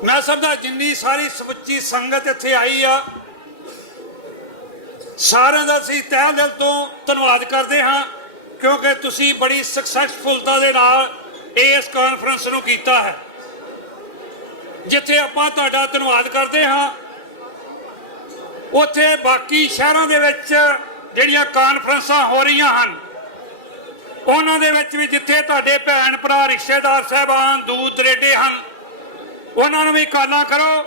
ਮੈਂ ਸਮਝਦਾ ਜਿੰਨੀ ਸਾਰੀ ਸਮੁੱਚੀ ਸੰਗਤ ਇੱਥੇ ਆਈ ਆ, ਸਾਰਿਆਂ ਦਾ ਅਸੀਂ ਤਹਿ ਦਿਲ ਤੋਂ ਧੰਨਵਾਦ ਕਰਦੇ ਹਾਂ, ਕਿਉਂਕਿ ਤੁਸੀਂ ਬੜੀ ਸਕਸੈਸਫੁਲਤਾ ਦੇ ਨਾਲ ਇਸ ਕਾਨਫਰੰਸ ਨੂੰ ਕੀਤਾ ਹੈ। ਜਿੱਥੇ ਆਪਾਂ ਤੁਹਾਡਾ ਧੰਨਵਾਦ ਕਰਦੇ ਹਾਂ, ਉੱਥੇ ਬਾਕੀ ਸ਼ਹਿਰਾਂ ਦੇ ਵਿੱਚ ਜਿਹੜੀਆਂ ਕਾਨਫਰੰਸਾਂ ਹੋ ਰਹੀਆਂ ਹਨ, ਉਹਨਾਂ ਦੇ ਵਿੱਚ ਵੀ ਜਿੱਥੇ ਤੁਹਾਡੇ ਭੈਣ ਭਰਾ ਰਿਸ਼ਤੇਦਾਰ ਸਾਹਿਬਾਨ ਦੂਰ ਦਰੇਡੇ ਹਨ, ਉਹਨਾਂ ਨੂੰ ਵੀ ਕਾਲਾਂ ਕਰੋ।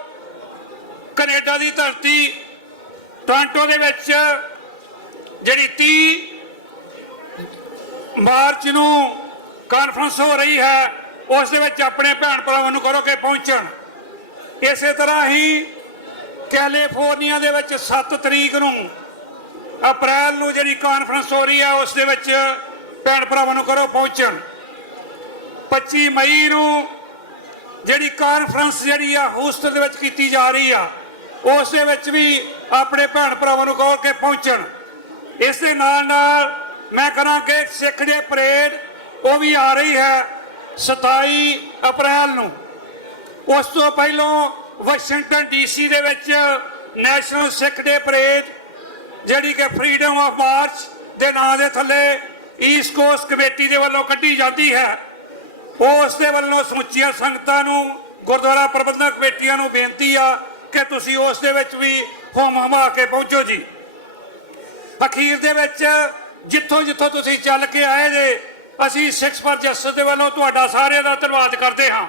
ਕੈਨੇਡਾ ਦੀ ਧਰਤੀ ਟੋਰਾਂਟੋ ਦੇ ਵਿੱਚ ਜਿਹੜੀ 30 ਮਾਰਚ ਨੂੰ ਕਾਨਫਰੰਸ ਹੋ ਰਹੀ ਹੈ, ਉਸ ਦੇ ਵਿੱਚ ਆਪਣੇ ਭੈਣ ਭਰਾਵਾਂ ਨੂੰ ਕਰੋ ਕਿ ਪਹੁੰਚਣ। ਇਸੇ ਤਰ੍ਹਾਂ ਹੀ ਕੈਲੀਫੋਰਨੀਆ ਦੇ ਵਿੱਚ 7 ਤਰੀਕ ਨੂੰ ਅਪ੍ਰੈਲ ਨੂੰ ਜਿਹੜੀ ਕਾਨਫਰੰਸ ਹੋ ਰਹੀ ਹੈ, ਉਸ ਦੇ ਵਿੱਚ ਭੈਣ ਭਰਾਵਾਂ ਨੂੰ ਕਰੋ ਪਹੁੰਚਣ। 25 ਮਈ ਨੂੰ ਜਿਹੜੀ ਕਾਨਫਰੰਸ ਜਿਹੜੀ ਆ ਹੂਸਟਨ ਦੇ ਵਿੱਚ ਕੀਤੀ ਜਾ ਰਹੀ ਆ, ਉਸ ਦੇ ਵਿੱਚ ਵੀ ਆਪਣੇ ਭੈਣ ਭਰਾਵਾਂ ਨੂੰ ਕਹੋ ਕਿ ਪਹੁੰਚਣ। ਇਸ ਦੇ ਨਾਲ ਨਾਲ ਮੈਂ ਕਹਾਂ ਕਿ ਸਿੱਖ ਡੇ ਪਰੇਡ ਉਹ ਵੀ ਆ ਰਹੀ ਹੈ 27 ਅਪ੍ਰੈਲ ਨੂੰ। ਉਸ ਤੋਂ ਪਹਿਲਾਂ ਵਾਸ਼ਿੰਗਟਨ ਡੀਸੀ ਦੇ ਵਿੱਚ ਨੈਸ਼ਨਲ ਸਿੱਖ ਡੇ ਪਰੇਡ ਜਿਹੜੀ ਕਿ ਫਰੀडम ਆਫ ਮਾਰਚ ਦੇ ਨਾਂ ਦੇ ਥੱਲੇ ਈਸਟ ਕੋਸਟ ਕਮੇਟੀ ਦੇ ਵੱਲੋਂ ਕੱਢੀ ਜਾਂਦੀ ਹੈ। ਉਸ ਦੇ ਵੱਲੋਂ ਸਮੁੱਚੀਆਂ ਸੰਗਤਾਂ ਨੂੰ, ਗੁਰਦੁਆਰਾ ਪ੍ਰਬੰਧਕ ਕਮੇਟੀਆਂ ਨੂੰ ਬੇਨਤੀ ਆ ਕਿ ਤੁਸੀਂ ਉਸ ਦੇ ਵਿੱਚ ਵੀ ਹੁਮ ਹਮਾ ਕੇ ਪਹੁੰਚੋ ਜੀ। ਅਖੀਰ ਦੇ ਵਿੱਚ ਜਿੱਥੋਂ ਜਿੱਥੋਂ ਤੁਸੀਂ ਚੱਲ ਕੇ ਆਏ ਜੇ, ਅਸੀਂ ਸਿੱਖਸ ਫਾਰ ਜਸਟਿਸ ਦੇ ਵੱਲੋਂ ਤੁਹਾਡਾ ਸਾਰਿਆਂ ਦਾ ਧੰਨਵਾਦ ਕਰਦੇ ਹਾਂ।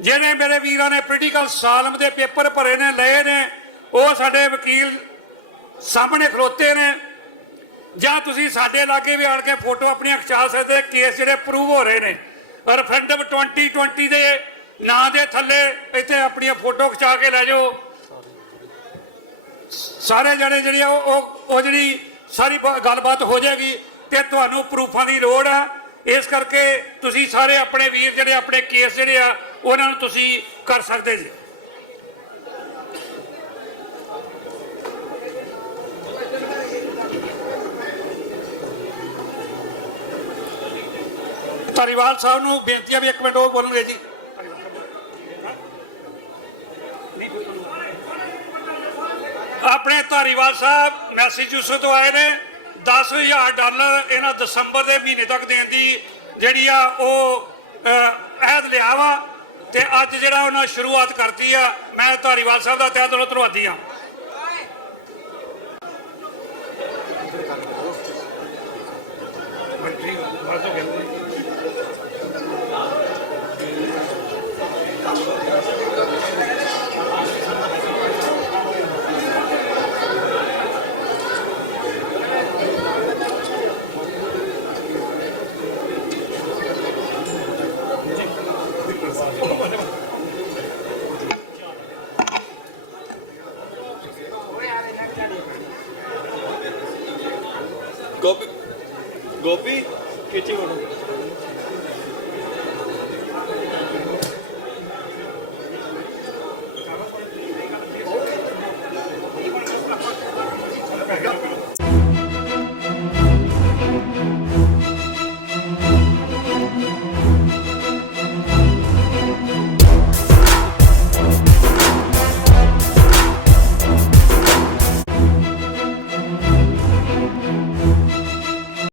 ਜਿਹੜੇ ਮੇਰੇ ਵੀਰਾਂ ਨੇ ਪੋਲੀਟੀਕਲ ਸਾਲਮ ਦੇ ਪੇਪਰ ਭਰੇ ਨੇ, ਲਏ ਨੇ, ਉਹ ਸਾਡੇ ਵਕੀਲ ਸਾਹਮਣੇ ਖਲੋਤੇ ਨੇ, ਜਾਂ ਤੁਸੀਂ ਸਾਡੇ ਇਲਾਕੇ ਵੀ ਆਣ ਕੇ ਫੋਟੋ ਆਪਣੀਆਂ ਖਿਚਾ ਸਕਦੇ। ਕੇਸ ਜਿਹੜੇ ਪ੍ਰੂਵ ਹੋ ਰਹੇ ਨੇ ਰੈਫਰੈਂਡਮ 2020 ਦੇ ਨਾਂ ਦੇ ਥੱਲੇ, ਇੱਥੇ ਆਪਣੀਆਂ ਫੋਟੋ ਖਿਚਾ ਕੇ ਲੈ ਜਾਓ ਸਾਰੇ ਜਣੇ। ਜਿਹੜੀ ਉਹ ਜਿਹੜੀ ਸਾਰੀ ਗੱਲਬਾਤ ਹੋ ਜਾਏਗੀ ਤੇ ਤੁਹਾਨੂੰ ਪ੍ਰੂਫਾਂ ਦੀ ਲੋੜ ਆ। ਇਸ ਕਰਕੇ ਤੁਸੀਂ ਸਾਰੇ ਆਪਣੇ ਵੀਰ ਜਿਹੜੇ ਆਪਣੇ ਕੇਸ ਜਿਹੜੇ ਆ ਉਹਨਾਂ ਨੂੰ ਤੁਸੀਂ ਕਰ ਸਕਦੇ ਜੀ। ਧਾਰੀਵਾਲ ਸਾਹਿਬ ਨੂੰ ਬੇਨਤੀ ਆ ਵੀ 1 ਮਿੰਟ ਉਹ ਬੋਲਣਗੇ ਜੀ। ਆਪਣੇ ਧਾਰੀਵਾਲ ਸਾਹਿਬ ਮੈਸੇਚਿਉਸੇਟਸ ਤੋਂ ਆਏ ਨੇ। $10,000 ਇਹਨਾਂ ਦਸੰਬਰ ਦੇ ਮਹੀਨੇ ਤੱਕ ਦੇਣ ਦੀ ਜਿਹੜੀ ਆ ਉਹ ਅਹਿਦ ਲਿਆ ਵਾ, ਤੇ ਅੱਜ ਜਿਹੜਾ ਉਹਨਾਂ ਸ਼ੁਰੂਆਤ ਕਰਤੀ ਆ। ਮੈਂ ਧਾਰੀਵਾਲ ਸਾਹਿਬ ਦਾ ਤਹਿ ਦਿਲੋਂ ਧੰਨਵਾਦੀ ਹਾਂ। ਗੋਪੀ ਖਿੱਚੀ ਹੁਣ